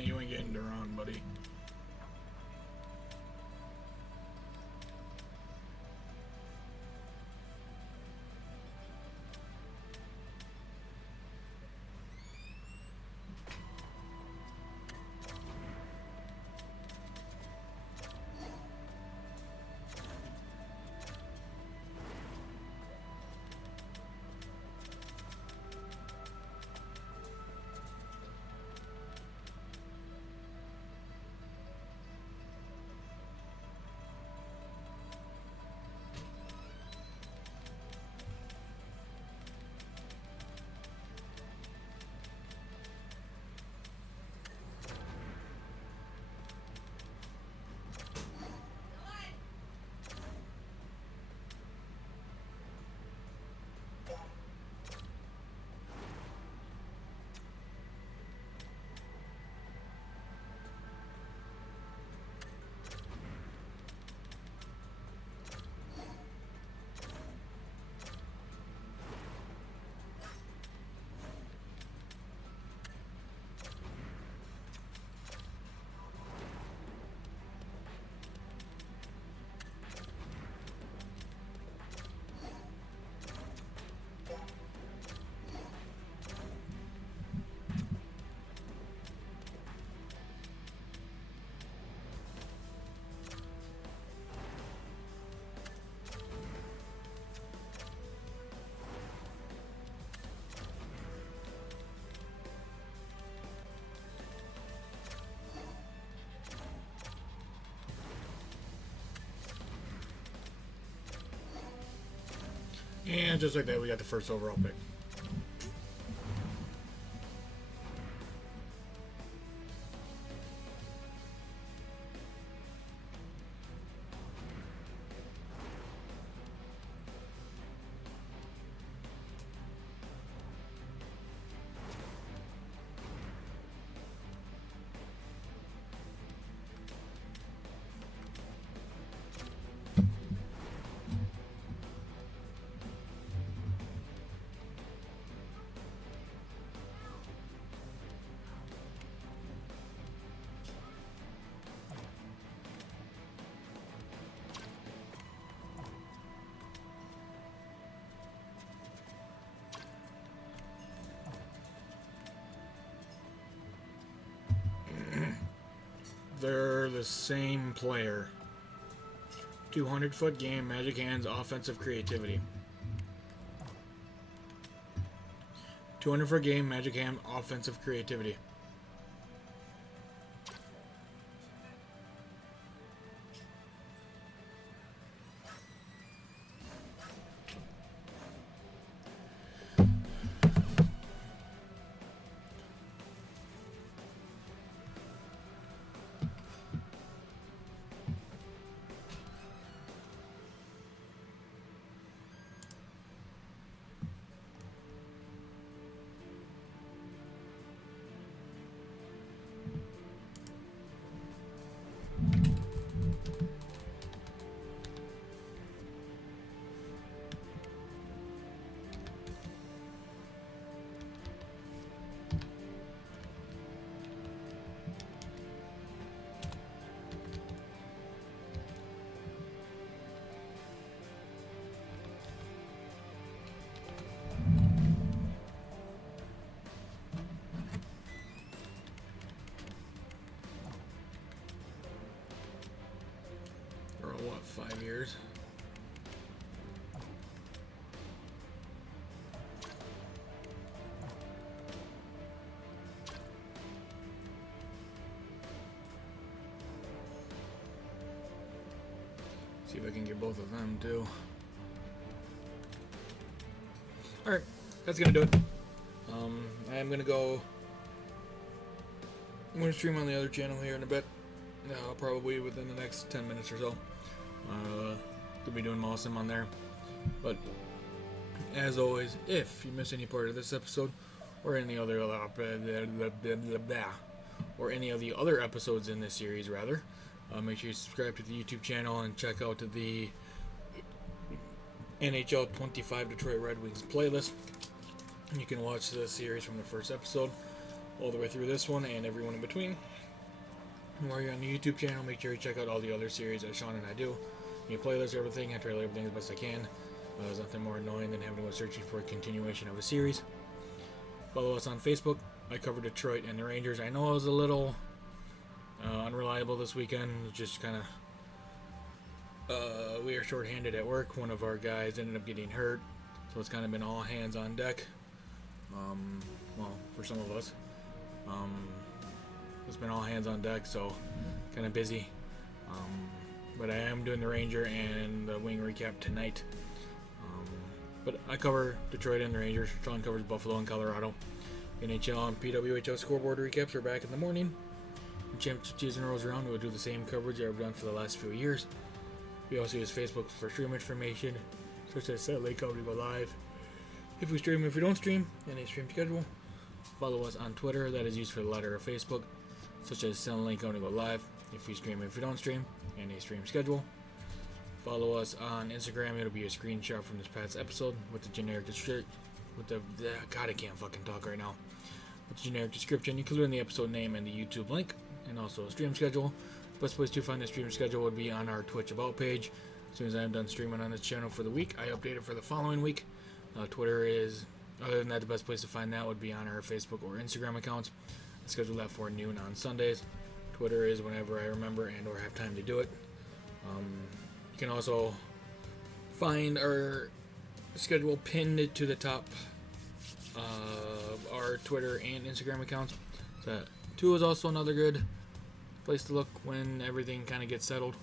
You ain't getting around, buddy. And just like that, we got the first overall pick. They're the same player. 200-foot game, Magic Hands, offensive creativity. 200-foot game, Magic Hand, offensive creativity. Or what, 5 years? See if I can get both of them too. Alright, that's gonna do it. I'm gonna go. I'm gonna stream on the other channel here in a bit. Probably within the next 10 minutes or so. Could be doing Mawsome on there. But as always, if you miss any part of this episode or any other or any of the other episodes in this series, rather, make sure you subscribe to the YouTube channel and check out the NHL 25 Detroit Red Wings playlist. You can watch the series from the first episode all the way through this one and everyone in between. While you're on the YouTube channel, make sure you check out all the other series that Sean and I do. You playlist everything, I trailer everything as best I can. There's nothing more annoying than having to go searching for a continuation of a series. Follow us on Facebook. I cover Detroit and the Rangers. I know I was a little unreliable this weekend. Just kind of we are short-handed at work. One of our guys ended up getting hurt, so it's kind of been all hands on deck. Well, for some of us. It's been all hands on deck, so kind of busy. But I am doing the Ranger and the Wing recap tonight. But I cover Detroit and the Rangers. Sean covers Buffalo and Colorado. NHL and PWHL scoreboard recaps are back in the morning. When championship season rolls around, we'll do the same coverage that I've done for the last few years. We also use Facebook for stream information, such as Satellite Company Go Live. If we stream, if we don't stream, and a stream schedule. Follow us on Twitter, that is used for the latter of Facebook, such as Satellite Company Go Live. If we stream, if we don't stream, and a stream schedule. Follow us on Instagram. It'll be a screenshot from this past episode with the generic description. God, I can't fucking talk right now. With the generic description, including the episode name and the YouTube link, and also a stream schedule. Best place to find the stream schedule would be on our Twitch About page. As soon as I'm done streaming on this channel for the week, I update it for the following week. Twitter is, other than that, the best place to find that would be on our Facebook or Instagram accounts. I schedule that for noon on Sundays. Twitter is whenever I remember and or have time to do it. You can also find our schedule pinned to the top of our Twitter and Instagram accounts. So that too is also another good place to look when everything kind of gets settled.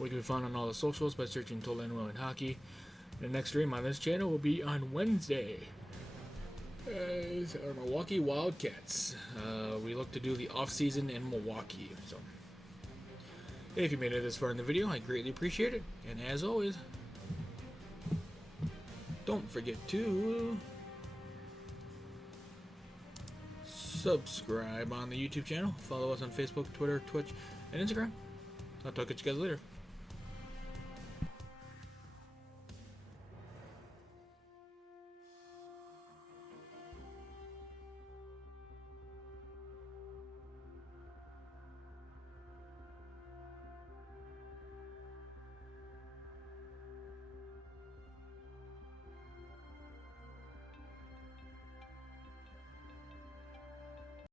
We can find on all the socials by searching Total and Willing Hockey. The next stream on this channel will be on Wednesday. Our Milwaukee Wildcats. We look to do the off-season in Milwaukee. So, if you made it this far in the video, I greatly appreciate it. And as always, don't forget to subscribe on the YouTube channel. Follow us on Facebook, Twitter, Twitch, and Instagram. I'll talk to you guys later.